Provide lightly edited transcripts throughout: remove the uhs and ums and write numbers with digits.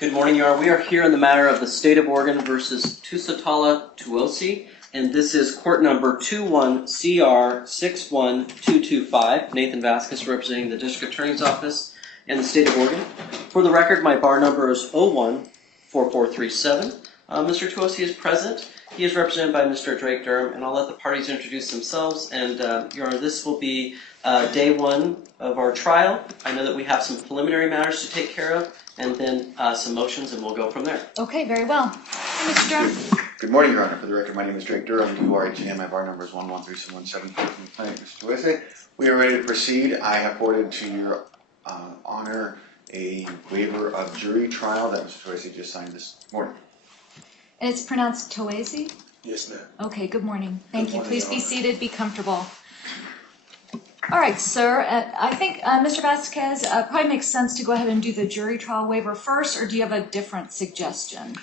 Good morning, Your Honor. We are here in the matter of the State of Oregon versus Tusitala, Toese, and this is court number 21CR61225. Nathan Vasquez representing the District Attorney's Office and the State of Oregon. For the record, my bar number is 014437. Mr. Toese is present. He is represented by Mr. Drake Durham, and I'll let the parties introduce themselves. And Your Honor, this will be day one of our trial. I know that we have some preliminary matters to take care of, and then some motions, and we'll go from there. Okay, very well. Hey, Mr. Durham. Good morning, Your Honor. For the record, my name is Drake Durham, DURHA. My bar number is 1137174. Mr. Toese, we are ready to proceed. I have forwarded to your honor a waiver of jury trial that Mr. Toese just signed this morning. And it's pronounced Toese? Yes, ma'am. Okay, good morning. Thank you. Please be Honor. seated, be comfortable. All right, sir. I think, Mr. Vasquez, probably makes sense to go ahead and do the jury trial waiver first, or do you have a different suggestion?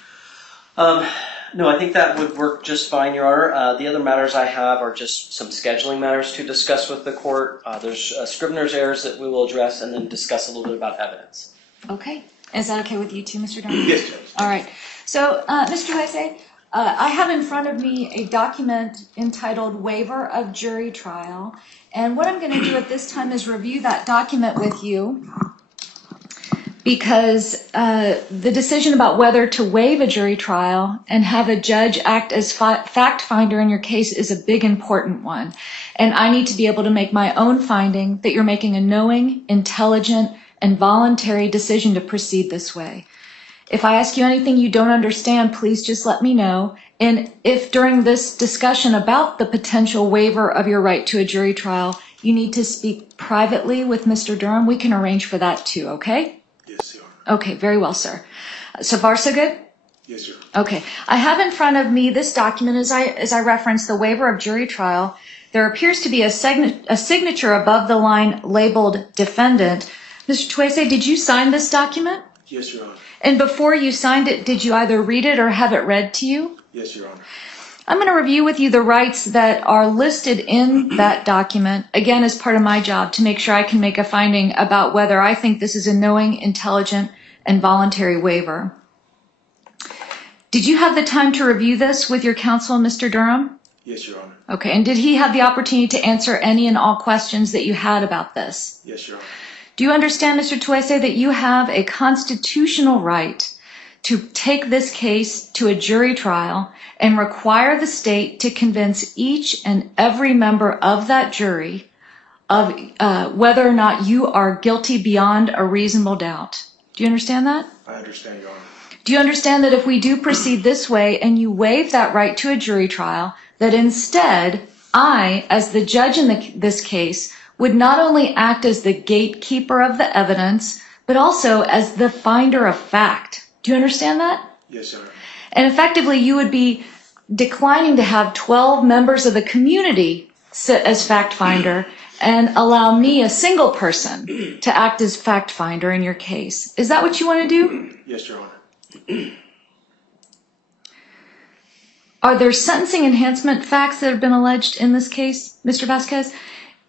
No, I think that would work just fine, Your Honor. The other matters I have are just some scheduling matters to discuss with the court. There's Scrivener's errors that we will address, and then discuss a little bit about evidence. Okay. Is that okay with you too, Mr. Durham? Yes, Judge. All right. So, Mr. Toese, I have in front of me a document entitled Waiver of Jury Trial. And what I'm going to do at this time is review that document with you, because the decision about whether to waive a jury trial and have a judge act as fact finder in your case is a big important one. And I need to be able to make my own finding that you're making a knowing, intelligent, and voluntary decision to proceed this way. If I ask you anything you don't understand, please just let me know. And if during this discussion about the potential waiver of your right to a jury trial, you need to speak privately with Mr. Durham, we can arrange for that too, okay? Yes, Your Honor. Okay, very well, sir. So far, so good? Yes, Your Honor. Okay. I have in front of me this document as I referenced the waiver of jury trial. There appears to be a signature above the line labeled defendant. Mr. Toese, did you sign this document? Yes, Your Honor. And before you signed it, did you either read it or have it read to you? Yes, Your Honor. I'm going to review with you the rights that are listed in that document, again, as part of my job to make sure I can make a finding about whether I think this is a knowing, intelligent, and voluntary waiver. Did you have the time to review this with your counsel, Mr. Durham? Yes, Your Honor. Okay, and did he have the opportunity to answer any and all questions that you had about this? Yes, Your Honor. Do you understand, Mr. Toese, that you have a constitutional right to take this case to a jury trial and require the state to convince each and every member of that jury of whether or not you are guilty beyond a reasonable doubt? Do you understand that? I understand, Your Honor. Do you understand that if we do proceed this way and you waive that right to a jury trial, that instead I, as the judge in this case, would not only act as the gatekeeper of the evidence, but also as the finder of fact? Do you understand that? Yes, Your Honor. And effectively, you would be declining to have 12 members of the community sit as fact finder and allow me, a single person, to act as fact finder in your case. Is that what you want to do? Yes, Your Honor. Are there sentencing enhancement facts that have been alleged in this case, Mr. Vasquez?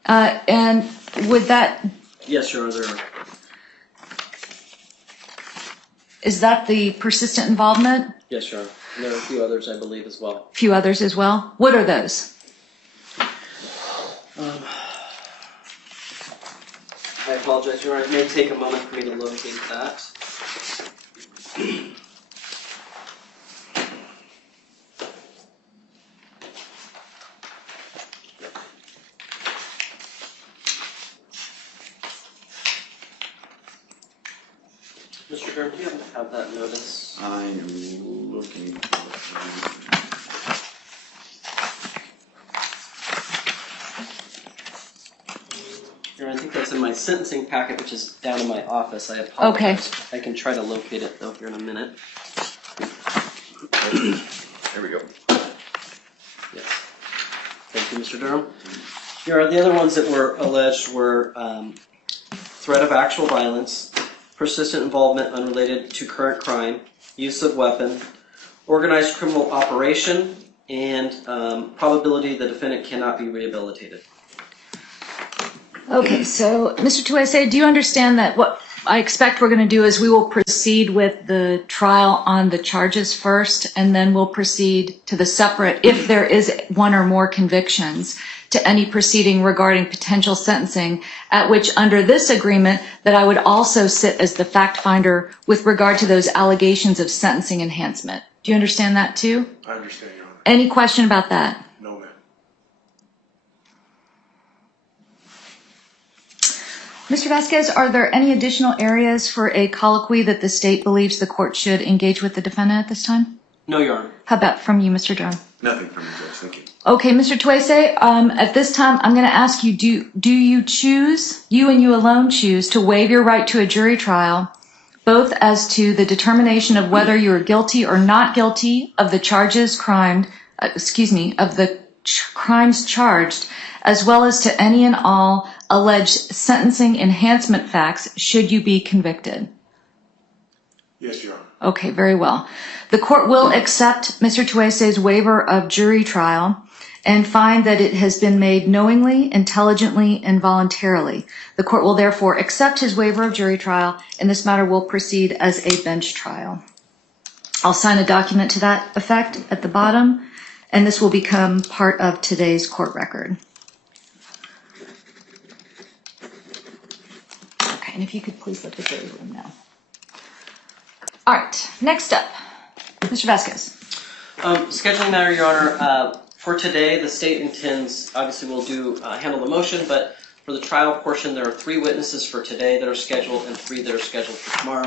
And would that... Yes, Your Honor, there are. Is that the persistent involvement? Yes, Your Honor. And there are a few others, I believe, as well. A few others as well. What are those? I apologize, Your Honor. It may take a moment for me to locate that. Mr. Durham, do you have that notice? I am looking for Your Honor, I think that's in my sentencing packet, which is down in my office. I apologize. Okay. I can try to locate it, though, here in a minute. There we go. Yes. Thank you, Mr. Durham. Your Honor, the other ones that were alleged were threat of actual violence, persistent involvement unrelated to current crime, use of weapon, organized criminal operation, and probability the defendant cannot be rehabilitated. Okay, so Mr. Toese, do you understand that what I expect we're going to do is we will proceed with the trial on the charges first, and then we'll proceed to the separate, if there is one or more convictions, to any proceeding regarding potential sentencing, at which under this agreement that I would also sit as the fact finder with regard to those allegations of sentencing enhancement. Do you understand that too? I understand, Your Honor. Any question about that? No, ma'am. Mr. Vasquez, are there any additional areas for a colloquy that the state believes the court should engage with the defendant at this time? No, Your Honor. How about from you, Mr. Durham? Nothing from you, Judge. Thank you. Okay, Mr. Toese, at this time, I'm going to ask you, do you choose, you and you alone choose, to waive your right to a jury trial, both as to the determination of whether you are guilty or not guilty of the crimes charged, as well as to any and all alleged sentencing enhancement facts should you be convicted? Yes, Your Honor. Okay, very well. The court will accept Mr. Toese's waiver of jury trial and find that it has been made knowingly, intelligently, and voluntarily. The court will therefore accept his waiver of jury trial, and this matter will proceed as a bench trial. I'll sign a document to that effect at the bottom, and this will become part of today's court record. Okay, and if you could please let the jury room know. All right, next up, Mr. Vasquez. Scheduling matter, Your Honor. For today, the state intends, obviously we'll handle the motion, but for the trial portion, there are 3 witnesses for today that are scheduled and 3 that are scheduled for tomorrow.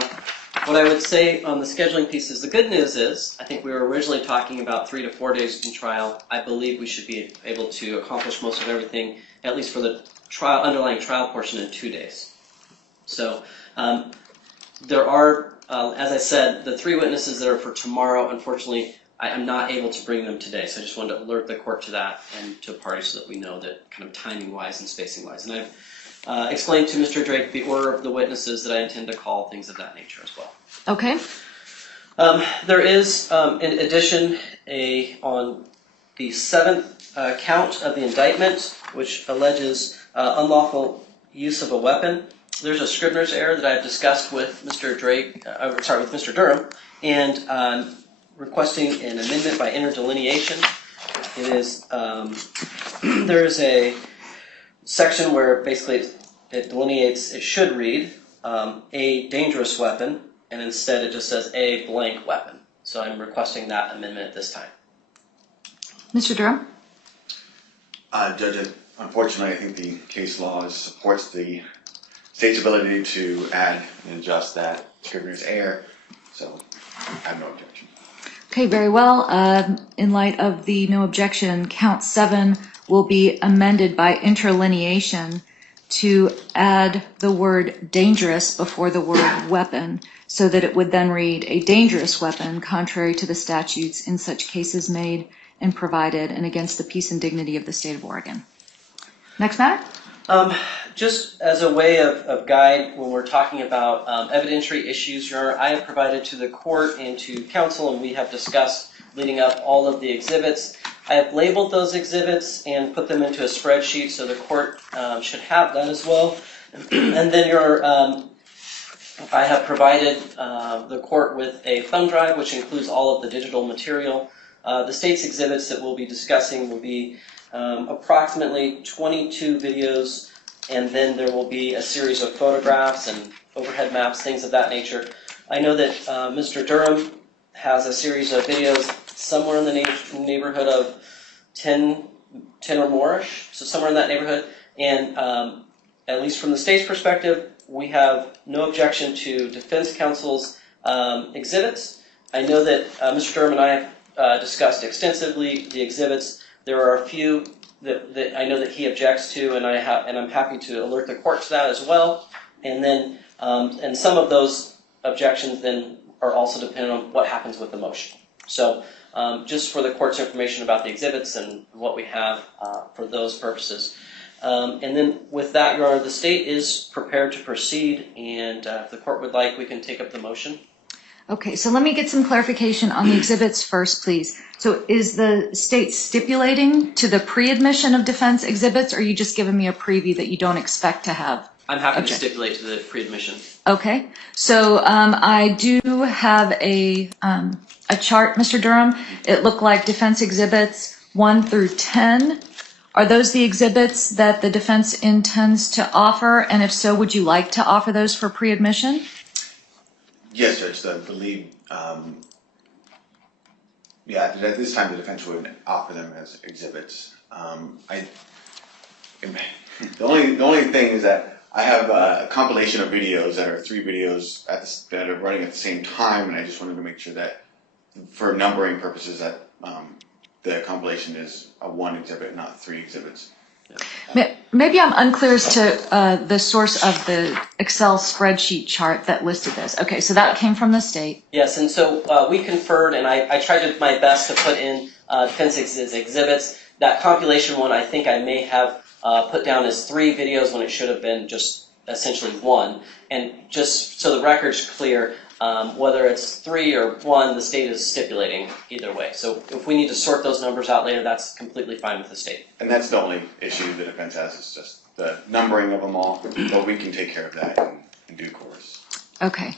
What I would say on the scheduling piece is the good news is, I think we were originally talking about 3 to 4 days in trial. I believe we should be able to accomplish most of everything, at least for the underlying trial portion, in 2 days. So there are, as I said, the 3 witnesses that are for tomorrow, unfortunately, I'm not able to bring them today, so I just wanted to alert the court to that and to parties so that we know that kind of timing-wise and spacing-wise. And I've explained to Mr. Drake the order of the witnesses that I intend to call, things of that nature as well. Okay. There is, in addition, on the 7th count of the indictment, which alleges unlawful use of a weapon. There's a Scribner's error that I've discussed with Mr. with Mr. Durham, and requesting an amendment by interdelineation. It is, there is a section where basically it delineates, it should read, a dangerous weapon, and instead it just says a blank weapon. So I'm requesting that amendment at this time. Mr. Durham? Judge, unfortunately, I think the case law supports the state's ability to add and adjust that Scribner's error, so I have no objection. Okay, very well. In light of the no objection, count 7 will be amended by interlineation to add the word dangerous before the word weapon, so that it would then read a dangerous weapon contrary to the statutes in such cases made and provided and against the peace and dignity of the state of Oregon. Next matter? Just as a way of guide when we're talking about evidentiary issues, Your Honor, I have provided to the court and to counsel, and we have discussed leading up all of the exhibits. I have labeled those exhibits and put them into a spreadsheet, so the court should have that as well. And then I have provided the court with a thumb drive, which includes all of the digital material. The state's exhibits that we'll be discussing will be approximately 22 videos, and then there will be a series of photographs and overhead maps, things of that nature. I know that Mr. Durham has a series of videos somewhere in the neighborhood of 10 or more-ish, so somewhere in that neighborhood. And at least from the state's perspective, we have no objection to defense counsel's exhibits. I know that Mr. Durham and I have discussed extensively the exhibits. There are a few that I know that he objects to, and I'm happy to alert the court to that as well. And then, and some of those objections then are also dependent on what happens with the motion. So, just for the court's information about the exhibits and what we have for those purposes. And then, with that, Your Honor, the state is prepared to proceed, and if the court would like, we can take up the motion. Okay, so let me get some clarification on the exhibits first, please. So is the state stipulating to the pre-admission of defense exhibits, or are you just giving me a preview that you don't expect to have I'm happy to Okay. stipulate to the pre-admission. Okay, so I do have a chart, Mr. Durham. It looked like defense exhibits 1 through 10. Are those the exhibits that the defense intends to offer? And if so, would you like to offer those for pre-admission? Yes, Judge, I believe, yeah, at this time, the defense would offer them as exhibits. The only thing is that I have a compilation of videos that are 3 videos that are running at the same time, and I just wanted to make sure that, for numbering purposes, that the compilation is a 1 exhibit, not 3 exhibits. Maybe I'm unclear as to the source of the Excel spreadsheet chart that listed this. Okay, so that came from the state. Yes, and so we conferred, and I tried my best to put in defense exhibits. That compilation one, I think I may have put down as 3 videos when it should have been just essentially 1. And just so the record's clear, whether it's 3 or 1, the state is stipulating either way. So if we need to sort those numbers out later, that's completely fine with the state. And that's the only issue the defense has, is just the numbering of them all, but we can take care of that in due course. Okay.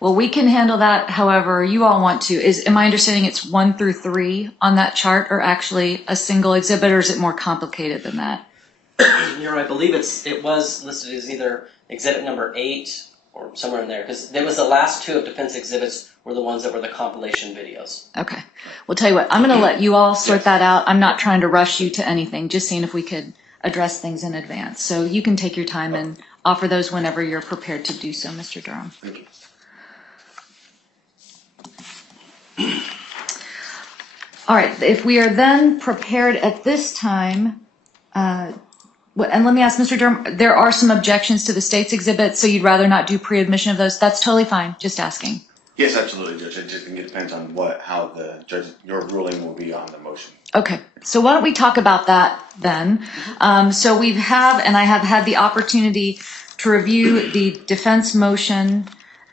Well, we can handle that however you all want to. Am I understanding it's 1 through 3 on that chart, or actually a single exhibit, or is it more complicated than that? I believe it was listed as either exhibit number 8 or somewhere in there, because there was the last 2 of defense exhibits were the ones that were the compilation videos. Okay. Well, tell you what, I'm going to let you all sort that out. I'm not trying to rush you to anything, just seeing if we could address things in advance. So you can take your time and offer those whenever you're prepared to do so, Mr. Durham. Thank you. All right. If we are then prepared at this time, and let me ask Mr. Durham, there are some objections to the state's exhibits, so you'd rather not do pre-admission of those? That's totally fine. Just asking. Yes, absolutely, Judge. I just think it depends on how the judge, your ruling will be on the motion. Okay, so why don't we talk about that then? So we have, and I have had the opportunity to review the defense motion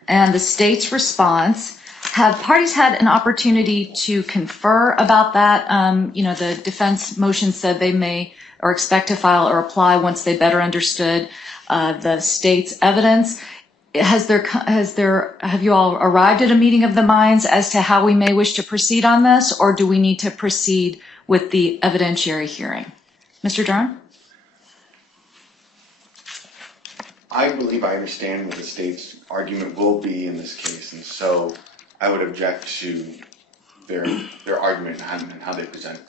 and the state's response. Have parties had an opportunity to confer about that? The defense motion said they may or expect to file or apply once they better understood the state's evidence. Have you all arrived at a meeting of the minds as to how we may wish to proceed on this, or do we need to proceed with the evidentiary hearing? Mr. Durham? I believe I understand what the state's argument will be in this case, and so I would object to their argument and how they present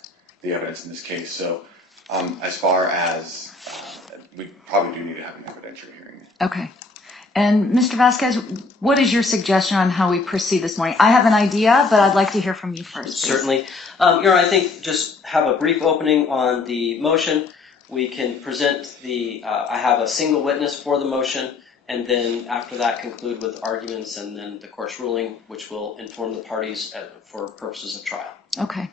the evidence in this case. So as far as we probably do need to have an evidentiary hearing. Okay. And Mr. Vasquez, what is your suggestion on how we proceed this morning? I have an idea, but I'd like to hear from you first. Please. Certainly. Your Honor, I think just have a brief opening on the motion. We can present I have a single witness for the motion, and then after that conclude with arguments and then the court's ruling, which will inform the parties for purposes of trial. Okay.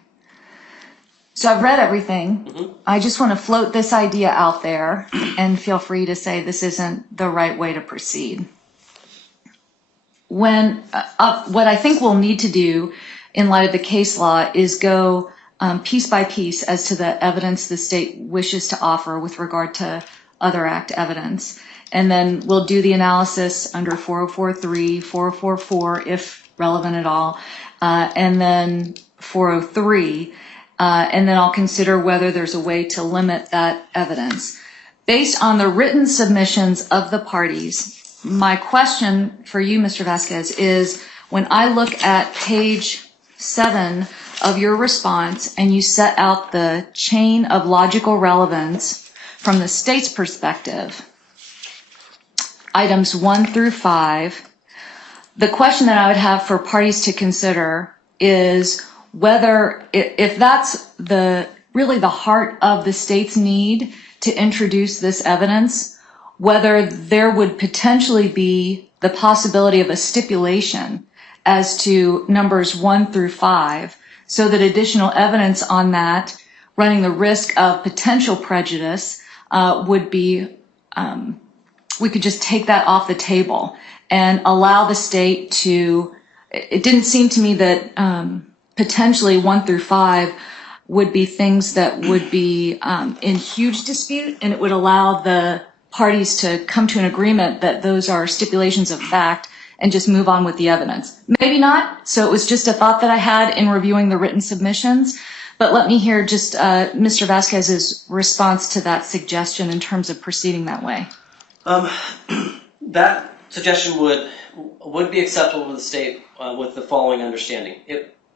So I've read everything. Mm-hmm. I just want to float this idea out there, and feel free to say this isn't the right way to proceed. What I think we'll need to do in light of the case law is go piece by piece as to the evidence the state wishes to offer with regard to other act evidence. And then we'll do the analysis under 4043, 4044, if relevant at all, and then 403. And then I'll consider whether there's a way to limit that evidence. Based on the written submissions of the parties, my question for you, Mr. Vasquez, is when I look at page 7 of your response and you set out the chain of logical relevance from the state's perspective, items 1 through 5, the question that I would have for parties to consider is whether, if that's really the heart of the state's need to introduce this evidence, whether there would potentially be the possibility of a stipulation as to numbers 1 through 5, so that additional evidence on that, running the risk of potential prejudice, would be, we could just take that off the table and allow the state to, it didn't seem to me that potentially 1 through 5 would be things that would be in huge dispute, and it would allow the parties to come to an agreement that those are stipulations of fact and just move on with the evidence. Maybe not. So it was just a thought that I had in reviewing the written submissions. But let me hear just Mr. Vasquez's response to that suggestion in terms of proceeding that way. That suggestion would be acceptable to the state with the following understanding.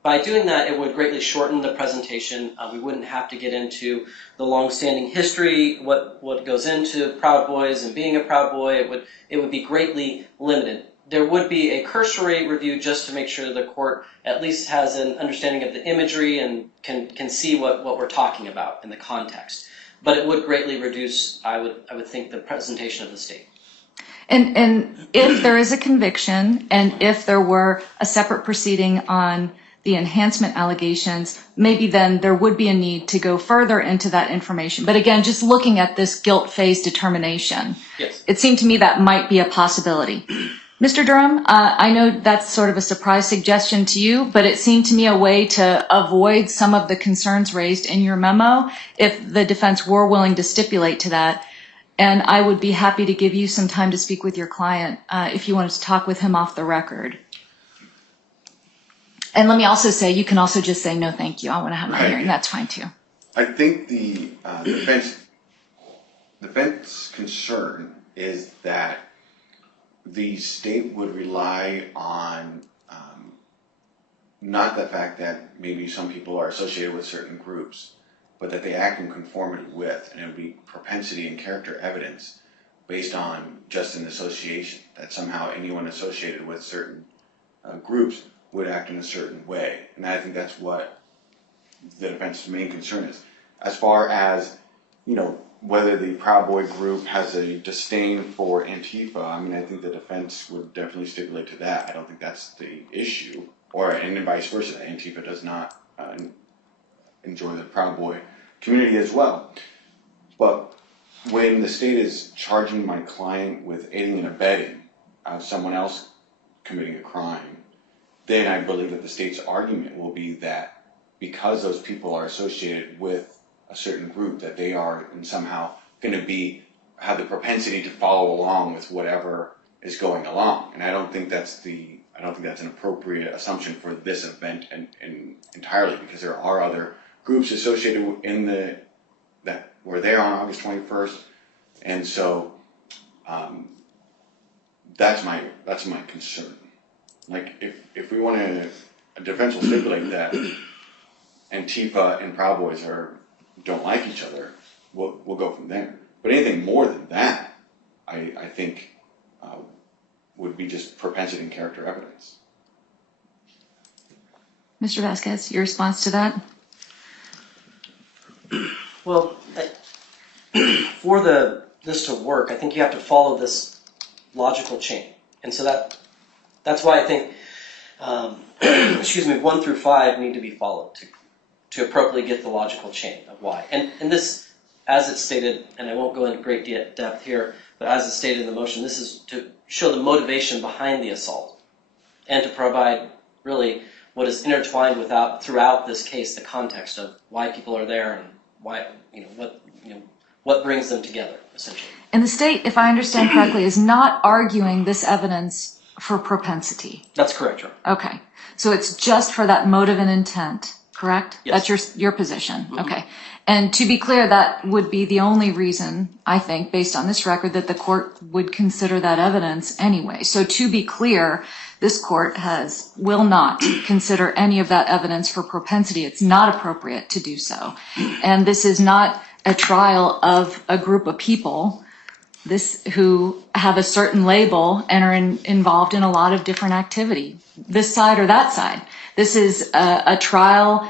By doing that, it would greatly shorten the presentation. We wouldn't have to get into the long-standing history, what goes into Proud Boys and being a Proud Boy. It would be greatly limited. There would be a cursory review just to make sure the court at least has an understanding of the imagery and can see what we're talking about in the context. But it would greatly reduce, I would think, the presentation of the state. And if there is a conviction and if there were a separate proceeding on the enhancement allegations, maybe then there would be a need to go further into that information. But again, just looking at this guilt phase determination, yes, it seemed to me that might be a possibility. Mr. Durham, I know that's sort of a surprise suggestion to you, but it seemed to me a way to avoid some of the concerns raised in your memo if the defense were willing to stipulate to that. And I would be happy to give you some time to speak with your client if you wanted to talk with him off the record. And let me also say, you can also just say, no, thank you. I want to have my hearing. That's fine too. I think the defense concern is that the state would rely on not the fact that maybe some people are associated with certain groups, but that they act in conformity with, and it would be propensity and character evidence based on just an association, that somehow anyone associated with certain groups would act in a certain way. And I think that's what the defense's main concern is. As far as, whether the Proud Boy group has a disdain for Antifa, I mean, I think the defense would definitely stipulate to that. I don't think that's the issue, and vice versa. Antifa does not enjoy the Proud Boy community as well. But when the state is charging my client with aiding and abetting someone else committing a crime, then I believe that the state's argument will be that because those people are associated with a certain group, that they are somehow going to have the propensity to follow along with whatever is going along. And I don't think that's an appropriate assumption for this event and entirely, because there are other groups associated that were there on August 21st, and so that's my concern. Like, if we want a defense will stipulate that Antifa and Proud Boys don't like each other, we'll go from there. But anything more than that, I think would be just propensity and character evidence. Mr. Vasquez, your response to that? Well, for this to work, I think you have to follow this logical chain, and so that's why I think 1 through 5 need to be followed to appropriately get the logical chain of why. And this, as it's stated, and I won't go into great depth here, but as it's stated in the motion, this is to show the motivation behind the assault and to provide really what is intertwined throughout this case, the context of why people are there and why, what brings them together, essentially. And the state, if I understand correctly, is not arguing this evidence for propensity. That's correct, Your Honor. Okay. So it's just for that motive and intent, correct? Yes. That's your position. Mm-hmm. Okay. And to be clear, that would be the only reason, I think, based on this record, that the court would consider that evidence anyway. So to be clear, this court will not consider any of that evidence for propensity. It's not appropriate to do so. And this is not a trial of a group of people who have a certain label and are involved in a lot of different activity, this side or that side. This is a trial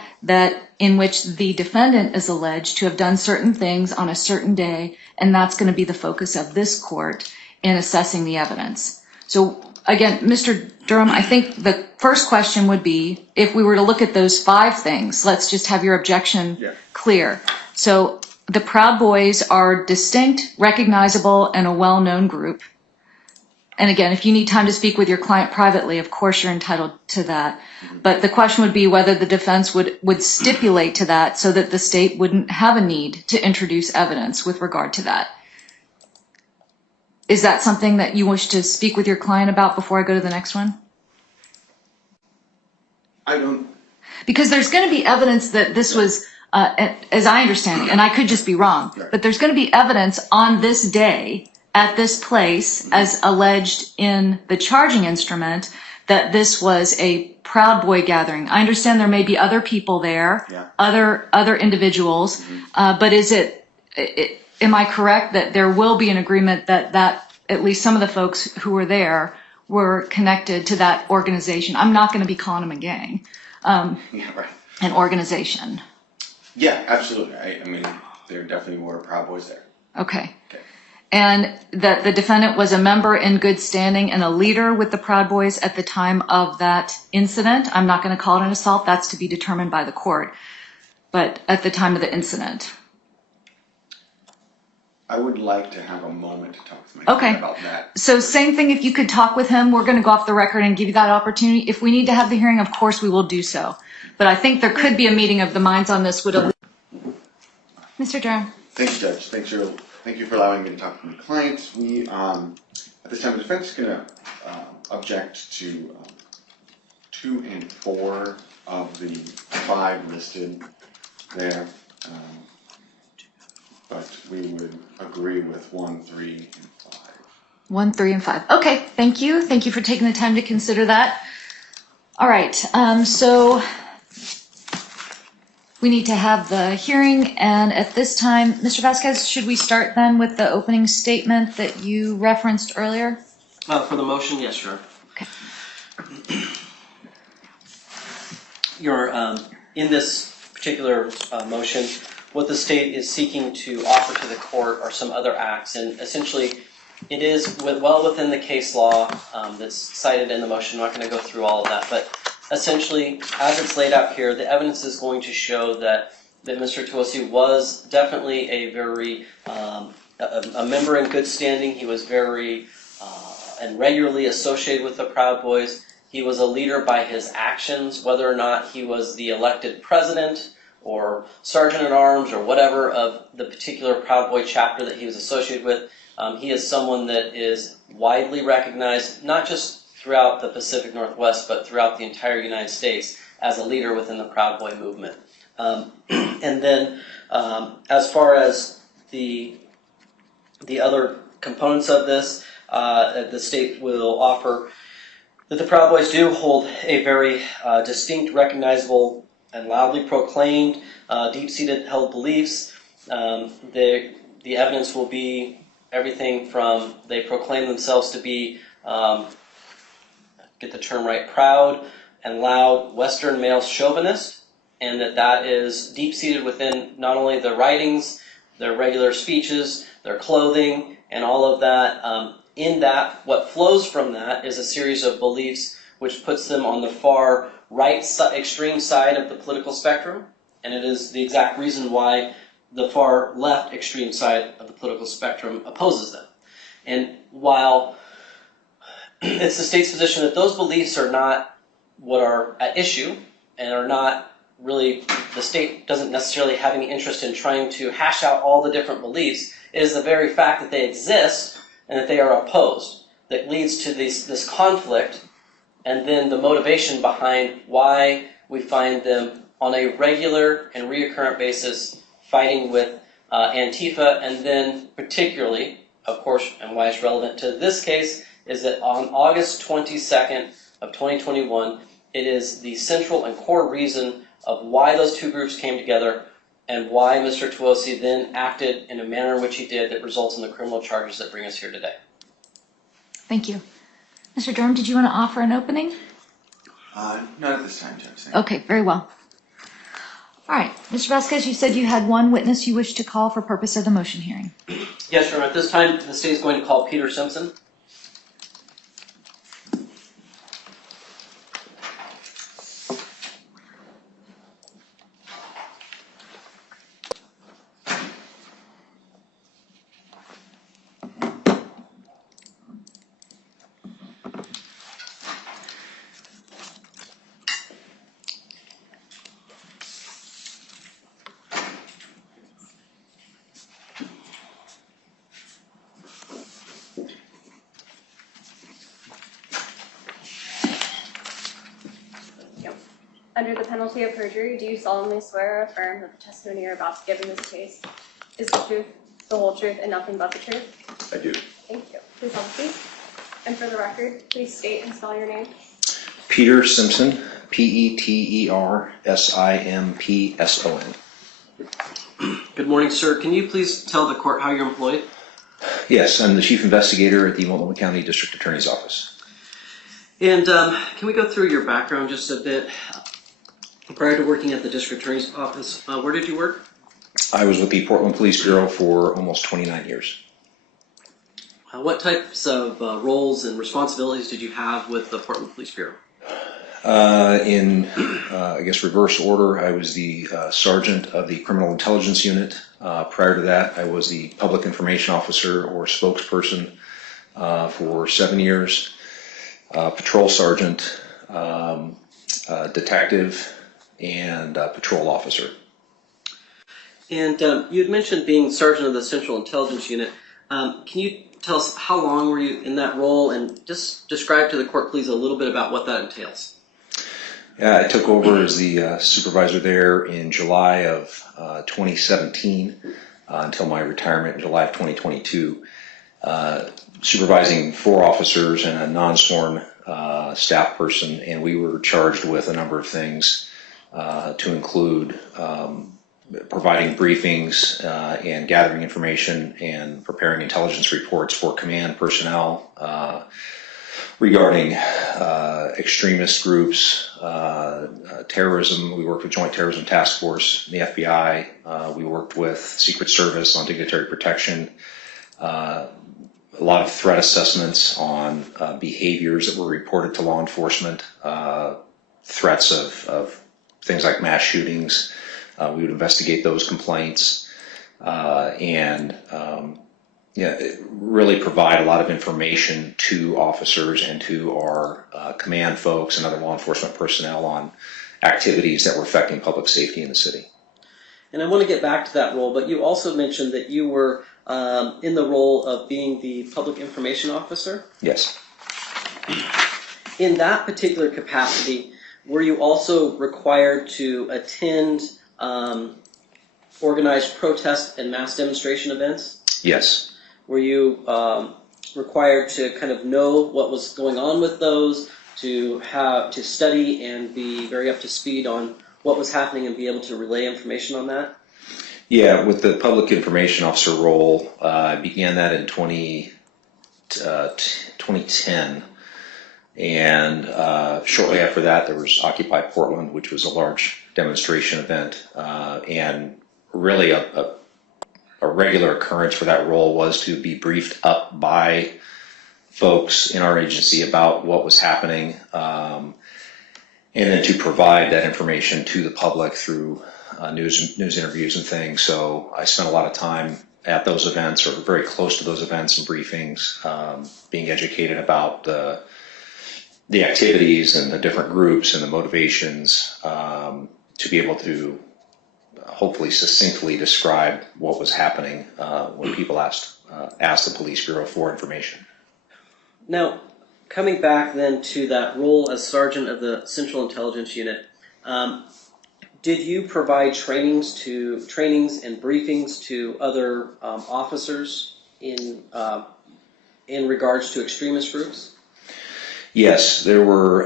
in which the defendant is alleged to have done certain things on a certain day, and that's going to be the focus of this court in assessing the evidence. So again, Mr. Durham, I think the first question would be, if we were to look at those 5 things, let's just have your objection clear. So the Proud Boys are distinct, recognizable, and a well-known group. And again, if you need time to speak with your client privately, of course you're entitled to that. But the question would be whether the defense would stipulate to that so that the state wouldn't have a need to introduce evidence with regard to that. Is that something that you wish to speak with your client about before I go to the next one? I don't, Because there's going to be evidence that this was, as I understand it, and I could just be wrong, Right. but there's going to be evidence on this day at this place, as alleged in the charging instrument, that this was a Proud Boy gathering. I understand there may be other people there, Yeah. other individuals, but am I correct that there will be an agreement that at least some of the folks who were there were connected to that organization? I'm not going to be calling them a gang. yeah, right. An organization. Yeah, absolutely. I mean, there definitely were Proud Boys there. Okay. Okay. And that the defendant was a member in good standing and a leader with the Proud Boys at the time of that incident. I'm not going to call it an assault. That's to be determined by the court. But at the time of the incident. I would like to have a moment to talk to my Okay. client about that. So same thing, if you could talk with him, we're going to go off the record and give you that opportunity. If we need to have the hearing, of course we will do so. But I think there could be a meeting of the minds on this. Mr. Durham. Thanks, Judge. Thank you for allowing me to talk to my clients. We, at this time, the defense is going to object to 2 and 4 of the 5 listed there, but we would agree with 1, 3, and 5. 1, 3, and 5. Okay, thank you. Thank you for taking the time to consider that. All right, so we need to have the hearing, and at this time, Mr. Vasquez, should we start then with the opening statement that you referenced earlier? For the motion, yes, sure. Okay. In this particular motion, what the state is seeking to offer to the court are some other acts, and essentially it is well within the case law that's cited in the motion. I'm not going to go through all of that, but essentially, as it's laid out here, the evidence is going to show that Mr. Toese was definitely a member in good standing. He was very and regularly associated with the Proud Boys. He was a leader by his actions, whether or not he was the elected president or sergeant at arms or whatever of the particular Proud Boy chapter that he was associated with. He is someone that is widely recognized, not just throughout the Pacific Northwest, but throughout the entire United States as a leader within the Proud Boy movement. And then as far as the other components of this, the state will offer that the Proud Boys do hold a very distinct, recognizable, and loudly proclaimed, deep-seated held beliefs. The evidence will be everything from they proclaim themselves to be, get the term right, proud and loud Western male chauvinist, and that is deep-seated within not only their writings, their regular speeches, their clothing, and all of that. In that, what flows from that is a series of beliefs which puts them on the far right extreme side of the political spectrum, and it is the exact reason why the far left extreme side of the political spectrum opposes them. And while it's the state's position that those beliefs are not what are at issue and are not really, the state doesn't necessarily have any interest in trying to hash out all the different beliefs, it is the very fact that they exist and that they are opposed that leads to this conflict, and then the motivation behind why we find them on a regular and reoccurrent basis fighting with Antifa, and then particularly, of course, and why it's relevant to this case, is that on August 22nd of 2021, it is the central and core reason of why those two groups came together and why Mr. Toese then acted in a manner in which he did that results in the criminal charges that bring us here today. Thank you. Mr. Durham, did you want to offer an opening? Not at this time, Judge. Okay, very well. All right, Mr. Vasquez, you said you had one witness you wish to call for purpose of the motion hearing. Yes, Your Honor. At this time, the state is going to call Peter Simpson. Under the penalty of perjury, do you solemnly swear or affirm that the testimony you're about to give in this case is the truth, the whole truth, and nothing but the truth? I do. Thank you. Please have a seat. And for the record, please state and spell your name. Peter Simpson, PeterSimpson. Good morning, sir. Can you please tell the court how you're employed? Yes, I'm the Chief Investigator at the Multnomah County District Attorney's Office. And can we go through your background just a bit? Prior to working at the District Attorney's Office, where did you work? I was with the Portland Police Bureau for almost 29 years. What types of roles and responsibilities did you have with the Portland Police Bureau? In reverse order, I was the sergeant of the Criminal Intelligence Unit. Prior to that, I was the Public Information Officer or spokesperson for 7 years, patrol sergeant, detective, and patrol officer. And you had mentioned being sergeant of the Central Intelligence Unit. Can you tell us how long were you in that role, and just describe to the court, please, a little bit about what that entails? Yeah, I took over as the supervisor there in July of 2017 until my retirement in July of 2022, supervising 4 officers and a non-sworn staff person, and we were charged with a number of things to include providing briefings and gathering information and preparing intelligence reports for command personnel regarding extremist groups, terrorism. We worked with Joint Terrorism Task Force, the FBI. We worked with Secret Service on dignitary protection. A lot of threat assessments on behaviors that were reported to law enforcement, threats of things like mass shootings. We would investigate those complaints and really provide a lot of information to officers and to our command folks and other law enforcement personnel on activities that were affecting public safety in the city. And I want to get back to that role, but you also mentioned that you were in the role of being the Public Information Officer. Yes. In that particular capacity, were you also required to attend organized protest and mass demonstration events? Yes. Were you required to kind of know what was going on with those, to study and be very up to speed on what was happening and be able to relay information on that? Yeah, with the Public Information Officer role, I began that in 2010. And shortly after that, there was Occupy Portland, which was a large demonstration event. And really a regular occurrence for that role was to be briefed up by folks in our agency about what was happening, and then to provide that information to the public through news interviews and things. So I spent a lot of time at those events, or very close to those events and briefings, being educated about the activities and the different groups and the motivations, to be able to hopefully succinctly describe what was happening when people asked the police bureau for information. Now, coming back then to that role as Sergeant of the Central Intelligence Unit, did you provide trainings and briefings to other officers in regards to extremist groups? Yes, there were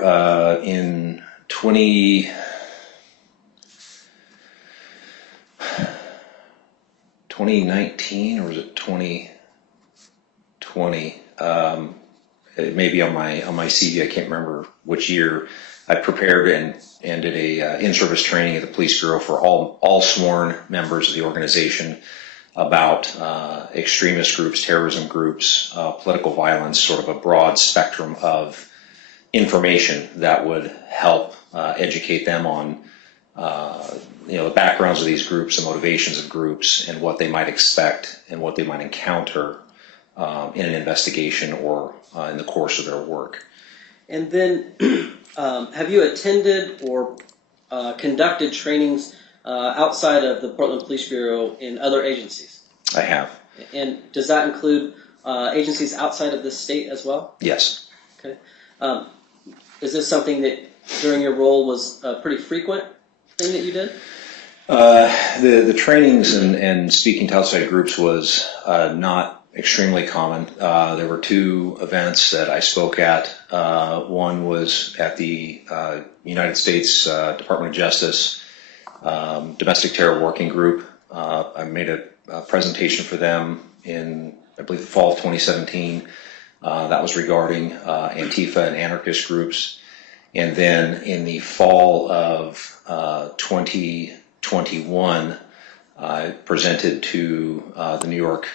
in 2019, or was it 2020? It may be on my CV. I can't remember which year. I prepared and did a in-service training at the Police Bureau for all sworn members of the organization about extremist groups, terrorism groups, political violence, sort of a broad spectrum of information that would help educate them on the backgrounds of these groups, the motivations of groups, and what they might expect and what they might encounter in an investigation or in the course of their work. And then have you attended or conducted trainings outside of the Portland Police Bureau in other agencies? I have. And does that include agencies outside of this state as well? Yes. Okay. Is this something that during your role was a pretty frequent thing that you did? The trainings and speaking to outside groups was not extremely common. There were two events that I spoke at. One was at the United States Department of Justice Domestic Terror Working Group. I made a presentation for them in, I believe, the fall of 2017. That was regarding Antifa and anarchist groups. And then in the fall of 2021, I presented to the New York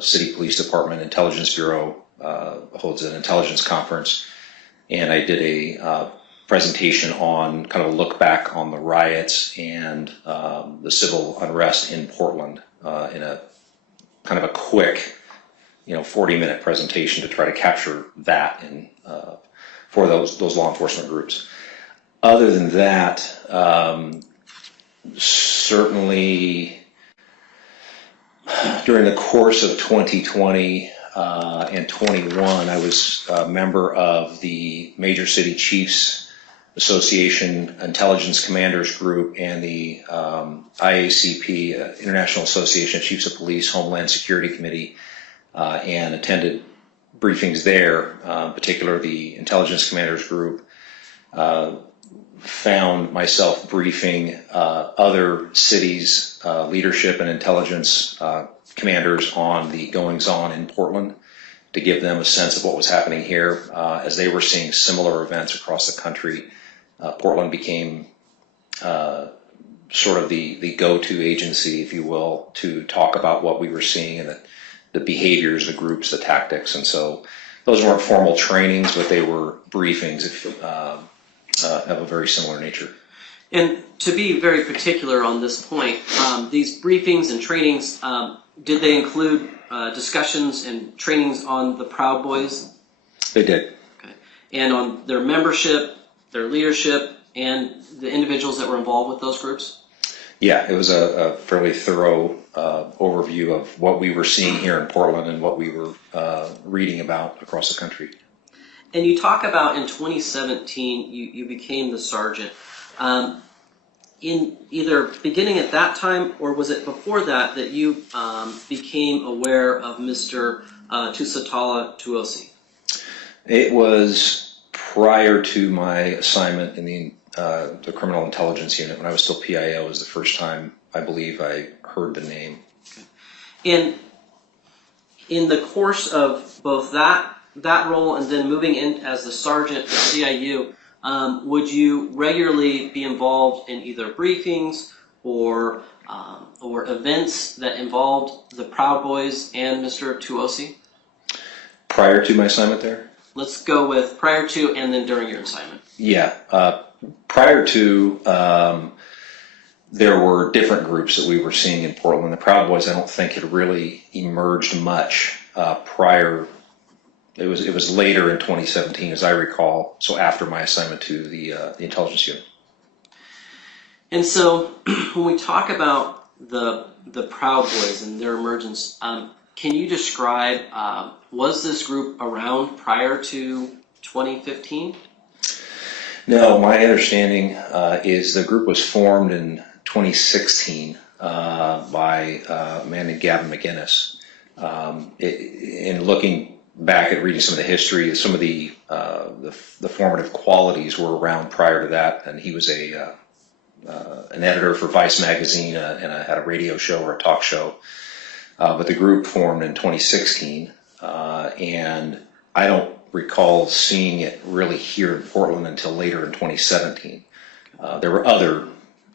City Police Department Intelligence Bureau, holds an intelligence conference, and I did a presentation on kind of a look back on the riots and the civil unrest in Portland in a kind of a quick, 40-minute presentation to try to capture that in, for those law enforcement groups. Other than that, certainly during the course of 2020 and 21, I was a member of the Major City Chiefs Association Intelligence Commanders Group and the IACP, International Association of Chiefs of Police Homeland Security Committee, and attended briefings there, in particular the Intelligence Commanders Group. Found myself briefing other cities' leadership and intelligence commanders on the goings-on in Portland to give them a sense of what was happening here. As they were seeing similar events across the country, Portland became sort of the go-to agency, if you will, to talk about what we were seeing and the behaviors, the groups, the tactics. And so those weren't formal trainings, but they were briefings of a very similar nature. And to be very particular on this point, these briefings and trainings, did they include discussions and trainings on the Proud Boys? They did. Okay. And on their membership, their leadership, and the individuals that were involved with those groups? Yeah, it was a fairly thorough overview of what we were seeing here in Portland and what we were reading about across the country. And you talk about in 2017, you became the sergeant. In either beginning at that time, or was it before that you became aware of Mr. Tusitala Toese? It was prior to my assignment in the Criminal Intelligence Unit. When I was still PIO, was the first time I believe I heard the name. Okay. In the course of both that role and then moving in as the sergeant at CIU, would you regularly be involved in either briefings or events that involved the Proud Boys and Mr. Toese? Prior to my assignment there? Let's go with prior to and then during your assignment. Yeah. Prior to, there were different groups that we were seeing in Portland. The Proud Boys, I don't think, had really emerged much prior. It was later in 2017, as I recall, so after my assignment to the intelligence unit. And so when we talk about the Proud Boys and their emergence, can you describe, was this group around prior to 2015? No, my understanding is the group was formed in 2016 by a man named Gavin McInnes. In looking back at reading some of the history, some of the formative qualities were around prior to that, and he was an editor for Vice magazine and had a radio show or a talk show. But the group formed in 2016, and I don't recall seeing it really here in Portland until later in 2017. There were other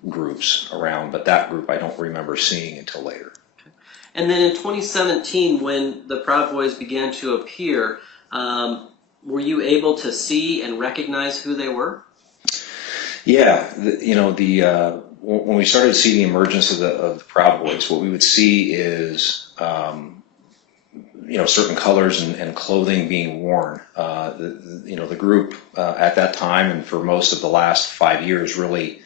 groups around, but that group I don't remember seeing until later. And then in 2017, when the Proud Boys began to appear, were you able to see and recognize who they were? Yeah, when we started to see the emergence of the Proud Boys, what we would see is certain colors and clothing being worn. The group at that time and for most of the last 5 years really,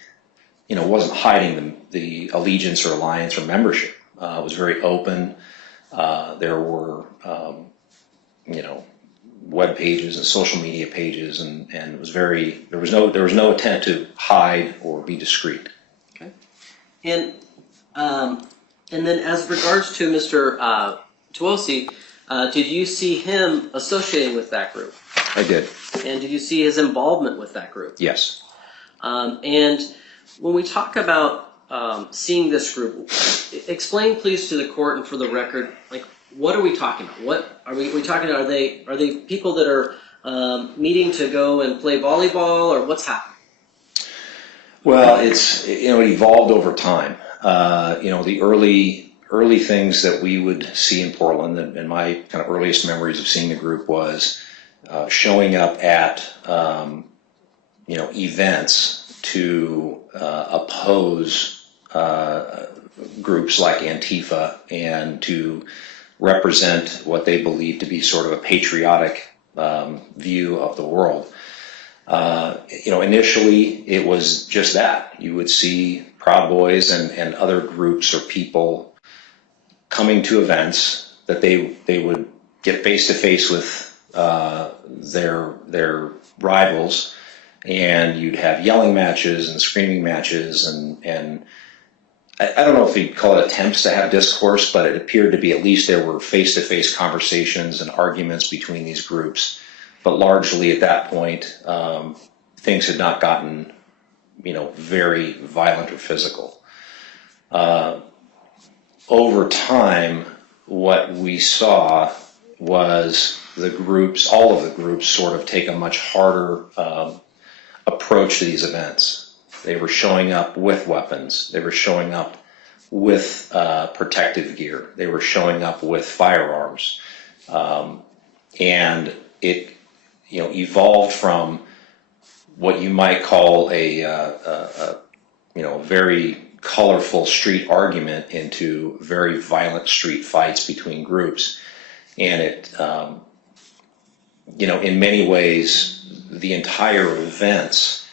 wasn't hiding the allegiance or alliance or membership. It was very open. There were, web pages and social media pages, and it was there was no attempt to hide or be discreet. Okay. And then as regards to Mr. Toese, did you see him associating with that group? I did. And did you see his involvement with that group? Yes. And when we talk about seeing this group, explain please to the court and for the record, like, what are we talking about? What are we talking about? Are they people that are meeting to go and play volleyball, or what's happening? Well, it evolved over time. The early things that we would see in Portland, and my kind of earliest memories of seeing the group was showing up at events to oppose groups like Antifa and to represent what they believe to be sort of a patriotic view of the world. Initially it was just that. You would see Proud Boys and other groups or people coming to events that they would get face to face with their rivals, and you'd have yelling matches and screaming matches, and I don't know if you'd call it attempts to have discourse, but it appeared to be at least there were face-to-face conversations and arguments between these groups. But largely at that point, things had not gotten, very violent or physical. Over time, what we saw was all of the groups sort of take a much harder approach to these events. They were showing up with weapons. They were showing up with protective gear. They were showing up with firearms. And it evolved from what you might call a very colorful street argument into very violent street fights between groups. And it, in many ways, the entire events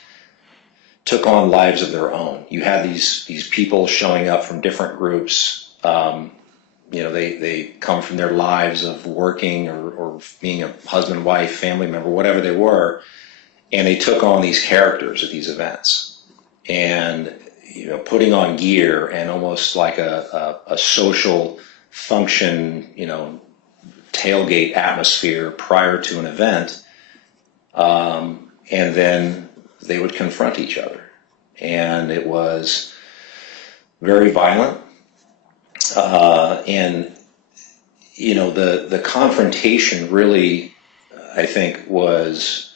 took on lives of their own. You had these people showing up from different groups. They come from their lives of working or being a husband, wife, family member, whatever they were, and they took on these characters at these events, and putting on gear and almost like a social function, tailgate atmosphere prior to an event, and then they would confront each other, and it was very violent. And the confrontation really, I think, was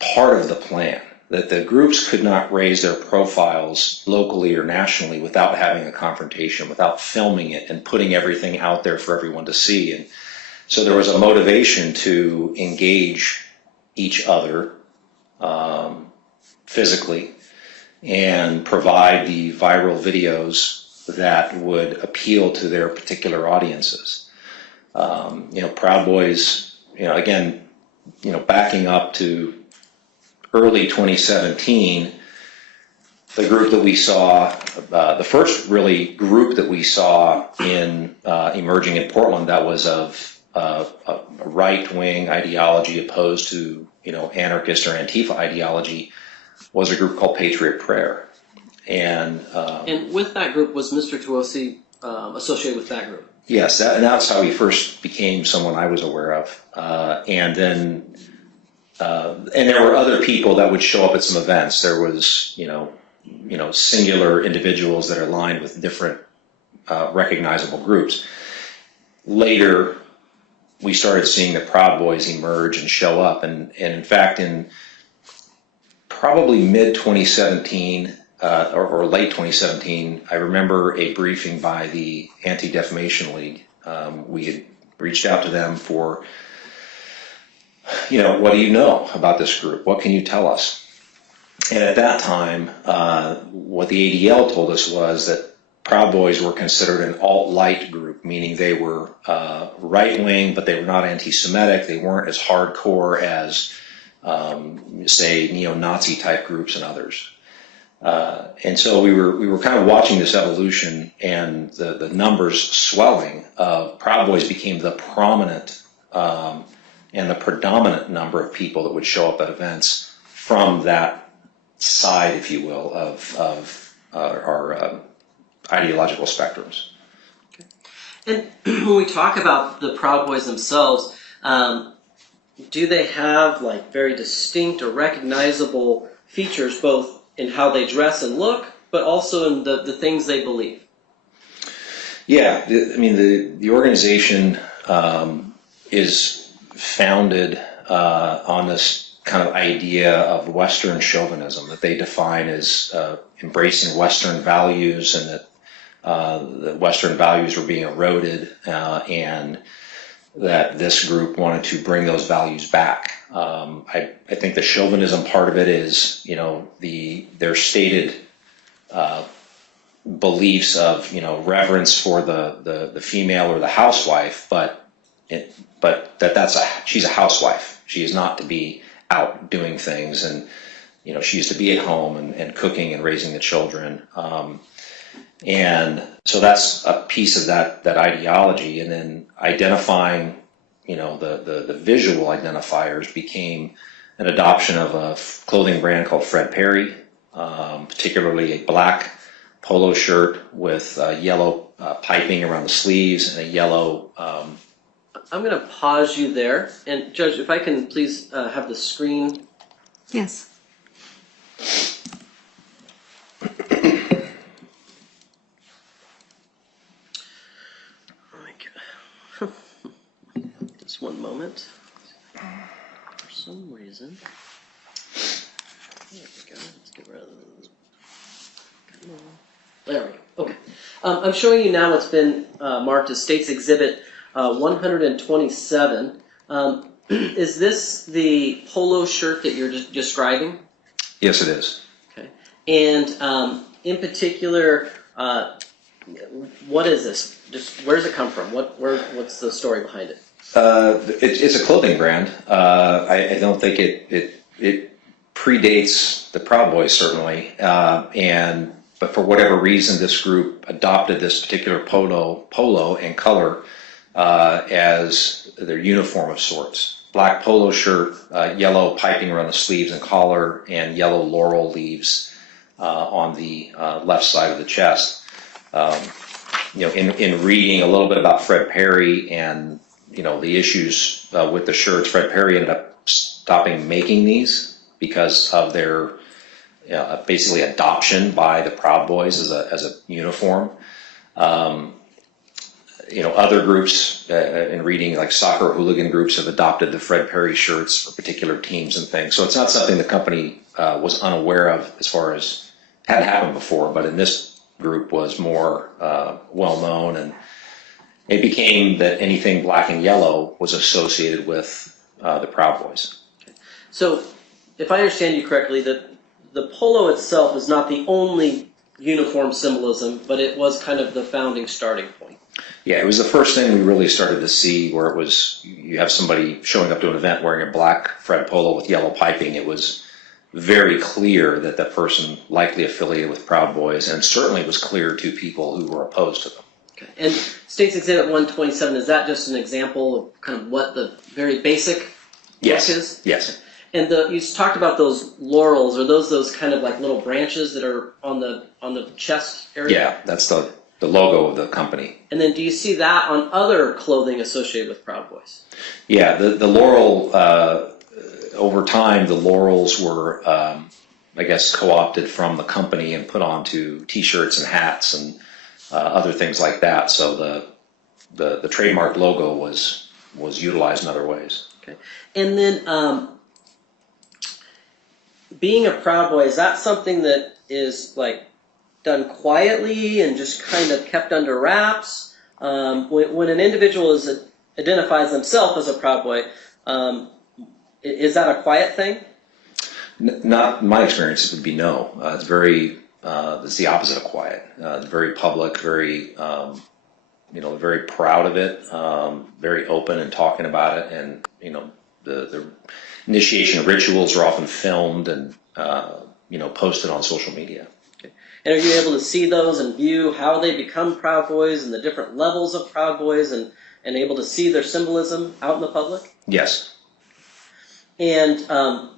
part of the plan, that the groups could not raise their profiles locally or nationally without having a confrontation, without filming it and putting everything out there for everyone to see. And so there was a motivation to engage each other physically and provide the viral videos that would appeal to their particular audiences. Proud Boys, again, backing up to early 2017, the group that we saw, the first really group that we saw emerging in Portland that was of a right-wing ideology opposed to anarchist or Antifa ideology was a group called Patriot Prayer. And with that group, was Mr. Toese associated with that group? Yes, that's how he first became someone I was aware of. And there were other people that would show up at some events. There was, singular individuals that are aligned with different recognizable groups. Later, we started seeing the Proud Boys emerge and show up. And in fact, in probably mid-2017 or late 2017, I remember a briefing by the Anti-Defamation League. We had reached out to them for, what do you know about this group? What can you tell us? And at that time, what the ADL told us was that Proud Boys were considered an alt-light group, meaning they were right-wing, but they were not anti-Semitic. They weren't as hardcore as, say, neo-Nazi type groups and others. And so we were kind of watching this evolution, and the numbers swelling of Proud Boys became the prominent and the predominant number of people that would show up at events from that side, if you will, of our ideological spectrums. And when we talk about the Proud Boys themselves, do they have like very distinct or recognizable features, both in how they dress and look, but also in the things they believe? Yeah, the organization is founded on this kind of idea of Western chauvinism that they define as embracing Western values, and that the Western values were being eroded, and that this group wanted to bring those values back. I think the chauvinism part of it is, their stated beliefs of, reverence for the female or the housewife, but she's a housewife. She is not to be out doing things, and she is to be at home and cooking and raising the children. And so that's a piece of that ideology. And then identifying, the visual identifiers became an adoption of a clothing brand called Fred Perry, particularly a black polo shirt with yellow piping around the sleeves and a yellow... I'm going to pause you there. And Judge, if I can please have the screen. Yes. Just one moment. For some reason. There we go. Let's get rid of this. Come on. There we go. Okay. I'm showing you now what's been marked as State's Exhibit 127. Is this the polo shirt that you're describing? Yes, it is. Okay. And in particular, what is this? Just where does it come from? What's the story behind it? It's a clothing brand. I don't think it predates the Proud Boys, certainly. But for whatever reason, this group adopted this particular polo and color as their uniform of sorts. Black polo shirt, yellow piping around the sleeves and collar, and yellow laurel leaves on the left side of the chest. In reading a little bit about Fred Perry and the issues with the shirts, Fred Perry ended up stopping making these because of their basically adoption by the Proud Boys as a uniform. Other groups, in reading, like soccer hooligan groups, have adopted the Fred Perry shirts for particular teams and things. So it's not something the company was unaware of, as far as had happened before, but in this group was more well known, and it became that anything black and yellow was associated with the Proud Boys. Okay. So, if I understand you correctly, the polo itself is not the only uniform symbolism, but it was kind of the founding starting point. Yeah, it was the first thing we really started to see where it was, you have somebody showing up to an event wearing a black Fred polo with yellow piping. It was very clear that that person likely affiliated with Proud Boys, and certainly was clear to people who were opposed to them. Okay. And State's Exhibit 127, is that just an example of kind of what the very basic look is? Yes. And you talked about those laurels. Are those kind of like little branches that are on the chest area? Yeah, that's the logo of the company. And then do you see that on other clothing associated with Proud Boys? Yeah, the laurel, over time, the laurels were, I guess, co-opted from the company and put onto T-shirts and hats and other things like that. So the trademark logo was utilized in other ways. Okay. And then being a Proud Boy, is that something that is like done quietly and just kind of kept under wraps? When an individual identifies themselves as a Proud Boy, is that a quiet thing? Not in my experience. It would be no. It's the opposite of quiet. It's very public, very very proud of it, very open and talking about it, and the initiation rituals are often filmed and posted on social media. Okay. And are you able to see those and view how they become Proud Boys and the different levels of Proud Boys and and able to see their symbolism out in the public? Yes. And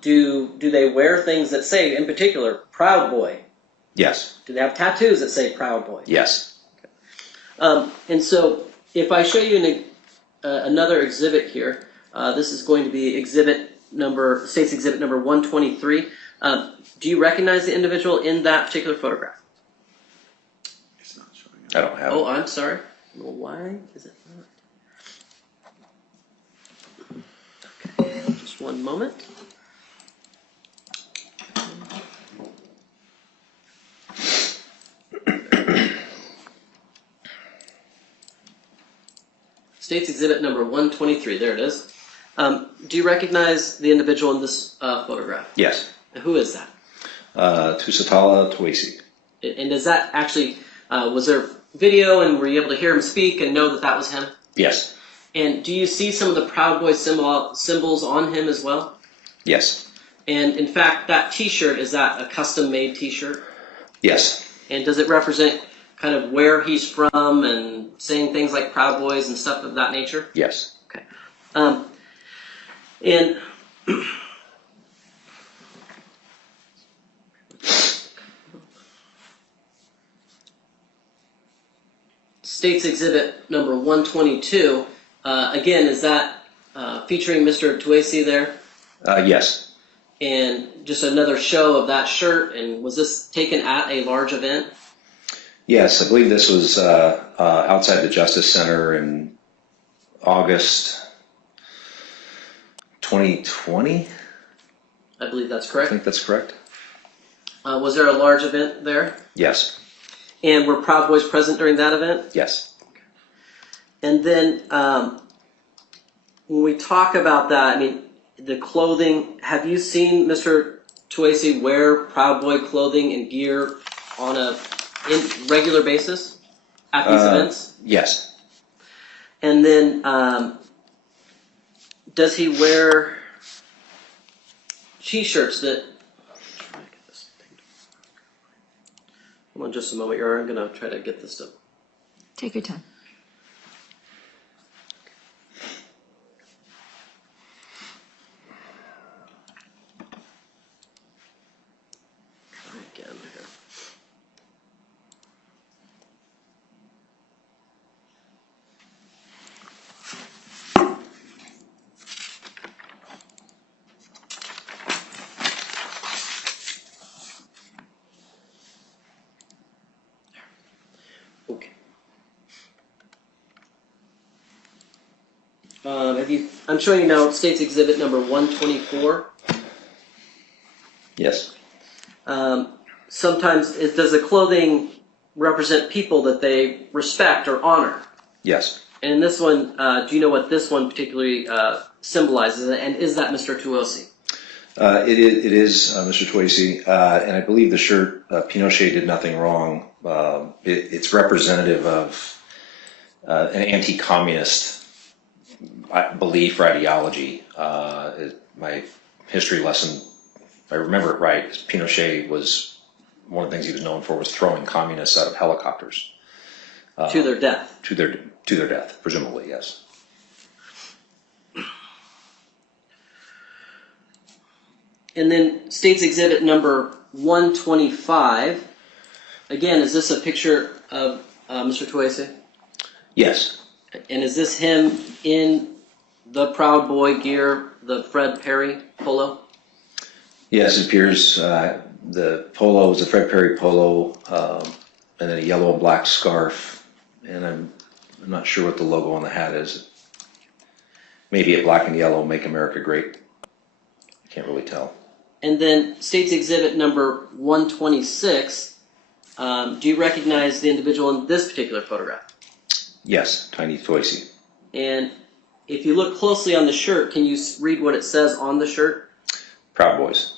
do they wear things that say, in particular, Proud Boy? Yes. Do they have tattoos that say Proud Boy? Yes. And so if I show you another exhibit here, this is going to be State's Exhibit number 123. Do you recognize the individual in that particular photograph? It's not showing up. I don't have Oh, it. I'm sorry. Well, why is it not? Okay, just one moment. State's Exhibit number 123. There it is. Do you recognize the individual in this photograph? Yes. Who is that? Tusitala, Toese. And does that actually, was there video and were you able to hear him speak and know that that was him? Yes. And do you see some of the Proud Boy symbols on him as well? Yes. And in fact, that t-shirt, is that a custom-made t-shirt? Yes. And does it represent kind of where he's from and saying things like Proud Boys and stuff of that nature? Yes. Okay. And State's Exhibit number 122, again, is that featuring Mr. Toese there? Yes. And just another show of that shirt, and was this taken at a large event? Yes, I believe this was outside the Justice Center in August 2020. I believe that's I correct. think that's correct. Was there a large event there? Yes. And were Proud Boys present during that event? Yes. And then when we talk about that, I mean, the clothing, have you seen Mr. Toese wear Proud Boy clothing and gear on a regular basis at these events? Yes. And then does he wear t-shirts that... Hold on just a moment, I'm going to try to get this done. Take your time. Try again here. Okay. I'm showing you now State's Exhibit number 124. Yes. Sometimes, does the clothing represent people that they respect or honor? Yes. And in this one, do you know what this one particularly symbolizes? And is that Mr. Toese? It is Mr. Toese, and I believe the shirt, Pinochet did nothing wrong. It's representative of an anti-communist belief or ideology. My history lesson, if I remember it right, Pinochet was, one of the things he was known for was throwing communists out of helicopters. To their death. To their death, presumably, yes. And then State's Exhibit number 125. Again, is this a picture of Mr. Toese? Yes. And is this him in the Proud Boy gear, the Fred Perry polo? Yes, it appears the polo is a Fred Perry polo, and then a yellow and black scarf, and I'm not sure what the logo on the hat is. Maybe a black and yellow, Make America Great. I can't really tell. And then State's Exhibit number 126. Do you recognize the individual in this particular photograph? Yes, Tiny Toese. And if you look closely on the shirt, can you read what it says on the shirt? Proud Boys.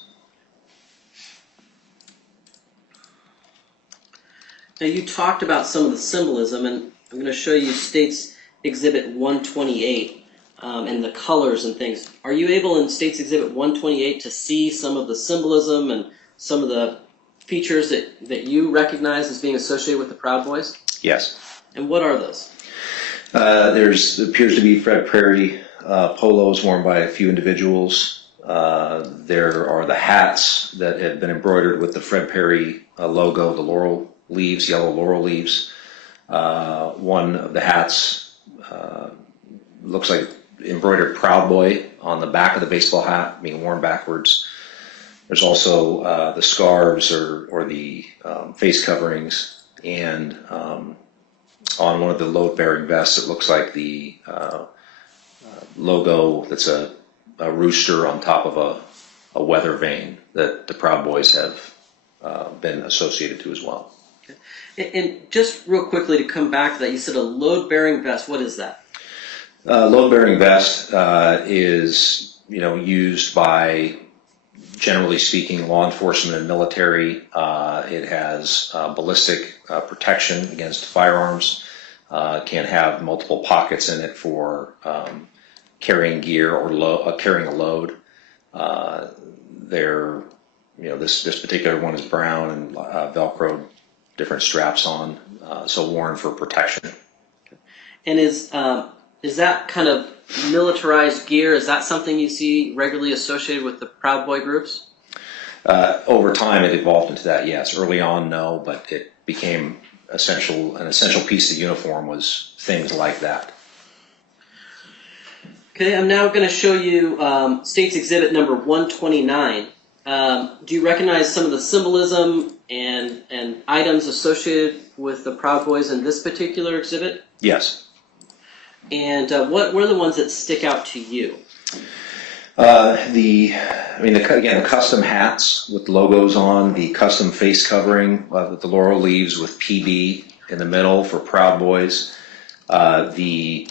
Now you talked about some of the symbolism, and I'm going to show you State's Exhibit 128 and the colors and things. Are you able in State's Exhibit 128 to see some of the symbolism and some of the features that you recognize as being associated with the Proud Boys? Yes. And what are those? There's appears to be Fred Prairie polos worn by a few individuals. There are the hats that have been embroidered with the Fred Perry logo, the laurel leaves, yellow laurel leaves. One of the hats looks like embroidered Proud Boy on the back of the baseball hat, being worn backwards. There's also the scarves or the face coverings, and on one of the load-bearing vests, it looks like the logo that's a rooster on top of a weather vane that the Proud Boys have been associated to as well. And just real quickly to come back to that, you said a load-bearing vest. What is that? Load-bearing vest is used by, generally speaking, law enforcement and military. It has ballistic protection against firearms. Can have multiple pockets in it for carrying gear or carrying a load. This particular one is brown and Velcro, different straps on, so worn for protection. And is that kind of militarized gear? Is that something you see regularly associated with the Proud Boy groups? Over time, it evolved into that. Yes, early on, no, but it became an essential piece of the uniform was things like that. Okay, I'm now going to show you State's Exhibit number 129. Do you recognize some of the symbolism and items associated with the Proud Boys in this particular exhibit? Yes. And what were the ones that stick out to you? The custom hats with logos on, the custom face covering with the laurel leaves with PB in the middle for Proud Boys, the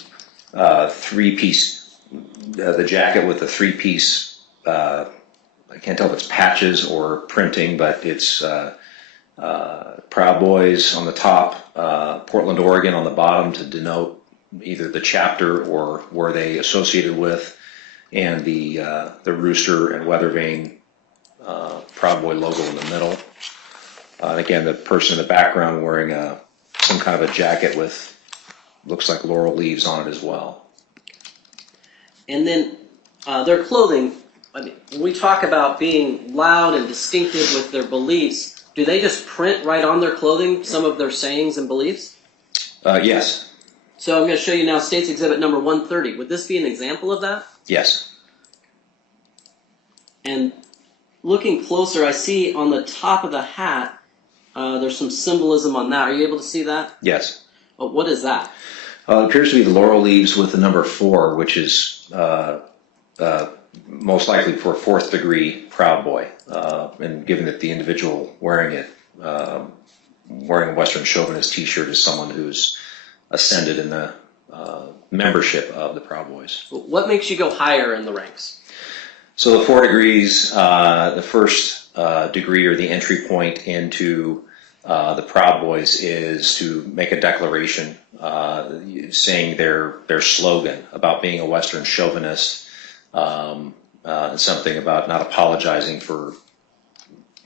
three-piece, the jacket with the three-piece, I can't tell if it's patches or printing, but it's Proud Boys on the top, Portland, Oregon on the bottom to denote either the chapter or where they associated with, and the rooster and weather vane Proud Boy logo in the middle. And again, the person in the background wearing some kind of a jacket with looks like laurel leaves on it as well. And then their clothing, I mean, when we talk about being loud and distinctive with their beliefs, do they just print right on their clothing some of their sayings and beliefs? Yes. So I'm going to show you now State's Exhibit number 130. Would this be an example of that? Yes. And looking closer, I see on the top of the hat, there's some symbolism on that. Are you able to see that? Yes. Well, what is that? It appears to be the laurel leaves with the number 4, which is most likely for fourth degree Proud Boy. And given that the individual wearing it, wearing a Western Chauvinist t-shirt is someone who's ascended in the membership of the Proud Boys. What makes you go higher in the ranks? So the 4 degrees, the first degree or the entry point into the Proud Boys is to make a declaration saying their slogan about being a Western chauvinist, and something about not apologizing for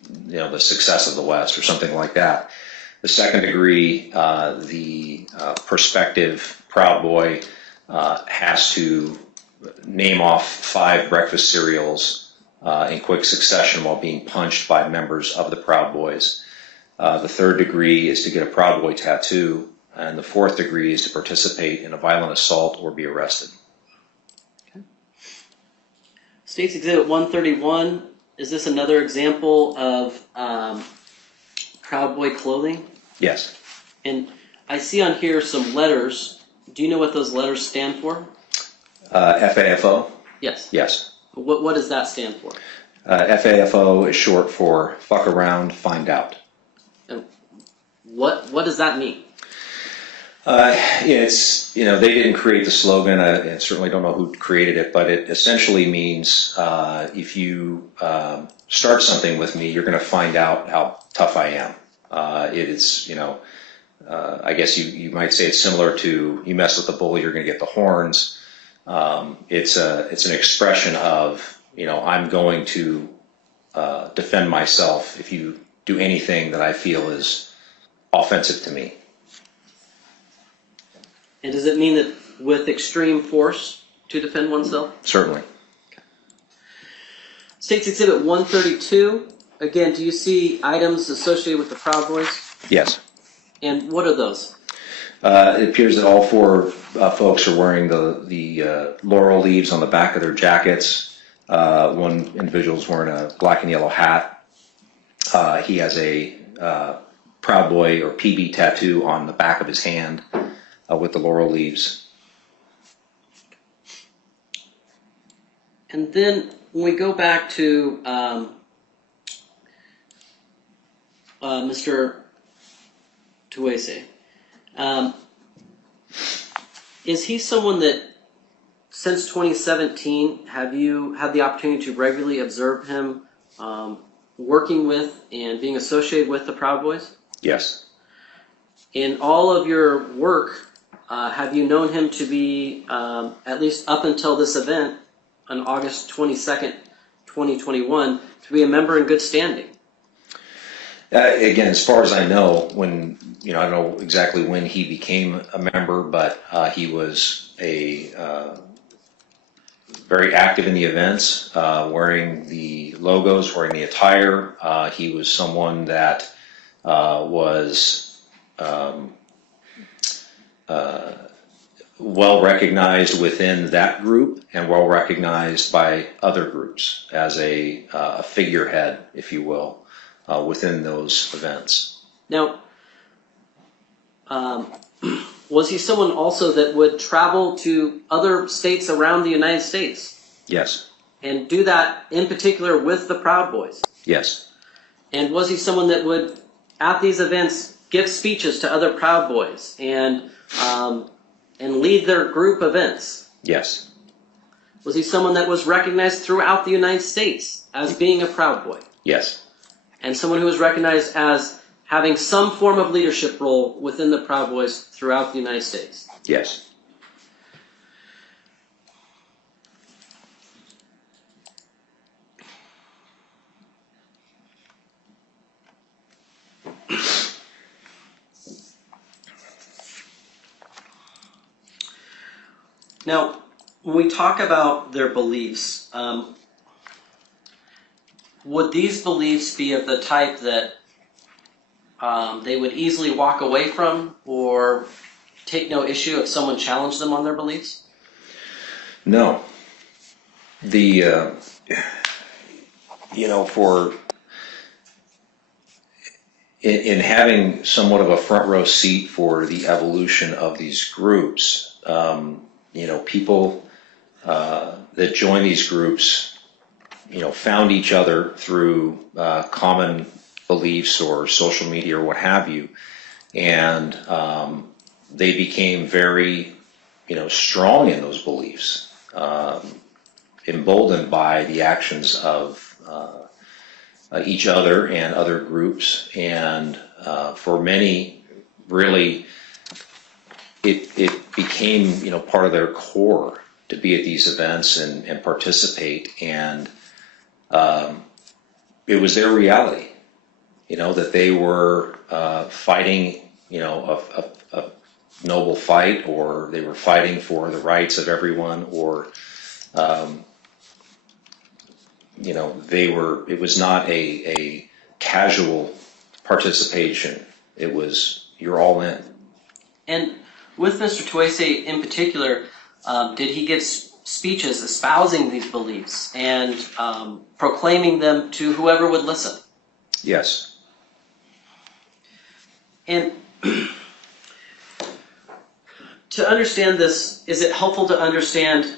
the success of the West or something like that. The second degree, the prospective Proud Boy has to name off 5 breakfast cereals in quick succession while being punched by members of the Proud Boys. The third degree is to get a Proud Boy tattoo, and the fourth degree is to participate in a violent assault or be arrested. Okay. State's Exhibit 131, is this another example of Proud Boy clothing? Yes. And I see on here some letters. Do you know what those letters stand for? FAFO? Yes. Yes. What does that stand for? FAFO is short for fuck around, find out. And what does that mean? It's, they didn't create the slogan. I certainly don't know who created it, but it essentially means if you start something with me, you're going to find out how tough I am. It is, I guess you might say it's similar to you mess with the bull, you're going to get the horns. It's an expression of, I'm going to defend myself if you do anything that I feel is offensive to me. And does it mean that with extreme force to defend oneself? Certainly. State's Exhibit 132. Again, do you see items associated with the Proud Boys? Yes. And what are those? It appears that all four folks are wearing the laurel leaves on the back of their jackets. One individual is wearing a black and yellow hat. He has a Proud Boy or PB tattoo on the back of his hand with the laurel leaves. And then when we go back to Mr. Toese, is he someone that since 2017 have you had the opportunity to regularly observe him working with and being associated with the Proud Boys? Yes. In all of your work, have you known him to be, at least up until this event on August 22nd, 2021, to be a member in good standing? Again, as far as I know, when I don't know exactly when he became a member, but he was very active in the events, wearing the logos, wearing the attire. He was someone that was well recognized within that group and well recognized by other groups as a figurehead, if you will, within those events. Now, was he someone also that would travel to other states around the United States Yes. and do that in particular with the Proud Boys? Yes. And was he someone that would, at these events, give speeches to other Proud Boys and lead their group events? Yes. Was he someone that was recognized throughout the United States as being a Proud Boy? Yes. And someone who was recognized as having some form of leadership role within the Proud Boys throughout the United States? Yes. Now, when we talk about their beliefs, would these beliefs be of the type that they would easily walk away from or take no issue if someone challenged them on their beliefs? No. The, for in having somewhat of a front row seat for the evolution of these groups, people that join these groups, found each other through common beliefs or social media or what have you, and they became very, strong in those beliefs, emboldened by the actions of each other and other groups, and for many, really, it became part of their core to be at these events and participate, and it was their reality, that they were fighting, a noble fight, or they were fighting for the rights of everyone, or it was not a casual participation. It was, you're all in. And with Mr. Toese in particular, did he give speeches espousing these beliefs and proclaiming them to whoever would listen? Yes. And to understand this, is it helpful to understand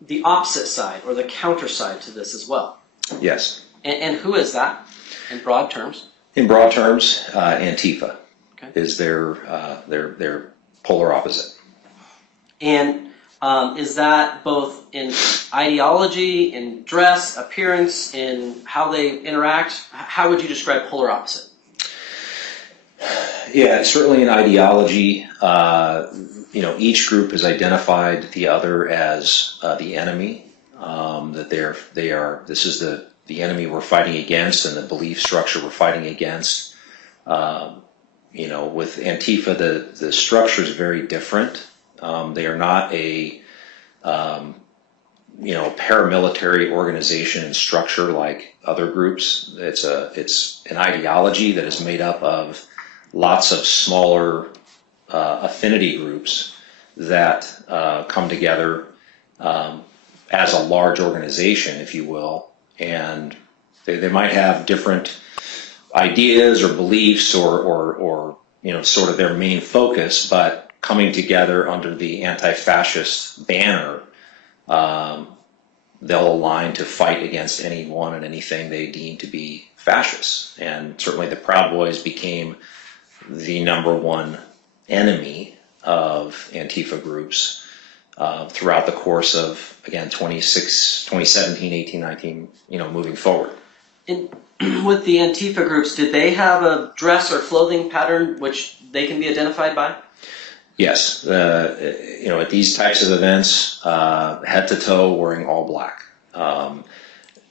the opposite side or the counter side to this as well? Yes. And who is that in broad terms? In broad terms, Antifa Okay. is their polar opposite. And is that both in ideology, in dress, appearance, in how they interact? How would you describe polar opposite? Yeah, certainly in ideology, each group has identified the other as the enemy. That this is the enemy we're fighting against, and the belief structure we're fighting against. With Antifa, the structure is very different. They are not a paramilitary organization and structure like other groups. It's an ideology that is made up of lots of smaller affinity groups that come together as a large organization, if you will, and they might have different ideas or beliefs or sort of their main focus, but coming together under the anti-fascist banner, they'll align to fight against anyone and anything they deem to be fascist. And certainly the Proud Boys became the number one enemy of Antifa groups throughout the course of, again, 2017, 18, 19, moving forward. And with the Antifa groups, did they have a dress or clothing pattern which they can be identified by? Yes. At these types of events, head to toe wearing all black.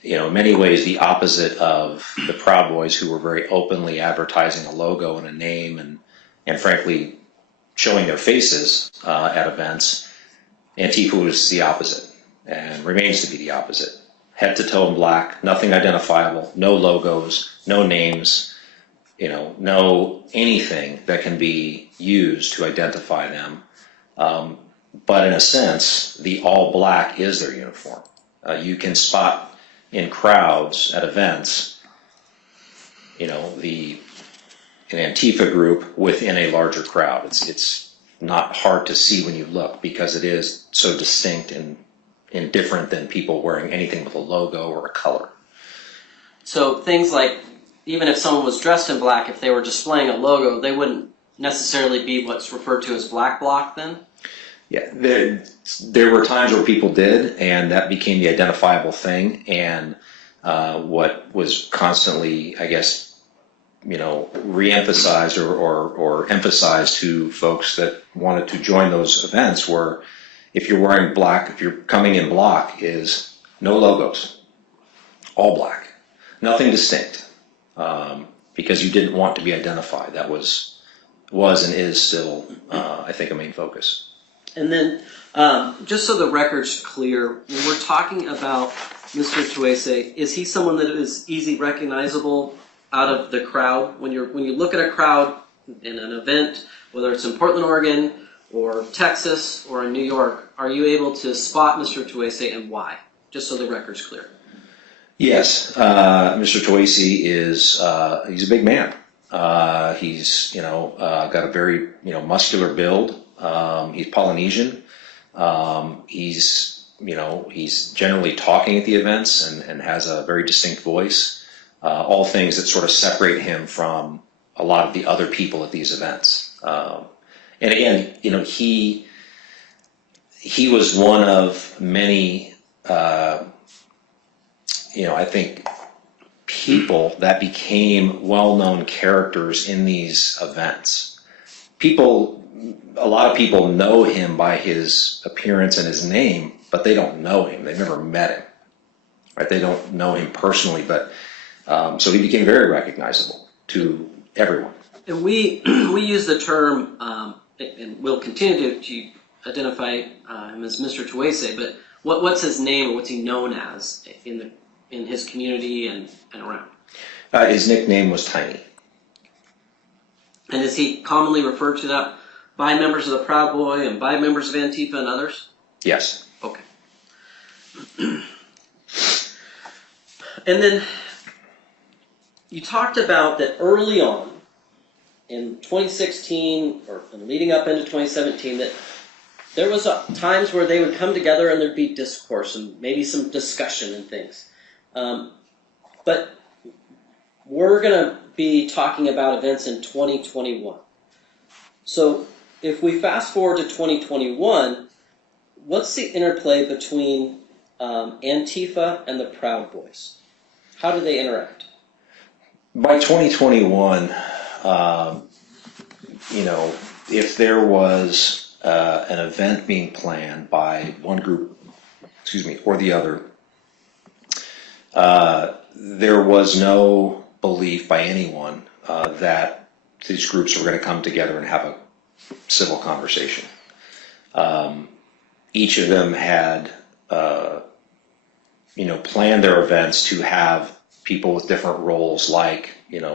In many ways the opposite of the Proud Boys, who were very openly advertising a logo and a name and frankly showing their faces at events. Antifa was the opposite and remains to be the opposite. Head to toe in black, nothing identifiable, no logos, no names, no anything that can be used to identify them. But in a sense, the all black is their uniform. You can spot in crowds at events, an Antifa group within a larger crowd. It's not hard to see when you look because it is so distinct and different than people wearing anything with a logo or a color. So things like, even if someone was dressed in black, if they were displaying a logo, they wouldn't necessarily be what's referred to as black bloc then? Yeah, there were times where people did, and that became the identifiable thing. And what was constantly, I guess, re-emphasized or emphasized to folks that wanted to join those events were, if you're wearing black, if you're coming in block, is no logos, all black, nothing distinct, because you didn't want to be identified. That was and is still, I think, a main focus. And then, just so the record's clear, when we're talking about Mr. Toese, is he someone that is easy recognizable out of the crowd? When you look at a crowd in an event, whether it's in Portland, Oregon, or Texas, or in New York, are you able to spot Mr. Toese and why? Just so the record's clear. Yes, Mr. Toese is he's a big man. He's got a very muscular build. He's Polynesian. He's generally talking at the events and has a very distinct voice. All things that sort of separate him from a lot of the other people at these events. And again, he was one of many, I think, people that became well-known characters in these events. A lot of people know him by his appearance and his name, but they don't know him. They've never met him, right? They don't know him personally, but so he became very recognizable to everyone. And we use the term, and we'll continue to identify him as Mr. Toese, but what's his name or what's he known as in his community and around? His nickname was Tiny. And is he commonly referred to that by members of the Proud Boy and by members of Antifa and others? Yes. Okay. And then you talked about that early on in 2016 or leading up into 2017 that there was times where they would come together and there'd be discourse and maybe some discussion and things. But we're going to be talking about events in 2021. So if we fast forward to 2021, what's the interplay between Antifa and the Proud Boys? How do they interact? By 2021, if there was an event being planned by one group, or the other, there was no belief by anyone that these groups were going to come together and have a civil conversation. Each of them had, planned their events to have people with different roles, like,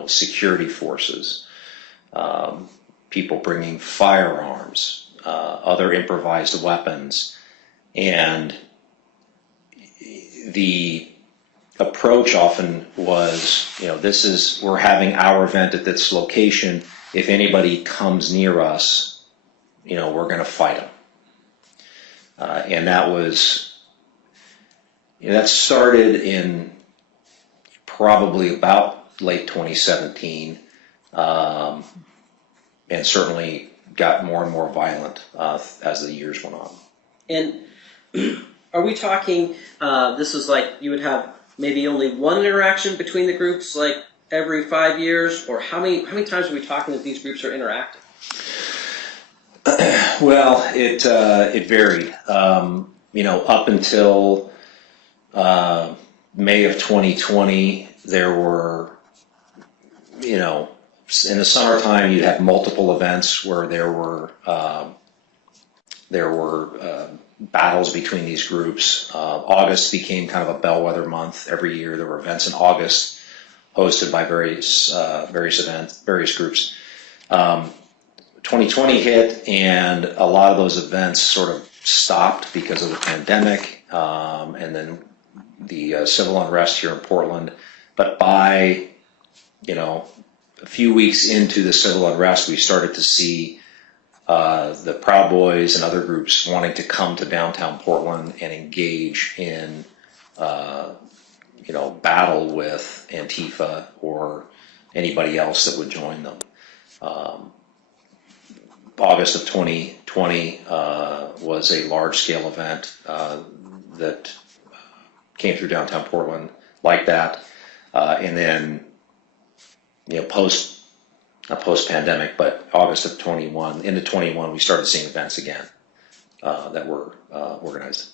security forces, people bringing firearms, other improvised weapons. And the approach often was, we're having our event at this location. If anybody comes near us, we're going to fight them. And that was, that started in probably about late 2017, and certainly got more and more violent as the years went on. And are we talking, this was like you would have maybe only one interaction between the groups, like every 5 years, or how many times are we talking that these groups are interacting? Well, it varied. Up until May of 2020, there were, in the summertime, you had multiple events where there were battles between these groups. August became kind of a bellwether month. Every year there were events in August hosted by various groups. 2020 hit, and a lot of those events sort of stopped because of the pandemic, and then the civil unrest here in Portland. But by, a few weeks into the civil unrest, we started to see the Proud Boys and other groups wanting to come to downtown Portland and engage in, battle with Antifa or anybody else that would join them. August of 2020 was a large-scale event that came through downtown Portland like that, and then not post-pandemic, but August of 21 into 21, we started seeing events again that were organized.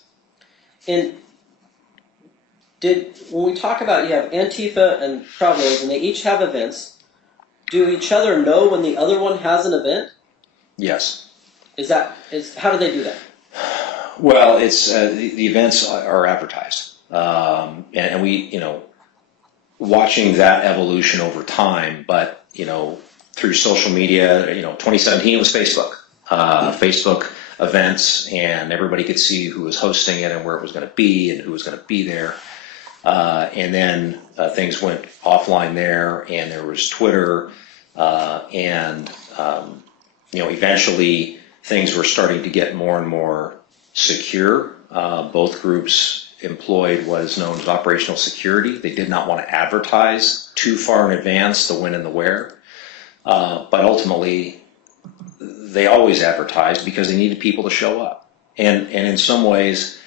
And when we talk about, you have Antifa and Proud Boys, and they each have events, do each other know when the other one has an event? Yes. How do they do that? Well, it's the events are advertised, and we, watching that evolution over time. But through social media, 2017 was Facebook, Facebook events, and everybody could see who was hosting it and where it was going to be and who was going to be there. And then things went offline there, and there was Twitter, and eventually things were starting to get more and more secure. Both groups employed what is known as operational security. They did not want to advertise too far in advance the when and the where. But ultimately, they always advertised because they needed people to show up. And in some ways,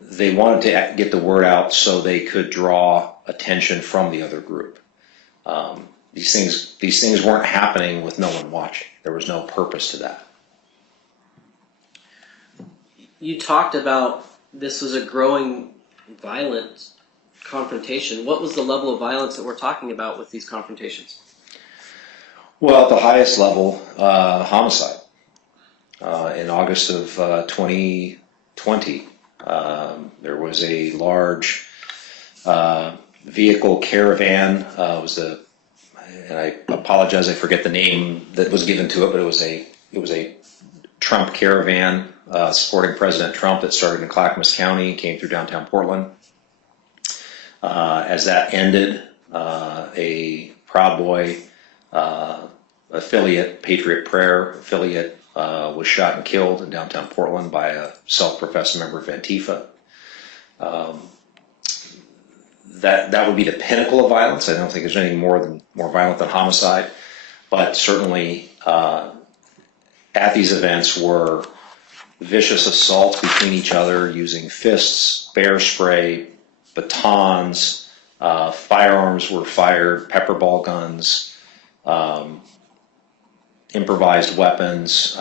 they wanted to get the word out so they could draw attention from the other group. These things weren't happening with no one watching. There was no purpose to that. You talked about this was a growing violent confrontation. What was the level of violence that we're talking about with these confrontations? Well, at the highest level, homicide. In August of 2020, there was a large vehicle caravan. And I apologize, I forget the name that was given to it, but it was a Trump caravan supporting President Trump that started in Clackamas County and came through downtown Portland. As that ended, a Proud Boy affiliate, Patriot Prayer affiliate, was shot and killed in downtown Portland by a self-professed member of Antifa. That would be the pinnacle of violence. I don't think there's anything more violent than homicide, but certainly at these events were vicious assaults between each other using fists, bear spray, batons, firearms were fired, pepper ball guns, improvised weapons,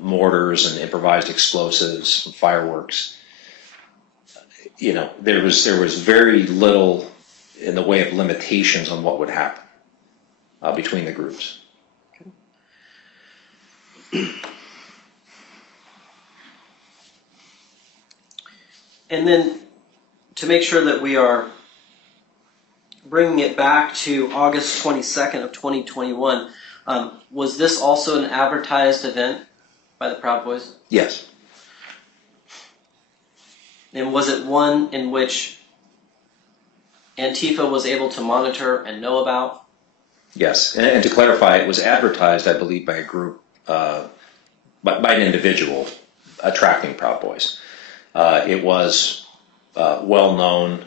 mortars and improvised explosives, fireworks. There was very little in the way of limitations on what would happen between the groups. And then to make sure that we are bringing it back to August 22nd of 2021, was this also an advertised event by the Proud Boys? Yes. And was it one in which Antifa was able to monitor and know about? Yes. And to clarify, it was advertised, I believe, by a group, by an individual attracting Proud Boys. It was well known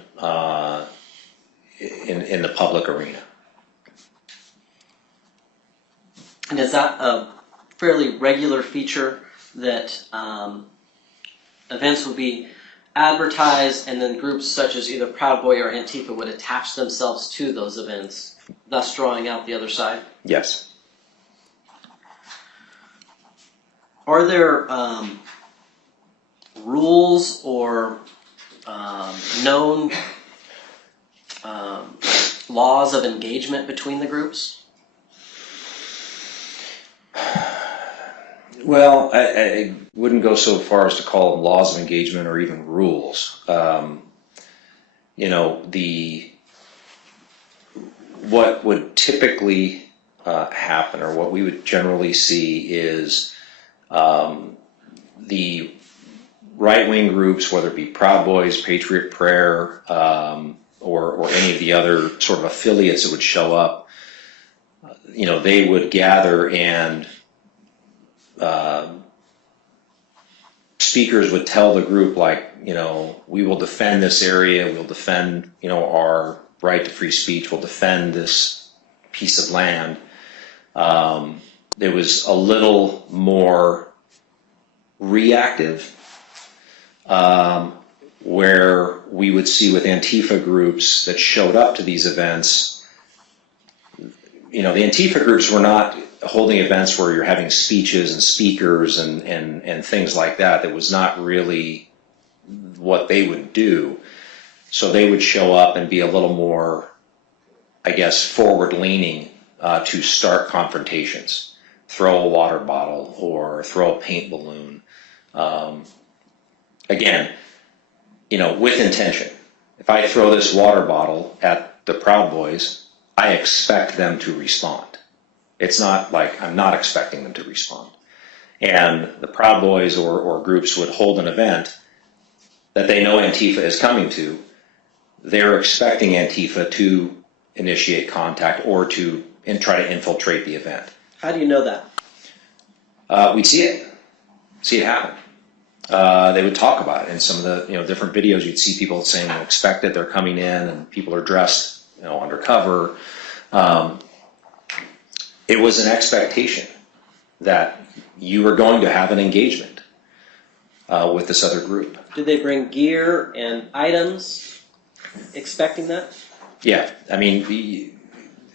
in the public arena. And is that a fairly regular feature that events would be advertised and then groups such as either Proud Boy or Antifa would attach themselves to those events, thus drawing out the other side? Yes. Are there rules or known laws of engagement between the groups? Well, I wouldn't go so far as to call them laws of engagement or even rules. What would typically happen, or what we would generally see, is the right-wing groups, whether it be Proud Boys, Patriot Prayer, or any of the other sort of affiliates that would show up, they would gather, and speakers would tell the group, like, we will defend this area, we'll defend, our right to free speech, we'll defend this piece of land. There was a little more reactive, where we would see with Antifa groups that showed up to these events. The Antifa groups were not holding events where you're having speeches and speakers and things like that. That was not really what they would do. So they would show up and be a little more, I guess, forward-leaning to start confrontations. Throw a water bottle or throw a paint balloon. Again, with intention. If I throw this water bottle at the Proud Boys, I expect them to respond. It's not like I'm not expecting them to respond. And the Proud Boys or groups would hold an event that they know Antifa is coming to. They're expecting Antifa to initiate contact or to try to infiltrate the event. How do you know that? We'd see it happen. They would talk about it in some of the different videos. You'd see people saying, expect it, they're coming in, and people are dressed undercover. It was an expectation that you were going to have an engagement with this other group. Did they bring gear and items expecting that? Yeah, I mean,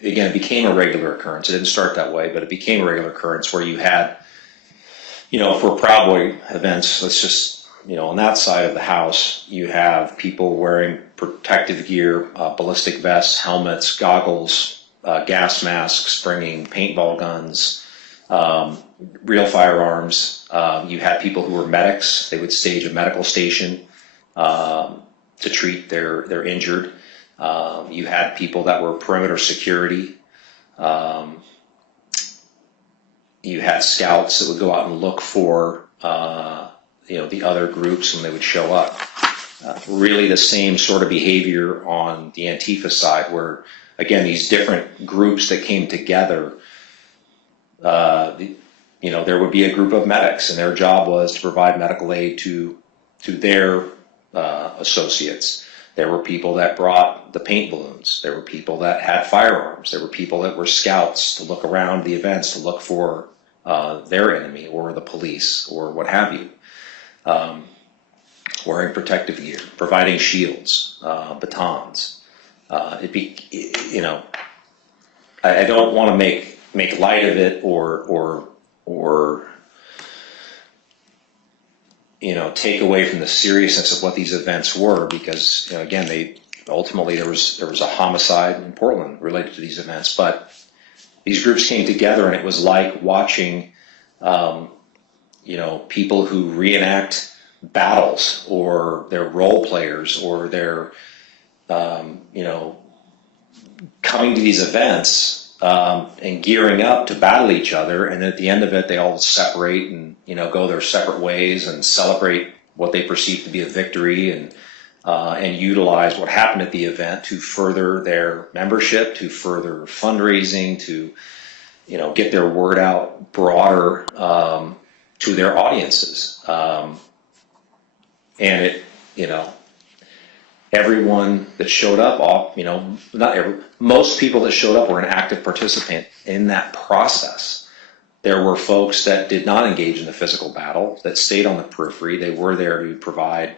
again, it became a regular occurrence. It didn't start that way, but it became a regular occurrence where you had, for Proud Boy events, let's just, on that side of the house, you have people wearing protective gear, ballistic vests, helmets, goggles, gas masks, bringing paintball guns, real firearms. You had people who were medics. They would stage a medical station to treat their injured. You had people that were perimeter security. You had scouts that would go out and look for the other groups when they would show up. Really the same sort of behavior on the Antifa side, where again these different groups that came together. There would be a group of medics, and their job was to provide medical aid to their associates. There were people that brought the paint balloons. There were people that had firearms. There were people that were scouts to look around the events to look for their enemy or the police or what have you. Wearing protective gear, providing shields, batons. I don't want to make light of it or take away from the seriousness of what these events were, because again, ultimately there was a homicide in Portland related to these events, but these groups came together, and it was like watching people who reenact battles, or they're role players, or they're, coming to these events and gearing up to battle each other, and at the end of it, they all separate and go their separate ways and celebrate what they perceive to be a victory, and utilize what happened at the event to further their membership, to further fundraising, to get their word out broader to their audiences, and it everyone that showed up, most people that showed up were an active participant in that process. There were folks that did not engage in the physical battle, that stayed on the periphery. They were there to provide,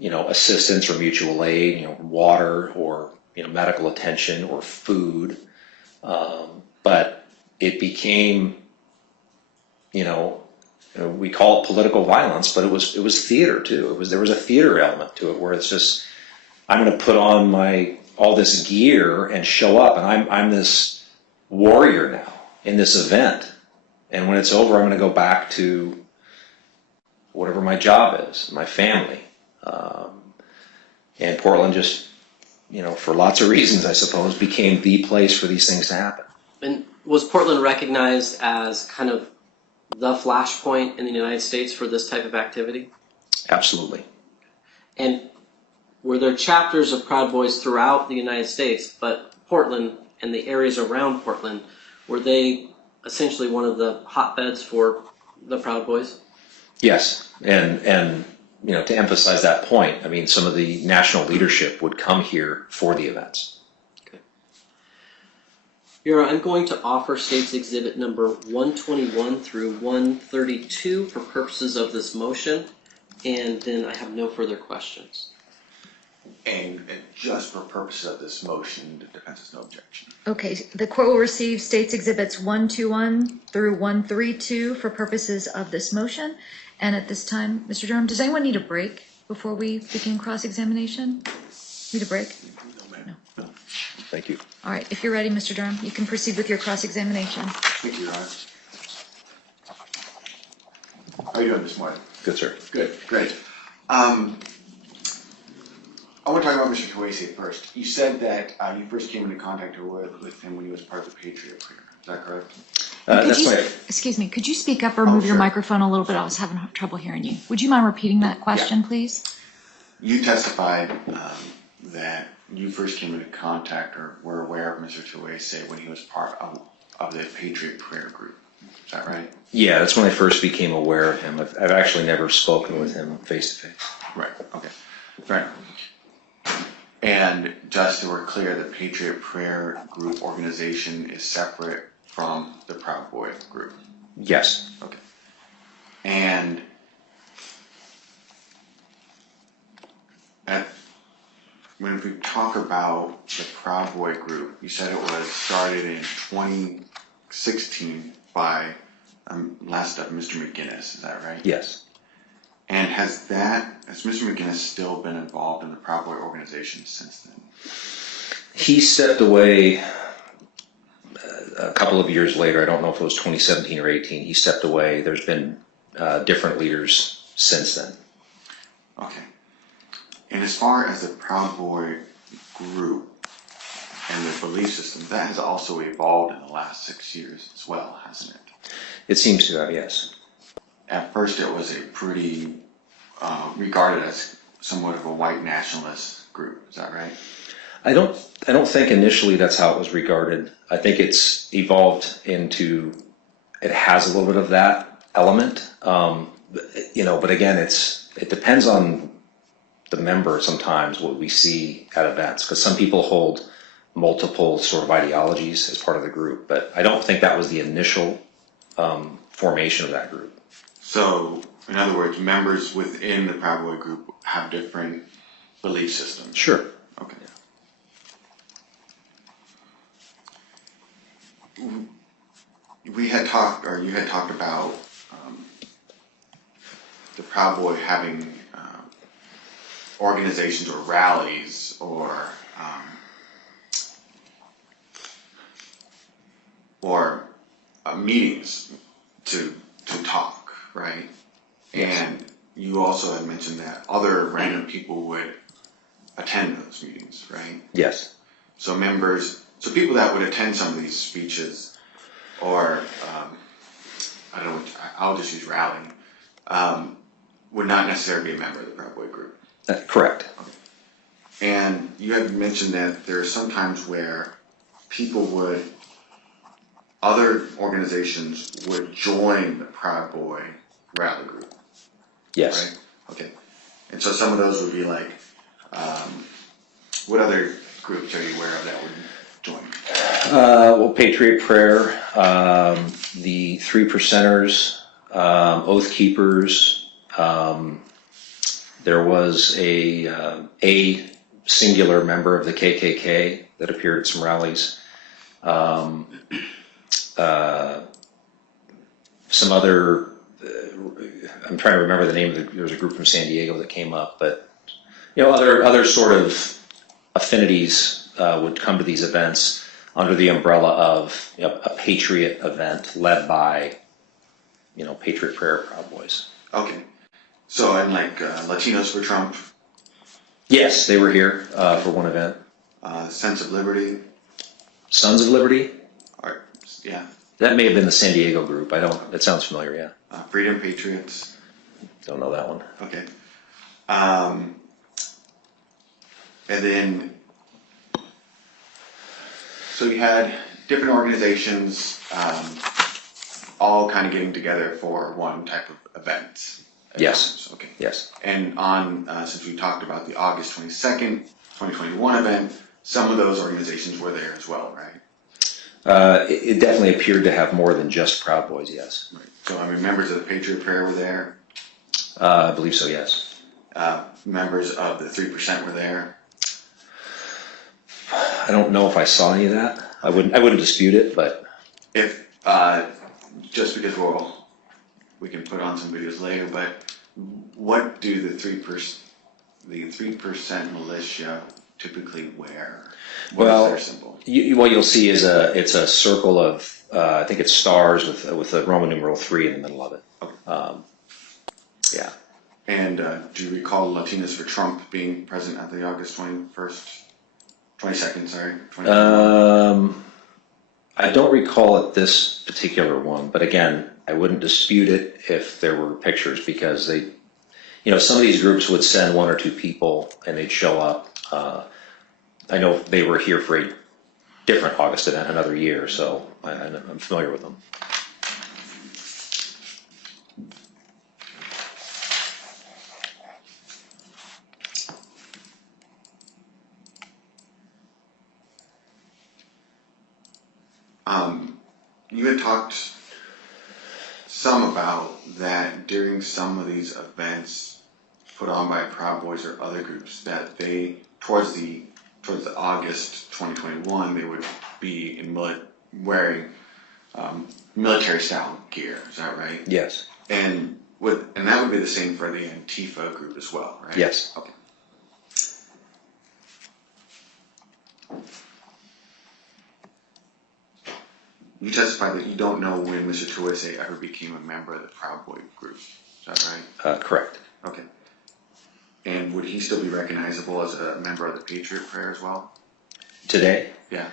assistance or mutual aid, water or, medical attention or food. But it became, we call it political violence, but it was theater too. There was a theater element to it where it's just, I'm going to put on all this gear and show up, and I'm this warrior now in this event. And when it's over, I'm going to go back to whatever my job is, my family. And Portland just, for lots of reasons, I suppose, became the place for these things to happen. And was Portland recognized as kind of the flashpoint in the United States for this type of activity? Absolutely. And were there chapters of Proud Boys throughout the United States, but Portland and the areas around Portland, were they essentially one of the hotbeds for the Proud Boys? Yes, and to emphasize that point, I mean, some of the national leadership would come here for the events. Okay. Your Honor, I'm going to offer State's Exhibit number 121 through 132 for purposes of this motion, and then I have no further questions. And just for purposes of this motion, the defense has no objection. Okay, the court will receive States Exhibits 121 through 132 for purposes of this motion. And at this time, Mr. Durham, does anyone need a break before we begin cross-examination? Need a break? No. Thank you. All right, if you're ready, Mr. Durham, you can proceed with your cross-examination. Thank you, Your Honor. How are you doing this morning? Good, sir. Good, great. I want to talk about Mr. Toese first. You said that you first came into contact with him when he was part of the Patriot Prayer. Is that correct? Excuse me, could you speak up or move your sure. microphone a little bit? I was having trouble hearing you. Would you mind repeating that question, please? You testified that you first came into contact or were aware of Mr. Toese when he was part of the Patriot Prayer group. Is that right? Yeah, that's when I first became aware of him. I've actually never spoken with him face to face. Right, okay. Right. And just so we're clear, the Patriot Prayer Group organization is separate from the Proud Boy group. Yes. Okay. And when we talk about the Proud Boy group, you said it was started in 2016 by last up Mr. McGinnis. Is that right? Yes. And has Mr. McGinnis still been involved in the Proud Boy organization since then? He stepped away a couple of years later. I don't know if it was 2017 or 18. He stepped away. There's been different leaders since then. Okay. And as far as the Proud Boy group and the belief system, that has also evolved in the last 6 years as well, hasn't it? It seems to have, yes. At first it was a pretty, regarded as somewhat of a white nationalist group, is that right? I don't think initially that's how it was regarded. I think it's evolved into, it has a little bit of that element, but again, it depends on the member sometimes what we see at events, because some people hold multiple sort of ideologies as part of the group, but I don't think that was the initial formation of that group. So, In other words, members within the Proud Boy group have different belief systems. Sure. Okay. We had talked, or you had talked about the Proud Boy having organizations or rallies or meetings to talk, right? Yes. And you also had mentioned that other random people would attend those meetings, right? Yes. So people that would attend some of these speeches, or I don't know, I'll just use rally, would not necessarily be a member of the Proud Boy group. Correct. And you had mentioned that there are some times where other organizations would join the Proud Boy rally group. Yes. Right? Okay. And so some of those would be like, what other groups are you aware of that would join? Well, Patriot Prayer, the Three Percenters, Oath Keepers. There was a singular member of the KKK that appeared at some rallies. Some other, I'm trying to remember the name of there was a group from San Diego that came up, but other sort of affinities would come to these events under the umbrella of a patriot event led by, Patriot Prayer Proud Boys. Okay. So, and like Latinos for Trump, Yes, they were here for one event. Sense of Liberty, Sons of Liberty? yeah, That may have been the San Diego group. That sounds familiar, yeah. Freedom Patriots. Don't know that one. Okay. And then, so you had different organizations all kind of getting together for one type of event. Yes. Okay. Yes. And since we talked about the August 22nd, 2021 event, some of those organizations were there as well, right? It definitely appeared to have more than just Proud Boys, yes. Right. So, members of the Patriot Prayer were there. I believe so, yes. Members of the 3% were there. I don't know if I saw any of that. I wouldn't dispute it, but If just because we can put on some videos later, but what do the 3% militia typically wear? What is their symbol? what you'll see is it's a circle of I think it's stars with the Roman numeral 3 in the middle of it. Okay. Yeah. And do you recall Latinos for Trump being present at the August 22nd, sorry? 2021? I don't recall at this particular one, but again, I wouldn't dispute it if there were pictures because some of these groups would send one or two people and they'd show up. I know they were here for a different August event another year, so I'm familiar with them. You had talked some about that during some of these events put on by Proud Boys or other groups that they, towards the August 2021, they would be wearing military style gear. Is that right? Yes. And that would be the same for the Antifa group as well, right? Yes. Okay. You testified that you don't know when Mr. Toese ever became a member of the Proud Boy group. Is that right? Correct. Okay. And would he still be recognizable as a member of the Patriot Prayer as well? Today? Yeah.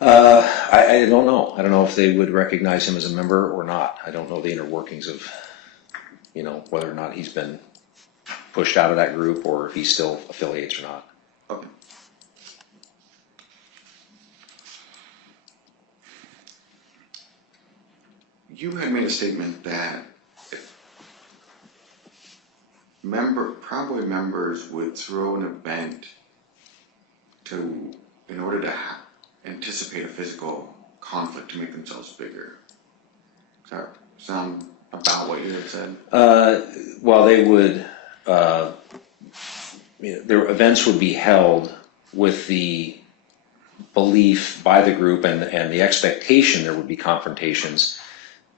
I don't know. I don't know if they would recognize him as a member or not. I don't know the inner workings of, whether or not he's been pushed out of that group or if he still affiliates or not. Okay. You had made a statement that Proud Boy members would throw an event in order to anticipate a physical conflict to make themselves bigger. Does that sound about what you had said? Well, they would, their events would be held with the belief by the group and the expectation there would be confrontations.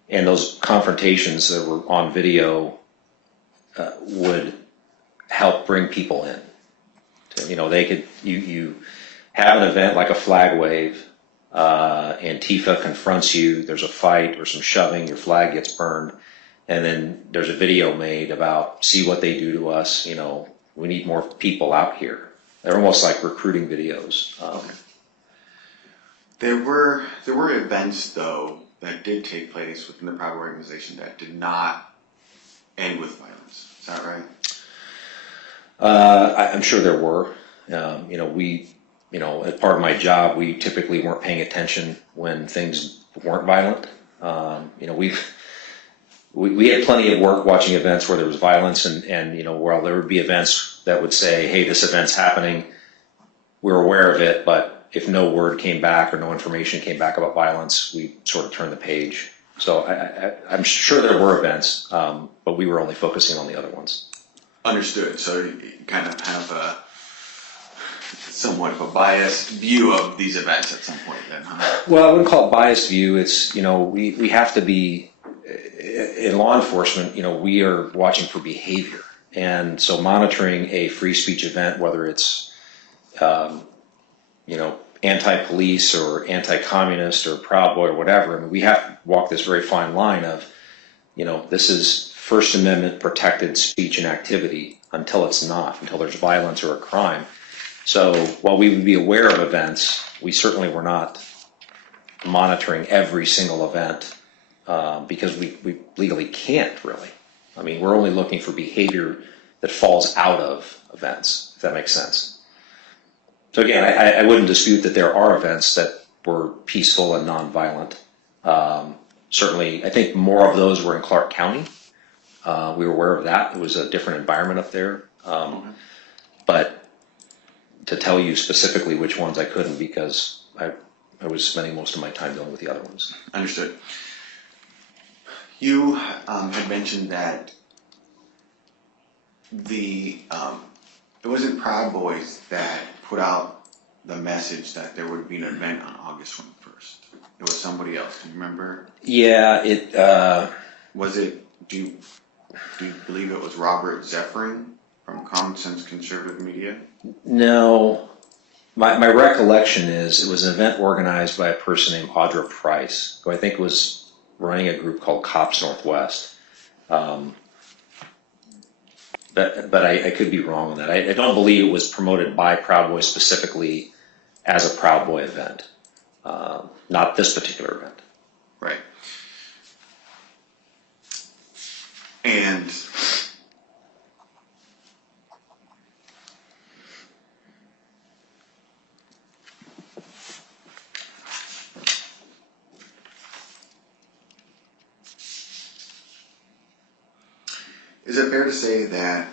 And those confrontations that were on video would help bring people in. You have an event like a flag wave, Antifa confronts you, there's a fight or some shoving, your flag gets burned, And then there's a video made about, see what they do to us, you know, we need more people out here. They're almost like recruiting videos. There were events though that did take place within the Proud organization that did not end with violence. Is that right? I'm sure there were. You know, as part of my job, we typically weren't paying attention when things weren't violent. You know, we had plenty of work watching events where there was violence, and you know, while there would be events that would say, hey, this event's happening, we're aware of it, but if no word came back or no information came back about violence, we sort of turned the page. So I'm sure there were events, but we were only focusing on the other ones. Understood. So you kind of have somewhat of a biased view of these events at some point then, huh? Well, I wouldn't call it biased view. It's, you know, we have to be, in law enforcement, you know, we are watching for behavior. And so monitoring a free speech event, whether it's, you know, anti-police or anti-communist or Proud Boy or whatever, I mean, we have to walk this very fine line of, you know, this is First Amendment protected speech and activity until it's not, until there's violence or a crime. So while we would be aware of events, we certainly were not monitoring every single event because we legally can't really. I mean, we're only looking for behavior that falls out of events, if that makes sense. So again, I wouldn't dispute that there are events that were peaceful and nonviolent. Certainly, I think more of those were in Clark County. We were aware of that. It was a different environment up there. But to tell you specifically which ones I couldn't, because I was spending most of my time dealing with the other ones. Understood. You had mentioned that it wasn't Proud Boys that put out the message that there would be an event on August 21st. It was somebody else. Can you remember? Yeah, Was it? Do you believe it was Robert Zephyrin from Common Sense Conservative Media? no. My recollection is it was an event organized by a person named Audra Price, who I think was running a group called Cops Northwest. But I could be wrong on that. I don't believe it was promoted by Proud Boys specifically as a Proud Boy event. Not this particular event. Right. And is it fair to say that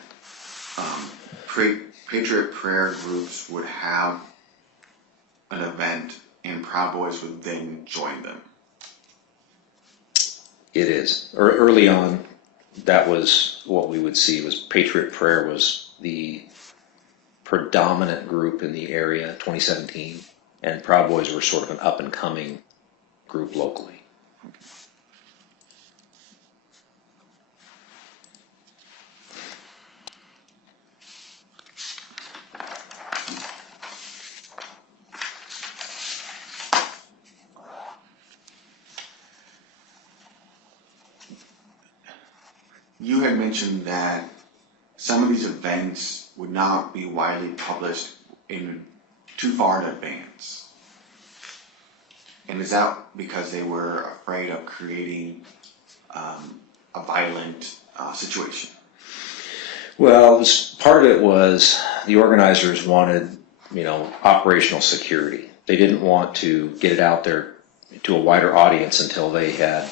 Patriot Prayer groups would have an event and Proud Boys would then join them? It is. Early on, that was what we would see. Was Patriot Prayer was the predominant group in the area, 2017, and Proud Boys were sort of an up and coming group locally. You had mentioned that some of these events would not be widely published in too far in advance. And is that because they were afraid of creating a violent situation? Well, part of it was the organizers wanted, you know, operational security. They didn't want to get it out there to a wider audience until they had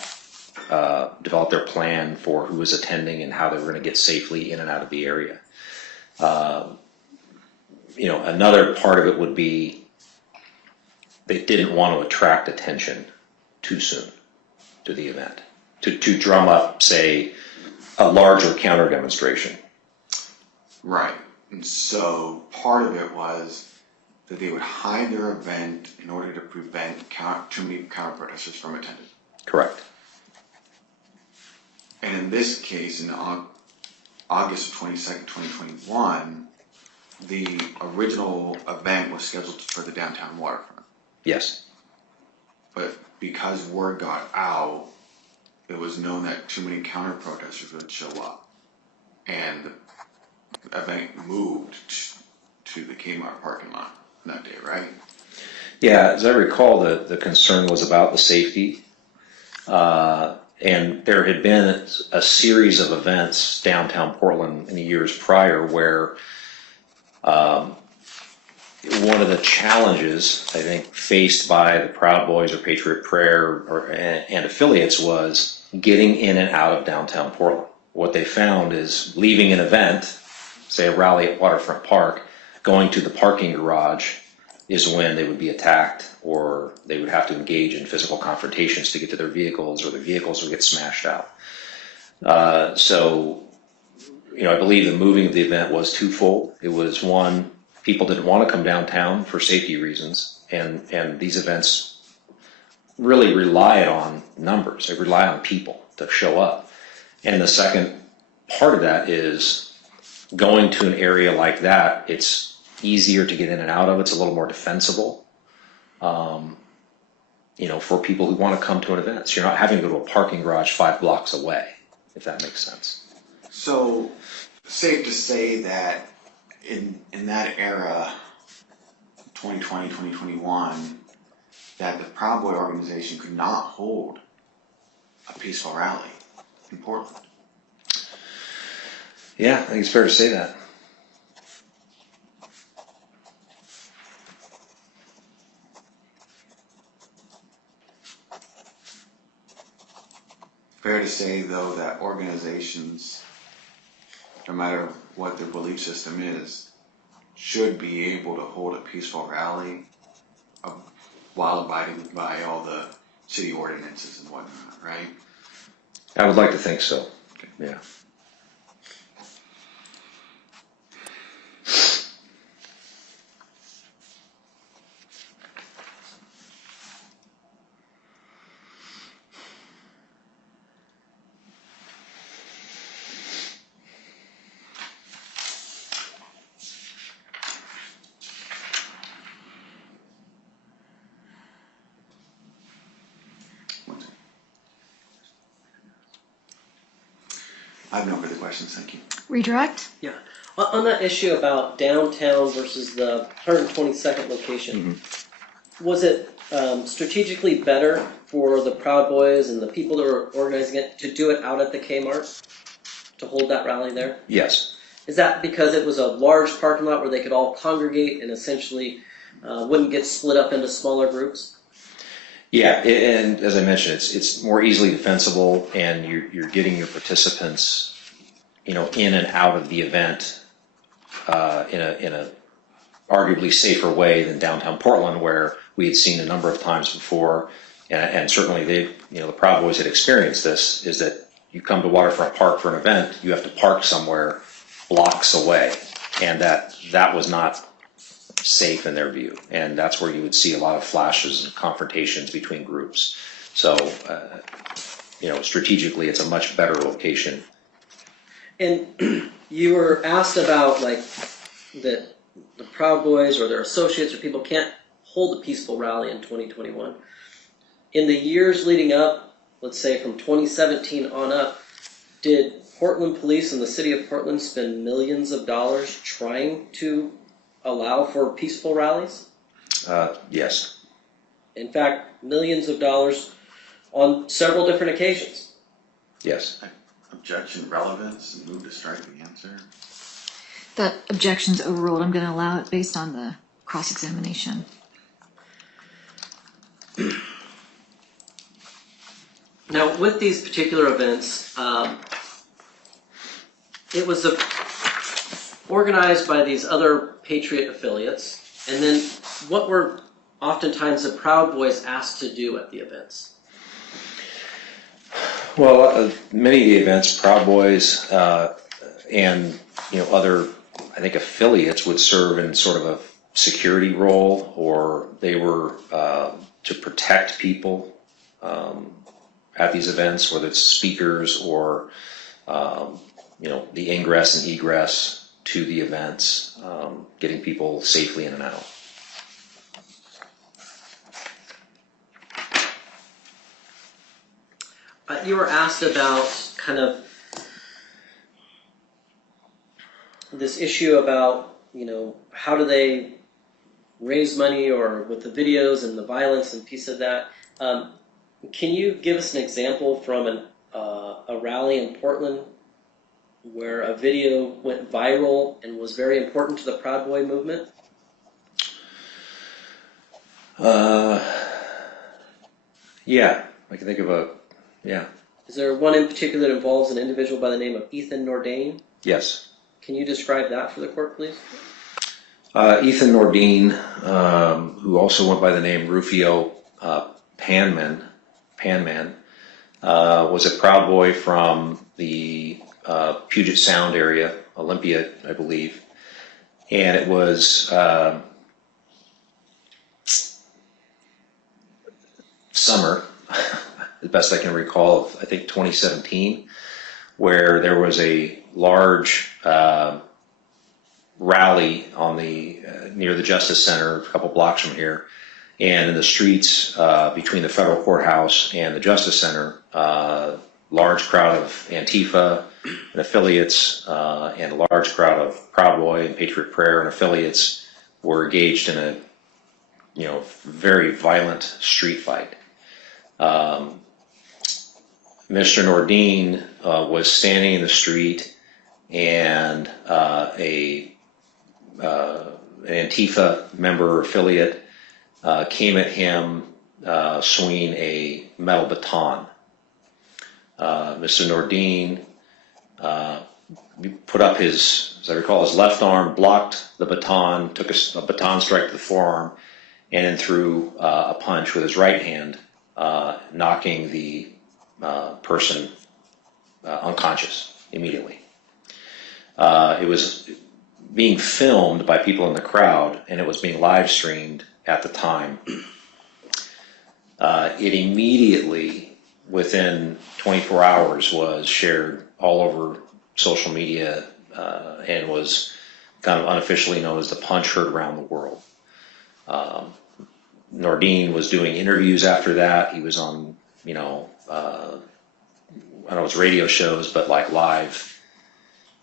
developed their plan for who was attending and how they were going to get safely in and out of the area. You know, another part of it would be they didn't want to attract attention too soon to the event, to drum up, say, a larger counter demonstration. Right. And so part of it was that they would hide their event in order to prevent too many counter protesters from attending. Correct. And in this case, in August 22nd, 2021, the original event was scheduled for the downtown waterfront. Yes. But because word got out it was known that too many counter protesters would show up, and the event moved to the Kmart parking lot that day, right? Yeah, as I recall, the concern was about the safety. And there had been a series of events downtown Portland in the years prior where one of the challenges, I think, faced by the Proud Boys or Patriot Prayer and affiliates was getting in and out of downtown Portland. What they found is leaving an event, say a rally at Waterfront Park, going to the parking garage is when they would be attacked, or they would have to engage in physical confrontations to get to their vehicles, or their vehicles would get smashed out. So, I believe the moving of the event was twofold. It was one, people didn't want to come downtown for safety reasons, and these events really rely on numbers. They rely on people to show up. And the second part of that is going to an area like that, it's easier to get in and out of. It's a little more defensible, for people who want to come to an event. So you're not having to go to a parking garage 5 blocks away, if that makes sense. So, safe to say that in that era, 2020, 2021, that the Proud Boy organization could not hold a peaceful rally in Portland. Yeah, I think it's fair to say that. Fair to say, though, that organizations, no matter what their belief system is, should be able to hold a peaceful rally while abiding by all the city ordinances and whatnot, right? I would like to think so. Yeah. I have no further questions, thank you. Redirect? Yeah. On that issue about downtown versus the 122nd location, was it strategically better for the Proud Boys and the people that were organizing it to do it out at the Kmart, to hold that rally there? Yes. Is that because it was a large parking lot where they could all congregate and essentially wouldn't get split up into smaller groups? Yeah, and as I mentioned, it's more easily defensible, and you're getting your participants, in and out of the event in a arguably safer way than downtown Portland, where we had seen a number of times before, and certainly the Proud Boys had experienced this, is that you come to Waterfront Park for an event, you have to park somewhere blocks away, and that was not safe in their view, and that's where you would see a lot of flashes and confrontations between groups. So, strategically, it's a much better location. And you were asked about that the Proud Boys or their associates or people can't hold a peaceful rally in 2021. In the years leading up, let's say from 2017 on up, did Portland Police and the City of Portland spend millions of dollars trying to allow for peaceful rallies? Yes. In fact, millions of dollars on several different occasions. Yes. Objection, relevance, and move to strike the answer. That objection's overruled. I'm going to allow it based on the cross-examination. Now, with these particular events, it was organized by these other Patriot affiliates, and then what were oftentimes the Proud Boys asked to do at the events? Well, many of the events, Proud Boys and other, I think, affiliates would serve in sort of a security role, or they were to protect people at these events, whether it's speakers or the ingress and egress to the events, getting people safely in and out. were asked about kind of this issue about, how do they raise money, or with the videos and the violence and piece of that. Can you give us an example from a rally in Portland where a video went viral and was very important to the Proud Boy movement? Yeah, I can think of yeah. Is there one in particular that involves an individual by the name of Ethan Nordain? Yes. Can you describe that for the court, please? Ethan Nordain, who also went by the name Rufio Panman, was a Proud Boy from the Puget Sound area, Olympia, I believe. And it was summer, the best I can recall, of I think 2017, where there was a large rally on the near the Justice Center, a couple blocks from here, and in the streets between the federal courthouse and the Justice Center, large crowd of Antifa and affiliates and a large crowd of Proud Boy and Patriot Prayer and affiliates were engaged in a very violent street fight. Mr. Nordain was standing in the street, and an Antifa member or affiliate came at him swinging a metal baton. Mr. Nordain put up his, as I recall, his left arm, blocked the baton, took a baton strike to the forearm, and then threw a punch with his right hand, knocking the person unconscious immediately. It was being filmed by people in the crowd, and it was being live streamed at the time. It immediately, within 24 hours, was shared all over social media and was kind of unofficially known as the punch heard around the world. Nordain was doing interviews after that. He was on, I don't know, it's radio shows, but like live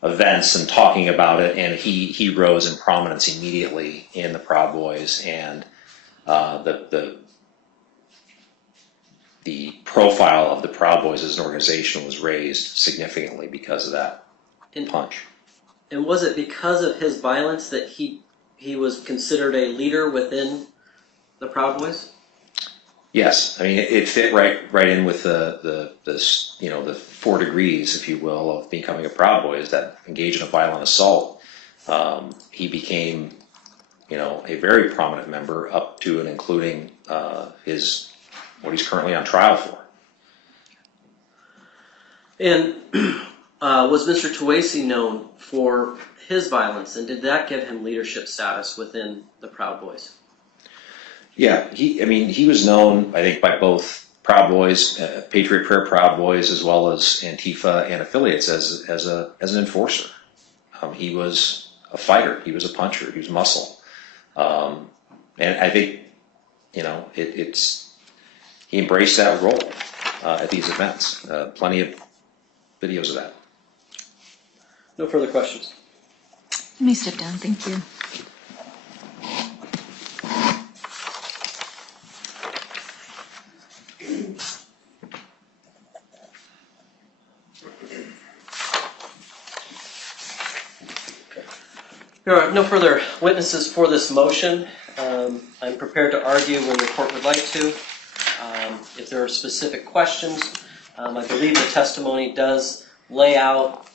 events and talking about it, and he rose in prominence immediately in the Proud Boys, and the profile of the Proud Boys as an organization was raised significantly because of that punch. And was it because of his violence that he was considered a leader within the Proud Boys? Yes, I mean it fit right in with the 4 degrees, if you will, of becoming a Proud Boy, is that engage in a violent assault. He became, a very prominent member, up to and including what he's currently on trial for. And was Mr. Toese known for his violence, and did that give him leadership status within the Proud Boys? Yeah, he was known, I think, by both Proud Boys, Patriot Prayer Proud Boys, as well as Antifa and affiliates as an enforcer. He was a fighter. He was a puncher. He was muscle. And I think, he embraced that role at these events. Plenty of videos of that. No further questions. Let me step down, thank you. There are no further witnesses for this motion. I'm prepared to argue when the court would like to. If there are specific questions, I believe the testimony does lay out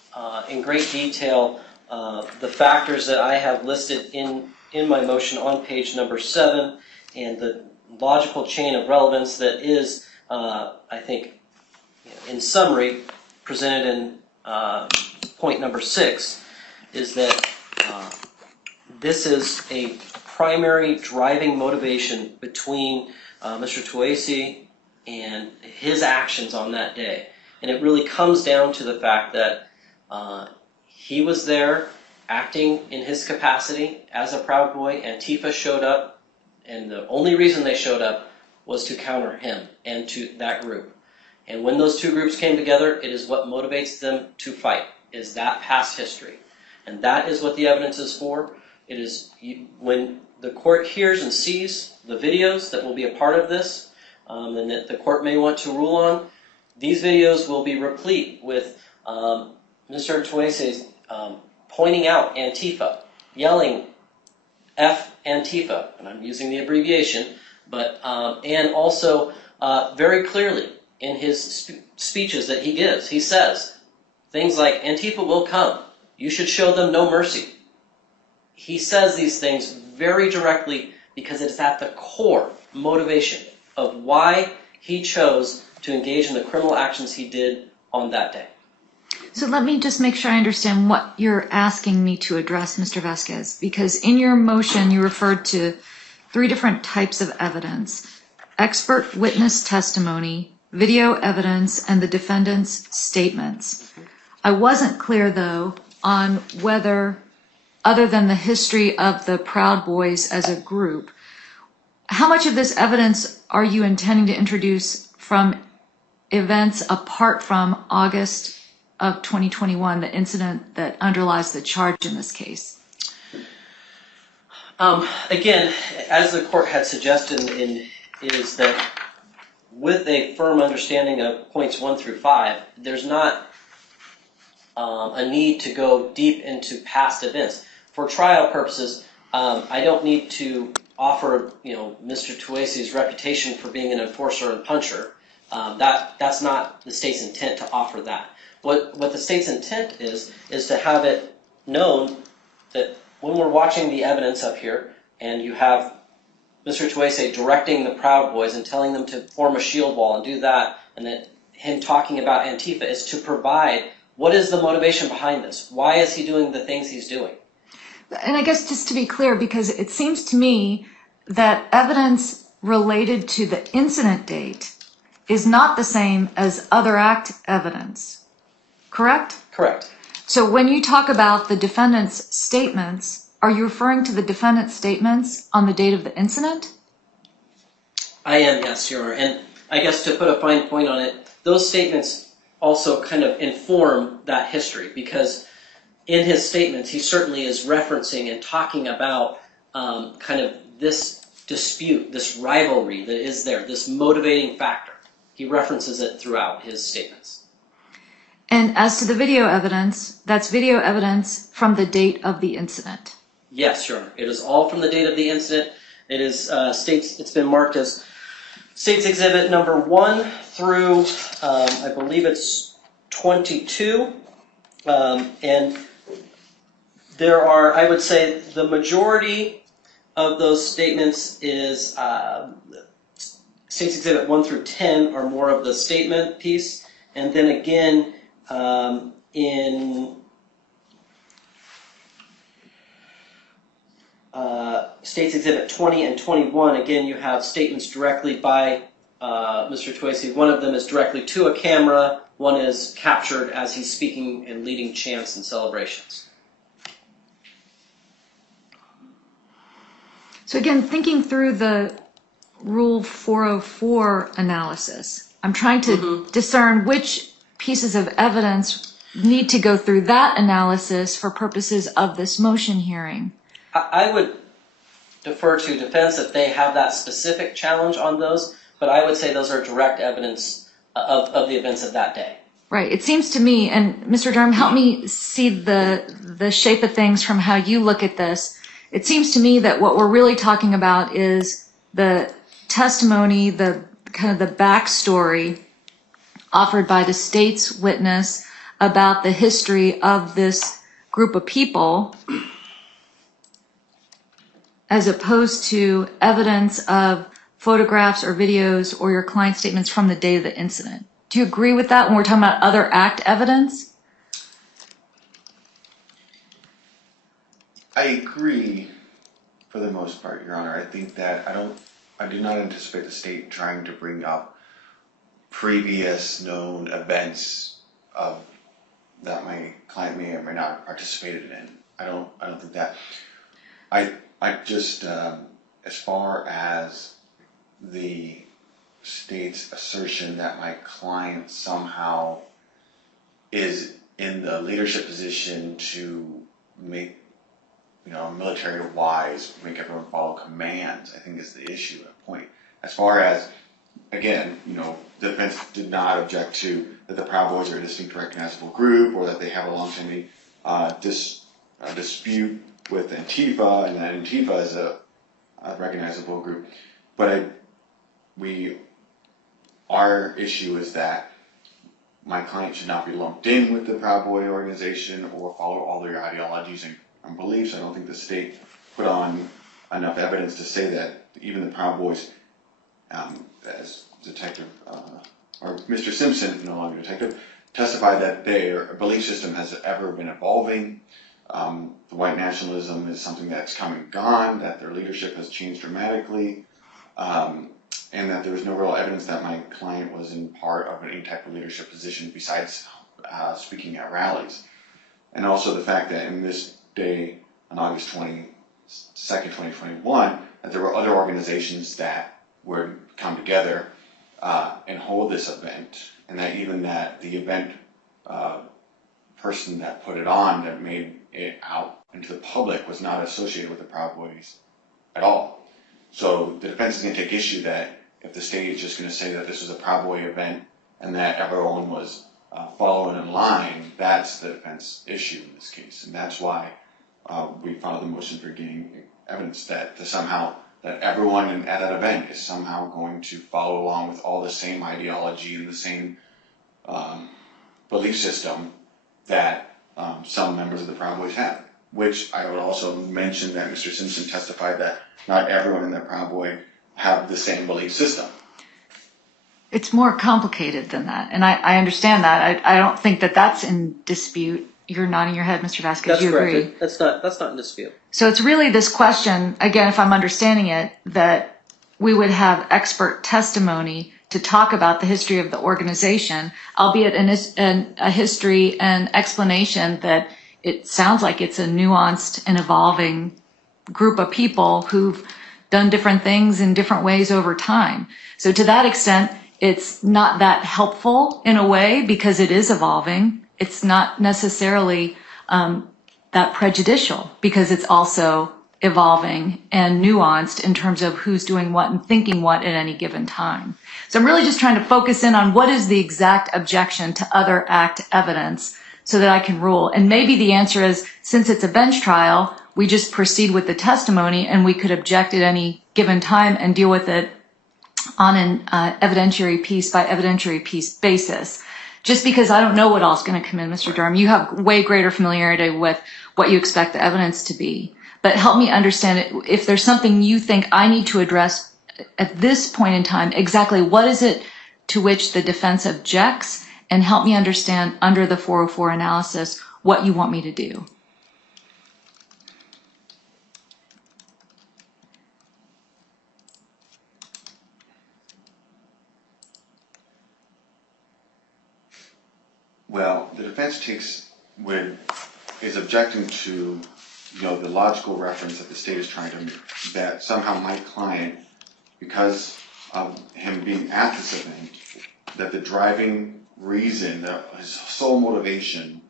in great detail the factors that I have listed in my motion on page number 7, and the logical chain of relevance that is, I think, in summary, presented in point number 6, is that this is a primary driving motivation between Mr. Toese and his actions on that day. And it really comes down to the fact that he was there acting in his capacity as a Proud Boy. Antifa showed up, and the only reason they showed up was to counter him and to that group. And when those two groups came together, it is what motivates them to fight, is that past history. And that is what the evidence is for. It is when the court hears and sees the videos that will be a part of this, and that the court may want to rule on, these videos will be replete with Mr. Toese pointing out Antifa, yelling F Antifa, and I'm using the abbreviation, but and also very clearly in his speeches that he gives, he says things like, Antifa will come, you should show them no mercy. He says these things very directly because it is at the core motivation of why he chose to engage in the criminal actions he did on that day. So let me just make sure I understand what you're asking me to address, Mr. Vasquez, because in your motion you referred to 3 different types of evidence: expert witness testimony, video evidence, and the defendant's statements. I wasn't clear, though, on whether, other than the history of the Proud Boys as a group, how much of this evidence are you intending to introduce from events apart from August of 2021, the incident that underlies the charge in this case? Again, as the court had suggested, is that with a firm understanding of points 1 through 5, there's not a need to go deep into past events. For trial purposes, I don't need to offer, Mr. Toese's reputation for being an enforcer and puncher. That's not the state's intent to offer that. What the state's intent is to have it known that when we're watching the evidence up here, and you have Mr. Toese directing the Proud Boys and telling them to form a shield wall and do that, and that him talking about Antifa is to provide what is the motivation behind this? Why is he doing the things he's doing? And I guess just to be clear, because it seems to me that evidence related to the incident date is not the same as other act evidence, correct? Correct. So when you talk about the defendant's statements, are you referring to the defendant's statements on the date of the incident? I am, yes, Your Honor. And I guess to put a fine point on it, those statements also kind of inform that history, because in his statements, he certainly is referencing and talking about kind of this dispute, this rivalry that is there, this motivating factor. He references it throughout his statements. And as to the video evidence, that's video evidence from the date of the incident. Yes, Your Honor. It is all from the date of the incident. It is it's been marked as State's Exhibit number 1 through, I believe it's 22. And there are, I would say, the majority of those statements is State's Exhibit 1 through 10 are more of the statement piece. And then again, in State's Exhibit 20 and 21, again, you have statements directly by Mr. Toese. One of them is directly to a camera. One is captured as he's speaking and leading chants and celebrations. So again, thinking through the Rule 404 analysis, I'm trying to discern which pieces of evidence need to go through that analysis for purposes of this motion hearing. I would defer to defense if they have that specific challenge on those, but I would say those are direct evidence of the events of that day. Right. It seems to me, and Mr. Durham, help me see the shape of things from how you look at this. It seems to me that what we're really talking about is the testimony, the kind of the backstory offered by the state's witness about the history of this group of people, as opposed to evidence of photographs or videos or your client's statements from the day of the incident. Do you agree with that when we're talking about other act evidence? I agree for the most part, Your Honor. I think that I do not anticipate the state trying to bring up previous known events of that my client may or may not have participated in. I don't think that. I just as far as the state's assertion that my client somehow is in the leadership position to make, military-wise, make everyone follow commands, I think is the issue at point. As far as, again, the defense did not object to that the Proud Boys are a distinct recognizable group or that they have a long-standing dispute with Antifa and that Antifa is a recognizable group. But our issue is that my client should not be lumped in with the Proud Boy organization or follow all their ideologies and beliefs. I don't think the state put on enough evidence to say that even the Proud Boys, as Detective, or Mr. Simpson, no longer detective, testified that their belief system has ever been evolving. The white nationalism is something that's come and gone, that their leadership has changed dramatically, and that there was no real evidence that my client was in part of any type of leadership position besides speaking at rallies. And also the fact that in this day, on August 22nd, 2021, that there were other organizations that would come together and hold this event, and that even that the event person that put it on, that made it out into the public, was not associated with the Proud Boys at all. So the defense is going to take issue that if the state is just going to say that this was a Proud Boy event and that everyone was following in line, that's the defense issue in this case. And that's why we filed the motion for getting evidence that everyone at that event is somehow going to follow along with all the same ideology and the same belief system that some members of the Proud Boys have. Which I would also mention that Mr. Simpson testified that not everyone in the Proud Boy have the same belief system. It's more complicated than that, and I understand that. I don't think that that's in dispute. You're nodding your head, Mr. Vasquez. That's you correct. agree? That's not in dispute. So it's really this question, again, if I'm understanding it, that we would have expert testimony to talk about the history of the organization, albeit a history and explanation that it sounds like it's a nuanced and evolving group of people who've done different things in different ways over time. So to that extent, it's not that helpful in a way because it is evolving. It's not necessarily that prejudicial because it's also evolving and nuanced in terms of who's doing what and thinking what at any given time. So I'm really just trying to focus in on what is the exact objection to other act evidence so that I can rule. And maybe the answer is, since it's a bench trial, we just proceed with the testimony and we could object at any given time and deal with it on an evidentiary piece by evidentiary piece basis. Just because I don't know what else is going to come in, Mr. Durham. You have way greater familiarity with what you expect the evidence to be. But help me understand it. If there's something you think I need to address at this point in time, exactly what is it to which the defense objects, and help me understand under the 404 analysis what you want me to do. Well, the defense is objecting to, the logical reference that the state is trying to make, that somehow my client, because of him being at this event, that the driving reason, that his sole motivation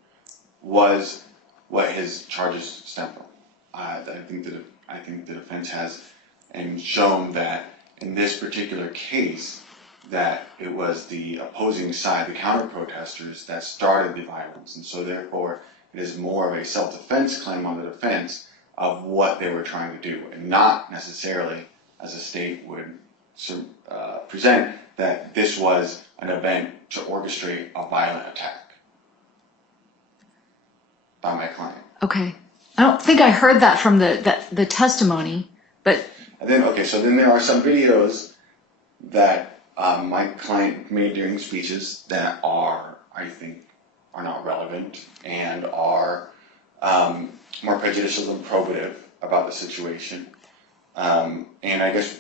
was what his charges stem from. I think the defense has and shown that in this particular case, that it was the opposing side, the counter-protesters, that started the violence. And so therefore, it is more of a self-defense claim on the defense of what they were trying to do, and not necessarily, as a state would present, that this was an event to orchestrate a violent attack by my client. Okay. I don't think I heard that from the testimony, but... And then, so then there are some videos that my client made during speeches that I think, are not relevant and are more prejudicial than probative about the situation. And I guess,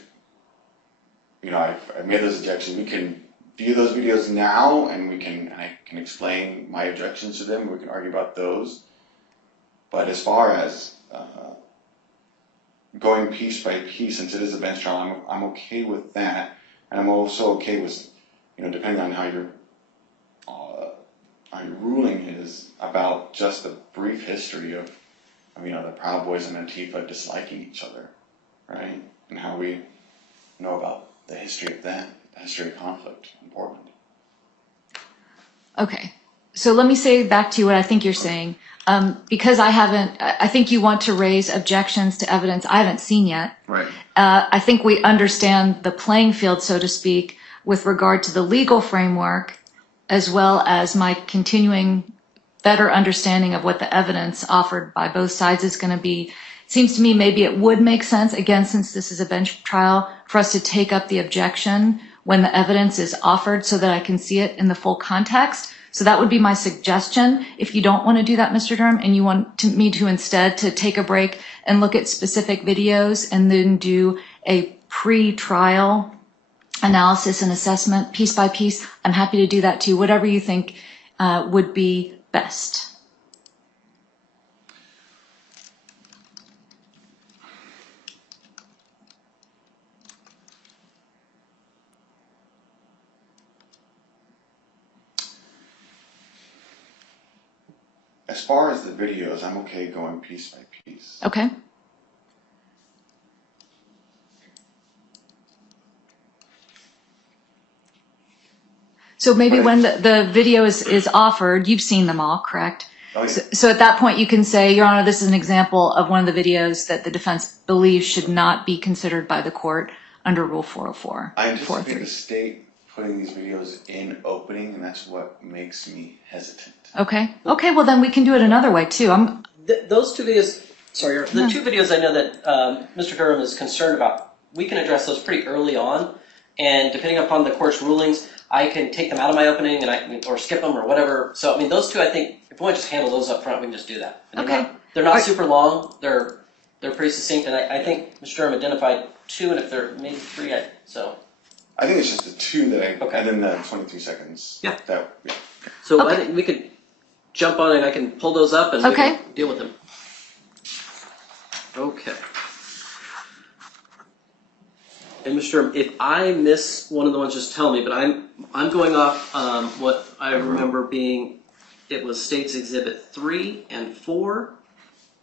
I've made those objections. We can view those videos now, and I can explain my objections to them. We can argue about those. But as far as going piece by piece, since it is a bench trial, I'm okay with that. And I'm also okay with, depending on how your ruling is, about just the brief history of, the Proud Boys and Antifa disliking each other, right? And how we know about the history of that, the history of conflict in Portland. Okay, so let me say back to you what I think you're saying. Because I think you want to raise objections to evidence I haven't seen yet. Right. I think we understand the playing field, so to speak, with regard to the legal framework, as well as my continuing better understanding of what the evidence offered by both sides is going to be. It seems to me maybe it would make sense, again, since this is a bench trial, for us to take up the objection when the evidence is offered so that I can see it in the full context. So that would be my suggestion. If you don't want to do that, Mr. Durham, and you want me to instead to take a break and look at specific videos and then do a pre-trial analysis and assessment piece by piece, I'm happy to do that too, whatever you think would be best. As far as the videos, I'm okay going piece by piece. Okay. So maybe when the video is offered, you've seen them all, correct? Oh, yeah. So at that point you can say, Your Honor, this is an example of one of the videos that the defense believes should not be considered by the court under Rule 404. I anticipate the state putting these videos in opening, and that's what makes me hesitant. Okay. Okay, well then we can do it another way too. Those two videos, the two videos I know that Mr. Durham is concerned about, we can address those pretty early on, and depending upon the court's rulings, I can take them out of my opening or skip them or whatever. So I mean, those two, I think, if we want to just handle those up front, we can just do that. And they're not super long. They're pretty succinct, and I think Mr. Durham identified two, and if there maybe three, so. I think it's just the two that Okay. and then the 23 seconds. Yeah. Yeah. So Okay. I think we could jump on and I can pull those up and we can deal with them. Okay. And Mr. Durham, if I miss one of the ones, just tell me. But I'm going off what I remember being. It was States Exhibit 3 and 4,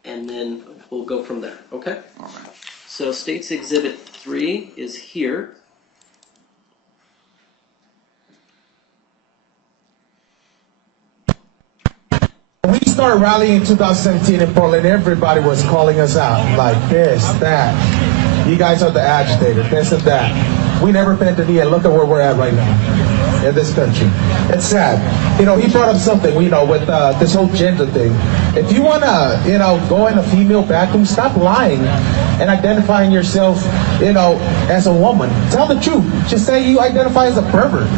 and then we'll go from there. Okay. All right. So States Exhibit 3 is here. When we started rallying in 2017 in Portland, everybody was calling us out, like this, that. You guys are the agitators, this and that. We never bent the knee, and look at where we're at right now in this country. It's sad. He brought up something, with this whole gender thing. If you want to, go in a female bathroom, stop lying and identifying yourself, as a woman. Tell the truth. Just say you identify as a pervert.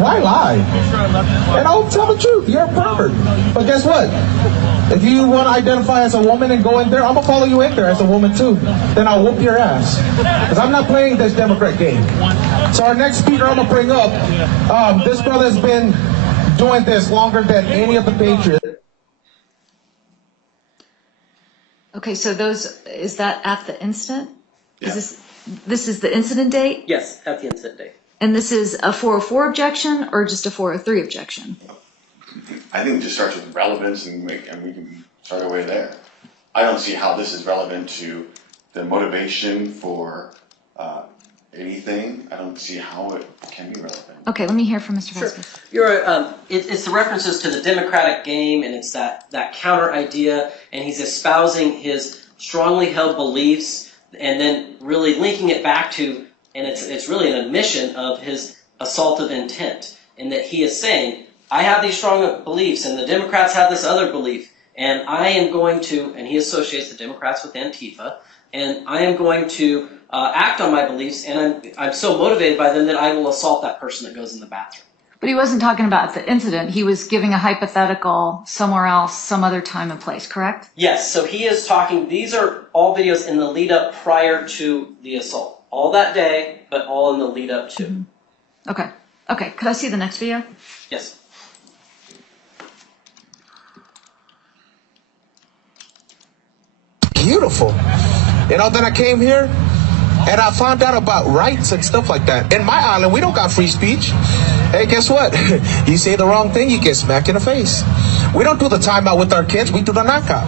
Why lie? And I'll tell the truth. You're a pervert. But guess what? If you want to identify as a woman and go in there, I'm going to follow you in there as a woman too. Then I'll whoop your ass. Because I'm not playing this Democrat game. So our next speaker I'm going to bring up, this brother has been doing this longer than any of the Patriots. Okay, so is that at the incident? Yeah. This is the incident date? Yes, at the incident date. And this is a 404 objection or just a 403 objection? I think it just starts with relevance, and we can start our way there. I don't see how this is relevant to the motivation for anything. I don't see how it can be relevant. Okay, let me hear from Mr. Sure. Vasquez. It's the references to the Democratic game, and it's that counter idea, and he's espousing his strongly held beliefs, and then really linking it back to, and it's really an admission of his assaultive intent, in that he is saying, I have these strong beliefs, and the Democrats have this other belief, and I am going to, and he associates the Democrats with Antifa, and I am going to act on my beliefs, and I'm so motivated by them that I will assault that person that goes in the bathroom. But he wasn't talking about the incident. He was giving a hypothetical somewhere else, some other time and place, correct? Yes, so he is talking, these are all videos in the lead up prior to the assault. All that day, but all in the lead up to. Mm-hmm. Okay. Okay, could I see the next video? Yes. Beautiful. Then I came here, And I found out about rights and stuff like that. In my island, we don't got free speech. Hey, guess what? You say the wrong thing, you get smacked in the face. We don't do the timeout with our kids, we do the knockout.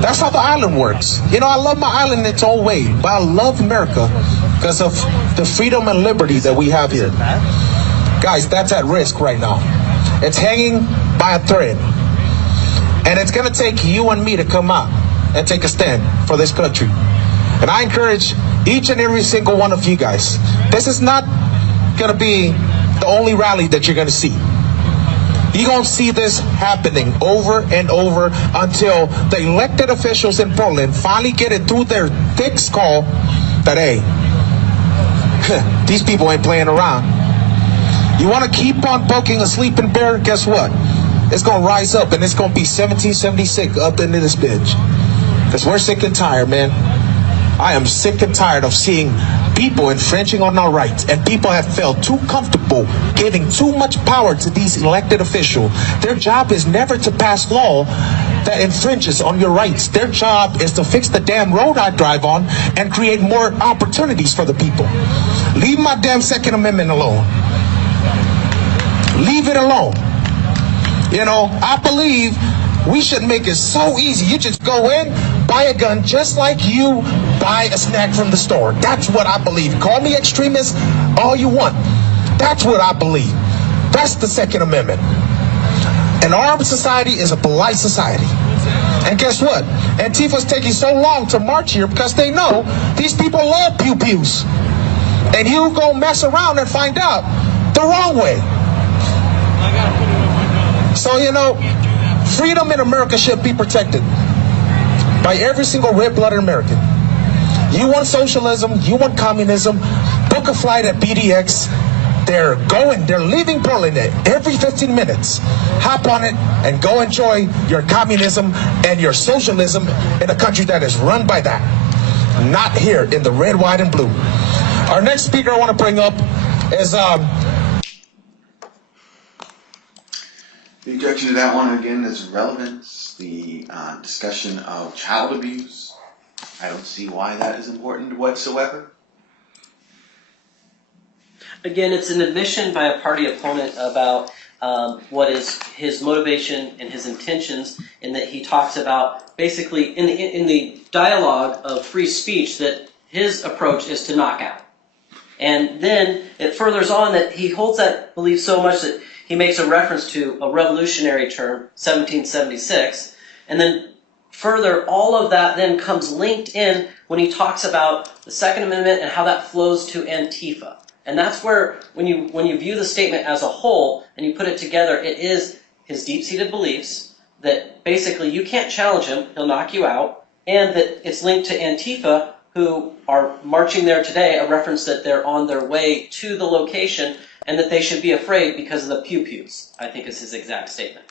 That's how the island works. You know, I love my island in its own way, but I love America because of the freedom and liberty that we have here. Guys, that's at risk right now. It's hanging by a thread. And it's going to take you and me to come out and take a stand for this country. And I encourage each and every single one of you guys. This is not going to be the only rally that you're going to see. You're going to see this happening over and over until the elected officials in Portland finally get it through their thick skull that, hey, these people ain't playing around. You want to keep on poking a sleeping bear? Guess what? It's going to rise up, and it's going to be 1776 up into this bitch. Because we're sick and tired, man. I am sick and tired of seeing people infringing on our rights, and people have felt too comfortable giving too much power to these elected officials. Their job is never to pass law that infringes on your rights. Their job is to fix the damn road I drive on and create more opportunities for the people. Leave my damn Second Amendment alone. Leave it alone. You know, I believe we should make it so easy. You just go in, buy a gun just like you buy a snack from the store. That's what I believe. Call me extremist all you want. That's what I believe. That's the Second Amendment. An armed society is a polite society. And guess what? Antifa's taking so long to march here because they know these people love pew-pews. And you go mess around and find out the wrong way. So, you know, freedom in America should be protected by every single red-blooded American. You want socialism, you want communism, book a flight at BDX. They're leaving Portland every 15 minutes. Hop on it and go enjoy your communism and your socialism in a country that is run by that. Not here in the red, white, and blue. Our next speaker I want to bring up is The objection to that one, again, is relevance, the discussion of child abuse. I don't see why that is important whatsoever. Again, it's an admission by a party opponent about what is his motivation and his intentions, in that he talks about basically in the dialogue of free speech that his approach is to knock out. And then it furthers on that he holds that belief so much that he makes a reference to a revolutionary term, 1776, and then further, all of that then comes linked in when he talks about the Second Amendment and how that flows to Antifa. And that's where, when you view the statement as a whole and you put it together, it is his deep-seated beliefs that basically you can't challenge him, he'll knock you out, and that it's linked to Antifa, who are marching there today, a reference that they're on their way to the location, and that they should be afraid because of the pew-pews, I think is his exact statement.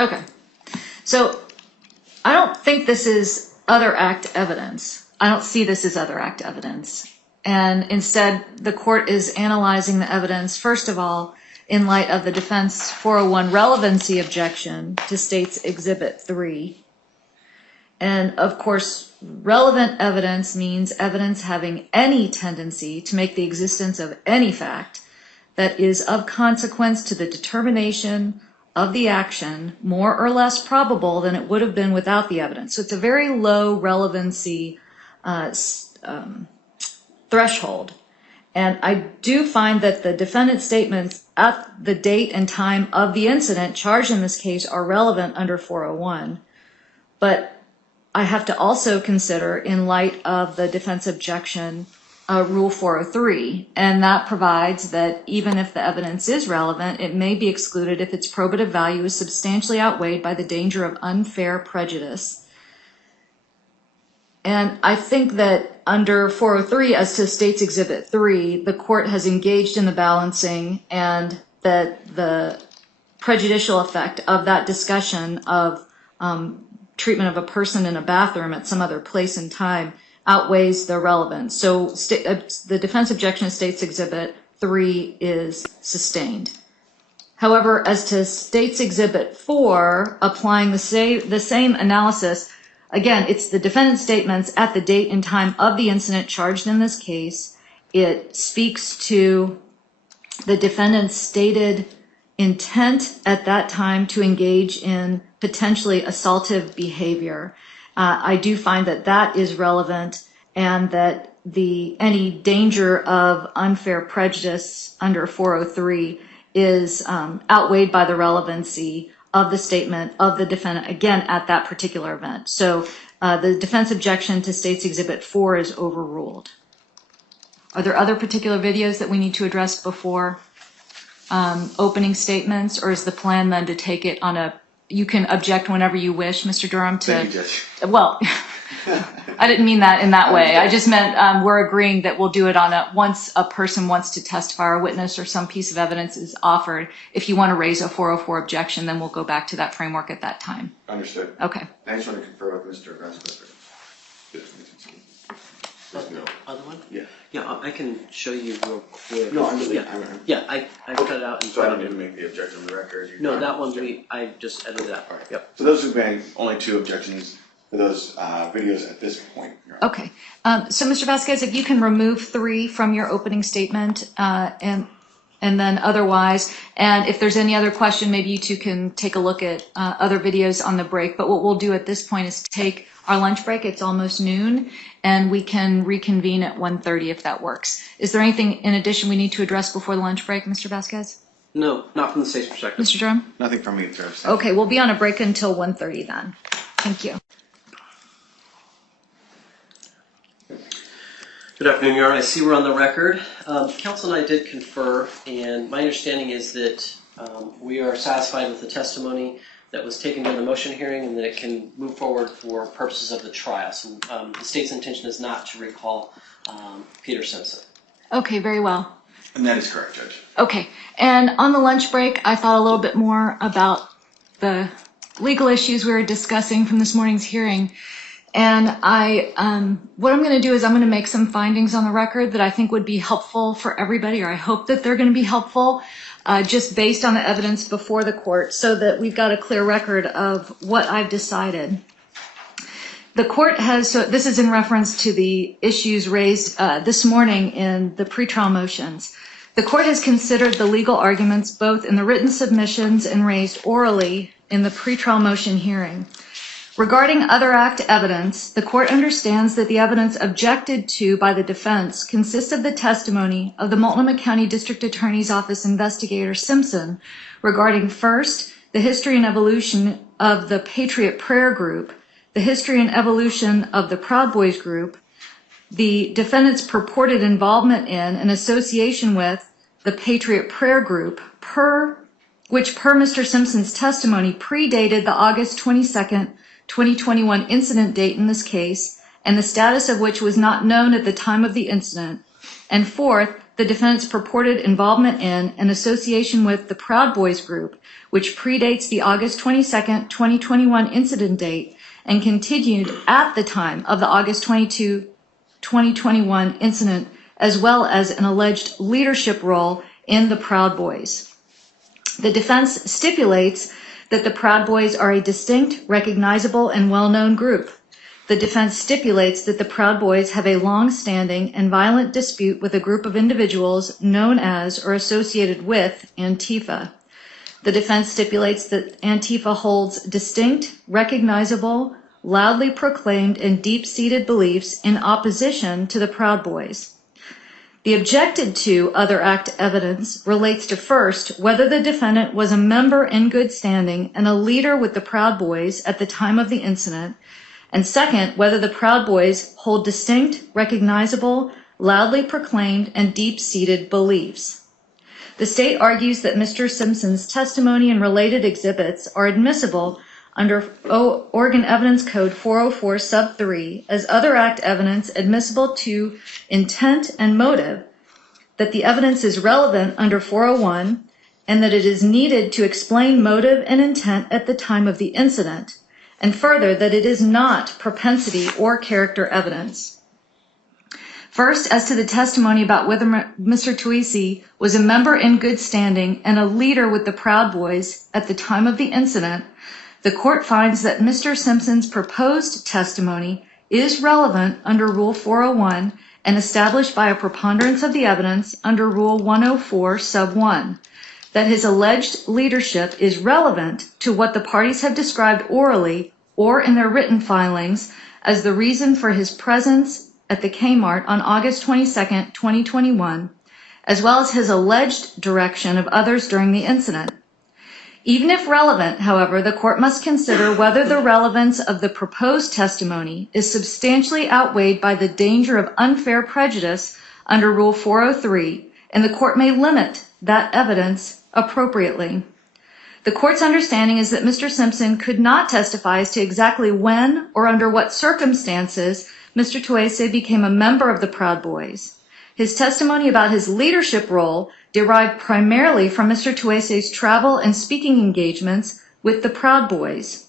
Okay. So I don't think this is other act evidence. I don't see this as other act evidence. And instead, the court is analyzing the evidence, first of all, in light of the defense 401 relevancy objection to State's Exhibit 3. And of course, relevant evidence means evidence having any tendency to make the existence of any fact that is of consequence to the determination of the action more or less probable than it would have been without the evidence. So it's a very low relevancy threshold. And I do find that the defendant's statements at the date and time of the incident charged in this case are relevant under 401. But I have to also consider, in light of the defense objection, Rule 403, and that provides that even if the evidence is relevant, it may be excluded if its probative value is substantially outweighed by the danger of unfair prejudice. And I think that under 403, as to State's Exhibit 3, the court has engaged in the balancing, and that the prejudicial effect of that discussion of treatment of a person in a bathroom at some other place and time outweighs the relevance. So the defense objection to State's Exhibit 3 is sustained. However, as to State's Exhibit 4, applying the same analysis, again, it's the defendant's statements at the date and time of the incident charged in this case. It speaks to the defendant's stated intent at that time to engage in potentially assaultive behavior. I do find that that is relevant, and that any danger of unfair prejudice under 403 is outweighed by the relevancy of the statement of the defendant, again, at that particular event. So the defense objection to State's Exhibit 4 is overruled. Are there other particular videos that we need to address before opening statements, or is the plan then to take it on a, you can object whenever you wish, Mr. Durham, to, Thank you, Judge. well, I didn't mean that in that way. I just meant we're agreeing that we'll do it on a, once a person wants to testify or witness or some piece of evidence is offered. If you want to raise a 404 objection, then we'll go back to that framework at that time. Understood. Okay. I just want to confer with Mr. Vasquez. No. Other one? Yeah. Yeah, I can show you real quick. No, I'm really, Yeah, I cut it out. so I don't need to make the objection on the record. No, that one I just edited that. All right. Yep. So those have been only 2 objections for those videos at this point. Okay. So Mr. Vasquez, if you can remove 3 from your opening statement, and then otherwise, and if there's any other question, maybe you two can take a look at other videos on the break. But what we'll do at this point is take our lunch break. It's almost noon, and we can reconvene at 1:30 if that works. Is there anything in addition we need to address before the lunch break, Mr. Vasquez? No, not from the state's perspective. Mr. Durham? Nothing from me, sir. Okay, we'll be on a break until 1:30 then. Thank you. Good afternoon, Your Honor. I see we're on the record. Counsel and I did confer, and my understanding is that we are satisfied with the testimony that was taken during the motion hearing, and that it can move forward for purposes of the trial. So the state's intention is not to recall Peter Simpson. Okay, very well. And that is correct, Judge. Okay, and on the lunch break, I thought a little bit more about the legal issues we were discussing from this morning's hearing. And what I'm going to do is I'm going to make some findings on the record that I think would be helpful for everybody, or I hope that they're going to be helpful, just based on the evidence before the court, so that we've got a clear record of what I've decided. The court has, so this is in reference to the issues raised this morning in the pretrial motions. The court has considered the legal arguments both in the written submissions and raised orally in the pretrial motion hearing. Regarding other act evidence, the court understands that the evidence objected to by the defense consists of the testimony of the Multnomah County District Attorney's Office investigator Simpson regarding, first, the history and evolution of the Patriot Prayer Group, the history and evolution of the Proud Boys Group, the defendant's purported involvement in and association with the Patriot Prayer Group, which per Mr. Simpson's testimony predated the August 22nd, 2021 incident date in this case, and the status of which was not known at the time of the incident. And fourth, the defendant's purported involvement in and association with the Proud Boys Group, which predates the August 22nd, 2021 incident date and continued at the time of the August 22, 2021 incident, as well as an alleged leadership role in the Proud Boys. The defense stipulates that the Proud Boys are a distinct, recognizable, and well-known group. The defense stipulates that the Proud Boys have a long-standing and violent dispute with a group of individuals known as or associated with Antifa. The defense stipulates that Antifa holds distinct, recognizable, loudly proclaimed, and deep-seated beliefs in opposition to the Proud Boys. The objected to other act evidence relates to, first, whether the defendant was a member in good standing and a leader with the Proud Boys at the time of the incident, and second, whether the Proud Boys hold distinct, recognizable, loudly proclaimed, and deep-seated beliefs. The state argues that Mr. Simpson's testimony and related exhibits are admissible under Oregon Evidence Code 404 sub 3 as other act evidence admissible to intent and motive, that the evidence is relevant under 401, and that it is needed to explain motive and intent at the time of the incident, and further, that it is not propensity or character evidence. First, as to the testimony about whether Mr. Toese was a member in good standing and a leader with the Proud Boys at the time of the incident, The court finds that Mr. Simpson's proposed testimony is relevant under Rule 401 and established by a preponderance of the evidence under Rule 104, Sub 1, that his alleged leadership is relevant to what the parties have described orally or in their written filings as the reason for his presence at the Kmart on August 22, 2021, as well as his alleged direction of others during the incident. Even if relevant, however, the court must consider whether the relevance of the proposed testimony is substantially outweighed by the danger of unfair prejudice under Rule 403, and the court may limit that evidence appropriately. The court's understanding is that Mr. Simpson could not testify as to exactly when or under what circumstances Mr. Toese became a member of the Proud Boys. His testimony about his leadership role derived primarily from Mr. Toese's travel and speaking engagements with the Proud Boys.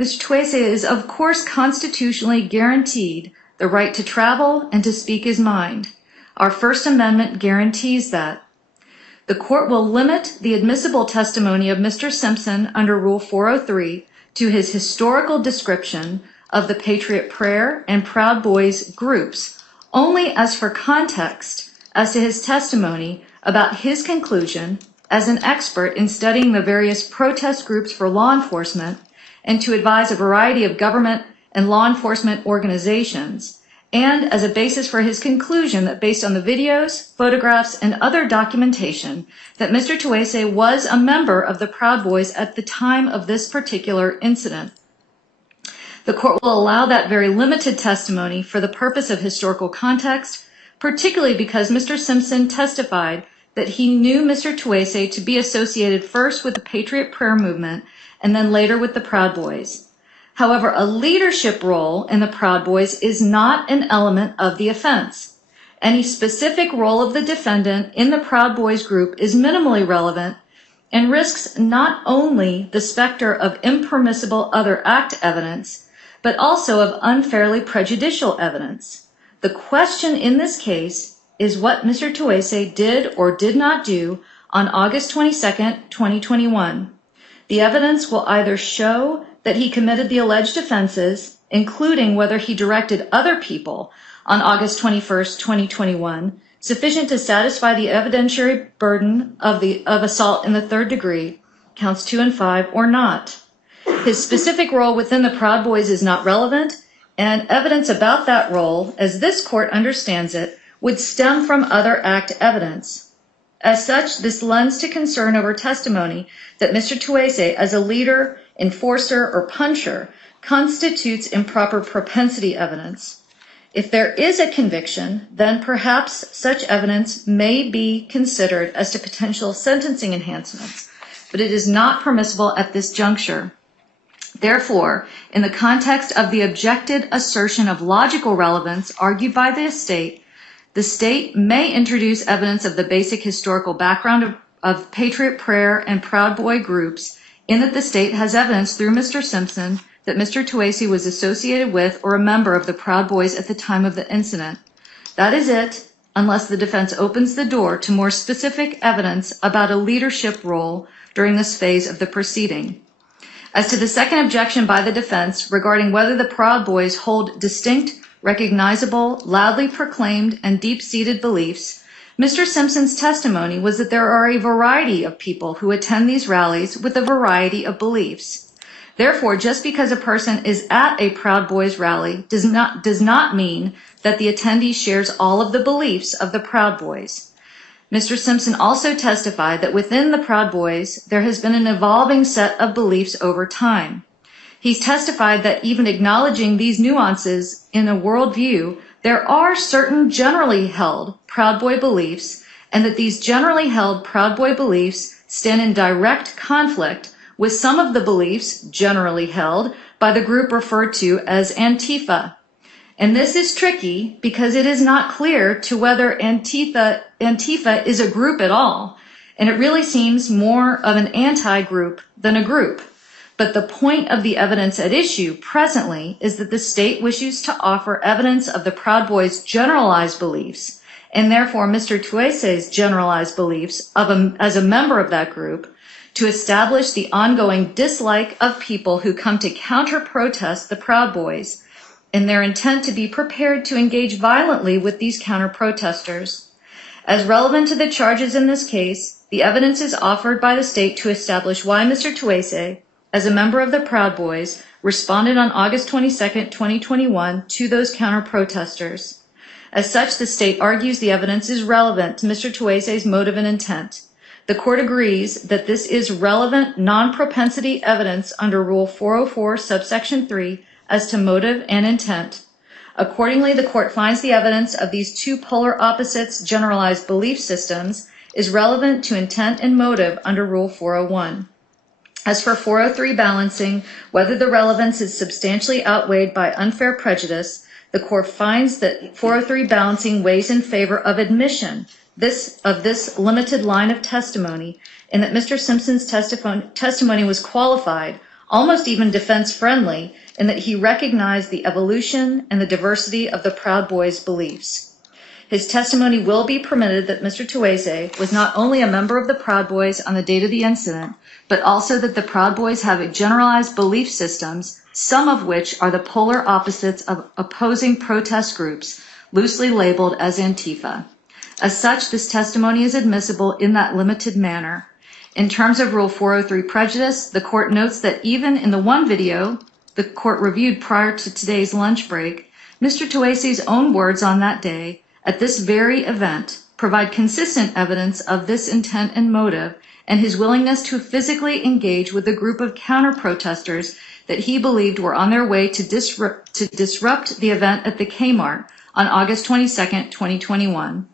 Mr. Toese is, of course, constitutionally guaranteed the right to travel and to speak his mind. Our First Amendment guarantees that. The court will limit the admissible testimony of Mr. Simpson under Rule 403 to his historical description of the Patriot Prayer and Proud Boys groups, only as for context as to his testimony about his conclusion as an expert in studying the various protest groups for law enforcement and to advise a variety of government and law enforcement organizations, and as a basis for his conclusion that based on the videos, photographs, and other documentation that Mr. Toese was a member of the Proud Boys at the time of this particular incident. The court will allow that very limited testimony for the purpose of historical context, particularly because Mr. Simpson testified that he knew Mr. Toese to be associated first with the Patriot Prayer movement and then later with the Proud Boys. However, a leadership role in the Proud Boys is not an element of the offense. Any specific role of the defendant in the Proud Boys group is minimally relevant and risks not only the specter of impermissible other act evidence, but also of unfairly prejudicial evidence. The question in this case is what Mr. Toese did or did not do on August 22, 2021. The evidence will either show that he committed the alleged offenses, including whether he directed other people on August 21, 2021, sufficient to satisfy the evidentiary burden of assault in the third degree, counts 2 and 5, or not. His specific role within the Proud Boys is not relevant, and evidence about that role, as this court understands it, would stem from other act evidence. As such, this lends to concern over testimony that Mr. Toese, as a leader, enforcer, or puncher, constitutes improper propensity evidence. If there is a conviction, then perhaps such evidence may be considered as to potential sentencing enhancements, but it is not permissible at this juncture. Therefore, in the context of the objected assertion of logical relevance argued by the state may introduce evidence of the basic historical background of Patriot Prayer and Proud Boy groups, in that the state has evidence through Mr. Simpson that Mr. Toese was associated with or a member of the Proud Boys at the time of the incident. That is it, unless the defense opens the door to more specific evidence about a leadership role during this phase of the proceeding. As to the second objection by the defense regarding whether the Proud Boys hold distinct, recognizable, loudly proclaimed, and deep-seated beliefs, Mr. Simpson's testimony was that there are a variety of people who attend these rallies with a variety of beliefs. Therefore, just because a person is at a Proud Boys rally does not mean that the attendee shares all of the beliefs of the Proud Boys. Mr. Simpson also testified that within the Proud Boys, there has been an evolving set of beliefs over time. He's testified that even acknowledging these nuances in a worldview, there are certain generally held Proud Boy beliefs, and that these generally held Proud Boy beliefs stand in direct conflict with some of the beliefs generally held by the group referred to as Antifa. And this is tricky because it is not clear to whether Antifa is a group at all, and it really seems more of an anti-group than a group. But the point of the evidence at issue presently is that the state wishes to offer evidence of the Proud Boys' generalized beliefs, and therefore Mr. Toese's generalized beliefs as a member of that group, to establish the ongoing dislike of people who come to counter-protest the Proud Boys and their intent to be prepared to engage violently with these counter-protesters. As relevant to the charges in this case, the evidence is offered by the state to establish why Mr. Toese, as a member of the Proud Boys, responded on August 22, 2021 to those counter-protesters. As such, the state argues the evidence is relevant to Mr. Toese's motive and intent. The court agrees that this is relevant non-propensity evidence under Rule 404, subsection 3, as to motive and intent. Accordingly, the court finds the evidence of these two polar opposites generalized belief systems is relevant to intent and motive under Rule 401. As for 403 balancing, whether the relevance is substantially outweighed by unfair prejudice, the court finds that 403 balancing weighs in favor of admission of this limited line of testimony, and that Mr. Simpson's testimony was qualified, almost even defense-friendly, in that he recognized the evolution and the diversity of the Proud Boys' beliefs. His testimony will be permitted that Mr. Toese was not only a member of the Proud Boys on the date of the incident, but also that the Proud Boys have generalized belief systems, some of which are the polar opposites of opposing protest groups, loosely labeled as Antifa. As such, this testimony is admissible in that limited manner. In terms of Rule 403 prejudice, the court notes that even in the one video the court reviewed prior to today's lunch break, Mr. Toese's own words on that day, at this very event, provide consistent evidence of this intent and motive, and his willingness to physically engage with a group of counter-protesters that he believed were on their way to disrupt the event at the Kmart on August 22, 2021.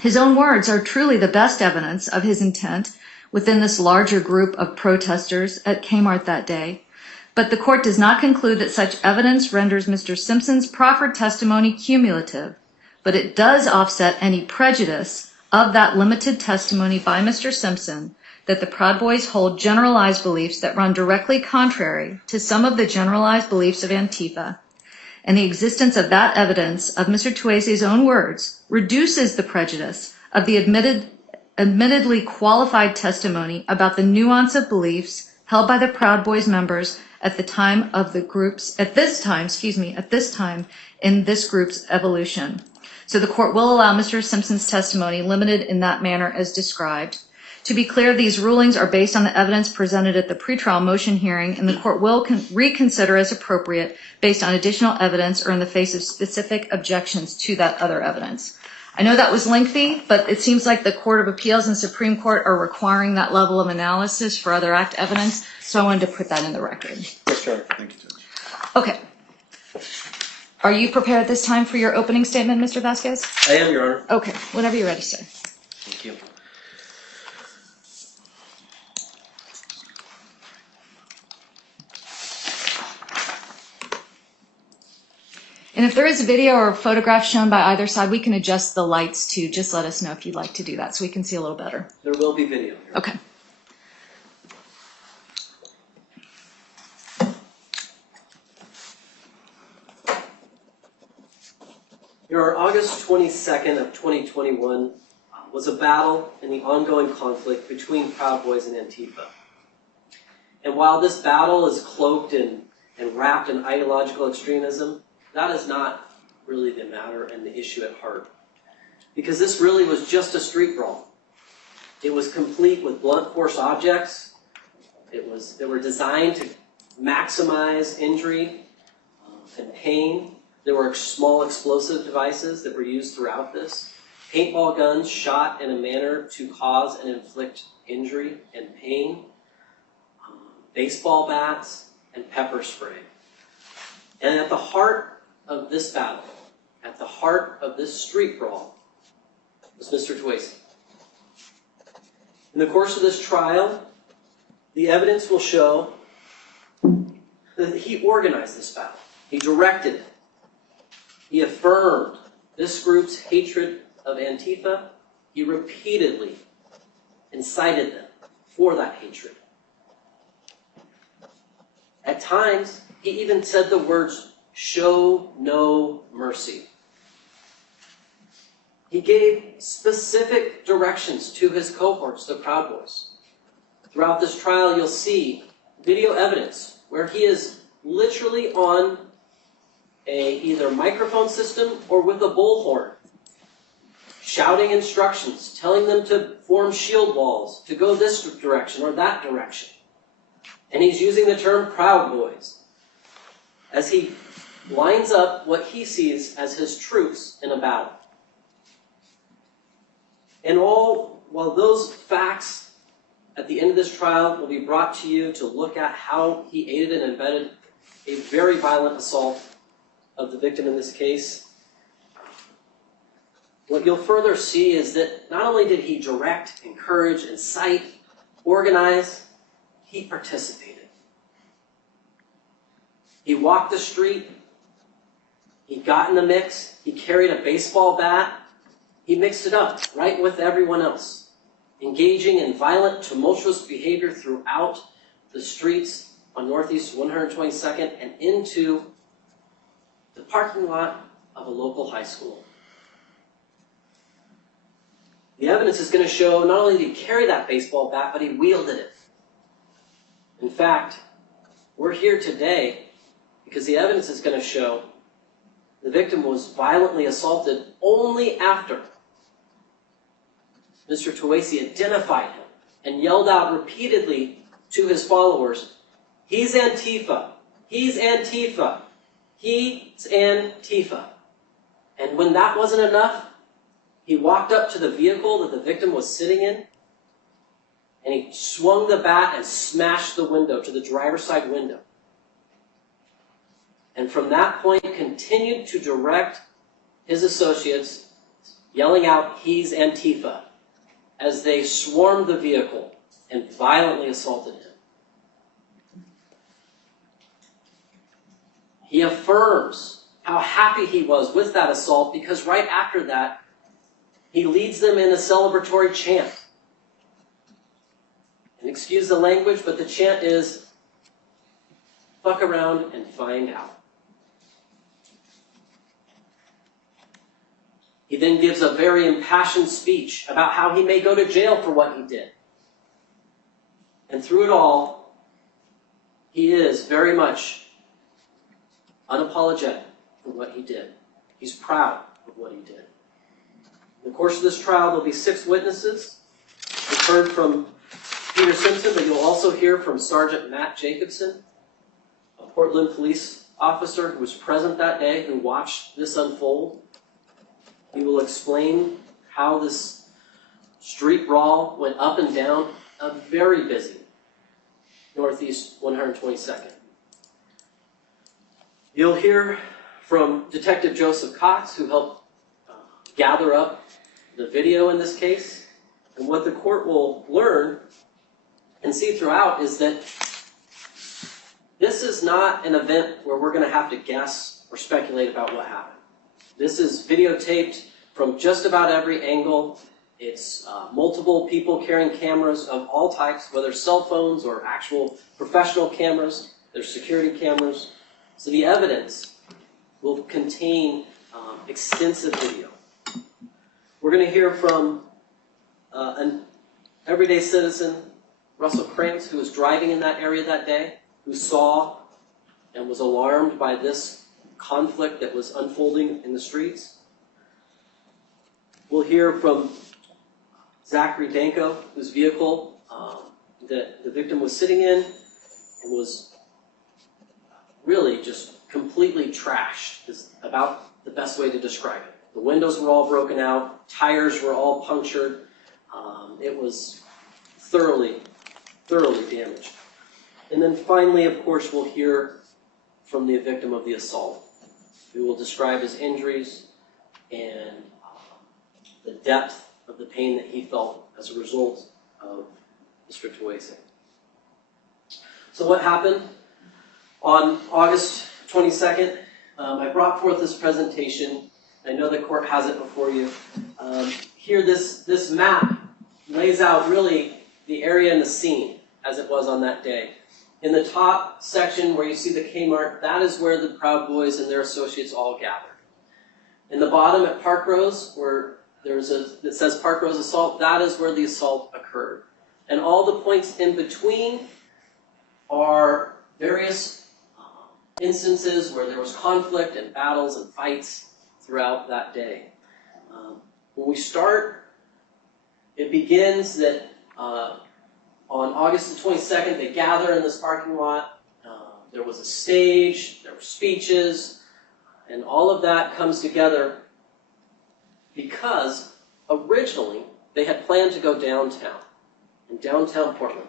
His own words are truly the best evidence of his intent within this larger group of protesters at Kmart that day, but the court does not conclude that such evidence renders Mr. Simpson's proffered testimony cumulative, but it does offset any prejudice of that limited testimony by Mr. Simpson that the Proud Boys hold generalized beliefs that run directly contrary to some of the generalized beliefs of Antifa, and the existence of that evidence of Mr. Toese's own words reduces the prejudice of the admittedly qualified testimony about the nuance of beliefs held by the Proud Boys members at this time in this group's evolution. So the court will allow Mr. Simpson's testimony limited in that manner as described. To be clear, these rulings are based on the evidence presented at the pretrial motion hearing, and the court will reconsider as appropriate based on additional evidence or in the face of specific objections to that other evidence. I know that was lengthy, but it seems like the Court of Appeals and Supreme Court are requiring that level of analysis for other act evidence, so I wanted to put that in the record. Yes, Your Honor. Thank you, Judge. Okay. Are you prepared at this time for your opening statement, Mr. Vasquez? I am, Your Honor. Okay, whenever you're ready, sir. Thank you. And if there is a video or a photograph shown by either side, we can adjust the lights too. Just let us know if you'd like to do that so we can see a little better. There will be video. Okay. Your August 22nd of 2021 was a battle in the ongoing conflict between Proud Boys and Antifa. And while this battle is cloaked and wrapped in ideological extremism, that is not really the matter and the issue at heart. Because this really was just a street brawl. It was complete with blunt force objects. They were designed to maximize injury and pain. There were small explosive devices that were used throughout this. Paintball guns shot in a manner to cause and inflict injury and pain. Baseball bats and pepper spray. And at the heart of this battle, at the heart of this street brawl, was Mr. Toese. In the course of this trial, the evidence will show that he organized this battle. He directed it. He affirmed this group's hatred of Antifa. He repeatedly incited them for that hatred. At times, he even said the words, "Show no mercy." He gave specific directions to his cohorts, the Proud Boys. Throughout this trial, you'll see video evidence where he is literally on a either microphone system or with a bullhorn, shouting instructions, telling them to form shield walls, to go this direction or that direction. And he's using the term Proud Boys as he lines up what he sees as his troops in a battle. And while those facts at the end of this trial will be brought to you to look at how he aided and abetted a very violent assault of the victim in this case, what you'll further see is that not only did he direct, encourage, incite, organize, he participated. He walked the street, he got in the mix, he carried a baseball bat, he mixed it up right with everyone else, engaging in violent, tumultuous behavior throughout the streets on Northeast 122nd and into the parking lot of a local high school. The evidence is going to show not only did he carry that baseball bat, but he wielded it. In fact, we're here today because the evidence is going to show the victim was violently assaulted only after Mr. Toese identified him and yelled out repeatedly to his followers, "He's Antifa, he's Antifa, he's Antifa." And when that wasn't enough, he walked up to the vehicle that the victim was sitting in, and he swung the bat and smashed the window to the driver's side window. And from that point, continued to direct his associates, yelling out, "He's Antifa," as they swarmed the vehicle and violently assaulted him. He affirms how happy he was with that assault because right after that, he leads them in a celebratory chant. And excuse the language, but the chant is, "Fuck around and find out." He then gives a very impassioned speech about how he may go to jail for what he did. And through it all, he is very much unapologetic for what he did. He's proud of what he did. In the course of this trial, there'll be 6 witnesses. We've heard from Peter Simpson, but you'll also hear from Sergeant Matt Jacobson, a Portland police officer who was present that day, who watched this unfold. He will explain how this street brawl went up and down a very busy Northeast 122nd. You'll hear from Detective Joseph Cox, who helped gather up the video in this case. And what the court will learn and see throughout is that this is not an event where we're going to have to guess or speculate about what happened. This is videotaped from just about every angle. It's multiple people carrying cameras of all types, whether cell phones or actual professional cameras. There's security cameras. So the evidence will contain extensive video. We're going to hear from an everyday citizen, Russell Krantz, who was driving in that area that day, who saw and was alarmed by this conflict that was unfolding in the streets. We'll hear from Zachary Danko, whose vehicle that the victim was sitting in and was really just completely trashed, is about the best way to describe it. The windows were all broken out, tires were all punctured. It was thoroughly damaged. And then finally, of course, we'll hear from the victim of the assault, who will describe his injuries and the depth of the pain that he felt as a result of Mr. Toese. So what happened? On August 22nd, I brought forth this presentation. I know the court has it before you. Here, this map lays out really the area and the scene as it was on that day. In the top section where you see the Kmart, that is where the Proud Boys and their associates all gathered. In the bottom at Park Rose, where that says Park Rose assault, that is where the assault occurred. and all the points in between are various instances where there was conflict and battles and fights throughout that day. When we start, it begins that on August the 22nd, they gather in this parking lot. There was a stage, there were speeches, and all of that comes together because originally they had planned to go downtown, in downtown Portland.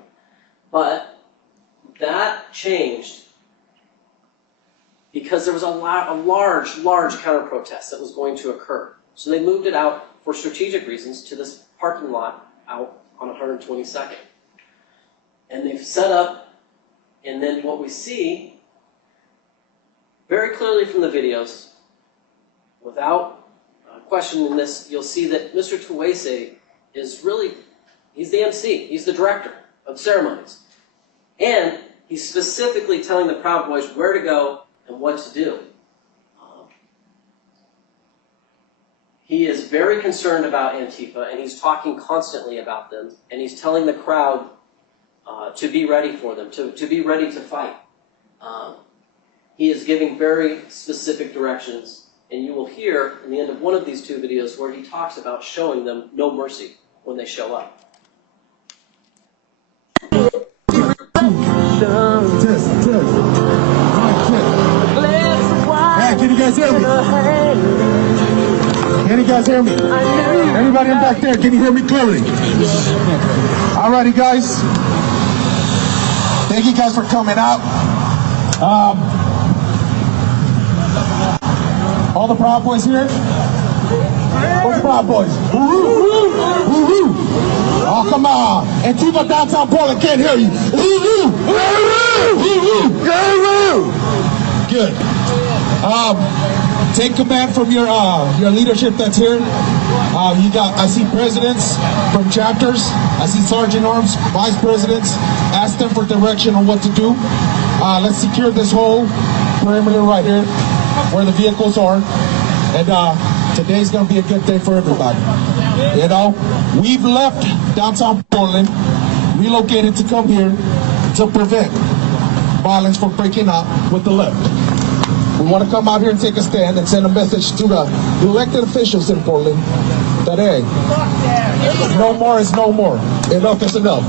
But that changed because there was a large counter-protest that was going to occur. So they moved it out for strategic reasons to this parking lot out on 122nd. And they've set up, and then what we see very clearly from the videos, without questioning this, you'll see that Mr. Toese is really, he's the MC, he's the director of ceremonies. And he's specifically telling the Proud Boys where to go and what to do. He is very concerned about Antifa, and he's talking constantly about them, and he's telling the crowd to be ready for them, to be ready to fight. He is giving very specific directions, and you will hear in the end of one of these two videos where he talks about showing them no mercy when they show up. Hey, can you guys hear me? Can you guys hear me? Anybody in back there, can you hear me clearly? Alrighty, guys. Thank you guys for coming out. All the Proud Boys here? Where's the Proud Boys? Woo-hoo! Woo-hoo! Oh, come on. Antifa downtown Portland can't hear you. Woo-hoo! Woo-hoo! Woo-hoo! Good. Take command from your leadership that's here. I see presidents from chapters. I see sergeant arms, vice presidents. Ask them for direction on what to do. Let's secure this whole perimeter right here where the vehicles are. And today's going to be a good day for everybody. You know, we've left downtown Portland, relocated to come here to prevent violence from breaking out with the left. We want to come out here and take a stand and send a message to the elected officials in Portland that, hey, no more is no more. Enough is enough.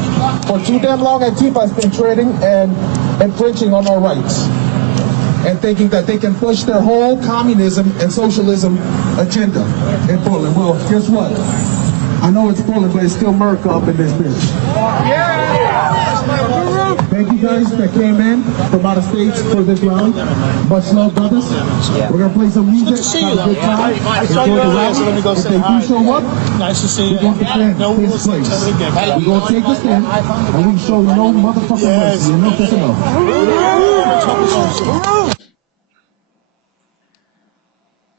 For too damn long, Antifa has been trading and infringing on our rights and thinking that they can push their whole communism and socialism agenda in Portland. Well, guess what? I know it's Portland, but it's still America up in this bitch. Thank you guys that came in from out of state for this rally. Much love, brothers. We're going to play some music. Good to see you, have a good time. Enjoy the rally. Let me go If say they hi. do show up, Nice to see you. we're going to defend this place. We're going to take a stand, and we show no motherfucking mercy. Enough is enough.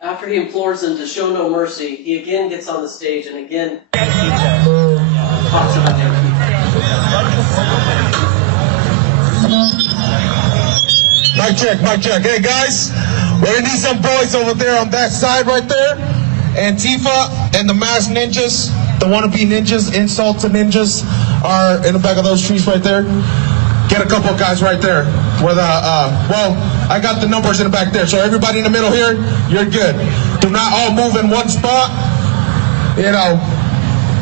After he implores them to show no mercy, he again gets on the stage and again talks about Antifa. Mic check, mic check. Hey guys, we're gonna need some boys over there on that side right there. Antifa and the masked ninjas, the wannabe ninjas, insult to ninjas, are in the back of those trees right there. Get a couple of guys right there. Where the well, I got the numbers in the back there. So everybody in the middle here, you're good. Do not all move in one spot. You know,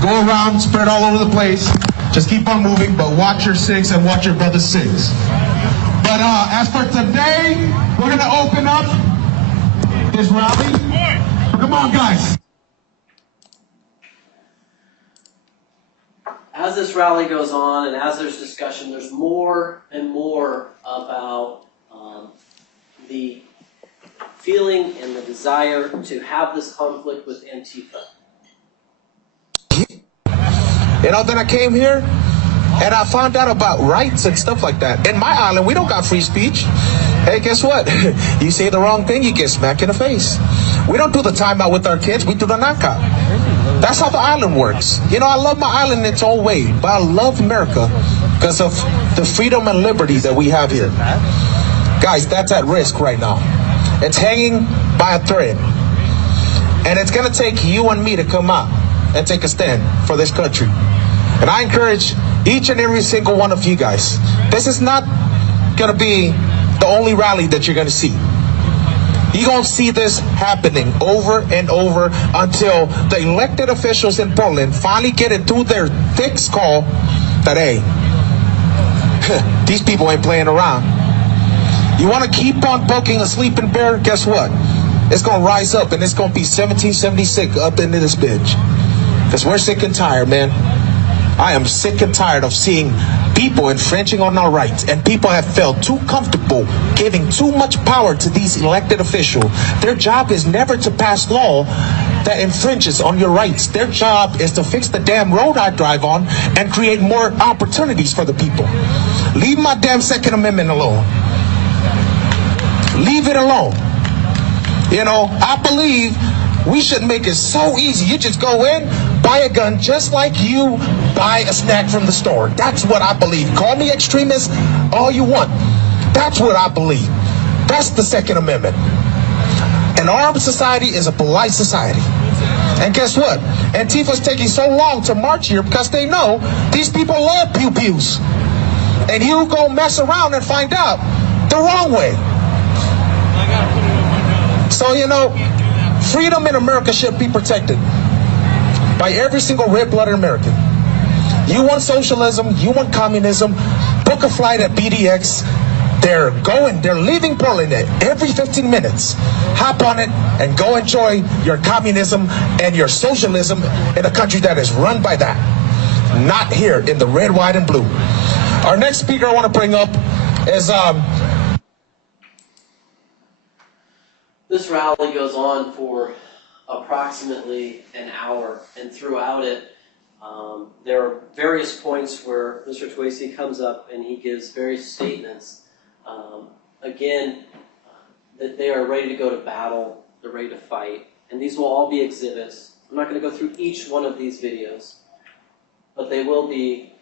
go around, spread all over the place. Just keep on moving, but watch your six and watch your brother's six. But as for today, we're gonna open up this rally. Come on, guys. As this rally goes on and as there's discussion, there's more and more about the feeling and the desire to have this conflict with Antifa. You know, then I came here and I found out about rights and stuff like that. In my island, we don't got free speech. Hey, guess what? You say the wrong thing, you get smacked in the face. We don't do the timeout with our kids, we do the knockout. That's how the island works. You know, I love my island in its own way, but I love America because of the freedom and liberty that we have here. Guys, that's at risk right now. It's hanging by a thread. And it's going to take you and me to come out and take a stand for this country. And I encourage Each and every single one of you guys. This is not gonna be the only rally that you're gonna see. You're gonna see this happening over and over until the elected officials in Portland finally get into their thick skull that, hey, these people ain't playing around. You wanna keep on poking a sleeping bear? Guess what? It's gonna rise up and it's gonna be 1776 up into this bitch. Because we're sick and tired, man. I am sick and tired of seeing people infringing on our rights, and people have felt too comfortable giving too much power to these elected officials. Their job is never to pass law that infringes on your rights. Their job is to fix the damn road I drive on and create more opportunities for the people. Leave my damn Second Amendment alone. Leave it alone. You know, I believe we should make it so easy. You just go in, buy a gun just like you buy a snack from the store. That's what I believe. Call me extremist all you want. That's what I believe. That's the Second Amendment. An armed society is a polite society. And guess what? Antifa's taking so long to march here because they know these people love pew-pews. And you go mess around and find out the wrong way. So, you know, freedom in America should be protected by every single red-blooded American. You want socialism, you want communism, book a flight at BDX. They're leaving Portland every 15 minutes. Hop on it and go enjoy your communism and your socialism in a country that is run by that. Not here in the red, white, and blue. Our next speaker I want to bring up is This rally goes on for approximately an hour, and throughout it, there are various points where Mr. Toese comes up and he gives various statements. Again, that they are ready to go to battle, they're ready to fight, and these will all be exhibits. I'm not going to go through each one of these videos, but they will be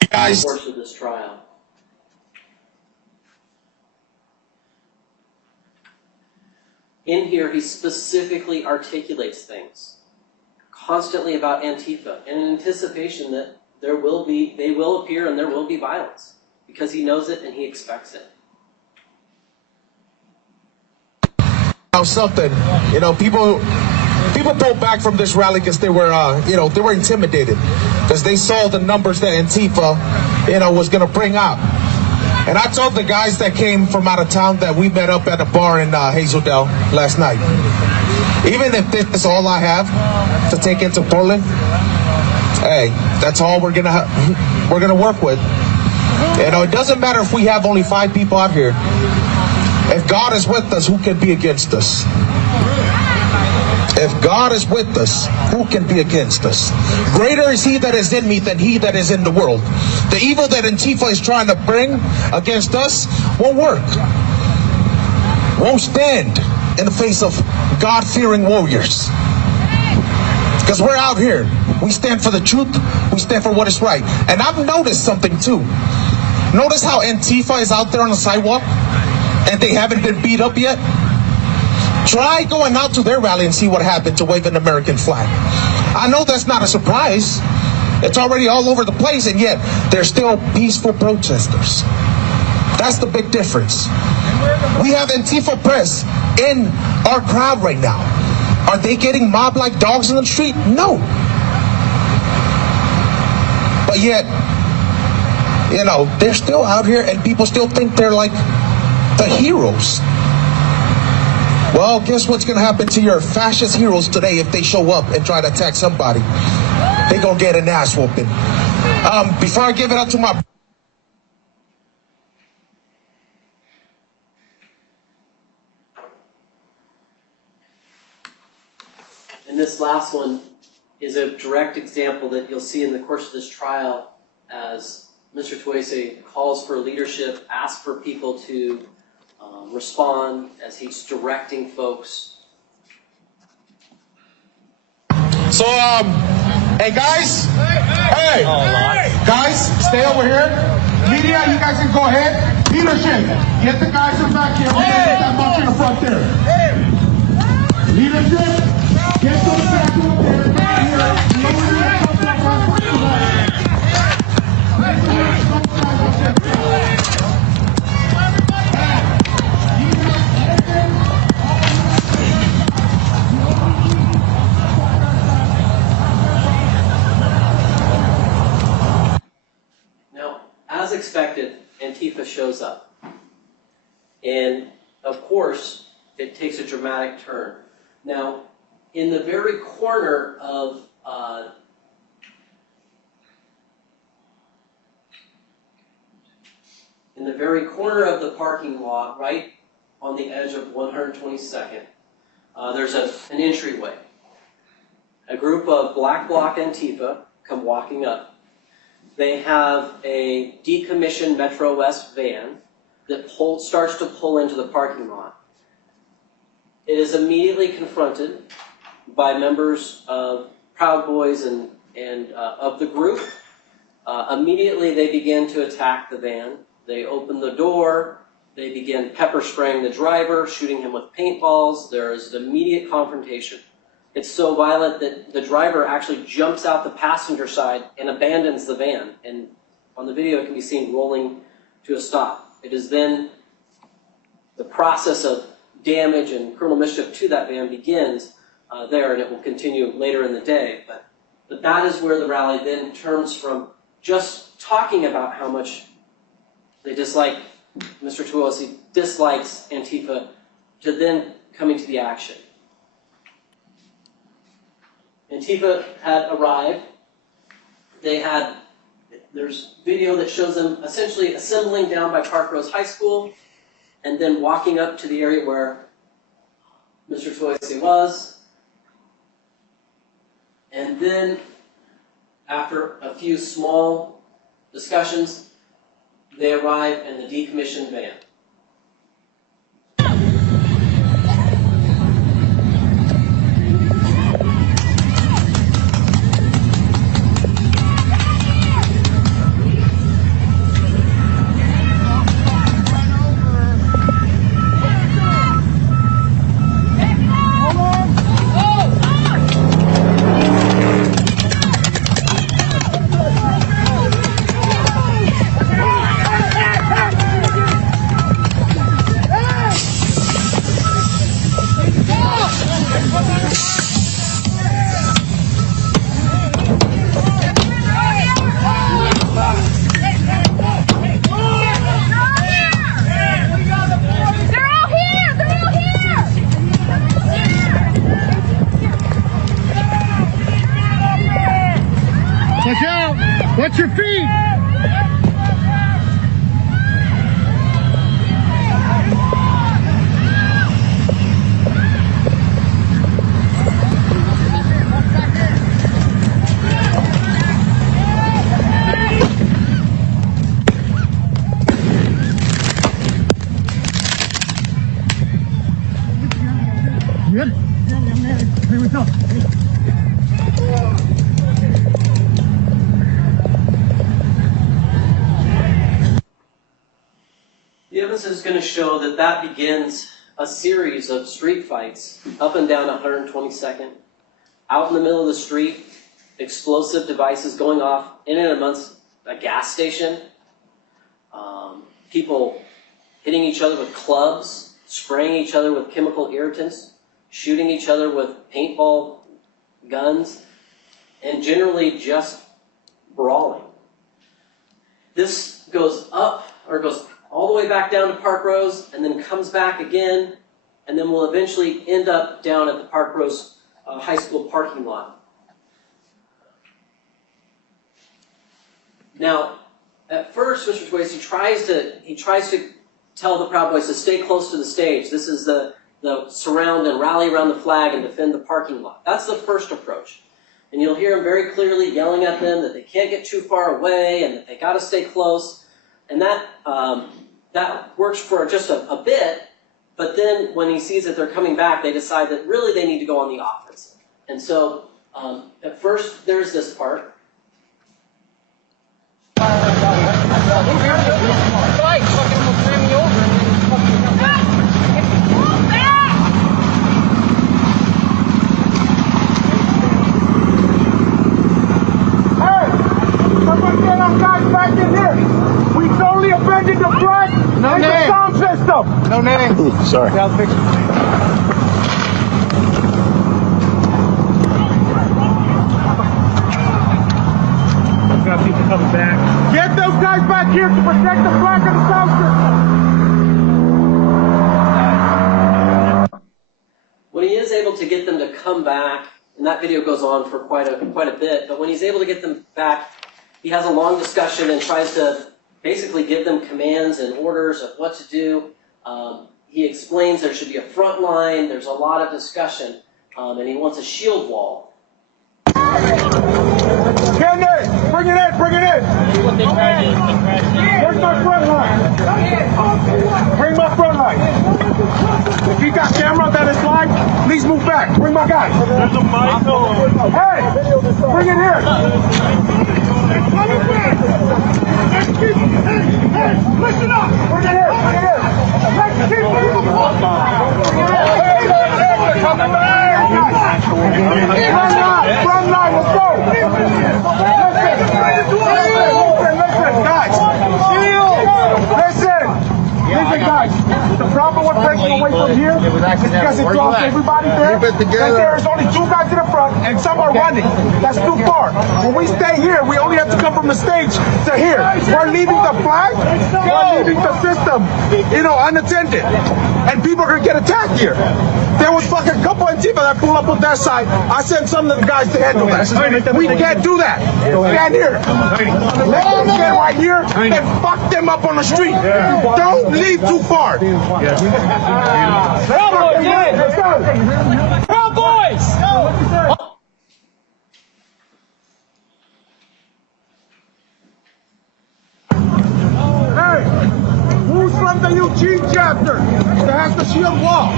in the course of this trial. In here, he specifically articulates things constantly about Antifa in anticipation that they will appear and there will be violence because he knows it and he expects it. Something, you know, people pulled back from this rally because they were, they were intimidated because they saw the numbers that Antifa, was going to bring out. And I told the guys that came from out of town that we met up at a bar in Hazeldale last night. Even if this is all I have to take into Portland, hey, that's all we're gonna work with. It doesn't matter if we have only 5 people out here. If God is with us, who can be against us? If God is with us, who can be against us? Greater is he that is in me than he that is in the world. The evil that Antifa is trying to bring against us won't work. Won't stand in the face of God-fearing warriors. Because we're out here. We stand for the truth. We stand for what is right. And I've noticed something too. Notice how Antifa is out there on the sidewalk and they haven't been beat up yet? Try going out to their rally and see what happened to wave an American flag. I know that's not a surprise. It's already all over the place, and yet they're still peaceful protesters. That's the big difference. We have Antifa press in our crowd right now. Are they getting mobbed like dogs in the street? No. But yet, they're still out here and people still think they're like the heroes. Well, guess what's going to happen to your fascist heroes today if they show up and try to attack somebody? They're going to get an ass whooping. Before I give it up to my... And this last one is a direct example that you'll see in the course of this trial as Mr. Toese calls for leadership, asks for people to respond as he's directing folks. So, hey guys, guys, stay over here. Media, you guys can go ahead. Leadership, get the guys from back here. We're gonna get that bunch in the front there. Leadership, get those back up there. Right here. shows up. And of course, it takes a dramatic turn. Now, in the very corner of the parking lot, right on the edge of 122nd, there's an entryway. A group of Black Bloc Antifa come walking up. They have a decommissioned Metro West van that starts to pull into the parking lot. It is immediately confronted by members of Proud Boys and of the group. Immediately they begin to attack the van. They open the door. They begin pepper spraying the driver, shooting him with paintballs. There is an immediate confrontation. It's so violent that the driver actually jumps out the passenger side and abandons the van. And on the video, it can be seen rolling to a stop. It is then the process of damage and criminal mischief to that van begins there, and it will continue later in the day. But that is where the rally then turns from just talking about how much they dislike, Mr. Toese dislikes Antifa, to then coming to the action. Antifa had arrived. There's video that shows them essentially assembling down by Park Rose High School and then walking up to the area where Mr. Toese was. And then, after a few small discussions, they arrive in the decommissioned van. Watch out! Watch your feet! Good? Here we go. The evidence is going to show that that begins a series of street fights up and down 122nd, out in the middle of the street, explosive devices going off in and amongst a gas station, people hitting each other with clubs, spraying each other with chemical irritants, shooting each other with paintball guns, and generally just brawling. This goes up, or goes all the way back down to Park Rose, and then comes back again, and then will eventually end up down at the Park Rose High School parking lot. Now, at first, Mr. Toese tries to tell the Proud Boys to stay close to the stage. This is the surround and rally around the flag and defend the parking lot. That's the first approach. And you'll hear him very clearly yelling at them that they can't get too far away and that they got to stay close. And that works for just a bit, but then when he sees that they're coming back, they decide that really they need to go on the offensive. And so at first, there's this part. No name. Ooh, sorry. Yeah, I'll fix it. Got people coming back. Get those guys back here to protect the flag of the South. able to get them to come back, and that video goes on for quite a bit, but when he's able to get them back, he has a long discussion and tries to basically give them commands and orders of what to do. He explains there should be a front line, there's a lot of discussion, and he wants a shield wall. Candace, bring it in, bring it in. Where's my front line? Bring my front line. If you got camera that is live, please move back. Bring my guy. There's a mic. Hey, bring it here. Hey, listen up. Bring it here, bring it here. Let's keep moving. Front line, let's go. Listen, guys. Listen, guys. The problem with breaking away from here is because it draws everybody there. Because there's only 2 guys in the front and some are running. That's too far. When we stay here, we only have to come from the stage to here. We're leaving the flag. We're leaving the system, unattended. And people are going to get attacked here. There was fucking couple Antifa that pulled up on that side. I sent some of the guys to handle that. We can't do that. Stand here. Let them get right here and fuck them up on the street. Don't leave too far. Let's go. Proud Boys! Hey, who's from the Eugene chapter that has the shield wall?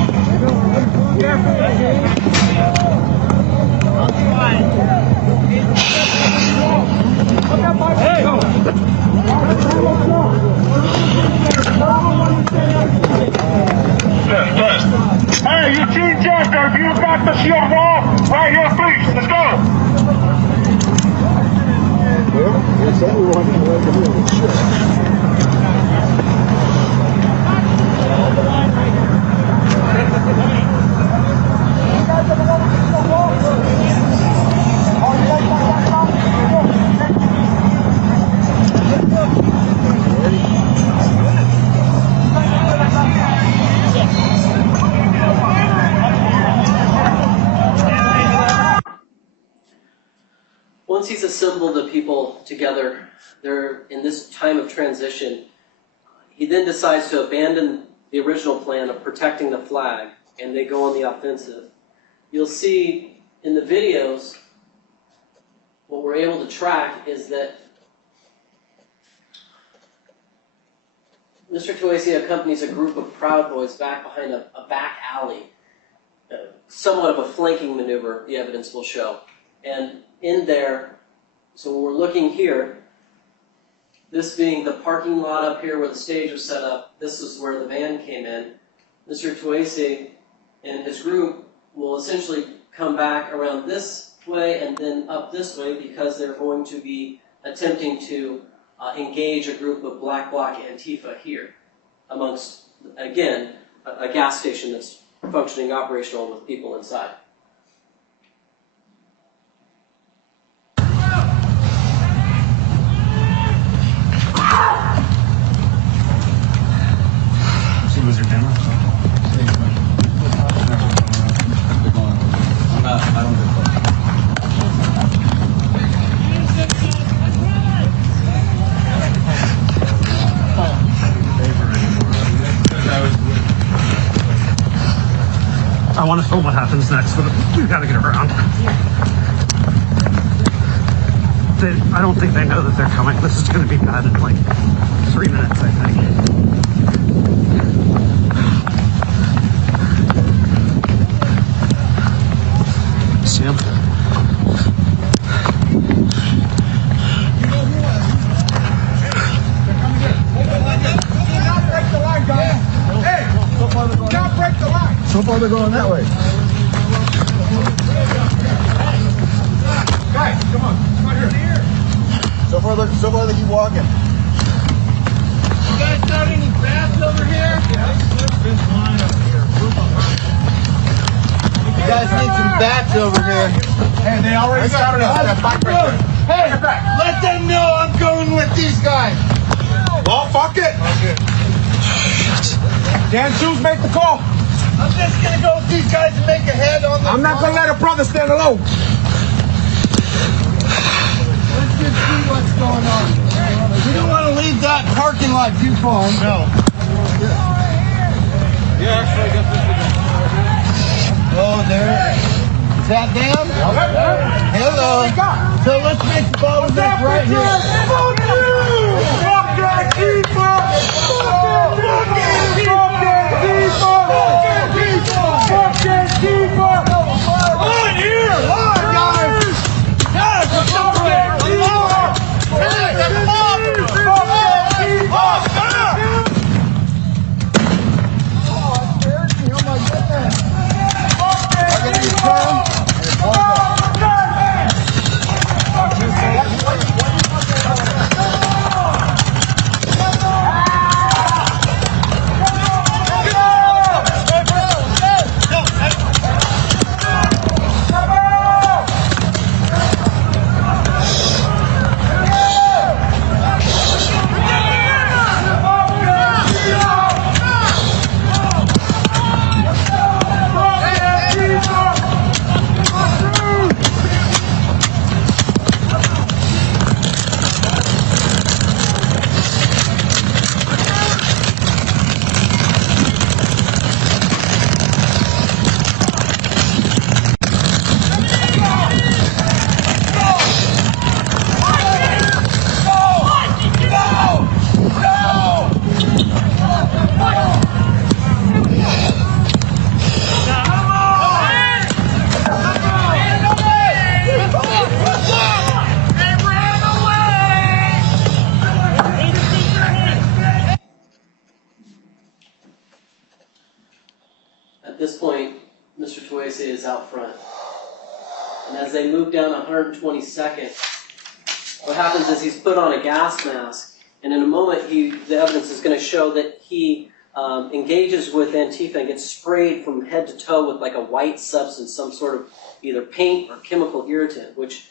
Hey, Eugene chapter, if you got the shield wall, right here, please, let's go. Once he's assembled the people together, they're in this time of transition. He then decides to abandon the original plan of protecting the flag, and they go on the offensive. You'll see in the videos, what we're able to track is that Mr. Toese accompanies a group of Proud Boys back behind a back alley, somewhat of a flanking maneuver, the evidence will show. And in there, so when we're looking here, this being the parking lot up here where the stage was set up, this is where the van came in. Mr. Toese and his group will essentially come back around this way and then up this way because they're going to be attempting to engage a group of Black Bloc Antifa here amongst, again, a gas station that's functioning operational with people inside. Was your camera? I don't know. I want to film what happens next, but we've got to get around. I don't think they know that they're coming. This is going to be bad in like 3 minutes, I think. See him? So far they're going that way. Guys, come on here. So far they keep walking. You guys got any bats over here? This line up here. You guys need some bats over here. Hey, they already started us. Hey, let them know I'm going with these guys. Well, fuck it. Dan Shoes make the call. I'm just gonna go with these guys and make a head on the... I'm not gonna let a brother stand alone. Let's just see what's going on. We don't want to leave that parking lot too far. No. Yeah, actually, I got this. Oh, there. Is that them? Hello. So let's make the bottle back right here. Fuck you! Fuck that keeper! Fuck that keeper! Fuck that keeper! On here! On, guys! Guys, let's go for it! At this point, Mr. Toese is out front. And as they move down 122nd, what happens is he's put on a gas mask, and in a moment the evidence is going to show that he engages with Antifa and gets sprayed from head to toe with like a white substance, some sort of either paint or chemical irritant, which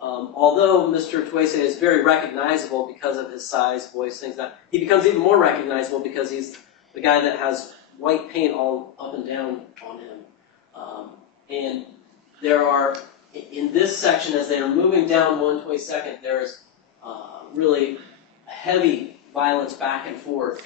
although Mr. Toese is very recognizable because of his size, voice, things like that, he becomes even more recognizable because he's the guy that has white paint all up and down on him. And there are, in this section, as they are moving down 122nd, there is really heavy violence back and forth.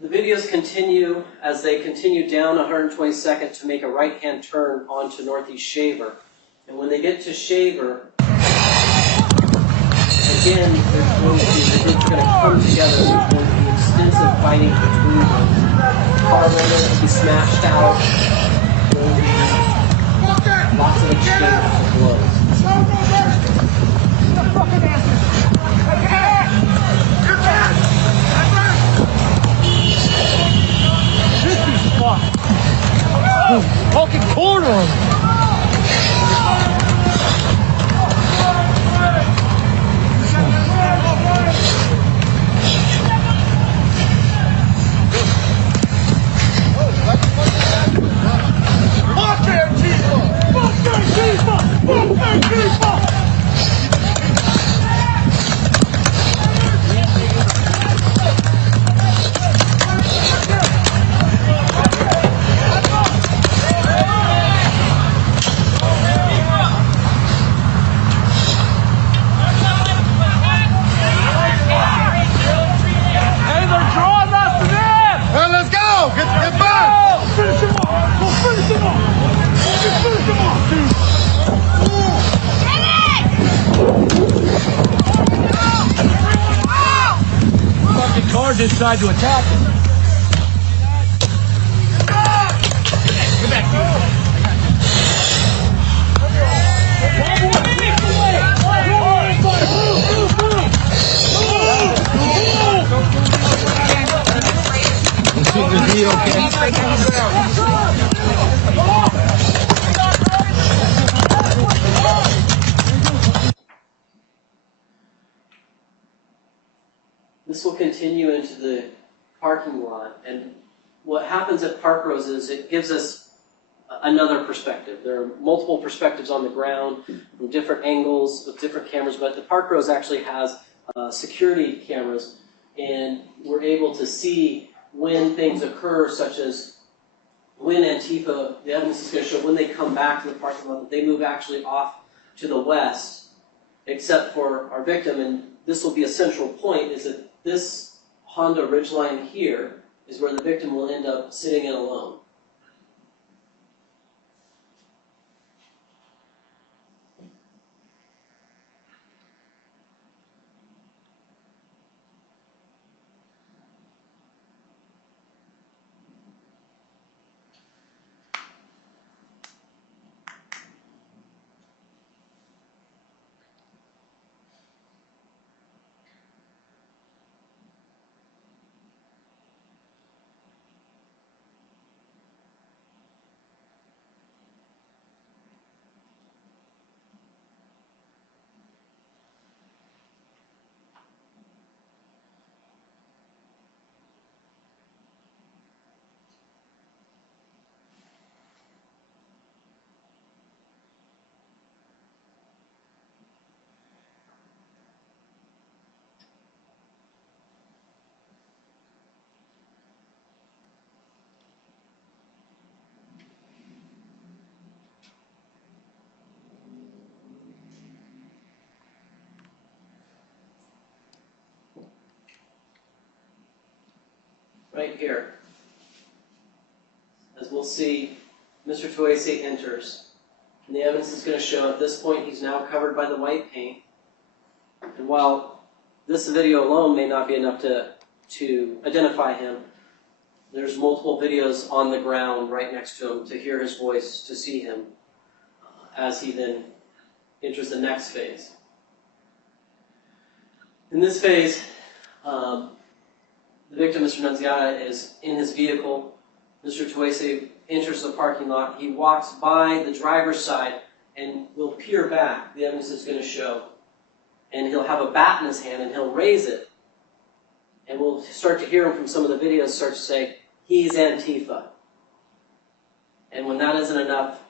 The videos continue as they continue down 122nd to make a right-hand turn onto Northeast Shaver. And when they get to Shaver, again, the groups are going to come together. There's going to be extensive fighting between them. Car will be smashed out. There will be lots of exchange of blows. Fucking corner him! decide to attack him. Get back here. Is he okay? This will continue into the parking lot, and what happens at Park Rose is it gives us another perspective. There are multiple perspectives on the ground from different angles with different cameras, but the Park Rose actually has security cameras, and we're able to see when things occur, such as when Antifa, the evidence is going to show when they come back to the parking lot, they move actually off to the west, except for our victim. And this will be a central point, is that this Honda Ridgeline here is where the victim will end up sitting in alone. Right here, as we'll see, Mr. Toese enters, and the evidence is going to show at this point he's now covered by the white paint. And while this video alone may not be enough to identify him, there's multiple videos on the ground right next to him to hear his voice, to see him, as he then enters the next phase. In this phase, the victim, Mr. Nunziata, is in his vehicle. Mr. Toese enters the parking lot. He walks by the driver's side and will peer back, the evidence is going to show. And he'll have a bat in his hand and he'll raise it. And we'll start to hear him from some of the videos start to say, he's Antifa. And when that isn't enough,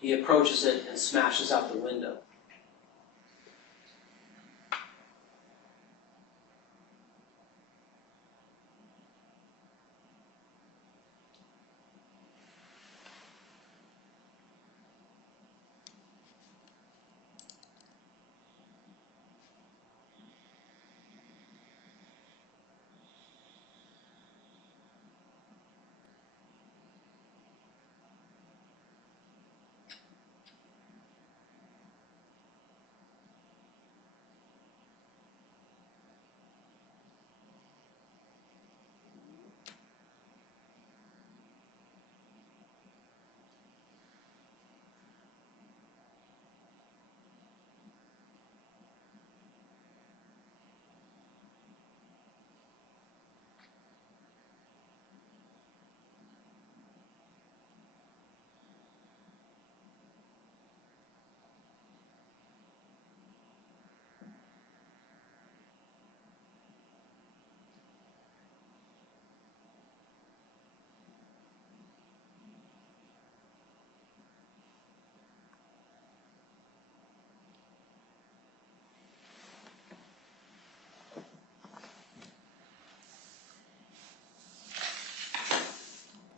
he approaches it and smashes out the window.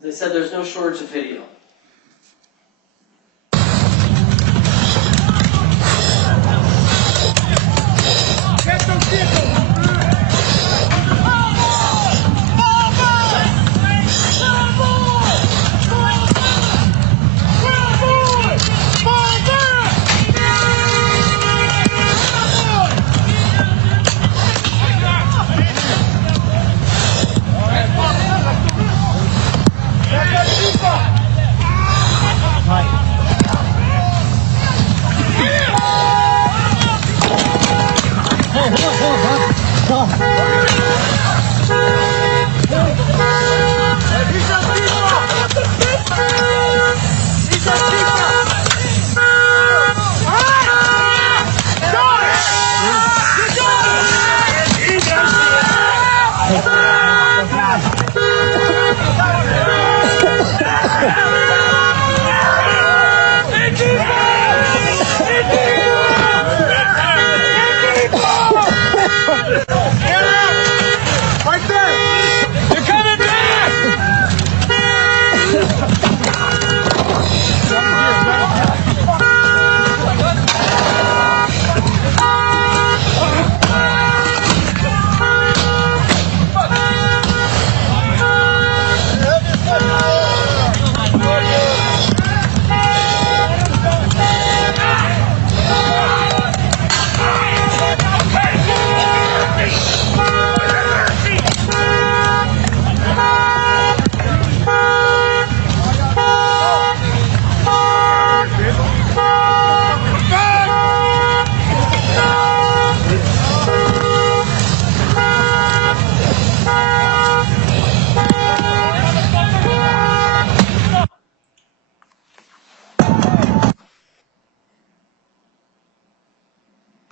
As I said, there's no shortage of video.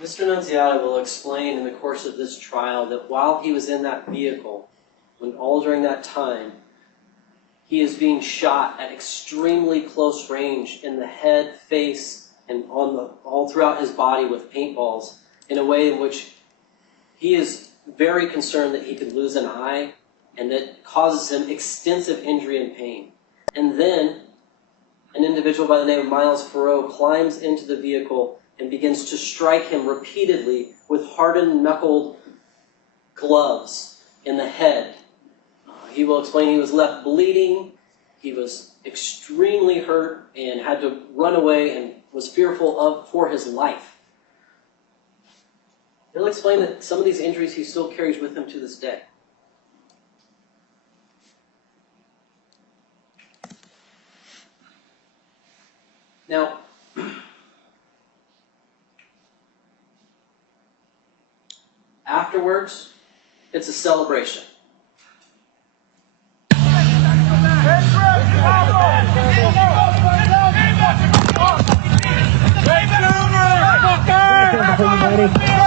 Mr. Nunziata will explain in the course of this trial that while he was in that vehicle, when all during that time, he is being shot at extremely close range in the head, face, and all throughout his body with paintballs in a way in which he is very concerned that he could lose an eye and that causes him extensive injury and pain. And then an individual by the name of Miles Farrow climbs into the vehicle and begins to strike him repeatedly with hardened knuckled gloves in the head. He will explain he was left bleeding, he was extremely hurt and had to run away and was fearful for his life. He'll explain that some of these injuries he still carries with him to this day. Now, afterwards, it's a celebration.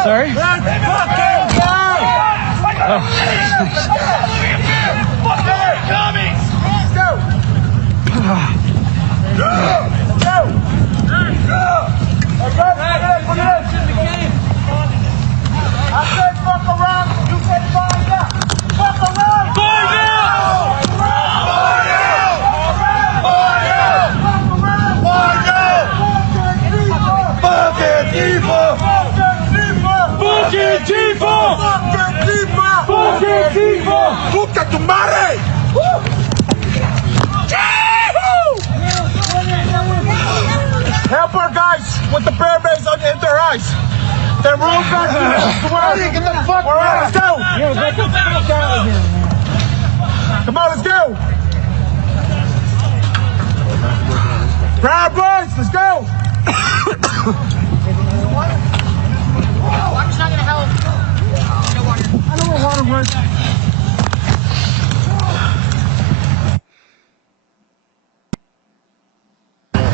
Sorry? I said fuck around, you said find out. Fuck around! Find out! Find out! Find out! Find out! Fuck Antifa! Fuck Antifa! Fuck Antifa! Fuck Antifa! Puta tu madre! Help our guys with the bear base in their eyes. They're real back to where get the fuck out. Let's go. Come on, let's go. Proud boys, let's go. I'm just not gonna help. I know where water works.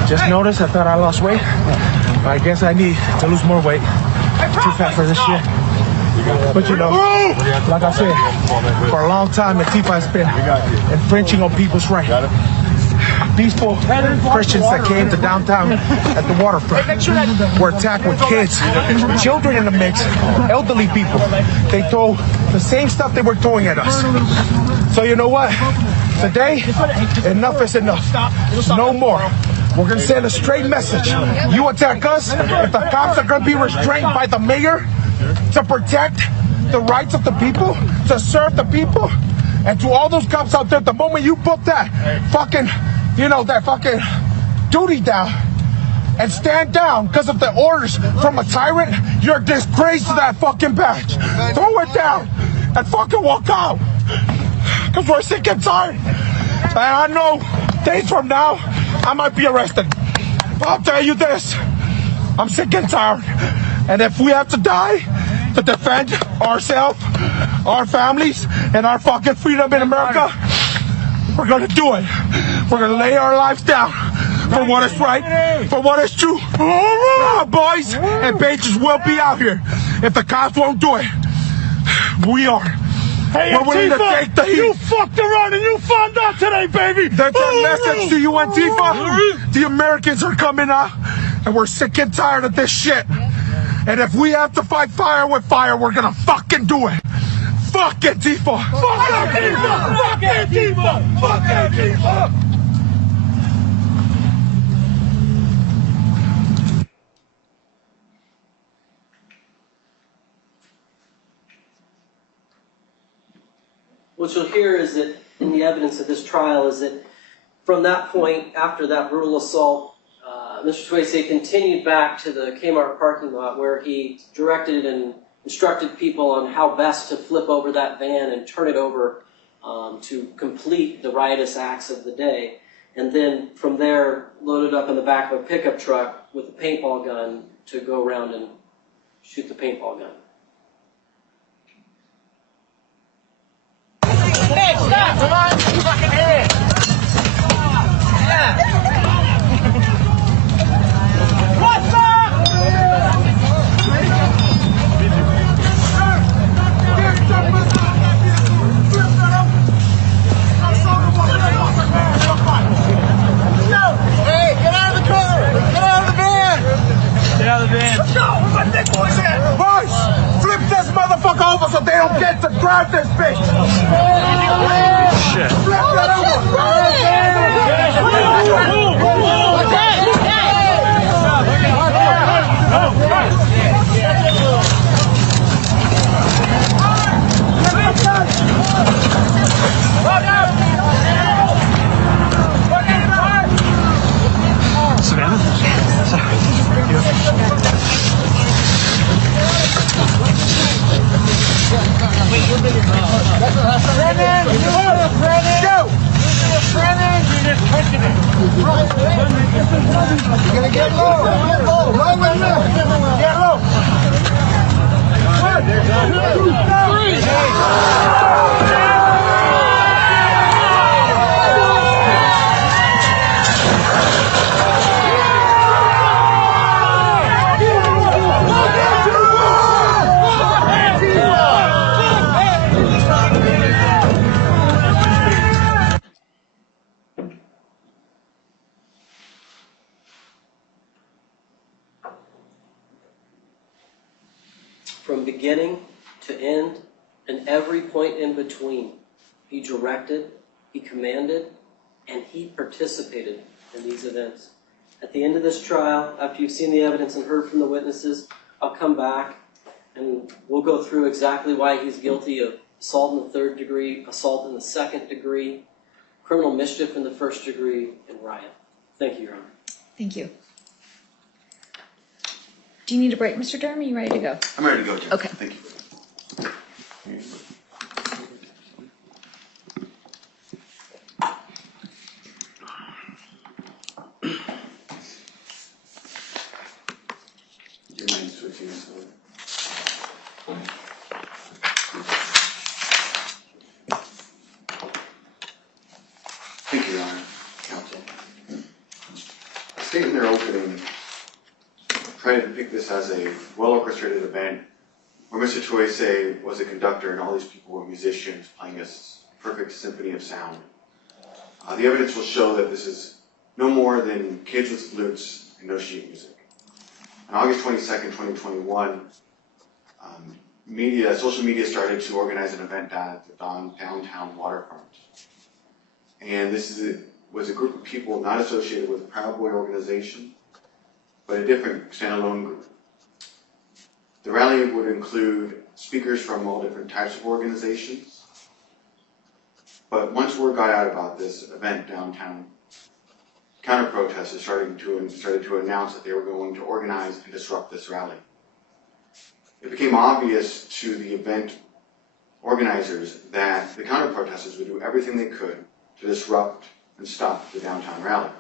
Just noticed, I thought I lost weight, but I guess I need to lose more weight. Too fat for this shit. But you know, like I said, for a long time, Antifa has been infringing on people's rights. Peaceful Christians that came to downtown at the waterfront were attacked with kids, children in the mix, elderly people. They throw the same stuff they were throwing at us. So you know what? Today, enough is enough. No more. We're going to send a straight message. You attack us, if the cops are going to be restrained by the mayor to protect the rights of the people, to serve the people, and to all those cops out there, the moment you put that fucking, that fucking duty down and stand down because of the orders from a tyrant, you're a disgrace to that fucking badge. Throw it down and fucking walk out. Because we're sick and tired. And I know days from now, I might be arrested. But I'll tell you this, I'm sick and tired. And if we have to die, to defend ourselves, our families, and our fucking freedom in America, we're gonna do it. We're gonna lay our lives down for what is right, for what is true. Our boys and pages will be out here. If the cops won't do it, we are. Hey, we're willing to Antifa, take the heat. you fucked around and you found out today, baby. That's our message to you, Antifa. The Americans are coming out, and we're sick and tired of this shit. And if we have to fight fire with fire, we're gonna fucking do it. Fuck Antifa. Fuck Antifa. Fuck Antifa. Fuck Antifa. What you'll hear is that in the evidence of this trial is that from that point, after that brutal assault, Mr. Toese continued back to the Kmart parking lot where he directed and instructed people on how best to flip over that van and turn it over to complete the riotous acts of the day. And then from there, loaded up in the back of a pickup truck with a paintball gun to go around and shoot the paintball gun. Hey, stop! Come on, you fucking head! Yeah! What's up? Hey, get out of the car! Get out of the van! Get out of the van! Let's go! Where's my dick boys at? Boys, flip this motherfucker over so they don't get to drive this bitch. Shit. Flip that Savannah? Sorry. You're gonna get low. Get low. Right with him. Get low. 1, 2, 3. From beginning to end and every point in between, he directed, he commanded, and he participated in these events. At the end of this trial, after you've seen the evidence and heard from the witnesses, I'll come back and we'll go through exactly why he's guilty of assault in the 3rd degree, assault in the 2nd degree, criminal mischief in the 1st degree, and riot. Thank you, Your Honor. Thank you. Do you need a break, Mr. Durham? Are you ready to go? I'm ready to go, Jim. Okay. Thank you. Do you mind switching this over? Thank you, Your Honor, counsel. The state in their opening tried to depict this as a well-orchestrated event where Mr. Toese was a conductor and all these people were musicians playing a perfect symphony of sound. The evidence will show that this is no more than kids with flutes and no sheet music. On August 22nd, 2021, social media started to organize an event down at the downtown waterfront. And this was a group of people not associated with the Proud Boy organization, but a different standalone group. The rally would include speakers from all different types of organizations. But once word got out about this event downtown, counter-protesters started to announce that they were going to organize and disrupt this rally. It became obvious to the event organizers that the counter-protesters would do everything they could to disrupt and stop the downtown rally.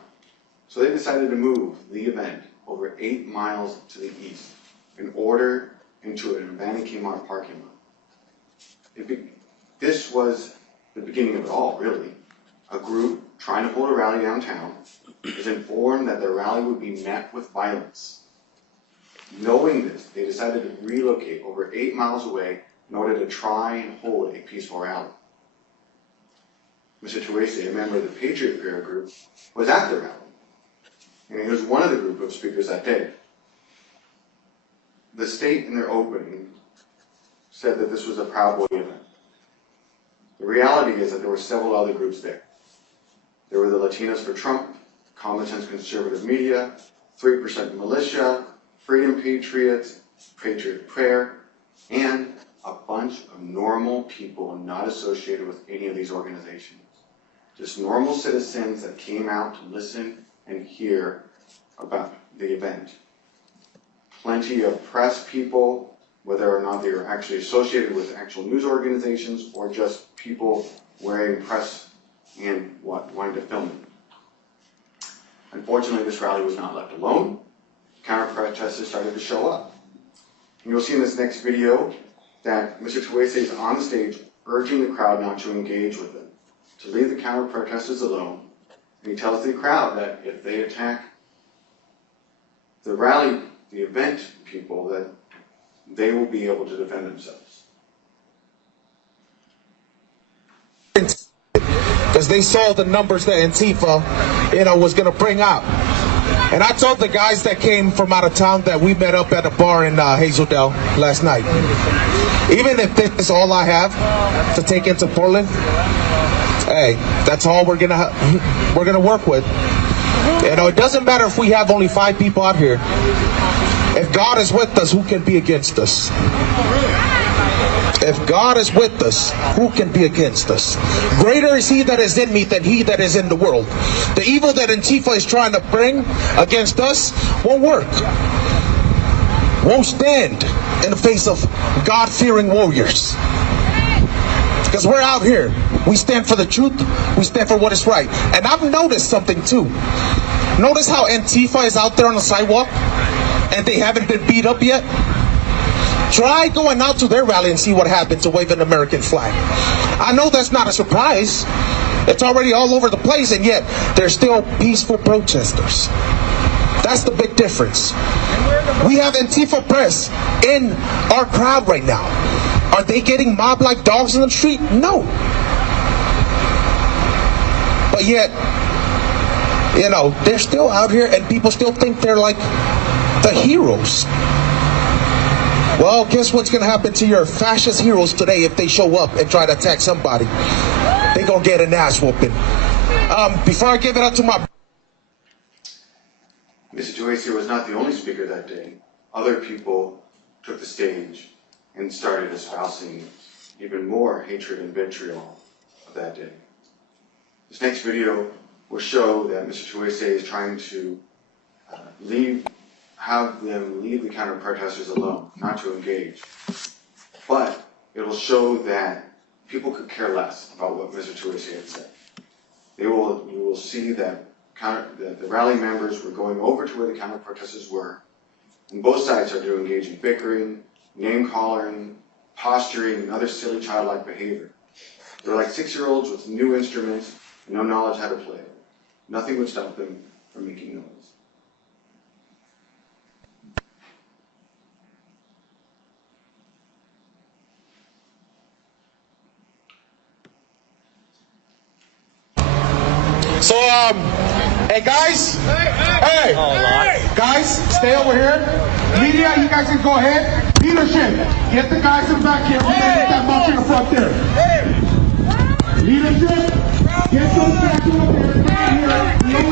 So they decided to move the event over 8 miles to the east in order into an abandoned Kmart parking lot. This was the beginning of it all, really. A group trying to hold a rally downtown was informed that their rally would be met with violence. Knowing this, they decided to relocate over 8 miles away in order to try and hold a peaceful rally. Mr. Toese, a member of the Patriot Prayer Group, was at the rally, and he was one of the group of speakers that day. The state, in their opening, said that this was a Proud Boy event. The reality is that there were several other groups there. There were the Latinos for Trump, Common Sense Conservative Media, 3% Militia, Freedom Patriots, Patriot Prayer, and a bunch of normal people not associated with any of these organizations. Just normal citizens that came out to listen and hear about the event. Plenty of press people, whether or not they were actually associated with actual news organizations or just people wearing press and wanting to film it. Unfortunately, this rally was not left alone. Counter-protesters started to show up. And you'll see in this next video that Mr. Toese is on the stage urging the crowd not to engage with them, to leave the counter-protesters alone. And he tells the crowd that if they attack the rally, the event people, that they will be able to defend themselves. Because they saw the numbers that Antifa, was going to bring out. And I told the guys that came from out of town that we met up at a bar in Hazeldale last night. Even if this is all I have to take into Portland, hey, that's all we're gonna work with. It doesn't matter if we have only 5 people out here. If God is with us, who can be against us? If God is with us, who can be against us? Greater is he that is in me than he that is in the world. The evil that Antifa is trying to bring against us won't work. Won't stand in the face of God-fearing warriors. Because we're out here. We stand for the truth. We stand for what is right. And I've noticed something too. Notice how Antifa is out there on the sidewalk and they haven't been beat up yet? Try going out to their rally and see what happens to wave an American flag. I know that's not a surprise. It's already all over the place, and yet they're still peaceful protesters. That's the big difference. We have Antifa press in our crowd right now. Are they getting mobbed like dogs in the street? No. But yet, they're still out here and people still think they're like the heroes. Well, guess what's going to happen to your fascist heroes today if they show up and try to attack somebody? They're going to get an ass whooping. Before I give it up to my... Mr. Toese was not the only speaker that day. Other people took the stage and started espousing even more hatred and vitriol of that day. This next video will show that Mr. Toese is trying to have them leave the counter-protesters alone, not to engage. But it will show that people could care less about what Mr. Toese had said. You will see that the rally members were going over to where the counter-protesters were, and both sides started to engage in bickering, name-calling, posturing, and other silly childlike behavior. They're like 6-year-olds with new instruments and no knowledge how to play it. Nothing would stop them from making noise. So, hey guys, hey, guys, stay over here. Media, you guys can go ahead. Leadership, get the guys in the back here. We're gonna get that march in the front there. Leadership, get those guys up there. Down here.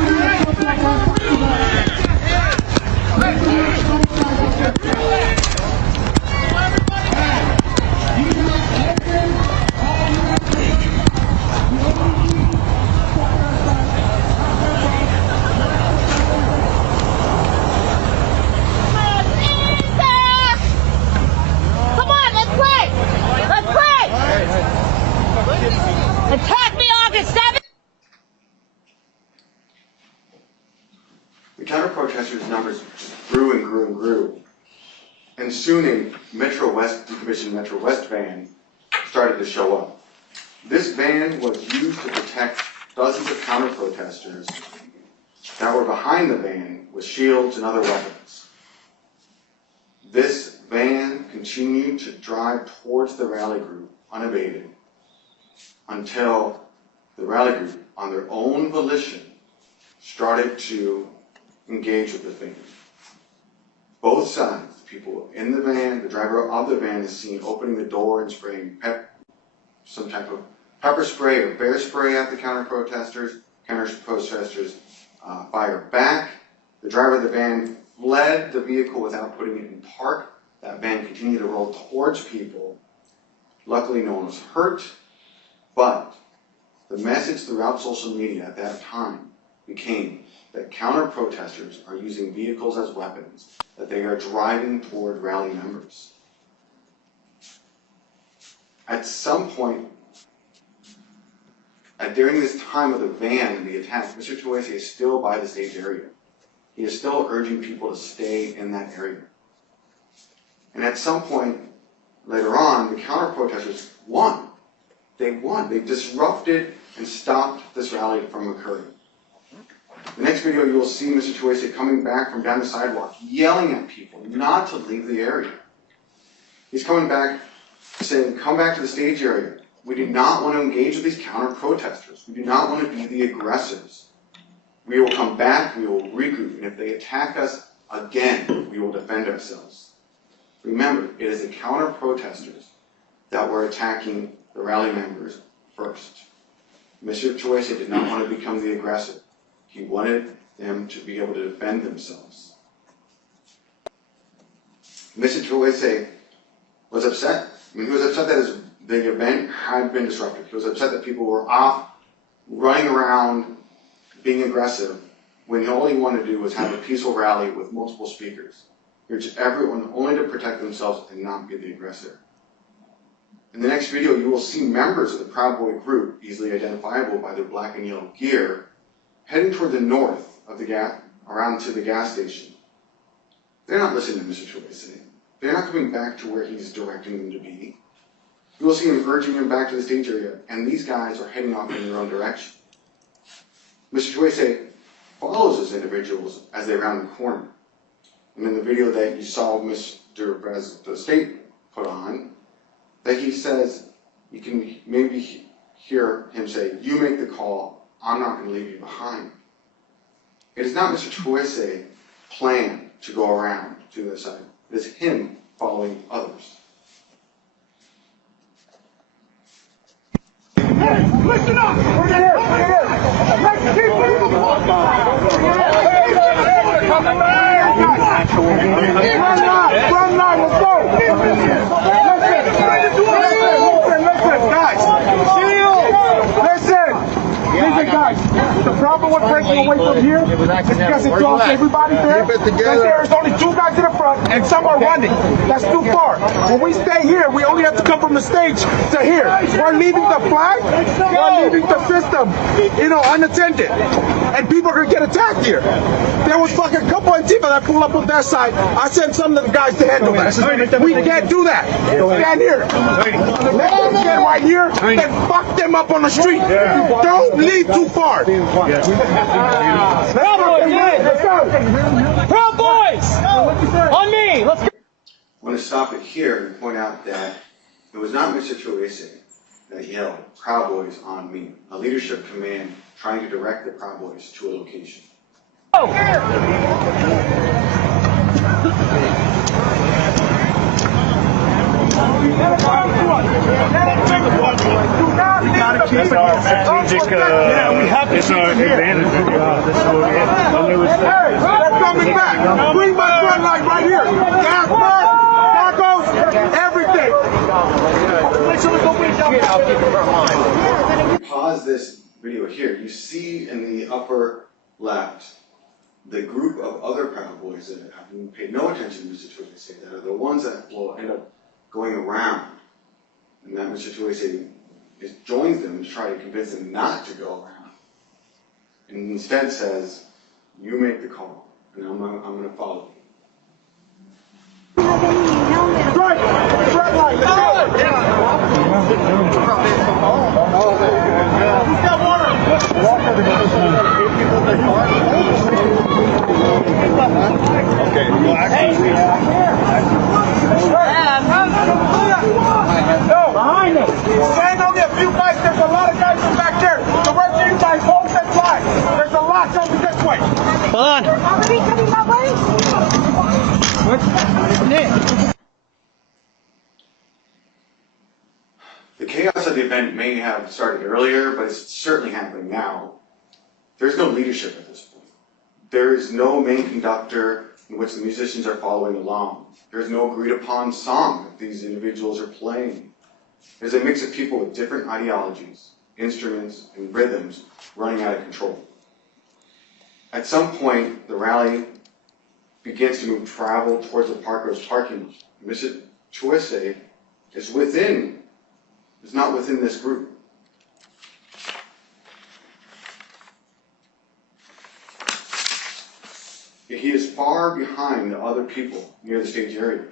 Attack me August 7th! The counter-protesters' numbers just grew and grew and grew. And soon Metro West, decommissioned Metro West van started to show up. This van was used to protect dozens of counter-protesters that were behind the van with shields and other weapons. This van continued to drive towards the rally group unabated until the rally group, on their own volition, started to engage with the van. Both sides, the people in the van, the driver of the van is seen opening the door and spraying some type of pepper spray or bear spray at the counter-protesters. Counter-protesters fire back. The driver of the van fled the vehicle without putting it in park. That van continued to roll towards people. Luckily, no one was hurt, but the message throughout social media at that time became that counter-protesters are using vehicles as weapons, that they are driving toward rally members. At some point, during this time of the van and the attack, Mr. Toese is still by the stage area. He is still urging people to stay in that area. And at some point later on, the counter-protesters won. They won. They disrupted and stopped this rally from occurring. The next video, you will see Mr. Toese coming back from down the sidewalk, yelling at people not to leave the area. He's coming back saying, come back to the stage area. We do not want to engage with these counter-protesters. We do not want to be the aggressors. We will come back, we will regroup, and if they attack us again, we will defend ourselves. Remember, it is the counter-protesters that were attacking the rally members first. Mr. Toese did not want to become the aggressor. He wanted them to be able to defend themselves. Mr. Toese was upset. He was upset that the event had been disrupted. He was upset that people were off, running around, being aggressive, when all he wanted to do was have a peaceful rally with multiple speakers. He urged everyone only to protect themselves and not be the aggressor. In the next video, you will see members of the Proud Boy group, easily identifiable by their black and yellow gear, heading toward the north of the around to the gas station. They're not listening to Mr. Toese. They're not coming back to where he's directing them to be. You will see him urging them back to the stage area, and these guys are heading off in their own direction. Mr. Toese follows those individuals as they round the corner. And in the video that you saw Mr. President of the State put on, that he says, you can maybe hear him say, you make the call, I'm not going to leave you behind. It is not Mr. Toese's plan to go around to the side. It is him following others. Hey, listen up! We're here! Let's keep moving! Run line, let's go! Listen, guys! Listen, guys! The problem with breaking away from here is because it draws everybody there. Because there's only two guys in the front and some are running. That's too far. When we stay here, we only have to come from the stage to here. We're leaving the flag, we're leaving the system, unattended. And people are gonna get attacked here. There was a couple of Antifa that pulled up on that side. I sent some of the guys to handle that. We can't do that. Stand here. Let them stand right here, then fuck them up on the street. Don't leave too far. Let's go. Proud Boys! On me! Let's go! I want to stop it here and point out that it was not Mr. Toese that yelled, Proud Boys on me, a leadership command trying to direct the Proud Boys to a location. We gotta keep it our strategic, we have to it's our advantage. This is what we have. Hey, they're coming back. Bring my front line right here. Gas mask, tacos, everything. Pause this video here. You see in the upper left the group of other Proud Boys that have paid no attention to Mr. Toese, that are the ones that will end up going around. And that Mr. Toese joins them to try to convince them not to go around. And instead says, you make the call, and I'm going to follow you. Behind us. Stand on there. You guys, there's a lot of guys from back there. So where do you guys hold that flag? There's a lot coming this way. Hold on. Already coming my way? The chaos of the event may have started earlier, but it's certainly happening now. There's no leadership at this point. There is no main conductor in which the musicians are following along. There's no agreed upon song that these individuals are playing. There's a mix of people with different ideologies, instruments, and rhythms running out of control. At some point, the rally begins to move travel towards the Parkos parking lot. Mr. Toese is not within this group. He is far behind the other people near the stage area.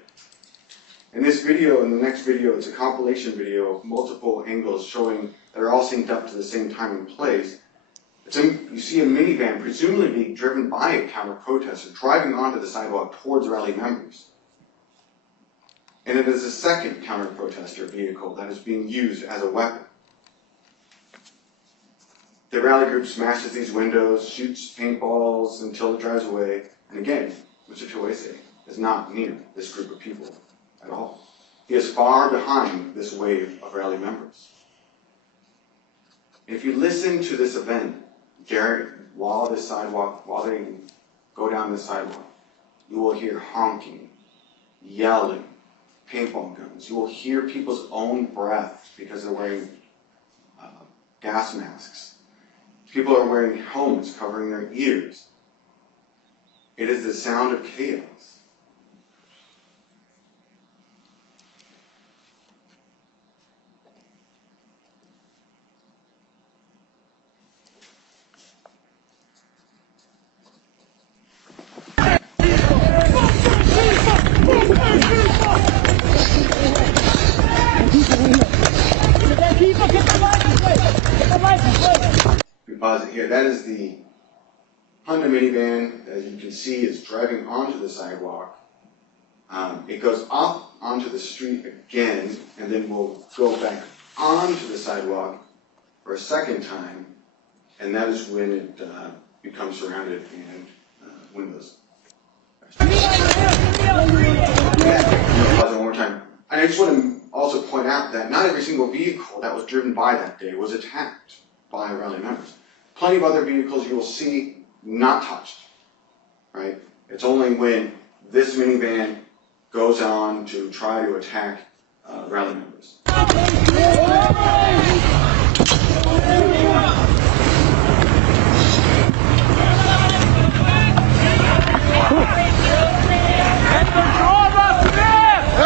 In this video, in the next video, it's a compilation video of multiple angles showing that are all synced up to the same time and place. You see a minivan presumably being driven by a counter-protester driving onto the sidewalk towards rally members. And it is a second counter-protester vehicle that is being used as a weapon. The rally group smashes these windows, shoots paintballs until it drives away. And again, Mr. Toese is not near this group of people at all. He is far behind this wave of rally members. If you listen to this event, while they go down the sidewalk, you will hear honking, yelling, paintball guns. You will hear people's own breath because they're wearing gas masks. People are wearing helmets covering their ears. It is the sound of chaos. We pause it here. That is the Honda minivan, as you can see, is driving onto the sidewalk. It goes up onto the street again, and then will go back onto the sidewalk for a second time, and that is when it becomes surrounded and windows. Pause it one more time. And I just want to also point out that not every single vehicle that was driven by that day was attacked by rally members. Plenty of other vehicles you will see not touched, right? It's only when this minivan goes on to try to attack rally members.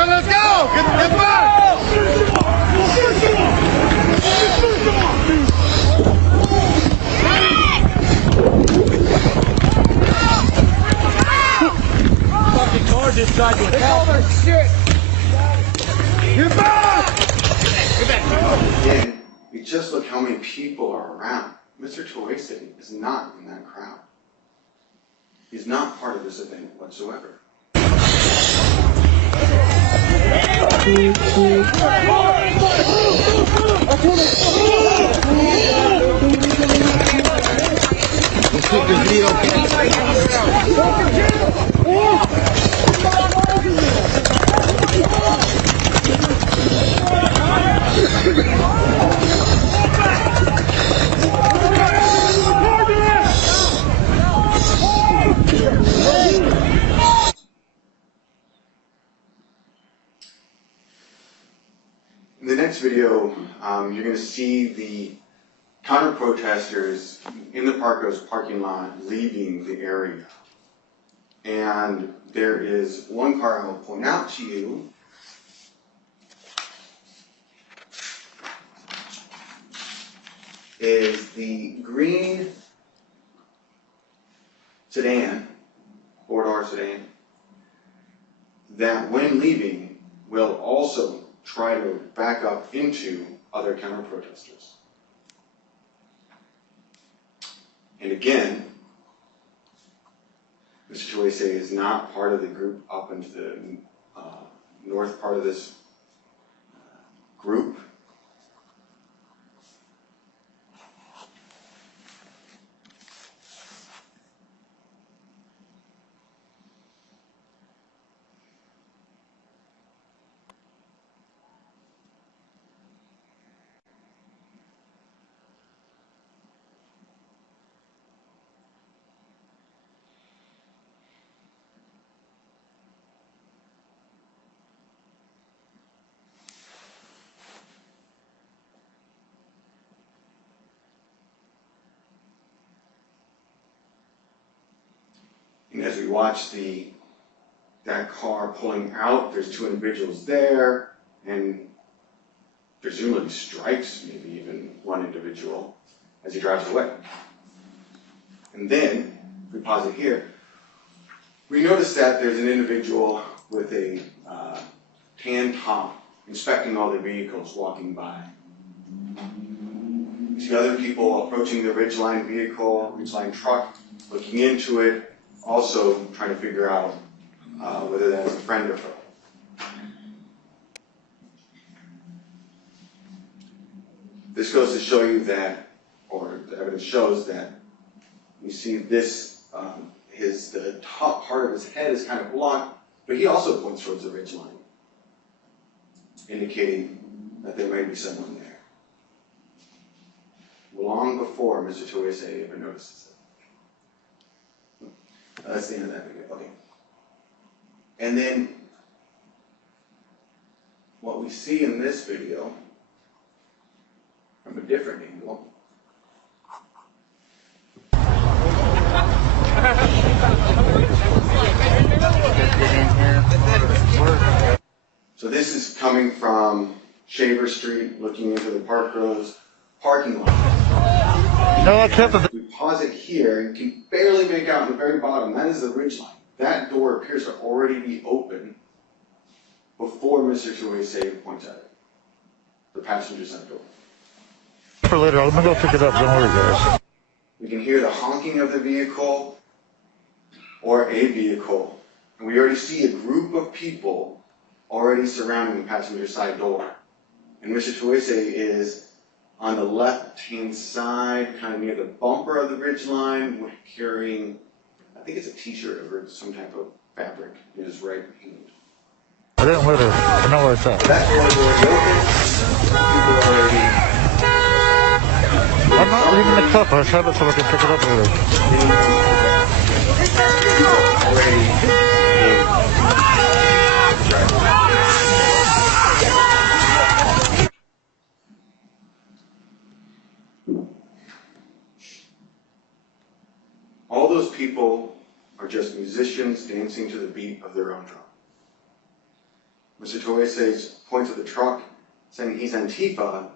Let's go! Get back! Fucking car just tried to attack. All that shit! Get back! Again, you just look how many people are around. Mr. Toese is not in that crowd. He's not part of this event whatsoever. In the next video, you're going to see the counter-protesters in the Parkos parking lot leaving the area. And there is one car I will point out to you. Is the green sedan, four-door sedan. that when leaving will also try to back up into other counter-protesters. And again, Mr. Toese is not part of the group up into the north part of this group. And as we watch that car pulling out, there's two individuals there, and presumably strikes maybe even one individual as he drives away. And then, if we pause it here, we notice that there's an individual with a tan top inspecting all the vehicles walking by. We see other people approaching the Ridgeline vehicle, Ridgeline truck, looking into it, also trying to figure out whether that's a friend or foe. This goes to show you that, or the evidence shows that, you see this, the top part of his head is kind of blocked, but he also points towards the ridgeline, indicating that there may be someone there. Long before Mr. Toese even notices it. That's the end of that video. Okay. And then what we see in this video from a different angle so this is coming from Shaver Street, looking into the Park Rose parking lot. We pause it here and can barely make out in the very bottom. That is the ridgeline. That door appears to already be open before Mr. Toese points at it. The passenger side door. For later, I'm gonna go pick it up. Don't worry, guys. We can hear the honking of the vehicle or a vehicle. And we already see a group of people already surrounding the passenger side door. And Mr. Toese is on the left-hand side, kind of near the bumper of the ridgeline, carrying, I think it's a t-shirt or some type of fabric in his right hand. I didn't let her. I know where it's at. That door is open. People already. I'm not leaving the cup. I just have it so I can pick it up later. All those people are just musicians dancing to the beat of their own drum. Mr. Toese points at the truck, saying he's Antifa,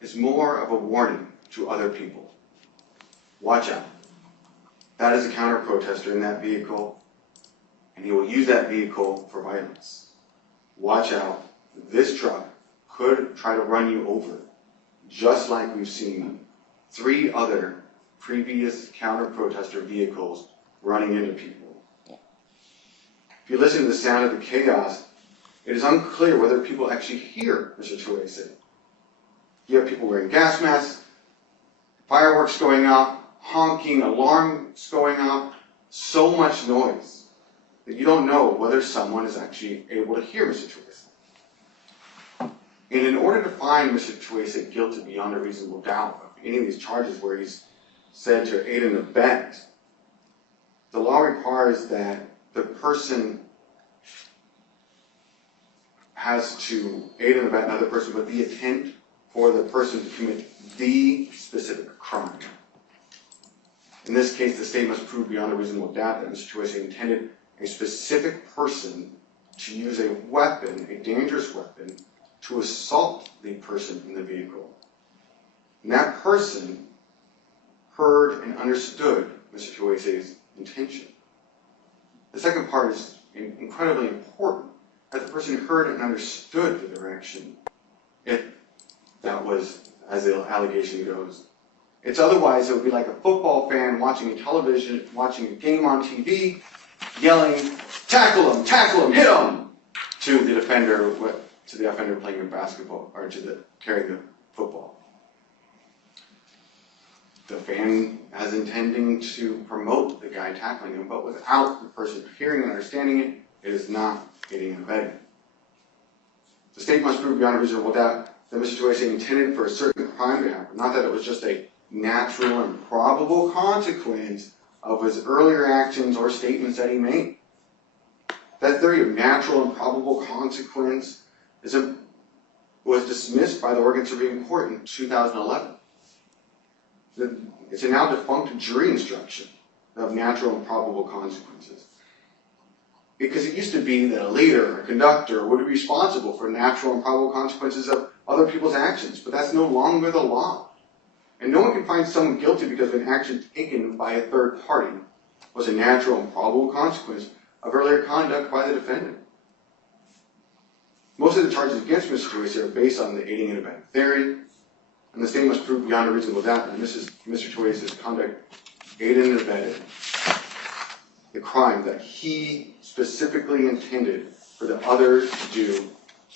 is more of a warning to other people. Watch out. That is a counter-protester in that vehicle, and he will use that vehicle for violence. Watch out. This truck could try to run you over, just like we've seen 3 other previous counter-protester vehicles running into people. If you listen to the sound of the chaos, it is unclear whether people actually hear Mr. Toese. You have people wearing gas masks, fireworks going off, honking, alarms going off, so much noise that you don't know whether someone is actually able to hear Mr. Toese. And in order to find Mr. Toese guilty beyond a reasonable doubt of any of these charges where he's said to aid and abet, the law requires that the person has to aid and abet another person with the intent for the person to commit the specific crime. In this case, the state must prove beyond a reasonable doubt that Mr. Toese intended a specific person to use a weapon, a dangerous weapon, to assault the person in the vehicle. And that person heard and understood Mr. Toese's intention. The second part is incredibly important that the person heard and understood the direction, if that was as the allegation goes. It's otherwise, it would be like a football fan watching a game on TV, yelling, tackle him, hit him, to the offender playing the basketball, or carrying the football. The fan has intending to promote the guy tackling him, but without the person hearing and understanding it, it is not aiding and abetting. The state must prove beyond a reasonable doubt that Mr. Toese intended for a certain crime to happen, not that it was just a natural and probable consequence of his earlier actions or statements that he made. That theory of natural and probable consequence was dismissed by the Oregon Supreme Court in 2011. It's a now defunct jury instruction of natural and probable consequences. Because it used to be that a leader, a conductor, would be responsible for natural and probable consequences of other people's actions, but that's no longer the law. And no one can find someone guilty because of an action taken by a third party was a natural and probable consequence of earlier conduct by the defendant. Most of the charges against Mr. Toese are based on the aiding and abetting theory, and the state must prove beyond a reasonable doubt that Mr. Toese's conduct aided and abetted the crime that he specifically intended for the others to do,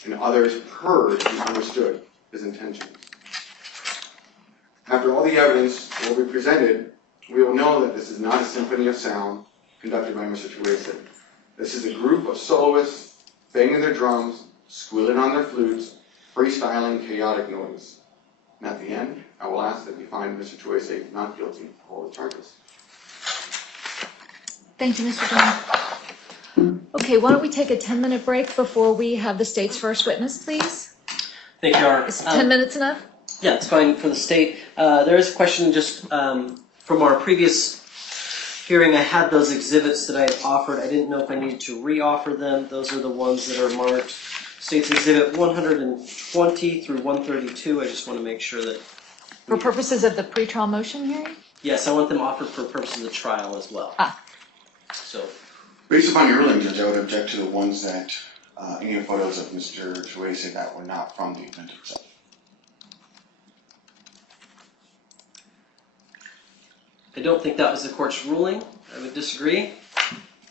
and others heard and understood his intentions. After all the evidence will be presented, we will know that this is not a symphony of sound conducted by Mr. Toese. This is a group of soloists banging their drums, squealing on their flutes, freestyling chaotic noise. And at the end, I will ask that you find Mr. Toese not guilty of all the charges. Thank you, Mr. Dunn. Okay, why don't we take a 10-minute break before we have the state's first witness, please? Thank you, Your Honor. Is 10 minutes enough? Yeah, it's fine for the state. There is a question just from our previous hearing. I had those exhibits that I had offered. I didn't know if I needed to re-offer them. Those are the ones that are marked State's Exhibit 120 through 132. I just want to make sure that... For purposes of the pretrial motion hearing? Yes, I want them offered for purposes of the trial as well. So, Based upon your ruling, Judge, I would object to the ones that, any photos of Mr. Toese that were not from the event itself. I don't think that was the court's ruling. I would disagree.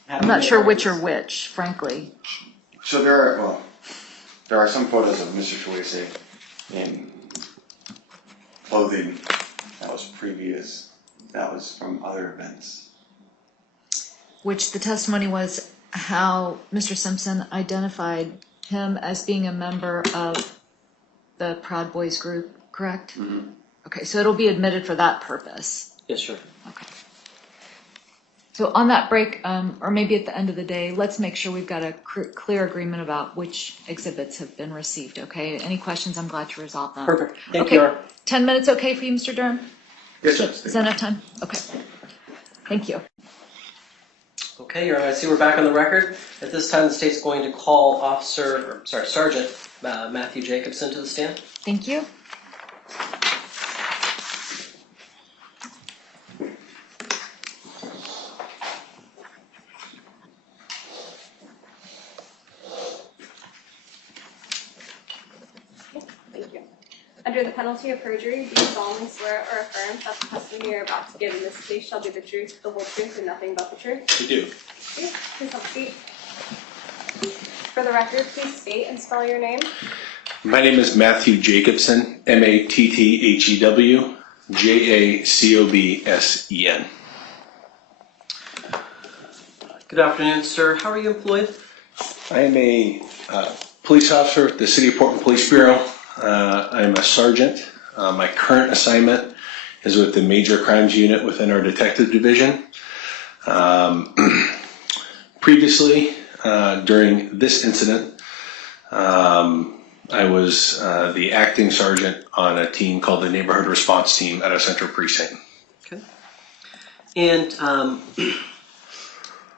I'm not sure which are which, frankly. So there are some photos of Mr. Toese in clothing that was from other events. Which the testimony was how Mr. Simpson identified him as being a member of the Proud Boys group, correct? Mm-hmm. Okay, so it'll be admitted for that purpose. Yes, sure. Okay. So on that break, or maybe at the end of the day, let's make sure we've got a clear agreement about which exhibits have been received, okay? Any questions, I'm glad to resolve them. Perfect. Thank you, Your Honor. 10 minutes okay for you, Mr. Durham? Yes, sir. Is that enough time? Okay. Thank you. Okay, Your Honor, I see we're back on the record. At this time, the state's going to call Sergeant Matthew Jacobson to the stand. Thank you. Thank you. Under the penalty of perjury, do you solemnly swear or affirm that the testimony you're about to give in this case shall be the truth, the whole truth, and nothing but the truth? We do. Okay, please have a seat. For the record, please state and spell your name. My name is Matthew Jacobson, Mathew Jacobsen. Good afternoon, sir. How are you employed? I am a police officer at the City of Portland Police Bureau. I'm a sergeant. My current assignment is with the Major Crimes Unit within our Detective Division. Previously, during this incident, I was the acting sergeant on a team called the Neighborhood Response Team at our Central Precinct. Okay. And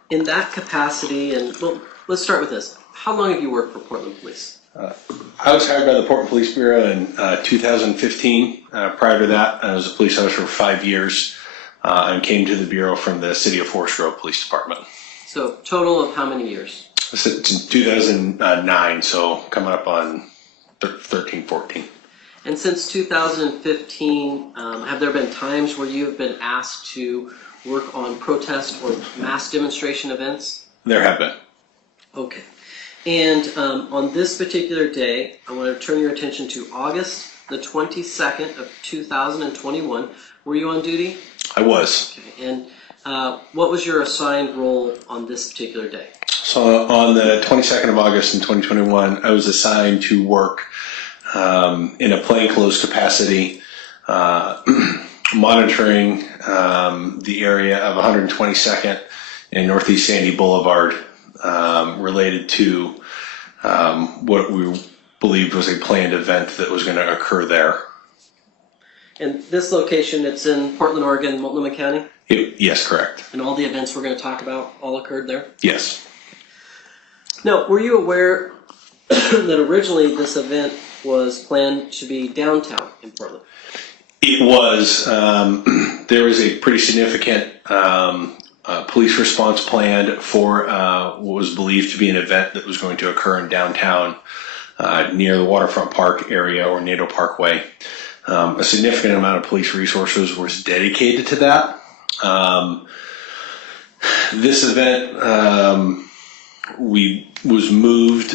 in that capacity, well, let's start with this. How long have you worked for Portland Police? I was hired by the Portland Police Bureau in 2015. Prior to that, I was a police officer for 5 years and came to the Bureau from the City of Forest Grove Police Department. So total of how many years? It's in 2009, so coming up on 13, 14. And since 2015, have there been times where you have been asked to work on protest or mass demonstration events? There have been. Okay. And on this particular day, I want to turn your attention to August the 22nd of 2021. Were you on duty? I was. Okay. And what was your assigned role on this particular day? So on the 22nd of August in 2021, I was assigned to work in a plainclothes capacity, monitoring the area of 122nd and Northeast Sandy Boulevard, related to what we believed was a planned event that was going to occur there. And this location, it's in Portland, Oregon, Multnomah County? Yes, correct. And all the events we're going to talk about all occurred there? Yes. Now, were you aware that originally this event was planned to be downtown in Portland? It was. There was a pretty significant police response planned for what was believed to be an event that was going to occur in downtown near the Waterfront Park area or NATO Parkway. A significant amount of police resources was dedicated to that. This event was moved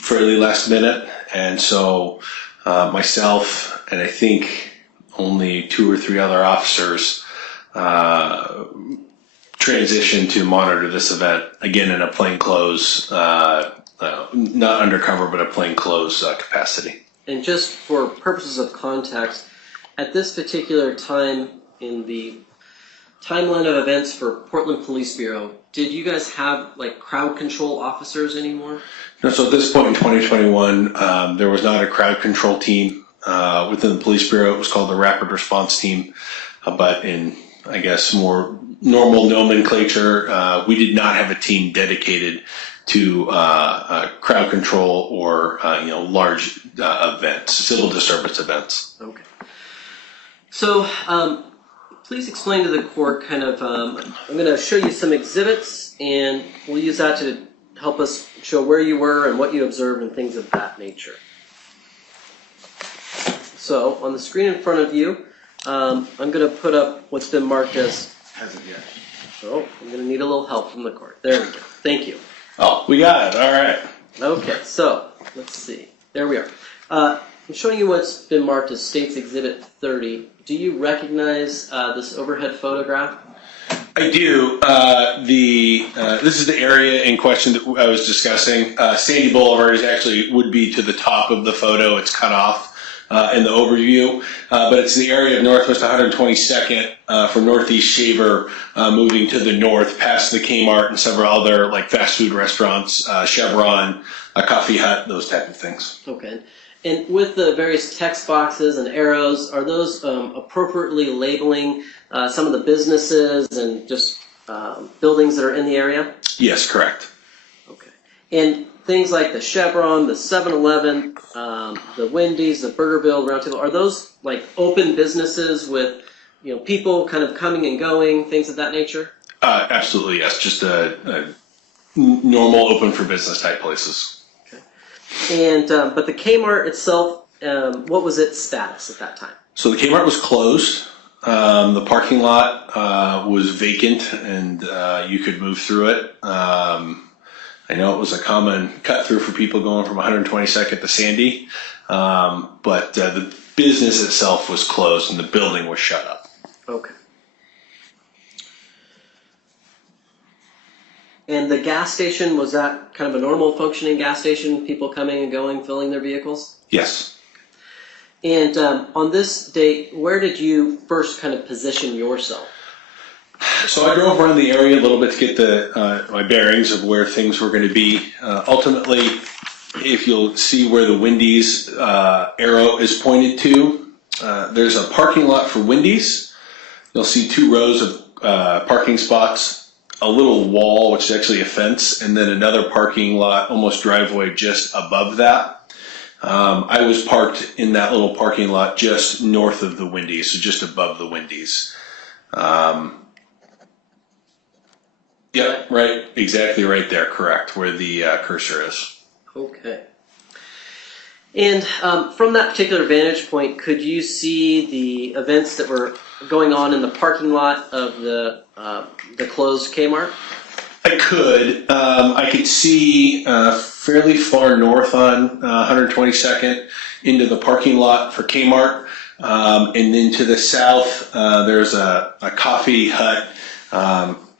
fairly last minute, and so myself and I think only 2 or 3 other officers transitioned to monitor this event, again in a plainclothes, not undercover, but a plainclothes capacity. And just for purposes of context, at this particular time in the timeline of events for Portland Police Bureau, did you guys have like crowd control officers anymore? No, so at this point in 2021, there was not a crowd control team within the Police Bureau. It was called the Rapid Response Team, but in, I guess, more normal nomenclature, we did not have a team dedicated to crowd control or large events, civil disturbance events. Okay. So please explain to the court kind of, I'm going to show you some exhibits and we'll use that to help us show where you were and what you observed and things of that nature. So on the screen in front of you, I'm going to put up what's been marked as, Hasn't yet. so I'm going to need a little help from the court. There we go. Thank you. Oh, we got it. All right. Okay, so let's see. There we are. I'm showing you what's been marked as State's Exhibit 30. Do you recognize this overhead photograph? I do. This is the area in question that I was discussing. Sandy Boulevard would be to the top of the photo. It's cut off in the overview, but it's the area of Northwest 122nd for Northeast Shaver, moving to the north past the Kmart and several other like fast food restaurants, Chevron, a coffee hut, those type of things. Okay. And with the various text boxes and arrows, are those appropriately labeling some of the businesses and just buildings that are in the area? Yes, correct. Okay. And things like the Chevron, the 7-Eleven, the Wendy's, the Burgerville, Round Table, are those like open businesses with people kind of coming and going, things of that nature? Absolutely, yes. Just a normal open for business type places. And but the Kmart itself, what was its status at that time? So the Kmart was closed. The parking lot was vacant, and you could move through it. I know it was a common cut through for people going from 122nd to Sandy, but the business itself was closed and the building was shut up. Okay. And the gas station, was that kind of a normal functioning gas station, people coming and going, filling their vehicles? Yes. And on this date, where did you first kind of position yourself? So I drove around the area a little bit to get my bearings of where things were going to be. Ultimately, if you'll see where the Wendy's arrow is pointed to, there's a parking lot for Wendy's. You'll see 2 rows of parking spots, a little wall, which is actually a fence, and then another parking lot, almost driveway, just above that. I was parked in that little parking lot just north of the Wendy's, so just above the Wendy's. Yep, right, exactly right there, correct, where the cursor is. Okay. And from that particular vantage point, could you see the events that were going on in the parking lot of the closed Kmart? I could. I could see fairly far north on 122nd into the parking lot for Kmart. And then to the south, there's a coffee hut,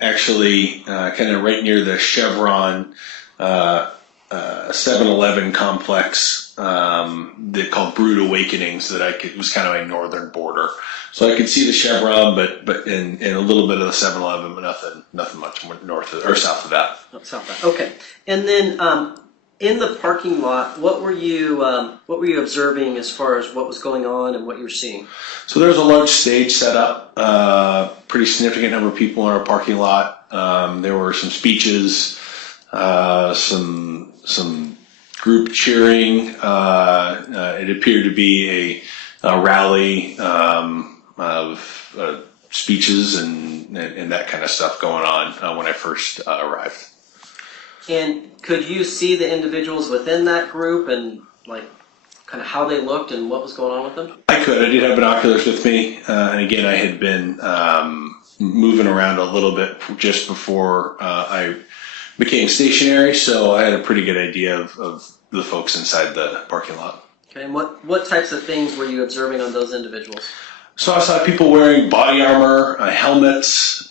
actually kind of right near the Chevron 7-Eleven complex that called Brood Awakenings that it was kind of a northern border. So I could see the Chevron, but in a little bit of the 7-Eleven, but nothing much more north of, or south of that. Oh, south of that. Okay. And then in the parking lot, what were you observing as far as what was going on and what you were seeing? So there was a large stage set up, pretty significant number of people in our parking lot. There were some speeches, some group cheering. It appeared to be a rally of speeches and that kind of stuff going on when I first arrived. And could you see the individuals within that group and like kind of how they looked and what was going on with them? I could. I did have binoculars with me, and again, I had been moving around a little bit just before I became stationary, so I had a pretty good idea of the folks inside the parking lot. Okay, and what types of things were you observing on those individuals? So I saw people wearing body armor, helmets.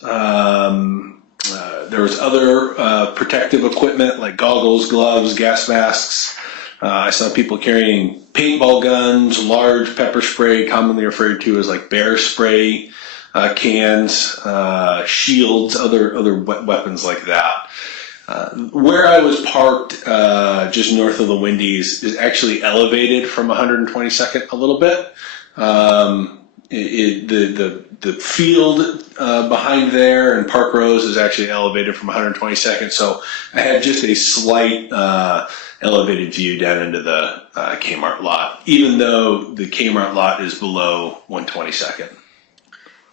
There was other protective equipment like goggles, gloves, gas masks. I saw people carrying paintball guns, large pepper spray, commonly referred to as like bear spray cans, shields, other weapons like that. Where I was parked, just north of the Wendy's, is actually elevated from 122nd a little bit. The field behind there and Park Rose is actually elevated from 122nd, so I had just a slight elevated view down into the Kmart lot, even though the Kmart lot is below 122nd.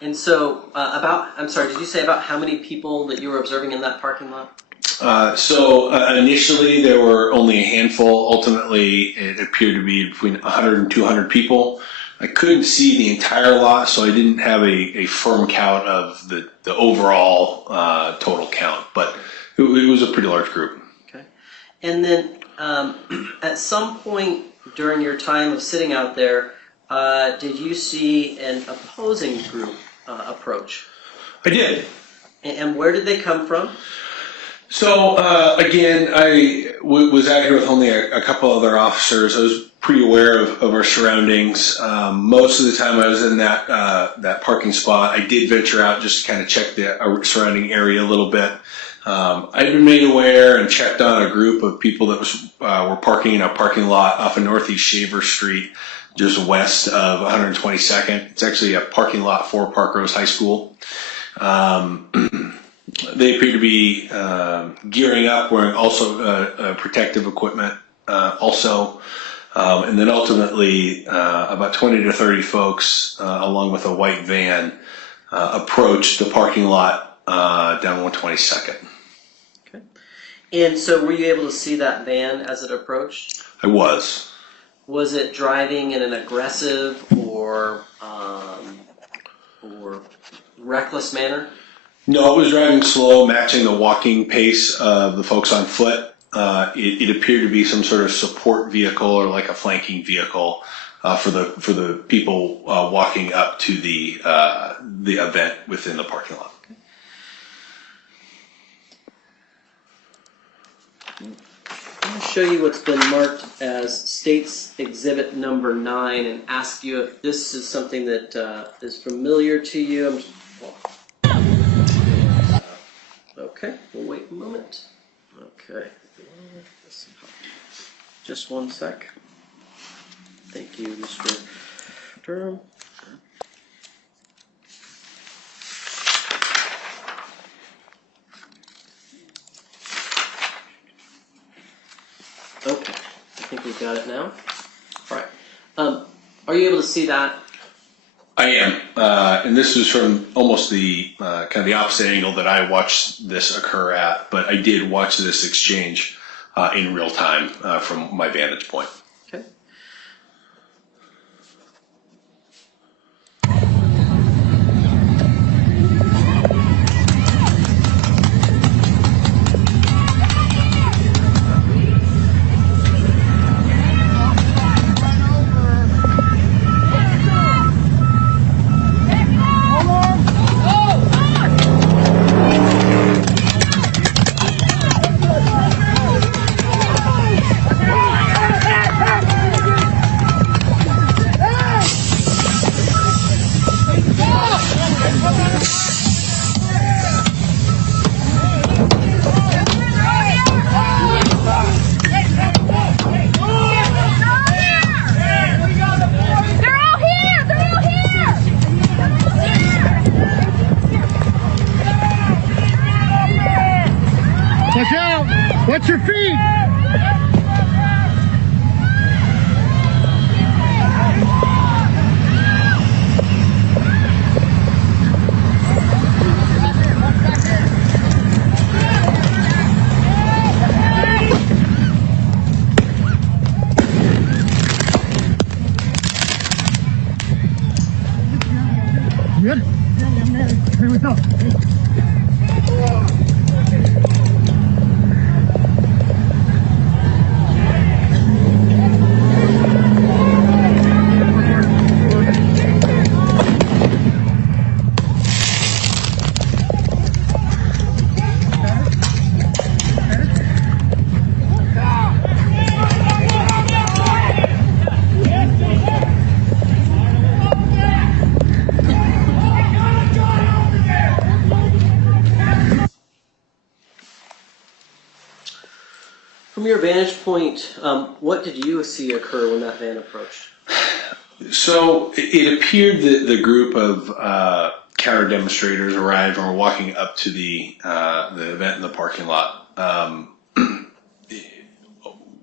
And so did you say about how many people that you were observing in that parking lot? Initially there were only a handful. Ultimately, it appeared to be between 100 and 200 people. I couldn't see the entire lot, so I didn't have a firm count of the overall total count, but it was a pretty large group. Okay. And then at some point during your time of sitting out there, did you see an opposing group approach? I did. And where did they come from? So again, I was out here with only a couple other officers. I was pretty aware of our surroundings. Most of the time I was in that parking spot. I did venture out just to kind of check the surrounding area a little bit. I'd been made aware and checked on a group of people that were parking in a parking lot off of Northeast Shaver Street, just west of 122nd. It's actually a parking lot for Park Rose High School. They appear to be gearing up, wearing also protective equipment also. And then ultimately, about 20 to 30 folks, along with a white van, approached the parking lot down 122nd. Okay. And so were you able to see that van as it approached? I was. Was it driving in an aggressive or reckless manner? No, it was driving slow, matching the walking pace of the folks on foot. It appeared to be some sort of support vehicle or like a flanking vehicle for the people walking up to the event within the parking lot. I'm going to show you what's been marked as State's Exhibit Number 9 and ask you if this is something that is familiar to you. Okay, we'll wait a moment. Okay. Just one sec. Thank you, Mr. Durham. Okay, I think we've got it now. All right. Are you able to see that? I am, and this was from almost the kind of the opposite angle that I watched this occur at, but I did watch this exchange in real time from my vantage point. Okay. Watch out! Watch your feet! Good? Here we go. From your vantage point, what did you see occur when that van approached? So it appeared that the group of counter demonstrators arrived and were walking up to the event in the parking lot.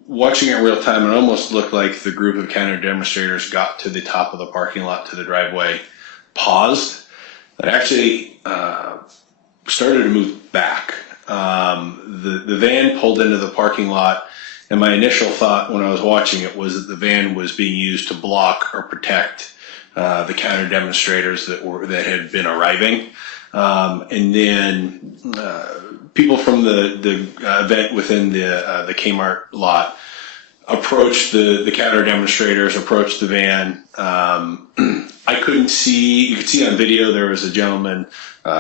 Watching it in real time, it almost looked like the group of counter demonstrators got to the top of the parking lot, to the driveway, paused, but actually started to move back. The van pulled into the parking lot, and my initial thought when I was watching it was that the van was being used to block or protect the counter demonstrators that had been arriving, and then people from the event within the Kmart lot approached the counter demonstrators, approached the van. I couldn't see. You could see on video there was a gentleman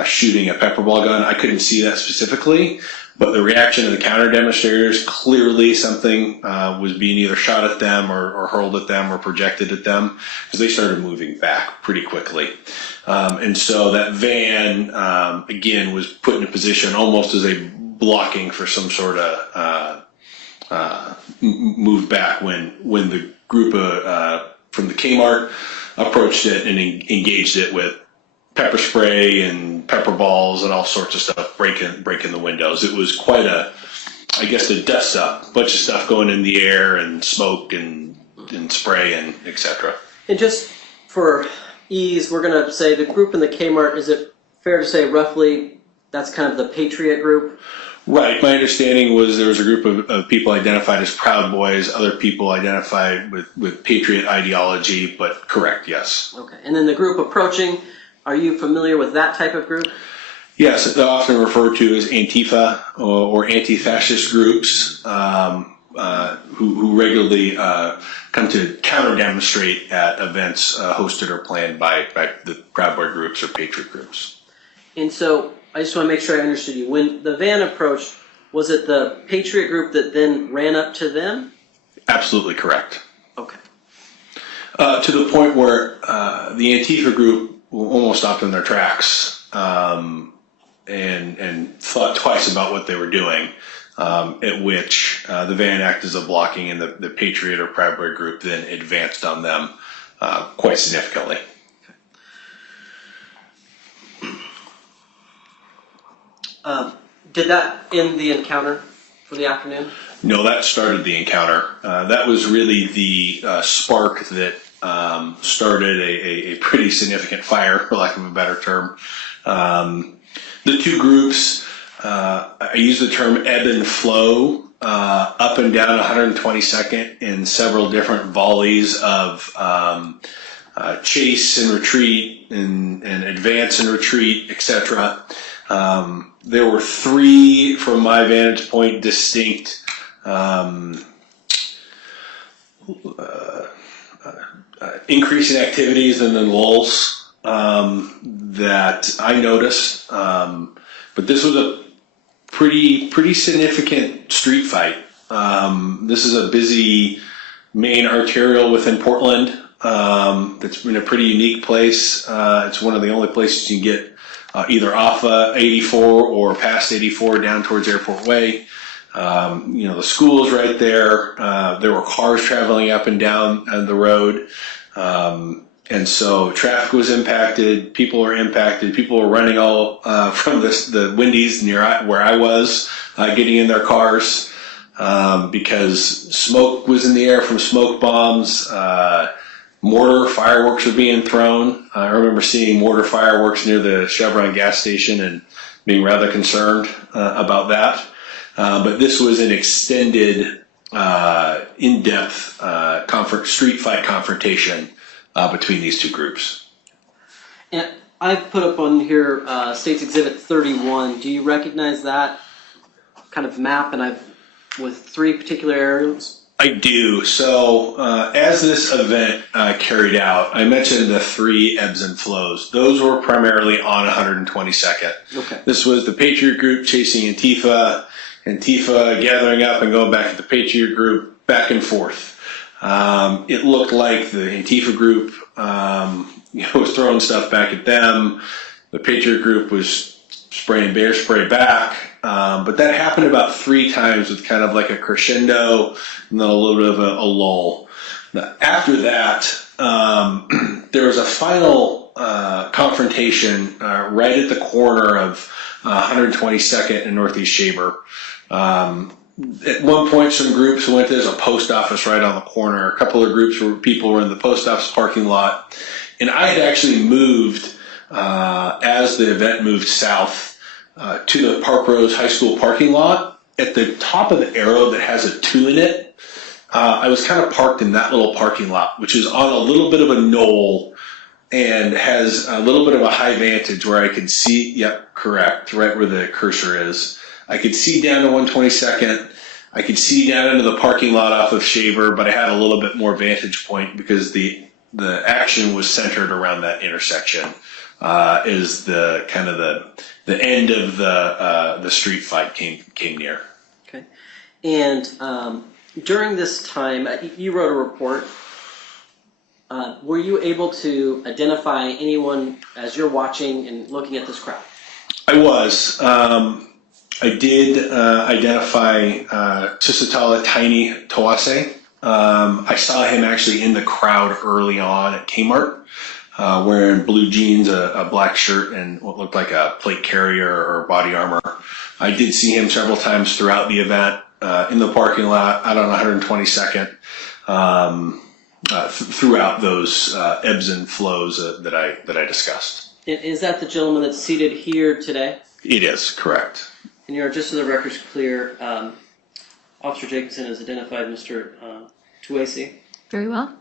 shooting a pepper ball gun. I couldn't see that specifically, but the reaction of the counter demonstrators, clearly something was being either shot at them or hurled at them or projected at them, because they started moving back pretty quickly. And so that van, again, was put in a position almost as a blocking for some sort of move back when the group from the Kmart approached it and engaged it with pepper spray and pepper balls and all sorts of stuff, breaking the windows. It was quite a dust up, bunch of stuff going in the air and smoke and spray and etc. And just for ease, we're going to say the group in the Kmart, is it fair to say roughly that's kind of the Patriot group? Right. My understanding was there was a group of people identified as Proud Boys, other people identified with Patriot ideology, but correct, yes. Okay. And then the group approaching, are you familiar with that type of group? Yes, they're often referred to as Antifa or anti-fascist groups who regularly come to counter-demonstrate at events hosted or planned by the Proud Boy groups or Patriot groups. And so I just want to make sure I understood you. When the van approached, was it the Patriot group that then ran up to them? Absolutely correct. Okay. To the point where the Antifa group almost stopped in their tracks and thought twice about what they were doing, at which the van acted as a blocking, and the Patriot or Proud Boy group then advanced on them quite significantly. Did that end the encounter for the afternoon? No, that started the encounter. That was really the spark that started a pretty significant fire, for lack of a better term. The two groups, I use the term ebb and flow, up and down 122nd in several different volleys of chase and retreat and advance and retreat, etc. There were three, from my vantage point, distinct increasing activities and then lulls that I noticed. But this was a pretty significant street fight. This is a busy main arterial within Portland. That's in a pretty unique place. It's one of the only places you can get either off 84 or past 84 down towards Airport Way. The school's right there. There were cars traveling up and down the road. And so traffic was impacted. People were impacted. People were running all from the Wendy's near where I was, getting in their cars because smoke was in the air from smoke bombs. Mortar fireworks were being thrown. I remember seeing mortar fireworks near the Chevron gas station and being rather concerned about that. But this was an extended, in-depth street fight confrontation between these two groups. And I've put up on here State's Exhibit 31. Do you recognize that kind of map? And with three particular areas? I do. So as this event carried out, I mentioned the three ebbs and flows. Those were primarily on 122nd. Okay. This was the Patriot group chasing Antifa gathering up and going back to the Patriot group, back and forth. It looked like the Antifa group was throwing stuff back at them. The Patriot group was spraying bear spray back. But that happened about 3 times with kind of like a crescendo and then a little bit of a lull. After that, there was a final confrontation right at the corner of 122nd and Northeast Shaver. At one point, some groups went, there's a post office right on the corner. A couple of groups people were in the post office parking lot. And I had actually moved, as the event moved south, to the Park Rose High School parking lot. At the top of the arrow that has a 2 in it, I was kind of parked in that little parking lot, which is on a little bit of a knoll and has a little bit of a high vantage where I could see, yep, correct, right where the cursor is. I could see down to 122nd. I could see down into the parking lot off of Shaver, but I had a little bit more vantage point because the action was centered around that intersection. Is the kind of the end of the street fight came near. Okay. And during this time, you wrote a report. Were you able to identify anyone as you're watching and looking at this crowd? I was. I did identify Tusitala Tiny Toese. I saw him actually in the crowd early on at Kmart. Wearing blue jeans, a black shirt, and what looked like a plate carrier or body armor. I did see him several times throughout the event, in the parking lot, out on 122nd, throughout those ebbs and flows that I discussed. Is that the gentleman that's seated here today? It is, correct. And just so the record's clear, Officer Jacobson has identified Mr. Toese. Very well.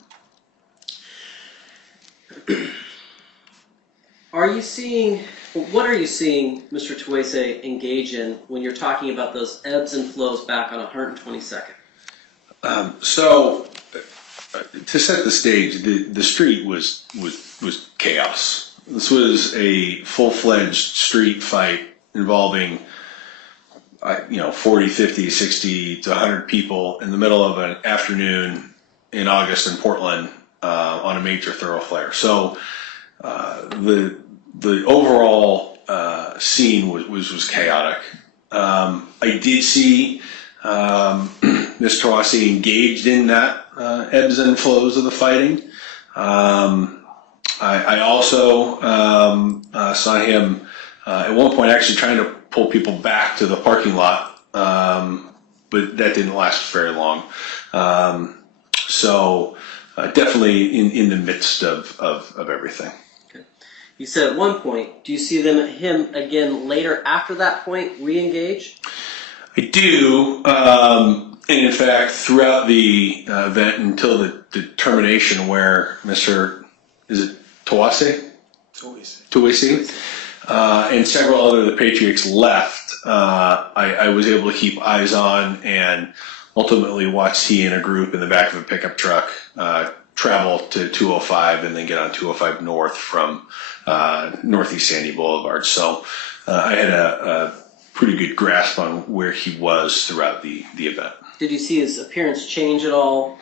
What are you seeing Mr. Toese engage in when you're talking about those ebbs and flows back on 122nd? So, to set the stage, the street was chaos. This was a full-fledged street fight involving 40, 50, 60 to 100 people in the middle of an afternoon in August in Portland on a major thoroughfare. So the overall scene was chaotic. I did see Ms. Toese engaged in that ebbs and flows of the fighting. I also saw him at one point actually trying to pull people back to the parking lot, but that didn't last very long. So definitely in the midst of everything. You said at one point, do you see him again later after that point re-engage? I do, and in fact, throughout the event until the termination where Mr. is it Toese? Toese. And several other of the Patriots left, I was able to keep eyes on and ultimately watched he and a group in the back of a pickup truck travel to 205 and then get on 205 north from Northeast Sandy Boulevard. So I had a pretty good grasp on where he was throughout the event. Did you see his appearance change at all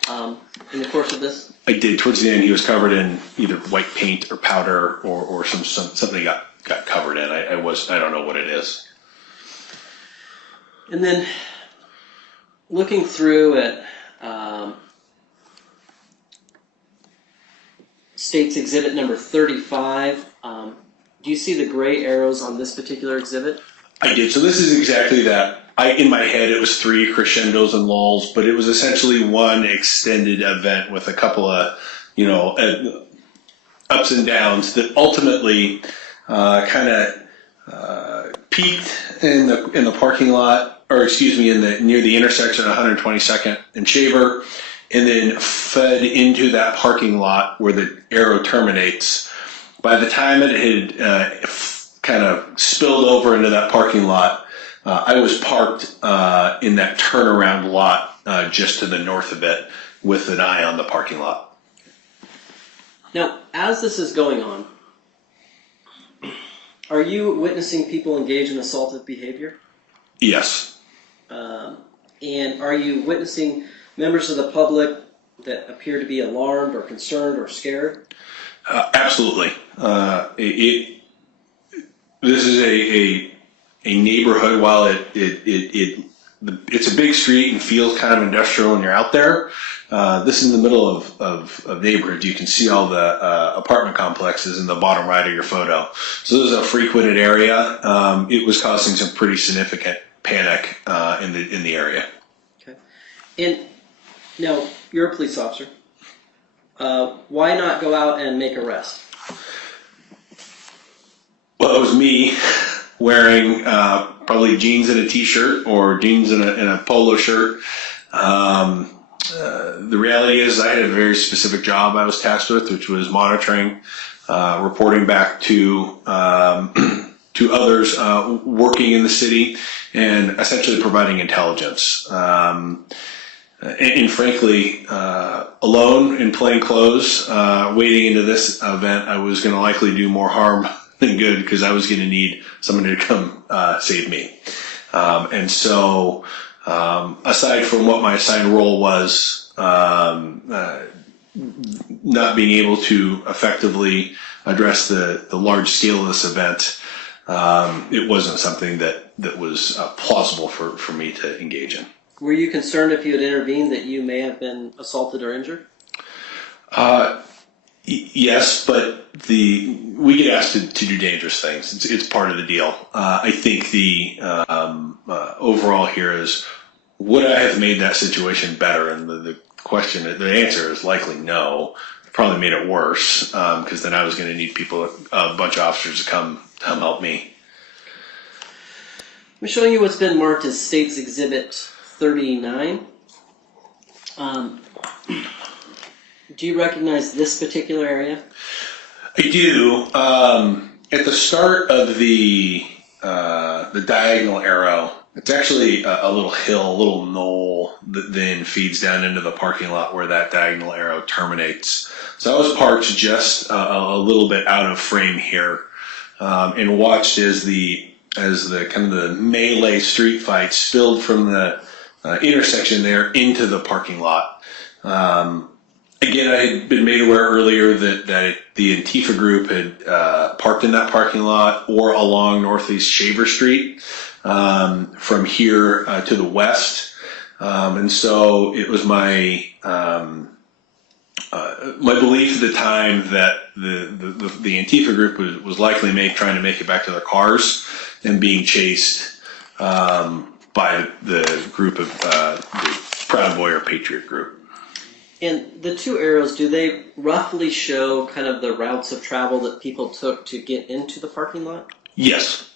in the course of this? I did. Towards the end, he was covered in either white paint or powder or something got covered in. I don't know what it is. And then looking through at State's Exhibit number 35, do you see the gray arrows on this particular exhibit? I did. So this is exactly that. In my head, it was 3 crescendos and lulls, but it was essentially one extended event with a couple of, ups and downs that ultimately kind of peaked in the parking lot, or excuse me, near the intersection of 122nd and Shaver, and then fed into that parking lot where the arrow terminates. By the time it had kind of spilled over into that parking lot, I was parked in that turnaround lot just to the north of it with an eye on the parking lot. Now, as this is going on, are you witnessing people engage in assaultive behavior? Yes. And are you witnessing members of the public that appear to be alarmed or concerned or scared? Absolutely. This is a neighborhood. While it's a big street and feels kind of industrial when you're out there, this is in the middle of neighborhoods. You can see all the apartment complexes in the bottom right of your photo. So this is a frequented area. It was causing some pretty significant panic in the area. Okay. And now, you're a police officer. Why not go out and make arrests? Well, it was me wearing probably jeans and a t-shirt or jeans and a polo shirt. The reality is I had a very specific job I was tasked with, which was monitoring, reporting back to others working in the city, and essentially providing intelligence. And frankly, alone in plain clothes, wading into this event, I was going to likely do more harm than good because I was going to need somebody to come save me. And so, aside from what my assigned role was, not being able to effectively address the large scale of this event, it wasn't something that was plausible for me to engage in. Were you concerned if you had intervened that you may have been assaulted or injured? Yes, but we get asked to do dangerous things. It's part of the deal. I think the overall here is, would I have made that situation better? And the answer is likely no. Probably made it worse because then I was going to need a bunch of officers to come help me. I'm showing you what's been marked as State's Exhibit 39. Do you recognize this particular area? I do. At the start of the diagonal arrow, it's actually a little hill, a little knoll that then feeds down into the parking lot where that diagonal arrow terminates. So I was parked just a little bit out of frame here, and watched as the kind of the melee street fight spilled from the intersection there into the parking lot. Again, I had been made aware earlier that the Antifa group had parked in that parking lot or along Northeast Shaver Street from here to the west. And so it was my belief at the time that the Antifa group was likely trying to make it back to their cars and being chased by the group of the Proud Boy or Patriot group. And the two arrows, do they roughly show kind of the routes of travel that people took to get into the parking lot? Yes.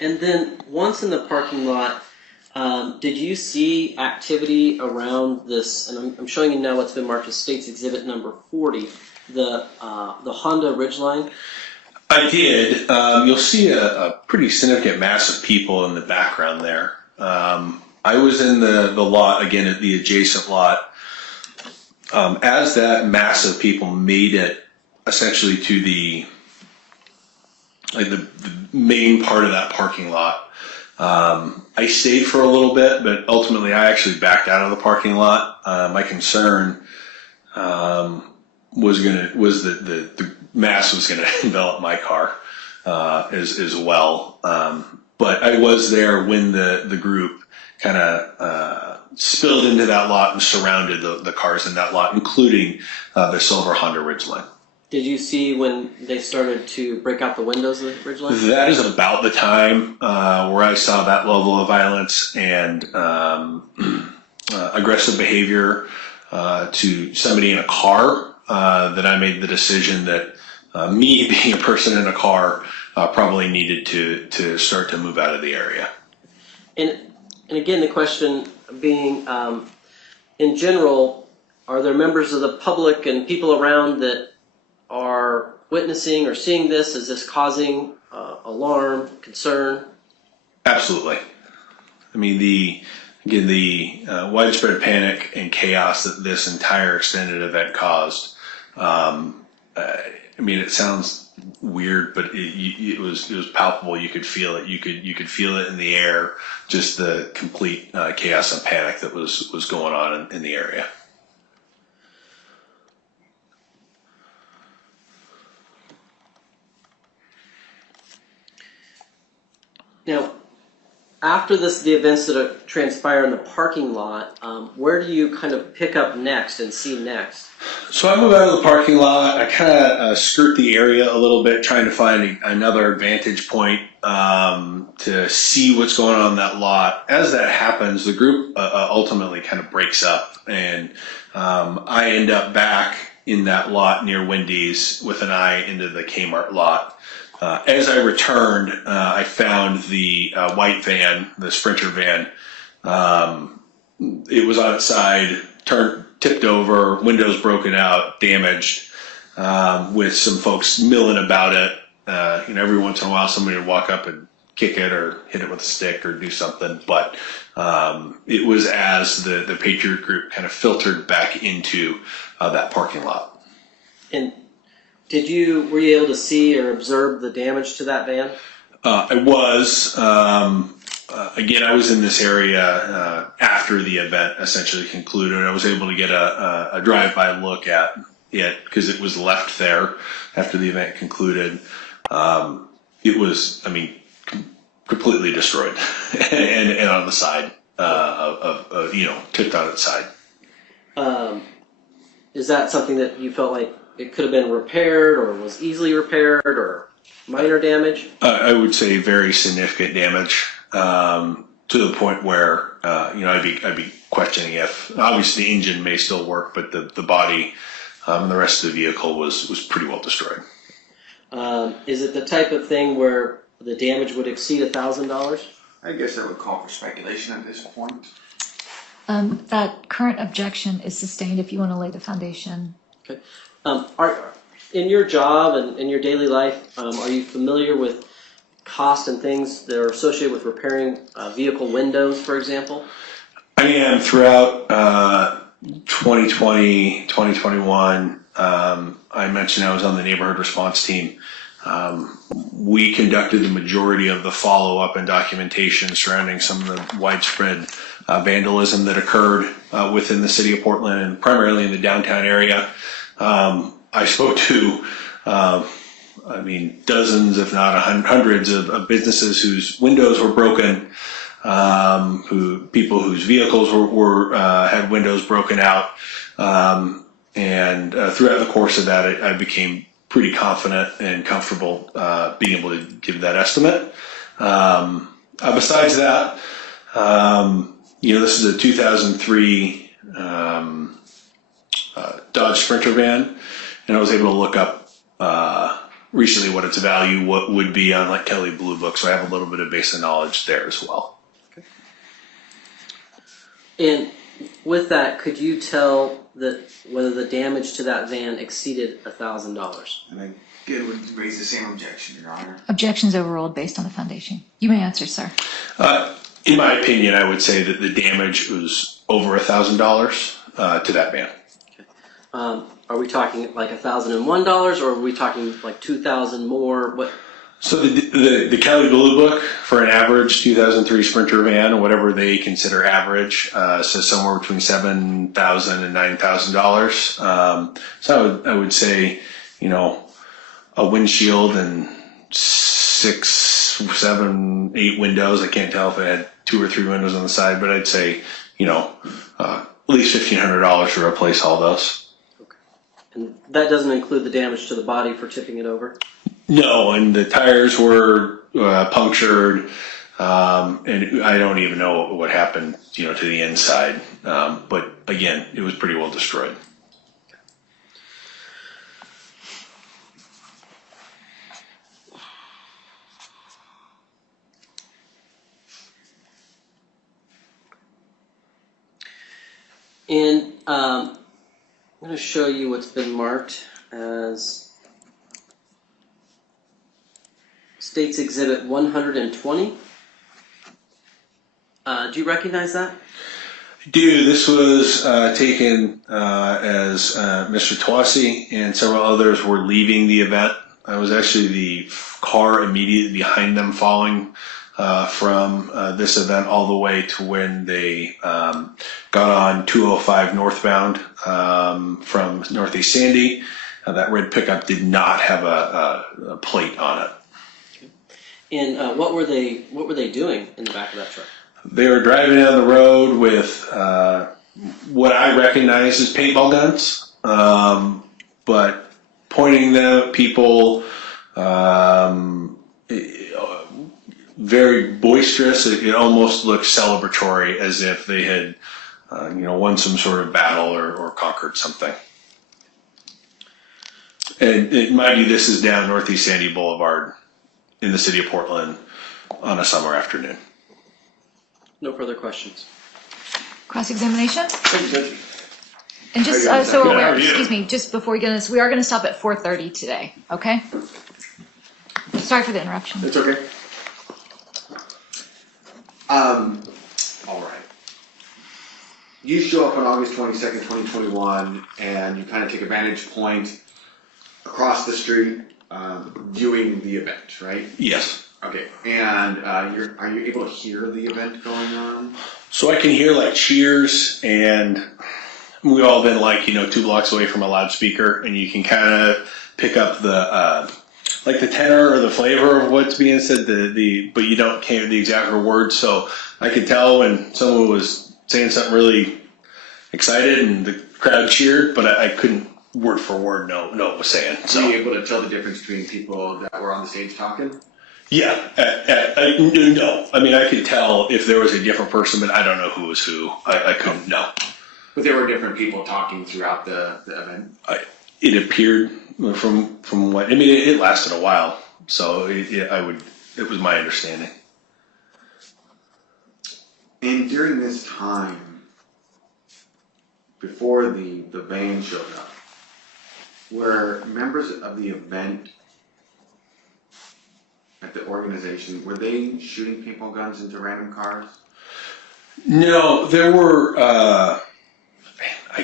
And then once in the parking lot, did you see activity around this? And I'm showing you now what's been marked as State's Exhibit number 40, the Honda Ridgeline. I did. You'll see a pretty significant mass of people in the background there. I was in the lot, again, at the adjacent lot. As that mass of people made it essentially to the main part of that parking lot, I stayed for a little bit, but ultimately I actually backed out of the parking lot. My concern was that the mass was going to envelop my car as well. But I was there when the group kind of spilled into that lot and surrounded the cars in that lot, including the silver Honda Ridgeline. Did you see when they started to break out the windows of the Ridgeline? That is about the time where I saw that level of violence and aggressive behavior to somebody in a car that I made the decision that me being a person in a car probably needed to start to move out of the area. And again, the question being, in general, are there members of the public and people around that are witnessing or seeing this? Is this causing alarm, concern? Absolutely. I mean, the widespread panic and chaos that this entire extended event caused. I mean, it sounds weird, but it was palpable. You could feel it. You could feel it in the air. Just the complete chaos and panic that was going on in the area. Now, after the events that transpire in the parking lot, where do you kind of pick up next and see next? So I move out of the parking lot. I kind of skirt the area a little bit, trying to find another vantage point to see what's going on in that lot. As that happens, the group ultimately kind of breaks up, and I end up back in that lot near Wendy's with an eye into the Kmart lot. As I returned, I found the white van, the Sprinter van. It was on its side, tipped over, windows broken out, damaged, with some folks milling about it. Every once in a while somebody would walk up and kick it or hit it with a stick or do something. But it was as the Patriot group kind of filtered back into that parking lot. And were you able to see or observe the damage to that van? I was. Again, I was in this area after the event essentially concluded. I was able to get a drive-by look at it because it was left there after the event concluded. It was, completely destroyed and on the side tipped on its side. Is that something that you felt like it could have been repaired or was easily repaired or minor damage? I would say very significant damage to the point where I'd be questioning if obviously the engine may still work, but the body and the rest of the vehicle was pretty well destroyed. Is it the type of thing where the damage would exceed $1,000? I guess that would call for speculation at this point. That current objection is sustained if you want to lay the foundation. Okay. In your job and in your daily life, are you familiar with cost and things that are associated with repairing vehicle windows, for example? I am. Throughout 2020, 2021, I mentioned I was on the neighborhood response team. We conducted the majority of the follow-up and documentation surrounding some of the widespread vandalism that occurred within the city of Portland and primarily in the downtown area. I spoke to, dozens, if not hundreds of businesses whose windows were broken, people whose vehicles had windows broken out. And throughout the course of that, I became pretty confident and comfortable being able to give that estimate. Besides that, This is a 2003 Dodge Sprinter van, and I was able to look up recently what its value would be on like Kelley Blue Book, so I have a little bit of basic knowledge there as well. Okay. And with that, could you tell that whether the damage to that van exceeded $1,000? And I again would raise the same objection, Your Honor. Objections overruled based on the foundation. You may answer, sir. In my opinion, I would say that the damage was over $1,000 to that van. Okay. Are we talking like $1,001, or are we talking like $2,000 more? What? So the Kelley Blue Book for an average 2003 Sprinter van, or whatever they consider average, says somewhere between $7,000 and $9,000. So I would say, a windshield and 6, 7, 8 windows. I can't tell if it had 2 or 3 windows on the side, but I'd say, at least $1,500 to replace all those. Okay. And that doesn't include the damage to the body for tipping it over? No, and the tires were punctured, and I don't even know what happened, to the inside. But again, it was pretty well destroyed. And I'm going to show you what's been marked as State's Exhibit 120. Do you recognize that? I do. This was taken as Mr. Toese and several others were leaving the event. I was actually the car immediately behind them following from this event all the way to when they got on 205 northbound from Northeast Sandy. That red pickup did not have a plate on it. And what were they doing in the back of that truck? They were driving down the road with what I recognize as paintball guns, but pointing them at people. Very boisterous. It almost looked celebratory, as if they had, won some sort of battle or conquered something. And mind you, this is down Northeast Sandy Boulevard in the city of Portland on a summer afternoon. No further questions. Cross-examination? Thank you, Judge. And just How so are you? aware, excuse me, just before we get this, we are going to stop at 4:30 today, okay? Sorry for the interruption. It's okay. All right. You show up on August 22nd, 2021, and you kind of take a vantage point across the street, viewing the event, right? Yes. Okay. And are you able to hear the event going on? So I can hear like cheers, and we've all been like 2 blocks away from a loudspeaker, and you can kind of pick up the like the tenor or the flavor of what's being said, but you can't hear the exact words. So I could tell when someone was saying something really excited and the crowd cheered, but I couldn't word for word know what it was saying. So were you able to tell the difference between people that were on the stage talking? Yeah, no. I mean, I could tell if there was a different person, but I don't know who was who. I couldn't know. But there were different people talking throughout the event? It appeared from what, I mean, it lasted a while, so it was my understanding. And during this time, before the van showed up, were members of the event at the organization, were they shooting paintball guns into random cars? No, there were, I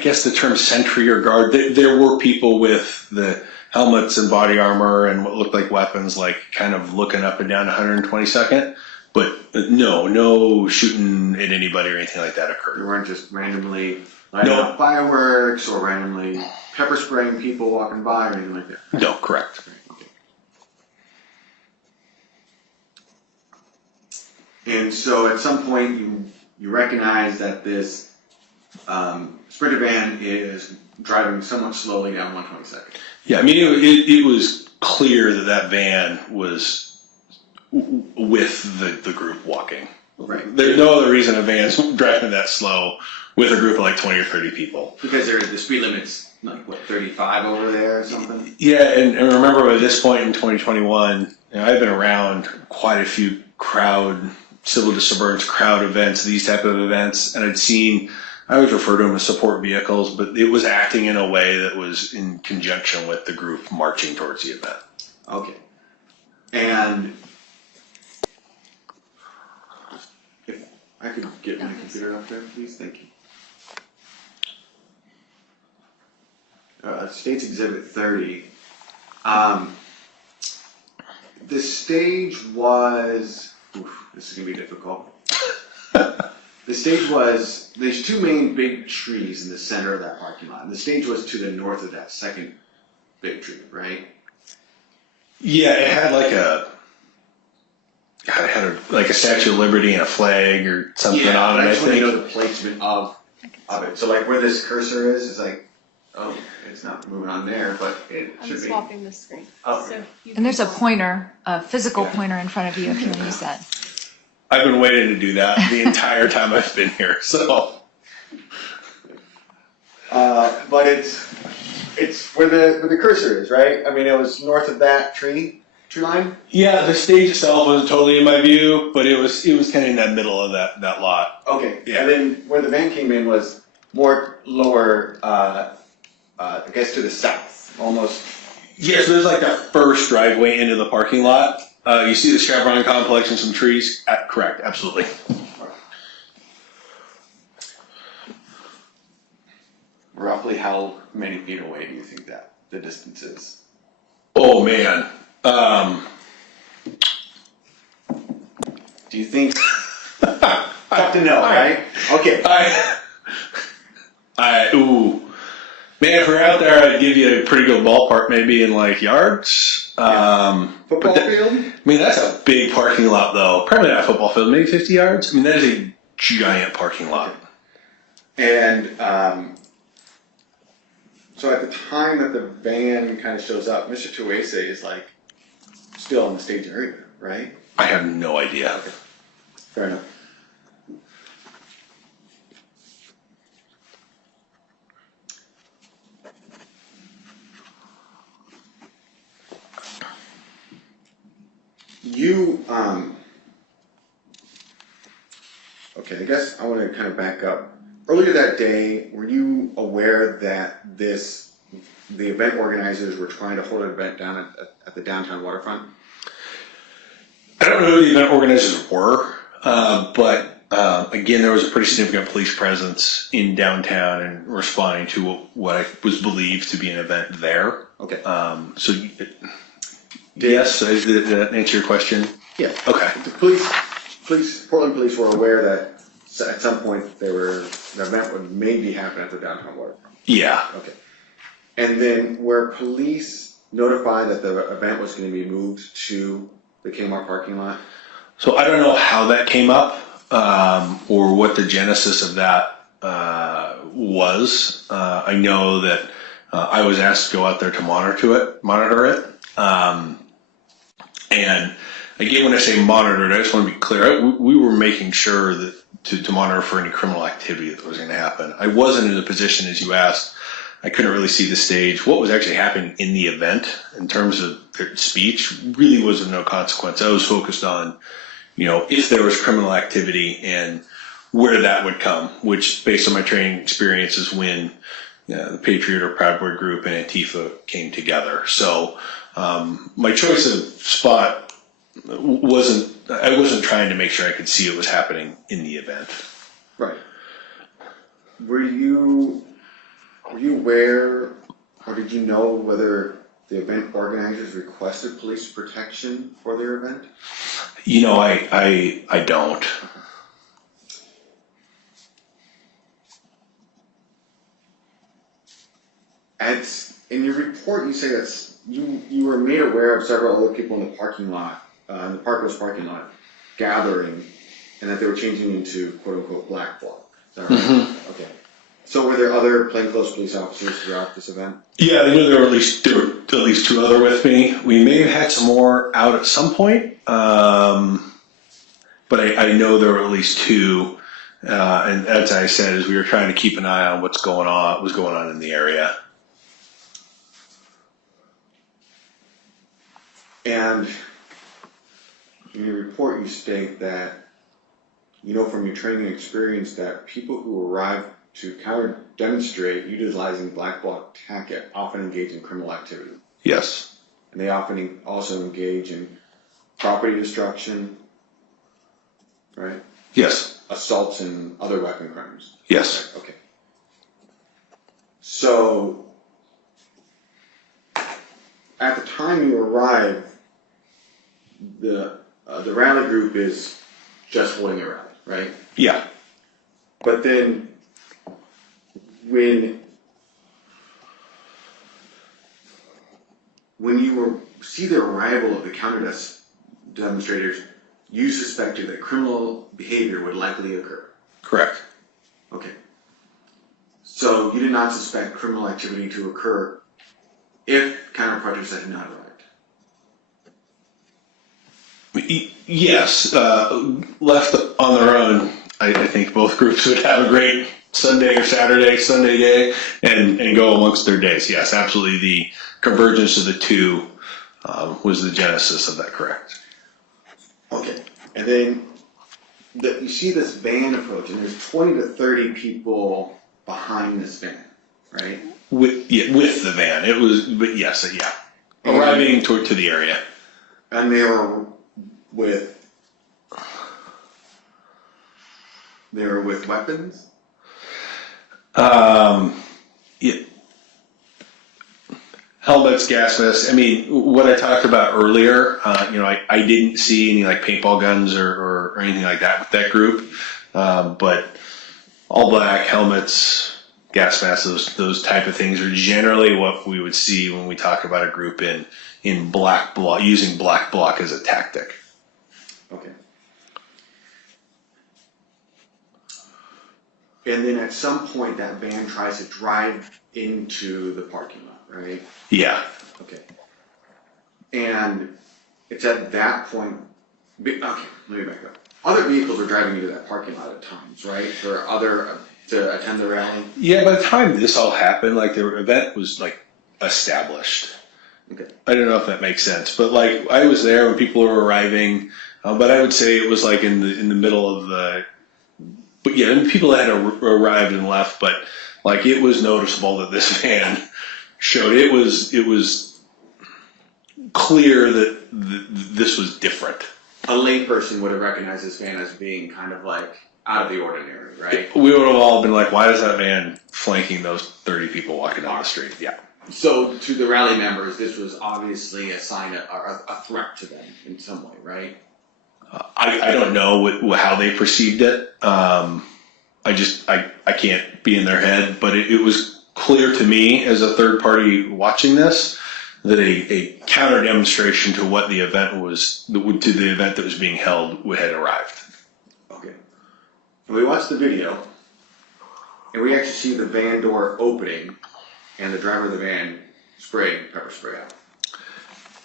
guess the term sentry or guard, there were people with the helmets and body armor and what looked like weapons, like kind of looking up and down 122nd. But no shooting at anybody or anything like that occurred. You weren't just randomly lighting up fireworks or randomly pepper spraying people walking by or anything like that? No, correct. And so at some point you recognize that this Sprinter van is driving somewhat slowly down 122nd. Yeah, I mean, it was clear that van was with the group walking. Right. There's no other reason a van's driving that slow with a group of like 20 or 30 people. Because the speed limit's like, what, 35 over there or something? Yeah, and remember at this point in 2021, I've been around quite a few civil disturbance crowd events, these type of events, and I always refer to them as support vehicles, but it was acting in a way that was in conjunction with the group marching towards the event. Okay. And if I could get my computer up there, please, thank you. State's Exhibit 30. The stage was, this is going to be difficult. The stage was, there's two main big trees in the center of that parking lot. And the stage was to the north of that second big tree, right? Yeah, it had like a Statue of Liberty and a flag or something on it. I just want to know the placement of it. So like where this cursor is like, oh, it's not moving on there, but it I'm should be. swapping the screen. Oh. So And there's a pointer, a physical pointer in front of you if you want to use that. I've been waiting to do that the entire time I've been here, so. But it's where the cursor is, right? I mean, it was north of that tree line. Yeah, the stage itself wasn't totally in my view, but it was kind of in that middle of that lot. Okay. Yeah. And then where the van came in was more lower, I guess to the south, almost. Yeah, so there's like that first driveway into the parking lot. You see the Chevron complex and some trees? Correct, absolutely. Roughly how many feet away do you think that the distance is? Oh, man. Do you think? Tough to know, right? Okay. Man, if we're out there, I'd give you a pretty good ballpark, maybe in like yards. Football field? I mean, that's a big parking lot, though. Probably not a football field, maybe 50 yards. I mean, that is a giant parking lot. And so at the time that the van kind of shows up, Mr. Toese is like still in the stage area, right? I have no idea. Okay. Fair enough. Okay, I guess I want to kind of back up. Earlier that day, were you aware that the event organizers were trying to hold an event down at the downtown waterfront? I don't know who the event organizers were, but again, there was a pretty significant police presence in downtown and responding to what was believed to be an event there. Okay. So, yes, did that answer your question? Yeah. Okay. The Portland police were aware that at some point the event would maybe happen at the downtown waterfront. Yeah. Okay. And then were police notified that the event was going to be moved to the Kmart parking lot? So I don't know how that came up or what the genesis of that was. I know that I was asked to go out there to monitor it. And again, when I say monitor, I just want to be clear. We were making sure that to monitor for any criminal activity that was going to happen. I wasn't in a position, as you asked, I couldn't really see the stage. What was actually happening in the event in terms of their speech really was of no consequence. I was focused on, if there was criminal activity and where that would come, which based on my training experience is when the Patriot or Proud Boy group and Antifa came together. So my choice of spot I wasn't trying to make sure I could see what was happening in the event. Right. Were you aware, or did you know whether the event organizers requested police protection for their event? I don't. In your report, you say that you were made aware of several other people in the parking lot, in the Parkos parking lot, gathering, and that they were changing into quote unquote black bloc. Is that right? Mm-hmm. Okay. So were there other plainclothes police officers throughout this event? Yeah, I knew there were at least two other with me. We may have had some more out at some point. but I know there were at least two. And as I said, as we were trying to keep an eye on what's going on in the area. And in your report, you state that you know from your training and experience that people who arrive to counter demonstrate utilizing black bloc tactic often engage in criminal activity. Yes. And they often also engage in property destruction, right? Yes. Assaults and other weapon crimes. Yes. Okay. So, at the time you arrive, the rally group is just holding a rally, right? Yeah. But then, when you see the arrival of the counter demonstrators, you suspected that criminal behavior would likely occur. Correct. Okay. So you did not suspect criminal activity to occur if counter-protesters had not arrived. Yes. Left on their own, I think both groups would have a great Sunday or Sunday day, and go amongst their days. Yes, absolutely. The convergence of the two was the genesis of that, correct? Okay. And then you see this van approach, and there's 20 to 30 people behind this van, right? With the van, it was. But yes, yeah. Arriving to the area, and they were with weapons. Yeah. Helmets, gas masks. I mean, what I talked about earlier, I didn't see any like paintball guns or anything like that with that group. But all black helmets, gas masks, those type of things are generally what we would see when we talk about a group in black bloc, using black bloc as a tactic. Okay. And then at some point that van tries to drive into the parking lot, right? Yeah. Okay. And it's at that point, okay, let me back up. Other vehicles are driving into that parking lot at times, right? To attend the rally? Yeah, by the time this all happened, like the event was like established. Okay. I don't know if that makes sense, but like I was there when people were arriving, but I would say it was like in the middle of the. But yeah, and people had arrived and left, but like it was noticeable that this van showed. It was clear that this was different. A layperson would have recognized this van as being kind of like out of the ordinary, right? We would have all been like, "Why is that van flanking those 30 people walking down the street?" Yeah. So to the rally members, this was obviously a sign of a threat to them in some way, right? I don't know how they perceived it. I can't be in their head, but it was clear to me as a third party watching this that a counter demonstration to what the event was, to the event that was being held, had arrived. Okay. And we watched the video, and we actually see the van door opening, and the driver of the van spraying pepper spray out.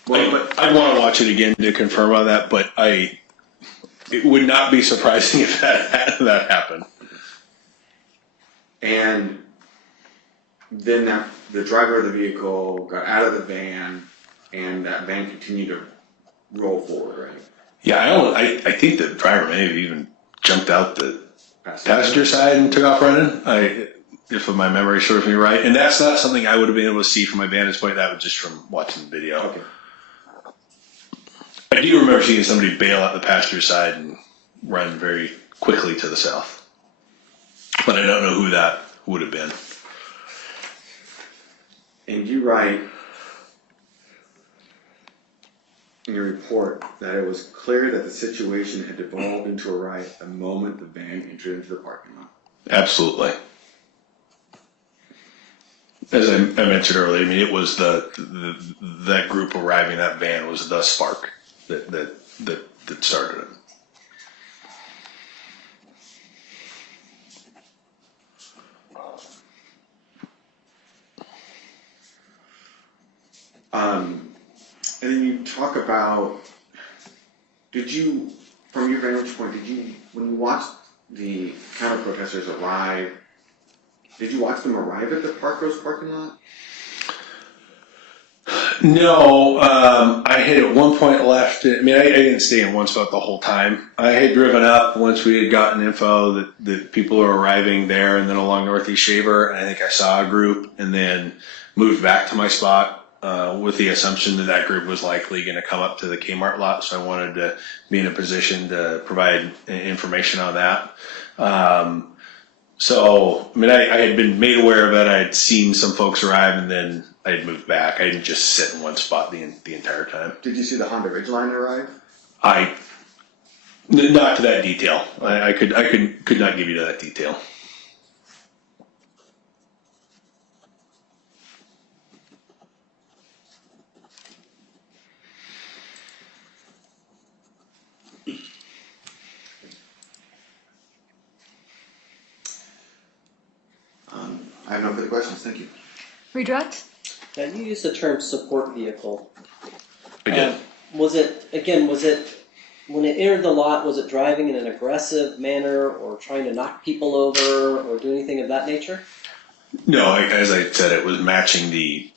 Well, I'd want to watch it again to confirm on that, but it would not be surprising if that happened. And then the driver of the vehicle got out of the van, and that van continued to roll forward, right? Yeah, I think the driver may have even jumped out the passenger side and took off running. If my memory serves me right, and that's not something I would have been able to see from my vantage point. That was just from watching the video. Okay. I do remember seeing somebody bail out the passenger side and run very quickly to the south, but I don't know who that would have been. And you write in your report that it was clear that the situation had devolved into a riot the moment the van entered into the parking lot. Absolutely. As I mentioned earlier, I mean, it was that group arriving, that van was the spark that started it. And then you talk about, did you From your vantage point, when you watched the counter protesters arrive, did you watch them arrive at the Parkrose parking lot? No, I had at one point left. I mean, I didn't stay in one spot the whole time. I had driven up once we had gotten info that people were arriving there, and then along Northeast Shaver. And I think I saw a group, and then moved back to my spot with the assumption that that group was likely going to come up to the Kmart lot. So I wanted to be in a position to provide information on that. So, I mean, I had been made aware of it. I had seen some folks arrive, and then I had moved back. I didn't just sit in one spot the entire time. Did you see the Honda Ridgeline arrive? Not to that detail. I could not give you that detail. I have no further questions. Thank you. Redirect? Now, you used the term support vehicle. I did. Was it when it entered the lot, was it driving in an aggressive manner or trying to knock people over or do anything of that nature? No, as I said, it was matching the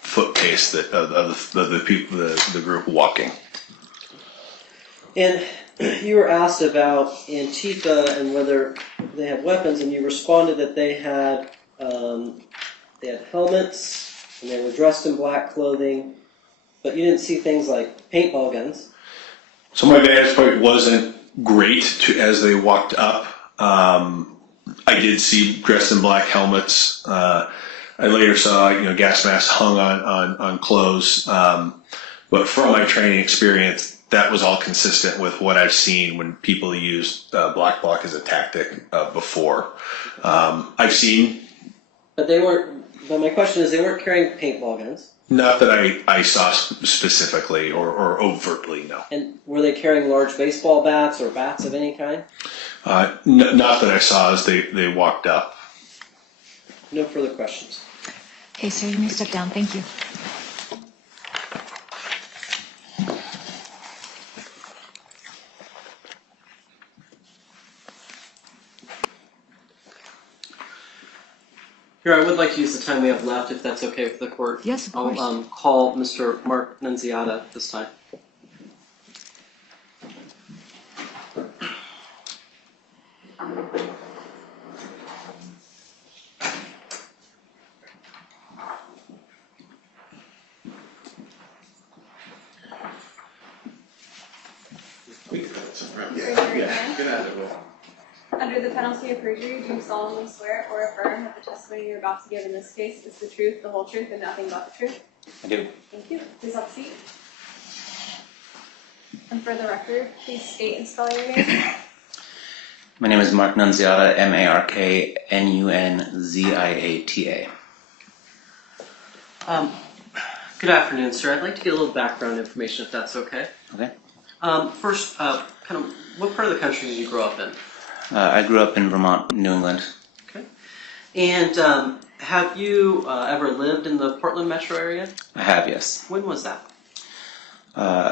foot pace of the people, the group walking. And you were asked about Antifa and whether they had weapons, and you responded that they had helmets and they were dressed in black clothing, but you didn't see things like paintball guns. So my vantage point wasn't great as they walked up. I did see dressed in black helmets. I later saw gas masks hung on clothes. But from my training experience, that was all consistent with what I've seen when people used black bloc as a tactic before. I've seen. But they weren't. But my question is, they weren't carrying paintball guns. Not that I saw specifically or overtly, no. And were they carrying large baseball bats or bats of any kind? Not that I saw as they walked up. No further questions. Okay, sir, you may step down. Thank you. Here, I would like to use the time we have left, if that's okay with the court. Yes, of course. I'll call Mr. Mark Nunziata this time. We can put it somewhere else. Yeah. Get out of it. Under the penalty of perjury, do you solemnly swear or affirm that the testimony you're about to give in this case is the truth, the whole truth, and nothing but the truth? I do. Thank you. Please have a seat. And for the record, please state and spell your name. My name is Mark Nunziata, MarkNunziata. Good afternoon, sir. I'd like to get a little background information, if that's okay. Okay. First, kind of, what part of the country did you grow up in? I grew up in Vermont, New England. Okay. And have you ever lived in the Portland metro area? I have, yes. When was that?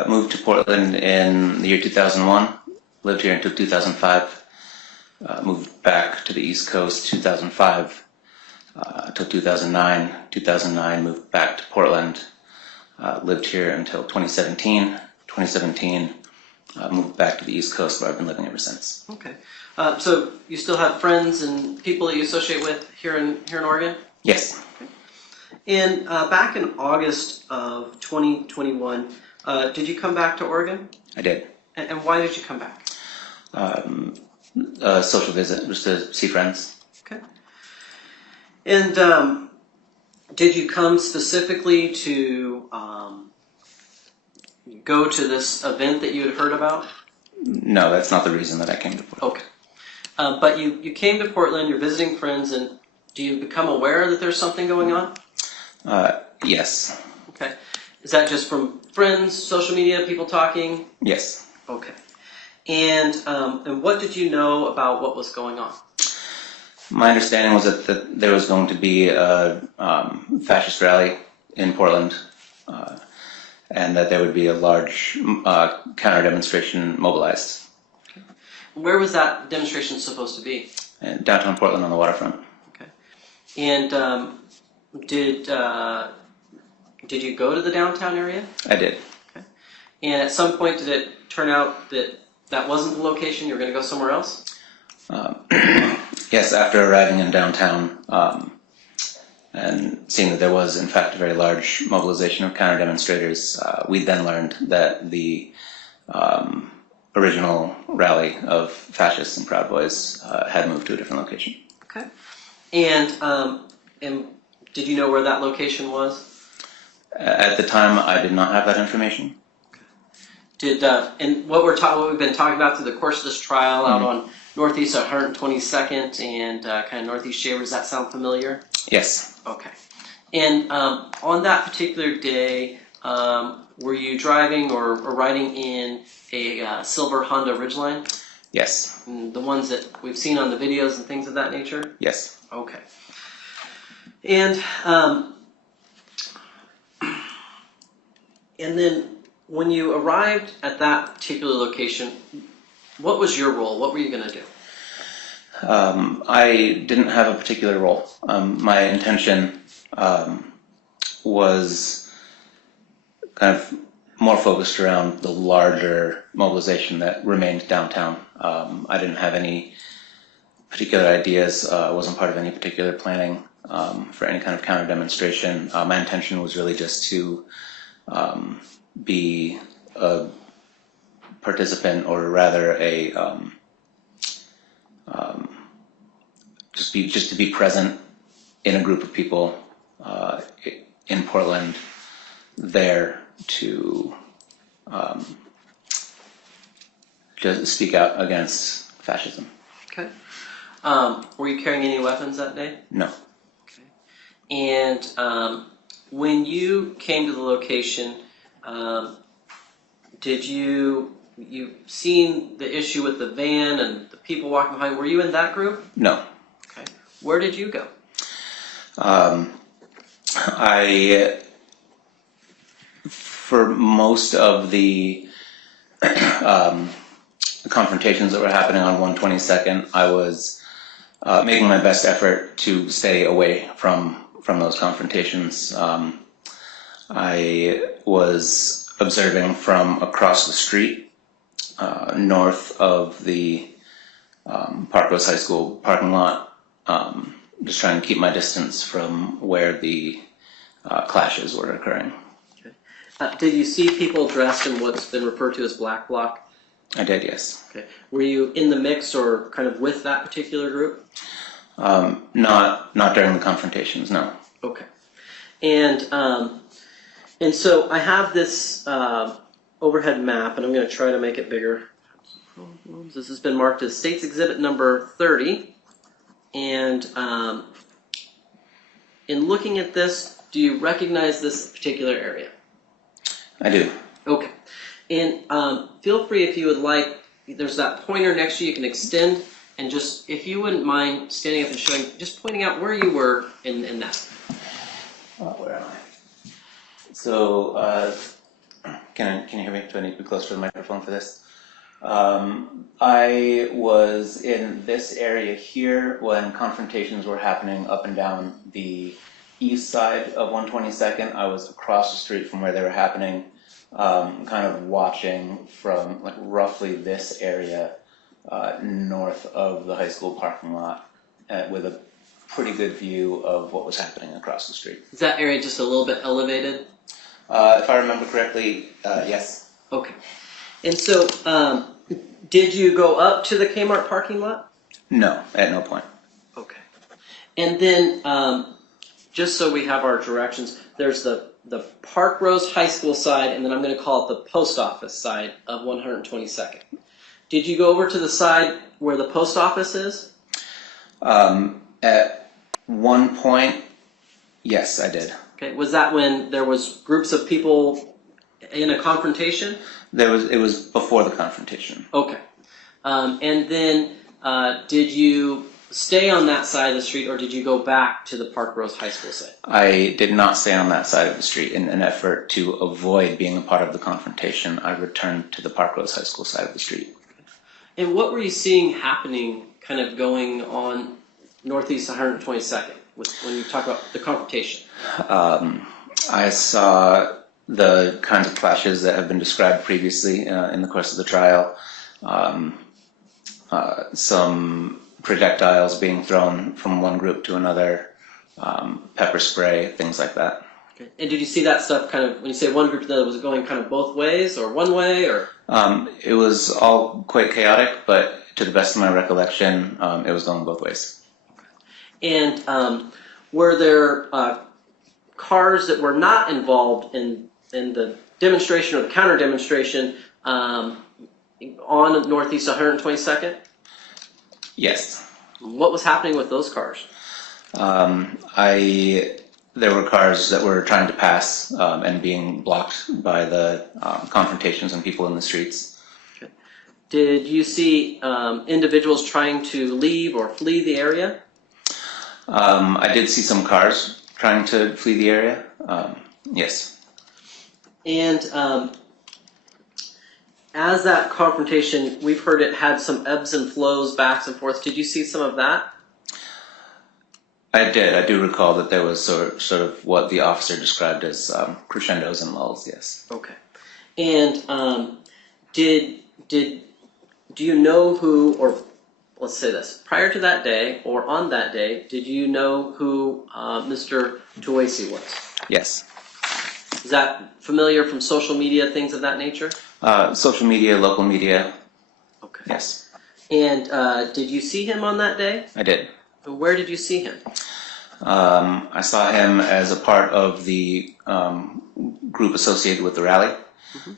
Moved to Portland in the year 2001. Lived here until 2005. Moved back to the East Coast 2005 until 2009. 2009 moved back to Portland. Lived here until 2017. 2017 moved back to the East Coast, where I've been living ever since. Okay. So you still have friends and people that you associate with here in Oregon? Yes. Okay. And back in August of 2021, did you come back to Oregon? I did. And why did you come back? A social visit, just to see friends. Okay. And did you come specifically to go to this event that you had heard about? No, that's not the reason that I came to Portland. Okay. But you came to Portland, you're visiting friends, and do you become aware that there's something going on? Yes. Okay. Is that just from friends, social media, people talking? Yes. Okay. And what did you know about what was going on? My understanding was that there was going to be a fascist rally in Portland, and that there would be a large counter demonstration mobilized. Where was that demonstration supposed to be? In downtown Portland on the waterfront. Okay. And did you go to the downtown area? I did. Okay. And at some point, did it turn out that that wasn't the location? You were going to go somewhere else? Yes, after arriving in downtown and seeing that there was, in fact, a very large mobilization of counter-demonstrators, we then learned that the original rally of fascists and Proud Boys had moved to a different location. Okay. And did you know where that location was? At the time, I did not have that information. Did and what we've been talking about through the course of this trial out on Northeast 122nd and kind of Northeast Shaver, does that sound familiar? Yes. Okay. And on that particular day, were you driving or riding in a silver Honda Ridgeline? Yes. The ones that we've seen on the videos and things of that nature? Yes. Okay. And then when you arrived at that particular location, what was your role? What were you going to do? I didn't have a particular role. My intention was kind of more focused around the larger mobilization that remained downtown. I didn't have any particular ideas. I wasn't part of any particular planning for any kind of counter demonstration. My intention was really just to be a participant, or rather a just to be present in a group of people in Portland there to just speak out against fascism. Okay. Were you carrying any weapons that day? No. Okay. And when you came to the location, did you seen the issue with the van and the people walking behind? Were you in that group? No. Okay. Where did you go? For most of the confrontations that were happening on 122nd, I was making my best effort to stay away from those confrontations. I was observing from across the street, north of the Park Rose High School parking lot, just trying to keep my distance from where the clashes were occurring. Okay. Did you see people dressed in what's been referred to as black bloc? I did, yes. Okay. Were you in the mix or kind of with that particular group? Not during the confrontations, no. Okay. And so I have this overhead map, and I'm going to try to make it bigger. This has been marked as States Exhibit number 30. And in looking at this, do you recognize this particular area? I do. Okay. And feel free, if you would like, there's that pointer next to you, you can extend, and just, if you wouldn't mind standing up and showing, just pointing out where you were in that. Where am I? So, can you hear me? Do I need to be closer to the microphone for this? I was in this area here when confrontations were happening up and down the east side of 122nd. I was across the street from where they were happening, kind of watching from like roughly this area north of the high school parking lot with a pretty good view of what was happening across the street. Is that area just a little bit elevated? If I remember correctly, yes. Okay. And so, did you go up to the Kmart parking lot? No, at no point. Okay. And then, just so we have our directions, there's the Park Rose High School side, and then I'm going to call it the post office side of 122nd. Did you go over to the side where the post office is? At one point, yes, I did. Okay. Was that when there was groups of people in a confrontation? It was before the confrontation. Okay. And then, did you stay on that side of the street, or did you go back to the Park Rose High School side? I did not stay on that side of the street in an effort to avoid being a part of the confrontation. I returned to the Park Rose High School side of the street. And what were you seeing happening, kind of going on Northeast 122nd, when you talk about the confrontation? I saw the kinds of clashes that have been described previously in the course of the trial. Some projectiles being thrown from one group to another, pepper spray, things like that. Okay. And did you see that stuff kind of, when you say one group to the other, was it going kind of both ways or one way, or? It was all quite chaotic, but to the best of my recollection, it was going both ways. And were there cars that were not involved in the demonstration or the counter demonstration on Northeast 122nd? Yes. What was happening with those cars? There were cars that were trying to pass and being blocked by the confrontations and people in the streets. Okay. Did you see individuals trying to leave or flee the area? I did see some cars trying to flee the area. Yes. And as that confrontation, we've heard it had some ebbs and flows, backs and forths. Did you see some of that? I did. I do recall that there was sort of what the officer described as crescendos and lulls. Yes. Okay. And do you know who, or let's say this, prior to that day or on that day, did you know who Mr. Toese was? Yes. Is that familiar from social media, things of that nature? Social media, local media. Okay. Yes. And did you see him on that day? I did. Where did you see him? I saw him as a part of the group associated with the rally,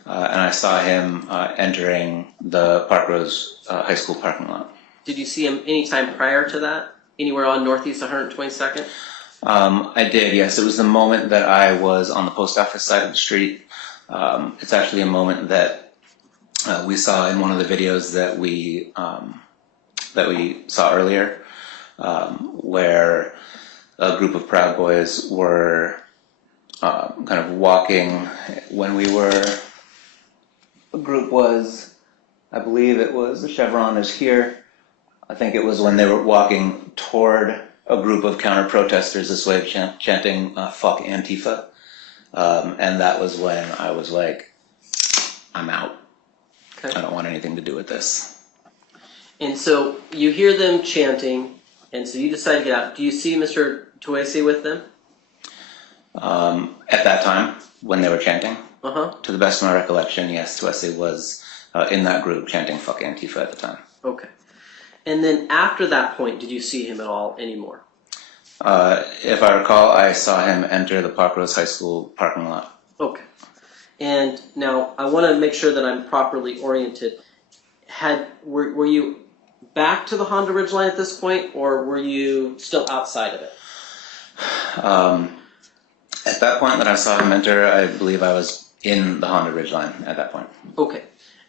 and I saw him entering the Park Rose High School parking lot. Did you see him any time prior to that? Anywhere on Northeast 122nd? I did, yes. It was the moment that I was on the post office side of the street. It's actually a moment that we saw in one of the videos that we saw earlier, where a group of Proud Boys were kind of walking when we were, the group was, I believe it was, the chevron is here. I think it was when they were walking toward a group of counter-protesters this way, chanting, fuck Antifa. And that was when I was like, I'm out. Okay. I don't want anything to do with this. And so you hear them chanting, and so you decide to get out. Do you see Mr. Toese with them? At that time, when they were chanting, Uh-huh. to the best of my recollection, yes, Toese was in that group chanting fuck Antifa at the time. Okay. And then after that point, did you see him at all anymore? If I recall, I saw him enter the Park Rose High School parking lot. Okay. And now I want to make sure that I'm properly oriented. Were you back to the Honda Ridge line at this point, or were you still outside of it? At that point that I saw him enter, I believe I was in the Honda Ridge line at that point. Okay.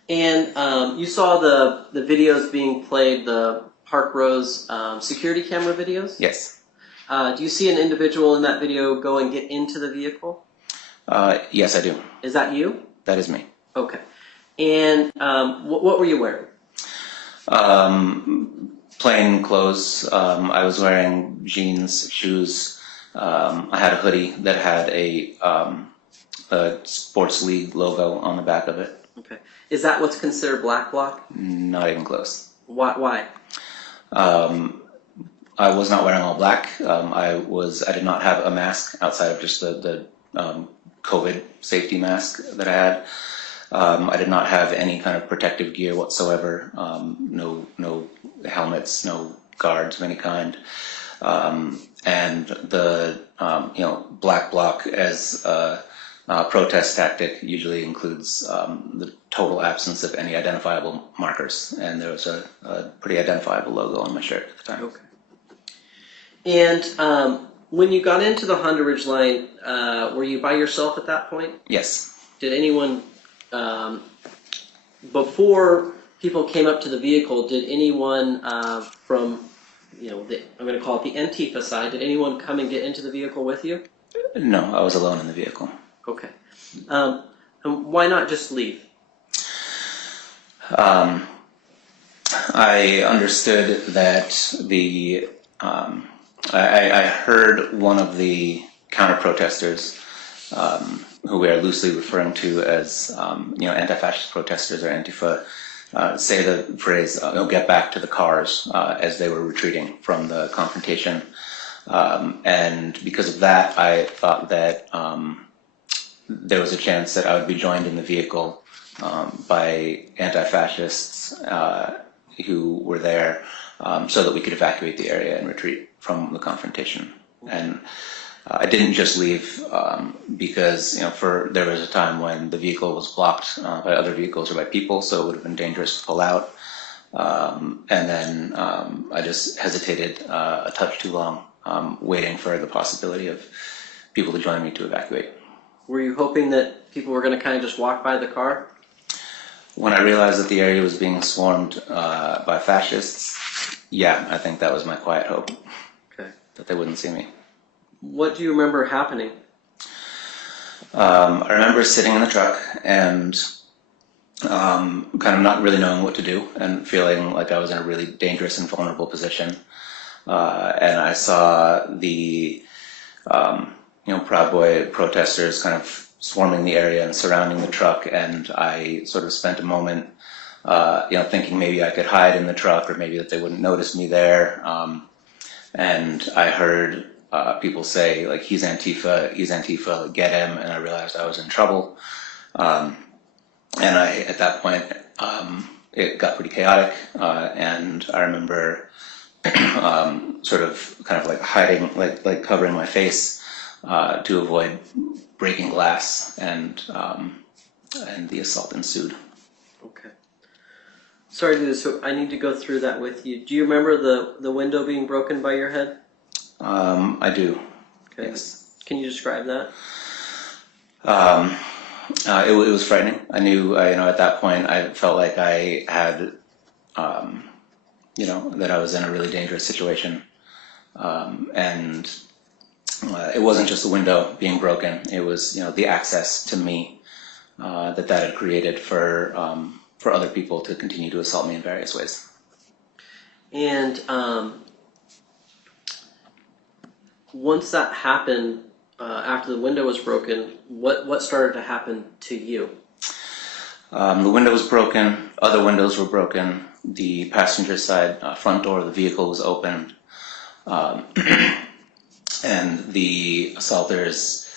And you saw the videos being played, the Park Rose security camera videos? Yes. Do you see an individual in that video go and get into the vehicle? Yes, I do. Is that you? That is me. Okay. And what were you wearing? Plain clothes. I was wearing jeans, shoes. I had a hoodie that had a sports league logo on the back of it. Okay. Is that what's considered black bloc? Not even close. Why? I was not wearing all black. I did not have a mask outside of just the COVID safety mask that I had. I did not have any kind of protective gear whatsoever. No helmets, no guards of any kind. And the black bloc as a protest tactic usually includes the total absence of any identifiable markers. And there was a pretty identifiable logo on my shirt at the time. Okay. And when you got into the Honda Ridge line, were you by yourself at that point? Yes. Did anyone, before people came up to the vehicle, did anyone from, I'm going to call it the Antifa side, did anyone come and get into the vehicle with you? No, I was alone in the vehicle. Okay. And why not just leave? I understood that I heard one of the counter-protesters, who we are loosely referring to as, anti-fascist protesters or Antifa, say the phrase, get back to the cars, as they were retreating from the confrontation. And because of that, I thought that there was a chance that I would be joined in the vehicle by anti-fascists who were there, so that we could evacuate the area and retreat from the confrontation. And I didn't just leave because there was a time when the vehicle was blocked by other vehicles or by people, so it would have been dangerous to pull out. And then I just hesitated a touch too long, waiting for the possibility of people to join me to evacuate. Were you hoping that people were going to kind of just walk by the car? When I realized that the area was being swarmed by fascists, yeah, I think that was my quiet hope. Okay. That they wouldn't see me. What do you remember happening? I remember sitting in the truck and kind of not really knowing what to do and feeling like I was in a really dangerous and vulnerable position. And I saw the Proud Boy protesters kind of swarming the area and surrounding the truck, and I sort of spent a moment thinking maybe I could hide in the truck, or maybe that they wouldn't notice me there. And I heard people say, like, he's Antifa, get him, and I realized I was in trouble. And at that point, it got pretty chaotic, and I remember sort of kind of like hiding, like covering my face to avoid breaking glass, and the assault ensued. Okay. Sorry to do this, so I need to go through that with you. Do you remember the window being broken by your head? I do. Okay. Yes. Can you describe that? It was frightening. I knew, at that point, I felt like I had, that I was in a really dangerous situation. And it wasn't just the window being broken. It was, the access to me that had created for other people to continue to assault me in various ways. And once that happened, after the window was broken, what started to happen to you? The window was broken. Other windows were broken. The passenger side front door of the vehicle was opened. And the assaulters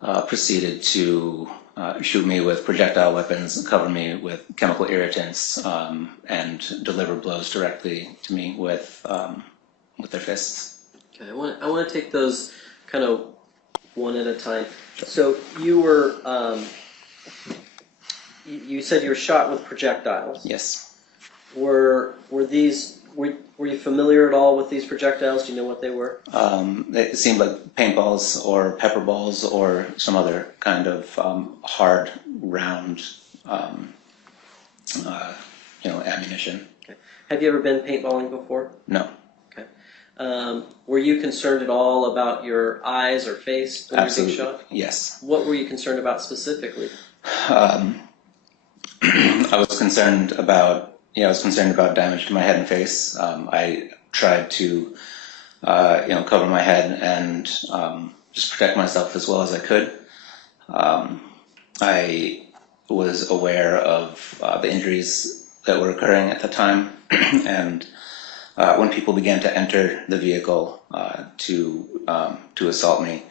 proceeded to shoot me with projectile weapons, cover me with chemical irritants, and deliver blows directly to me with their fists. Okay, I want to take those kind of one at a time. So you were, you said you were shot with projectiles. Yes. Were you familiar at all with these projectiles? Do you know what they were? It seemed like paintballs or pepper balls or some other kind of hard, round, ammunition. Okay. Have you ever been paintballing before? No. Okay. Were you concerned at all about your eyes or face when Absolutely. you were being shot? Yes. What were you concerned about specifically? I was concerned about damage to my head and face. I tried to cover my head and just protect myself as well as I could. I was aware of the injuries that were occurring at the time, and when people began to enter the vehicle to assault me,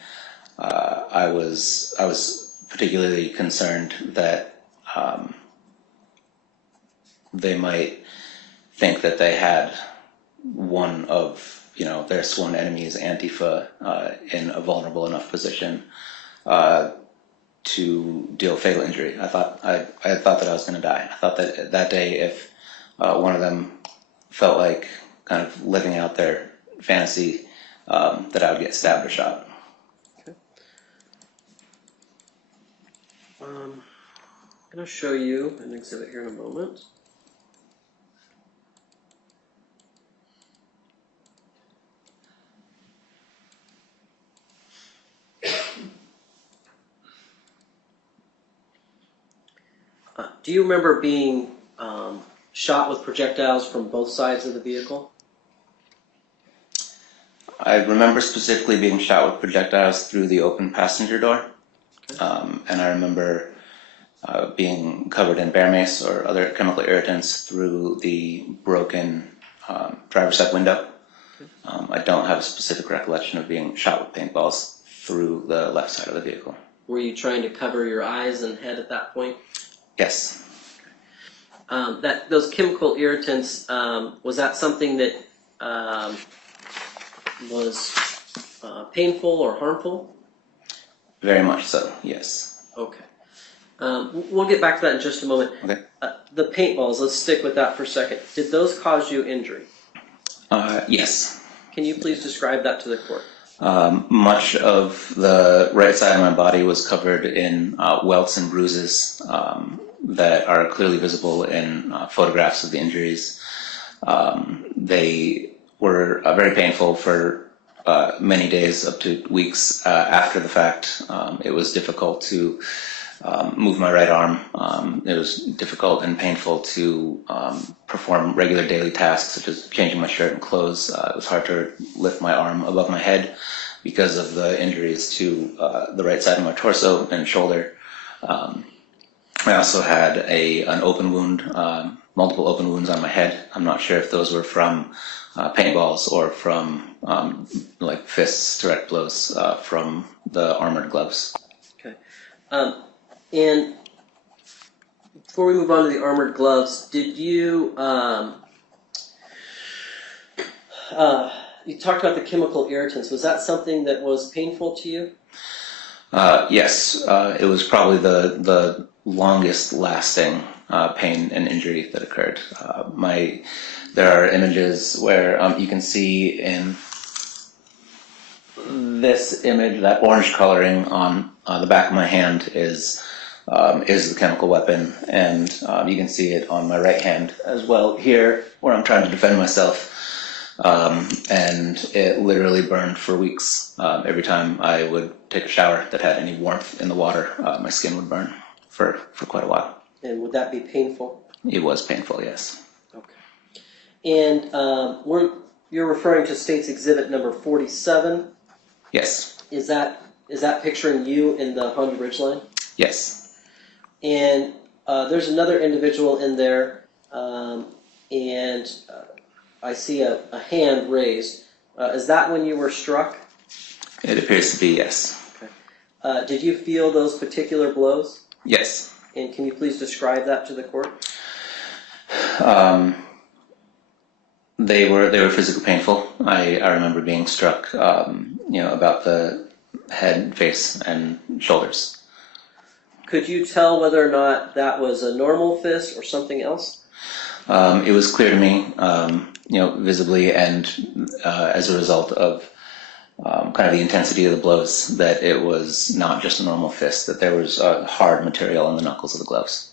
I was particularly concerned that they might think that they had one of their sworn enemies, Antifa, in a vulnerable enough position to deal fatal injury. I thought that I was going to die. I thought that day, if one of them felt like kind of living out their fantasy, that I would get stabbed or shot. Okay. I'm going to show you an exhibit here in a moment. Do you remember being shot with projectiles from both sides of the vehicle? I remember specifically being shot with projectiles through the open passenger door, and I remember being covered in bear mace or other chemical irritants through the broken driver's side window. I don't have a specific recollection of being shot with paintballs through the left side of the vehicle. Were you trying to cover your eyes and head at that point? Yes. Those chemical irritants, was that something that was painful or harmful? Very much so, yes. Okay. We'll get back to that in just a moment. Okay. The paintballs, let's stick with that for a second. Did those cause you injury? Yes. Can you please describe that to the court? Much of the right side of my body was covered in welts and bruises that are clearly visible in photographs of the injuries. They were very painful for many days, up to weeks after the fact. It was difficult to move my right arm. It was difficult and painful to perform regular daily tasks such as changing my shirt and clothes. It was hard to lift my arm above my head because of the injuries to the right side of my torso and shoulder. I also had an open wound, multiple open wounds on my head. I'm not sure if those were from paintballs or from like fists, direct blows from the armored gloves. Okay. And before we move on to the armored gloves, did you, you talked about the chemical irritants. Was that something that was painful to you? Yes, it was probably the longest lasting pain and injury that occurred. There are images where you can see in this image that orange coloring on the back of my hand is the chemical weapon, and you can see it on my right hand as well here where I'm trying to defend myself. And it literally burned for weeks. Every time I would take a shower that had any warmth in the water, my skin would burn for quite a while. And would that be painful? It was painful, yes. Okay. And you're referring to State's Exhibit number 47? Yes. Is that picturing you in the Honda Ridgeline? Yes. And there's another individual in there, and I see a hand raised. Is that when you were struck? It appears to be, yes. Okay. Did you feel those particular blows? Yes. And can you please describe that to the court? They were physically painful. I remember being struck, about the head, face, and shoulders. Could you tell whether or not that was a normal fist or something else? It was clear to me, visibly, and as a result of kind of the intensity of the blows, that it was not just a normal fist, that there was hard material on the knuckles of the gloves.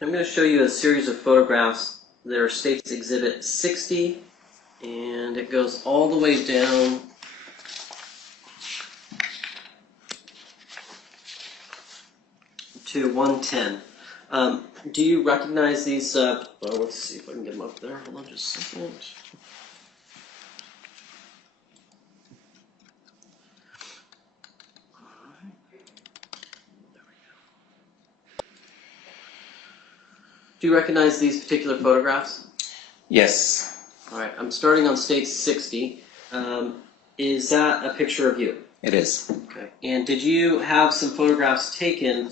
I'm going to show you a series of photographs that are State's Exhibit 60, and it goes all the way down to 110. Do you recognize these? Well, let's see if I can get them up there. Hold on just a second. Do you recognize these particular photographs? Yes. All right, I'm starting on State 60. Is that a picture of you? It is. Okay. And did you have some photographs taken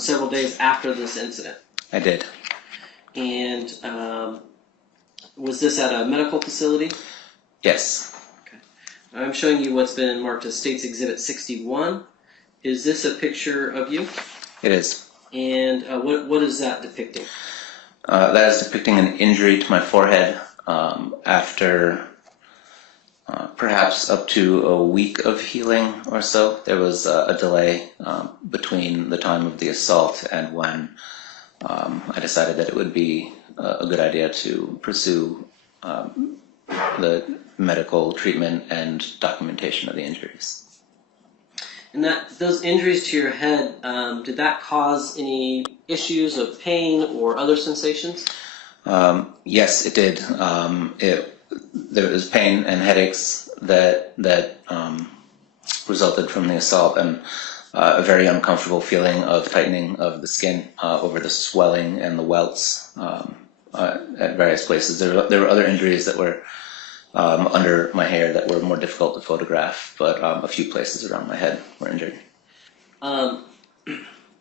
several days after this incident? I did. And was this at a medical facility? Yes. Okay. I'm showing you what's been marked as State's Exhibit 61. Is this a picture of you? It is. And what is that depicting? That is depicting an injury to my forehead after perhaps up to a week of healing or so. There was a delay between the time of the assault and when I decided that it would be a good idea to pursue the medical treatment and documentation of the injuries. And those injuries to your head, did that cause any issues of pain or other sensations? Yes, it did. There was pain and headaches that resulted from the assault, and a very uncomfortable feeling of tightening of the skin over the swelling and the welts at various places. There were other injuries that were under my hair that were more difficult to photograph, but a few places around my head were injured.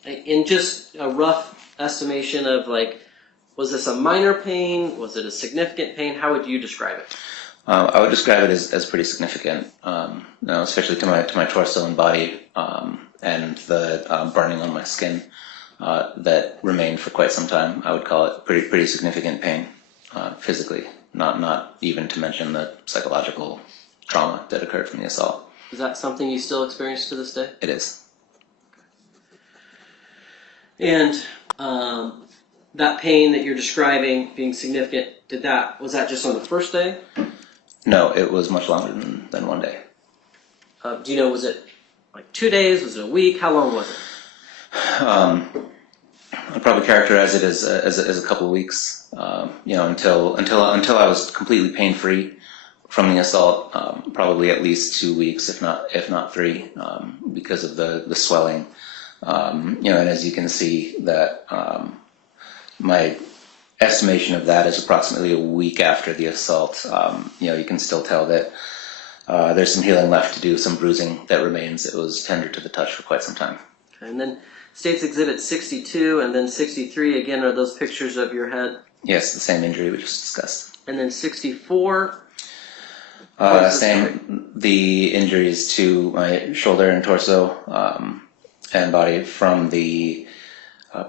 In just a rough estimation of was this a minor pain? Was it a significant pain? How would you describe it? I would describe it as pretty significant, especially to my torso and body, and the burning on my skin that remained for quite some time. I would call it pretty significant pain physically, not even to mention the psychological trauma that occurred from the assault. Is that something you still experience to this day? It is. And that pain that you're describing being significant, was that just on the first day? No, it was much longer than one day. Do you know, was it 2 days? Was it a week? How long was it? I'd probably characterize it as a couple of weeks. Until I was completely pain free from the assault. Probably at least 2 weeks, if not 3, because of the swelling. And as you can see, that my estimation of that is approximately a week after the assault. You can still tell that there's some healing left to do, some bruising that remains. It was tender to the touch for quite some time. Okay, and then State's Exhibit 62 and then 63, again, are those pictures of your head? Yes, the same injury we just discussed. And then 64? Same, the injuries to my shoulder and torso and body from the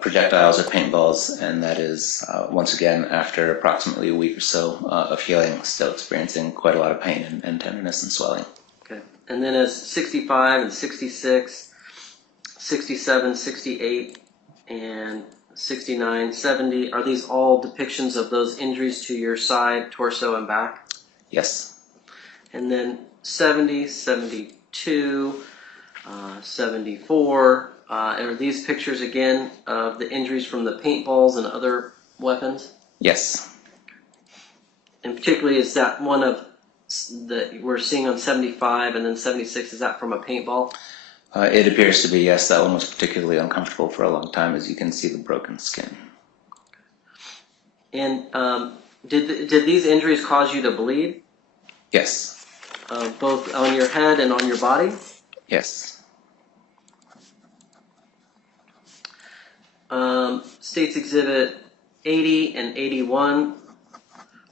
projectiles or paintballs, and that is once again after approximately a week or so of healing, still experiencing quite a lot of pain and tenderness and swelling. Okay, and then as 65 and 66, 67, 68, and 69, 70, are these all depictions of those injuries to your side, torso, and back? Yes. And then 70, 72, 74, are these pictures again of the injuries from the paintballs and other weapons? Yes. And particularly, is that one of that we're seeing on 75 and then 76, is that from a paintball? It appears to be, yes. That one was particularly uncomfortable for a long time, as you can see the broken skin. And did these injuries cause you to bleed? Yes. Both on your head and on your body? Yes. State's Exhibit 80 and 81,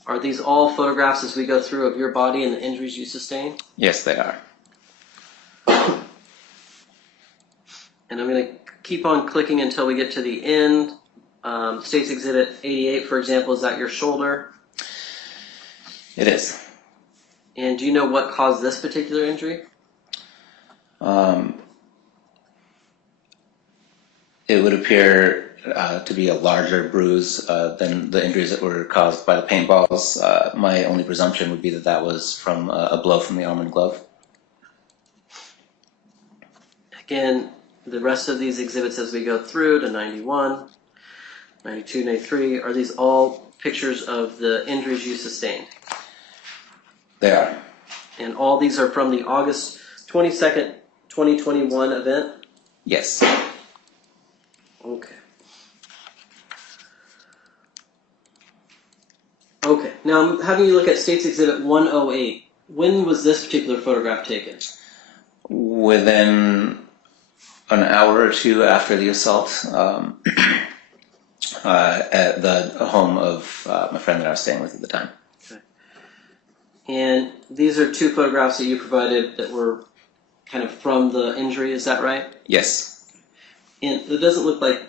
are these all photographs as we go through of your body and the injuries you sustained? Yes, they are. And I'm going to keep on clicking until we get to the end. State's Exhibit 88, for example, is that your shoulder? It is. And do you know what caused this particular injury? It would appear to be a larger bruise than the injuries that were caused by the paintballs. My only presumption would be that was from a blow from the almond glove. Again, the rest of these exhibits as we go through to 91, 92, 93, are these all pictures of the injuries you sustained? They are. And all these are from the August 22nd, 2021 event? Yes. Okay. Okay, now I'm having you look at State's Exhibit 108. When was this particular photograph taken? Within an hour or two after the assault, at the home of my friend that I was staying with at the time. Okay. And these are two photographs that you provided that were kind of from the injury, is that right? Yes. And it doesn't look like,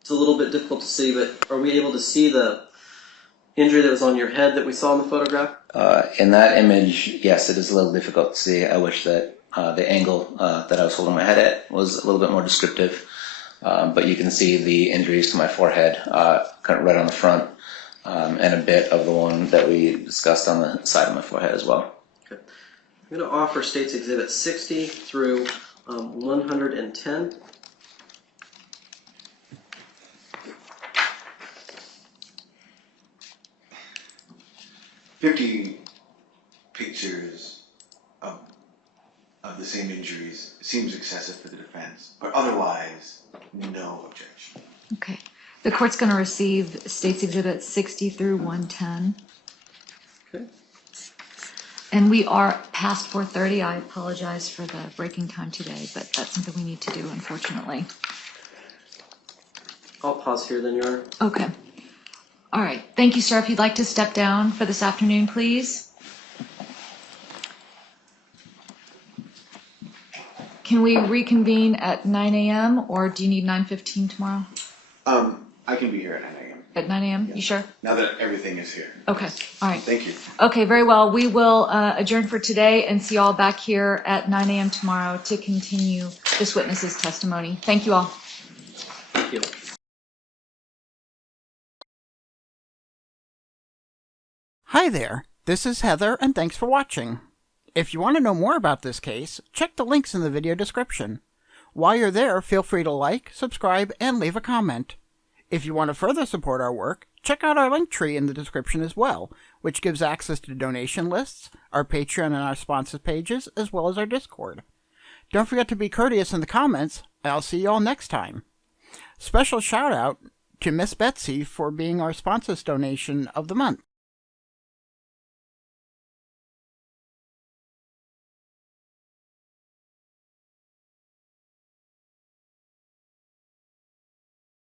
it's a little bit difficult to see, but are we able to see the injury that was on your head that we saw in the photograph? In that image, yes, it is a little difficult to see. I wish that the angle that I was holding my head at was a little bit more descriptive. But you can see the injuries to my forehead, kind of right on the front, and a bit of the one that we discussed on the side of my forehead as well. Okay. I'm going to offer States Exhibit 60 through 110. "50 pictures of the same injuries seems excessive for the defense, but otherwise, no objection." Okay. The court's going to receive States Exhibit 60 through 110. Okay. And we are past 4:30. I apologize for the breaking time today, but that's something we need to do, unfortunately. I'll pause here then, Your Honor. Okay. All right. Thank you, sir. If you'd like to step down for this afternoon, please. Can we reconvene at 9 a.m. or do you need 9:15 tomorrow? I can be here at 9 a.m. At 9 a.m.? Yeah. You sure? Now that everything is here. Okay. All right. Thank you. Okay, very well. We will adjourn for today and see you all back here at 9 a.m. tomorrow to continue this witness's testimony. Thank you all. Thank you. Hi there, this is Heather, and thanks for watching. If you want to know more about this case, check the links in the video description. While you're there, feel free to like, subscribe, and leave a comment. If you want to further support our work, check out our link tree in the description as well, which gives access to donation lists, our Patreon and our sponsors pages, as well as our Discord. Don't forget to be courteous in the comments, and I'll see you all next time. Special shout out to Miss Betsy for being our sponsors donation of the month.